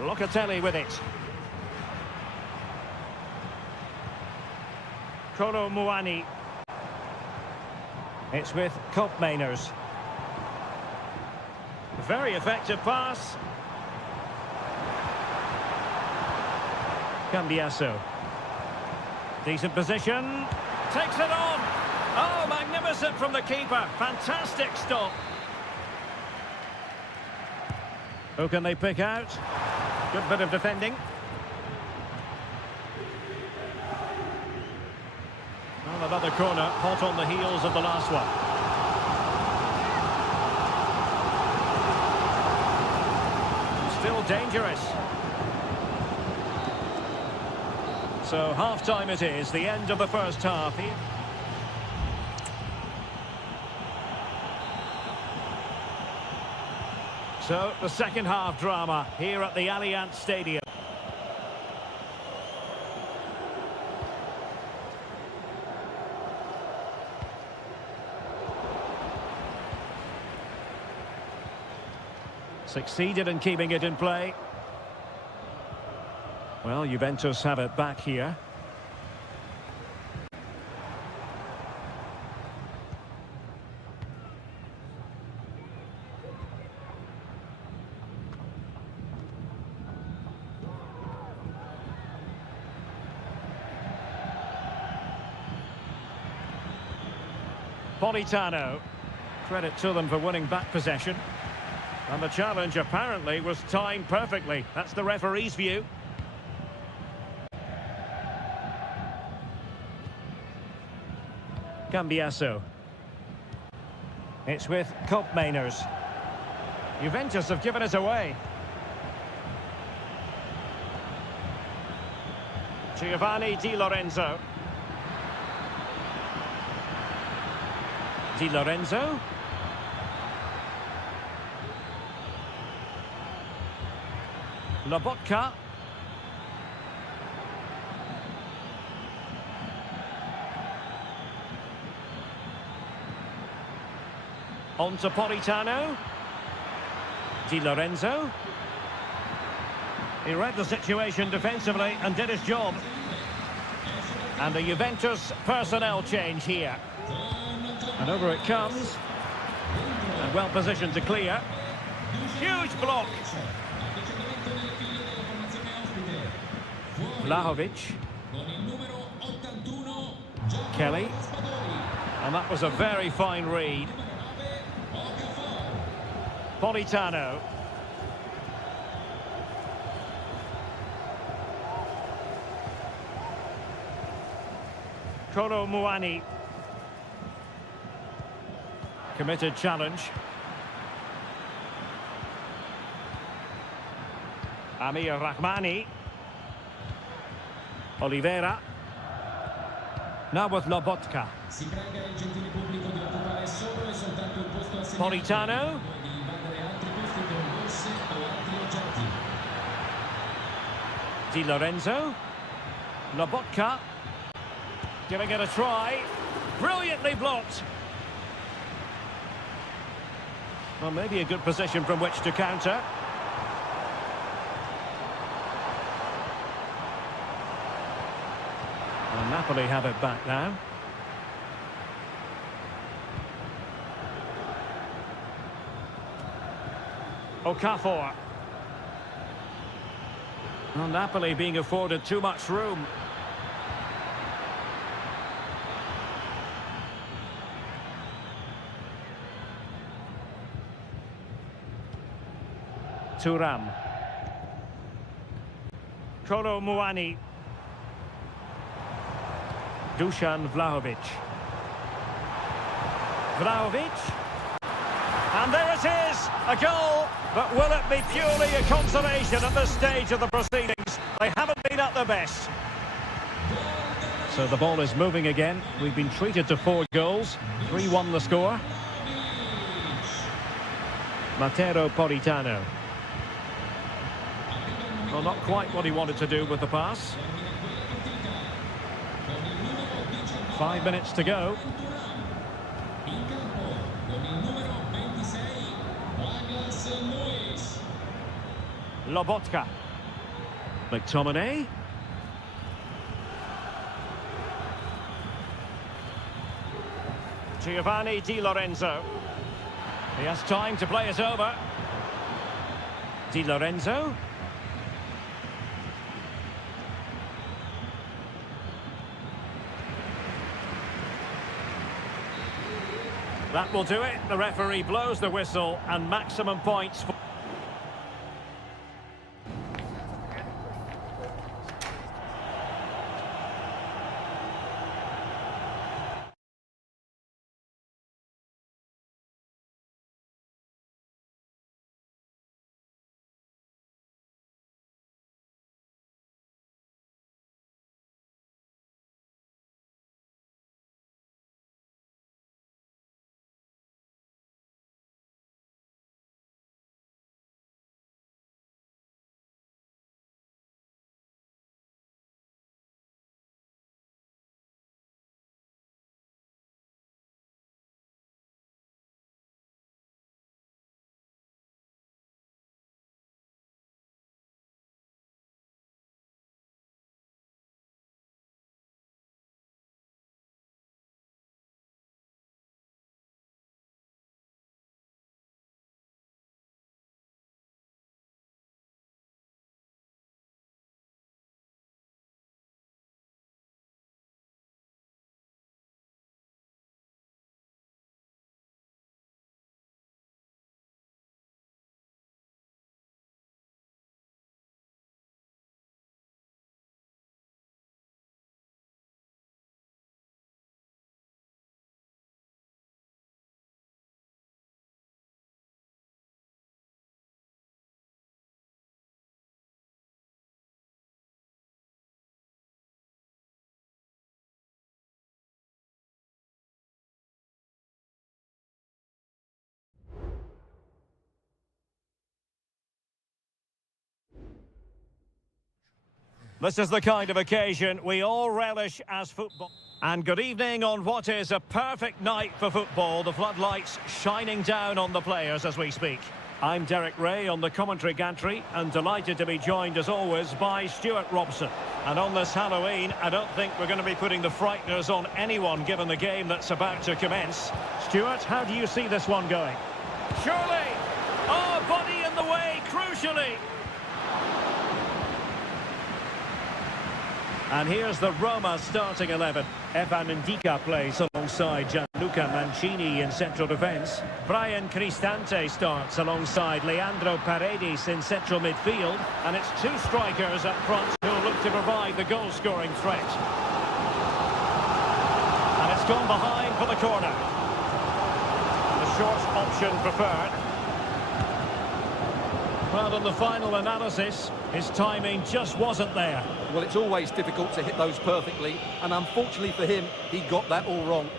Locatelli with it. Kolo Muani. It's with Koopmeiners. Very effective pass. Cambiasso. Decent position. Takes it on. Oh, magnificent from the keeper. Fantastic stop. Who can they pick out? Good bit of defending. Well, another corner, hot on the heels of the last one. Still dangerous. So half-time it is, the end of the first half here. So, the second half drama here at the Allianz Stadium. Succeeded in keeping it in play. Well, Juventus have it back here. Politano. Credit to them for winning back possession. And the challenge apparently was timed perfectly. That's the referee's view. Cambiasso. It's with Koopmeiners. Juventus have given it away. Giovanni Di Lorenzo. Di Lorenzo. Lobotka. On to Politano. Di Lorenzo. He read the situation defensively and did his job. And a Juventus personnel change here. And over it comes. And well positioned to clear. Huge block. Vlahovic. Kelly. And that was a very fine read. Politano. Kolo Muani. Committed challenge. Amir Rahmani. Oliveira. Now with Lobotka. Politano. Di Lorenzo. Lobotka. Giving it a try. Brilliantly blocked. Well, maybe a good position from which to counter. Well, Napoli have it back now. Okafor. Well, Napoli being afforded too much room. Thuram. Kolo Muani. Dusan Vlahovic. Vlahovic. And there it is, a goal. But will it be purely a consolation at this stage of the proceedings? They haven't been at their best. So the ball is moving again. We've been treated to 4 goals. 3-1 the score. Matteo Politano. Well, not quite what he wanted to do with the pass. 5 minutes to go. Lobotka. McTominay. Giovanni Di Lorenzo. He has time to play it over. Di Lorenzo. That will do it. The referee blows the whistle and maximum points for... This is the kind of occasion we all relish as football. And good evening on what is a perfect night for football. The floodlights shining down on the players as we speak. I'm Derek Ray on the commentary gantry and delighted to be joined as always by Stuart Robson. And on this Halloween, I don't think we're going to be putting the frighteners on anyone given the game that's about to commence. Stuart, how do you see this one going? Surely! Oh, body in the way, crucially! And here's the Roma starting 11. Evan Ndika plays alongside Gianluca Mancini in central defence. Brian Cristante starts alongside Leandro Paredes in central midfield. And it's two strikers up front who'll look to provide the goal-scoring threat. And it's gone behind for the corner. The short option preferred. Well, on the final analysis, his timing just wasn't there. Well, it's always difficult to hit those perfectly, and unfortunately for him, he got that all wrong.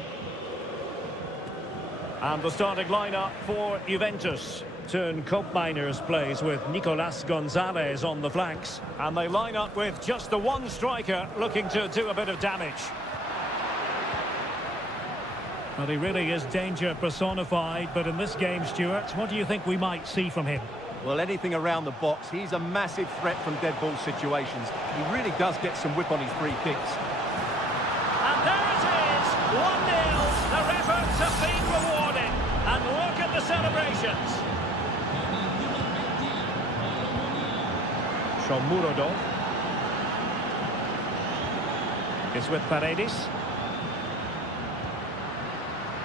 And the starting lineup for Juventus. Turn Koopmeiners plays with Nicolas Gonzalez on the flanks. And they line up with just the one striker looking to do a bit of damage. Well, he really is danger personified, but in this game, Stuart, what do you think we might see from him? Well, anything around the box. He's a massive threat from dead ball situations. He really does get some whip on his free kicks. And there it is, 1-0. Their efforts have been rewarded. And look at the celebrations. Shomurodov is with Paredes.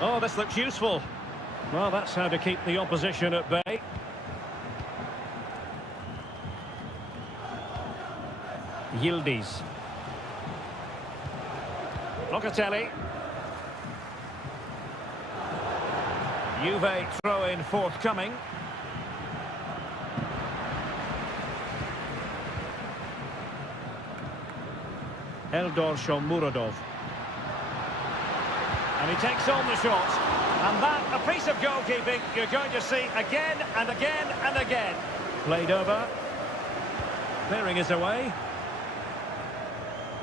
Oh, this looks useful. Well, that's how to keep the opposition at bay. Yildiz. Locatelli. Juve throw-in forthcoming. Eldor Shomurodov. And he takes on the shot. And that, a piece of goalkeeping you're going to see again and again and again. Played over. Clearing is away.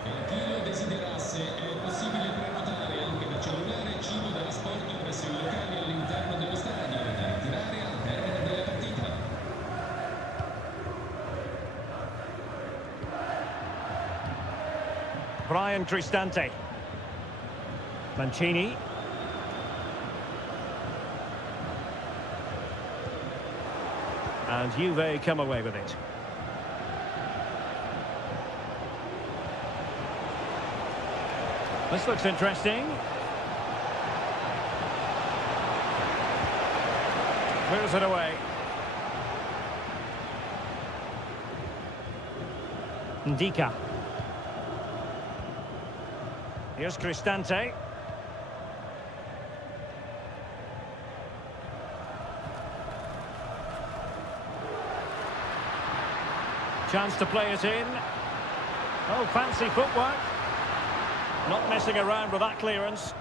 Per chi lo desiderasse è possibile prenotare anche per cellulare cibo da trasporto presso i locali all'interno dello stadio da ritirare al termine della partita. Brian Cristante. Mancini. And Juve come away with it. This looks interesting. Clears it away. Ndika. Here's Cristante. Chance to play it in. Oh, fancy footwork. Not messing around with that clearance.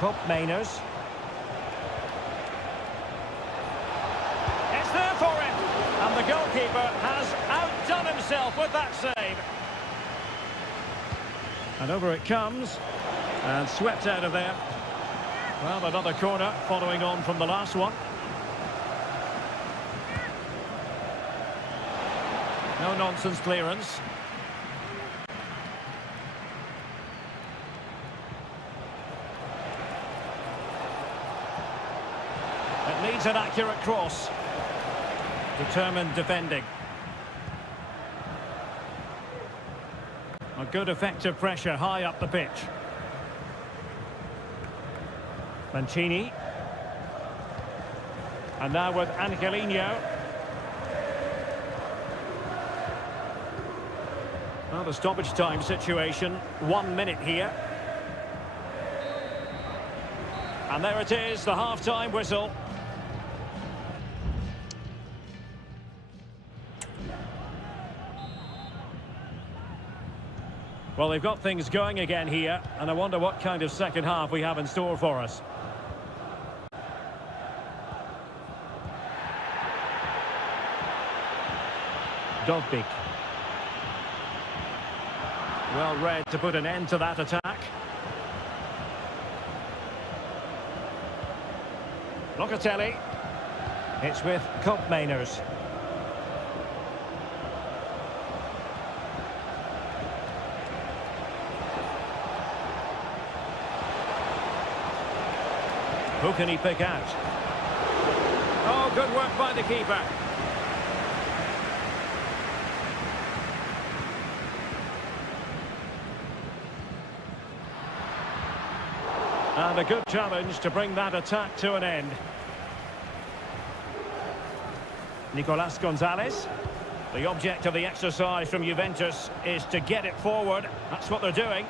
Koopmeiners. It's there for him. And the goalkeeper has outdone himself with that save. And over it comes. And swept out of there. Well, another corner following on from the last one. No-nonsense clearance. It needs an accurate cross. Determined defending. A good effective pressure high up the pitch. Mancini. And now with Angelino. Well, the stoppage time situation, 1 minute here. And there it is, the half-time whistle. Well, they've got things going again here, and I wonder what kind of second half we have in store for us. Dogbik. Well read to put an end to that attack. Locatelli. It's with Koopmeiners. Who can he pick out? Oh, good work by the keeper. And a good challenge to bring that attack to an end. Nicolas Gonzalez. The object of the exercise from Juventus is to get it forward. That's what they're doing.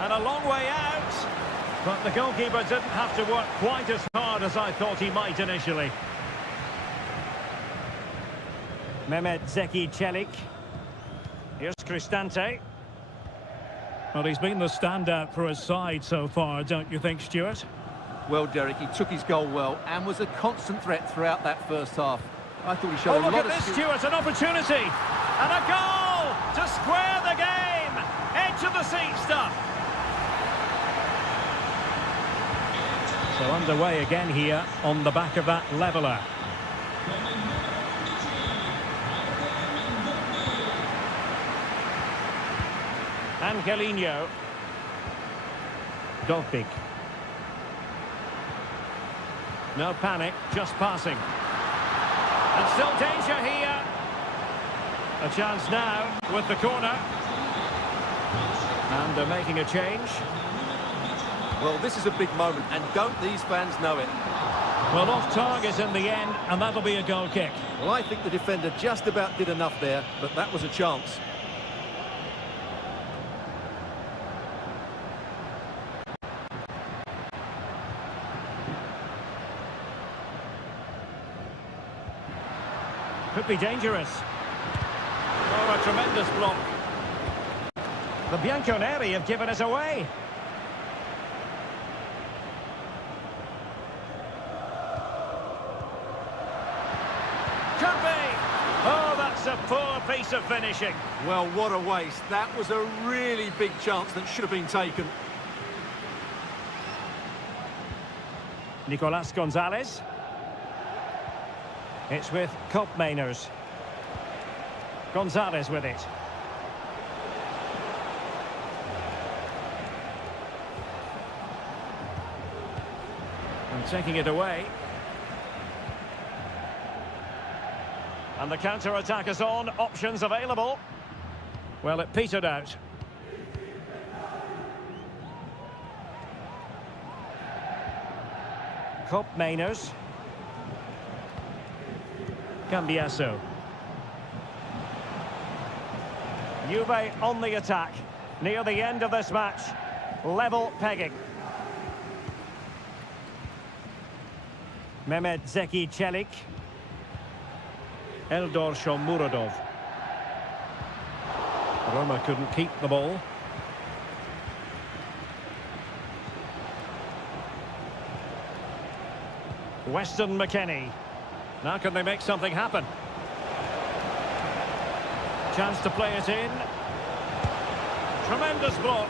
And a long way out. But the goalkeeper didn't have to work quite as hard as I thought he might initially. Mehmet Zeki Çelik. Here's Cristante. Well, he's been the standout for his side so far, don't you think, Stuart? Well, Derek, he took his goal well and was a constant threat throughout that first half. I thought he showed a lot of... Oh, look at this, Stuart, an opportunity! And a goal to square the game! Edge of the seat stuff! So underway again here on the back of that leveller. Angelino. Dogbik. No panic, just passing. And still danger here. A chance now with the corner. And they're making a change. Well, this is a big moment, and don't these fans know it? Well, off target in the end, and that'll be a goal kick. Well, I think the defender just about did enough there, but that was a chance. Could be dangerous. Oh, a tremendous block. The Bianconeri have given us away. Could be. Oh, that's a poor piece of finishing. Well, what a waste. That was a really big chance that should have been taken. Nicolas Gonzalez. It's with Koopmeiners. Gonzalez with it. And taking it away. And the counter-attack is on. Options available. Well, it petered out. Koopmeiners. Cambiasso. Juve on the attack. Near the end of this match. Level pegging. Mehmet Zeki Çelik. Eldor Shomurodov. Roma couldn't keep the ball. Weston McKennie. Now can they make something happen? Chance to play it in. Tremendous block.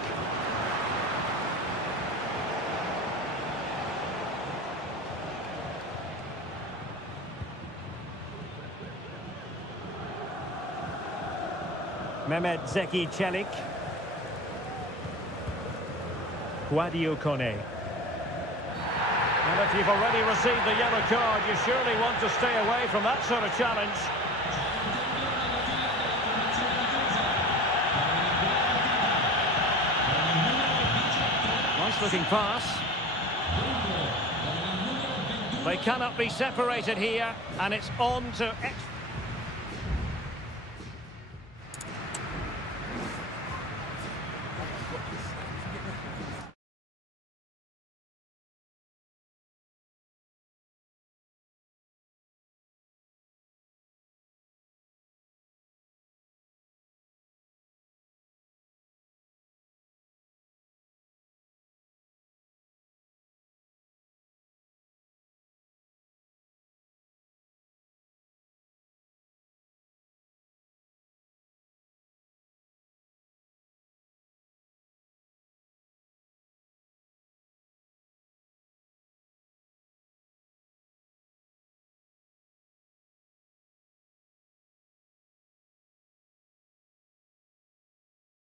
Mehmet Zeki Çelik. Guadio Kone. And if you've already received the yellow card, you surely want to stay away from that sort of challenge. Nice looking pass. They cannot be separated here, and it's on to extra.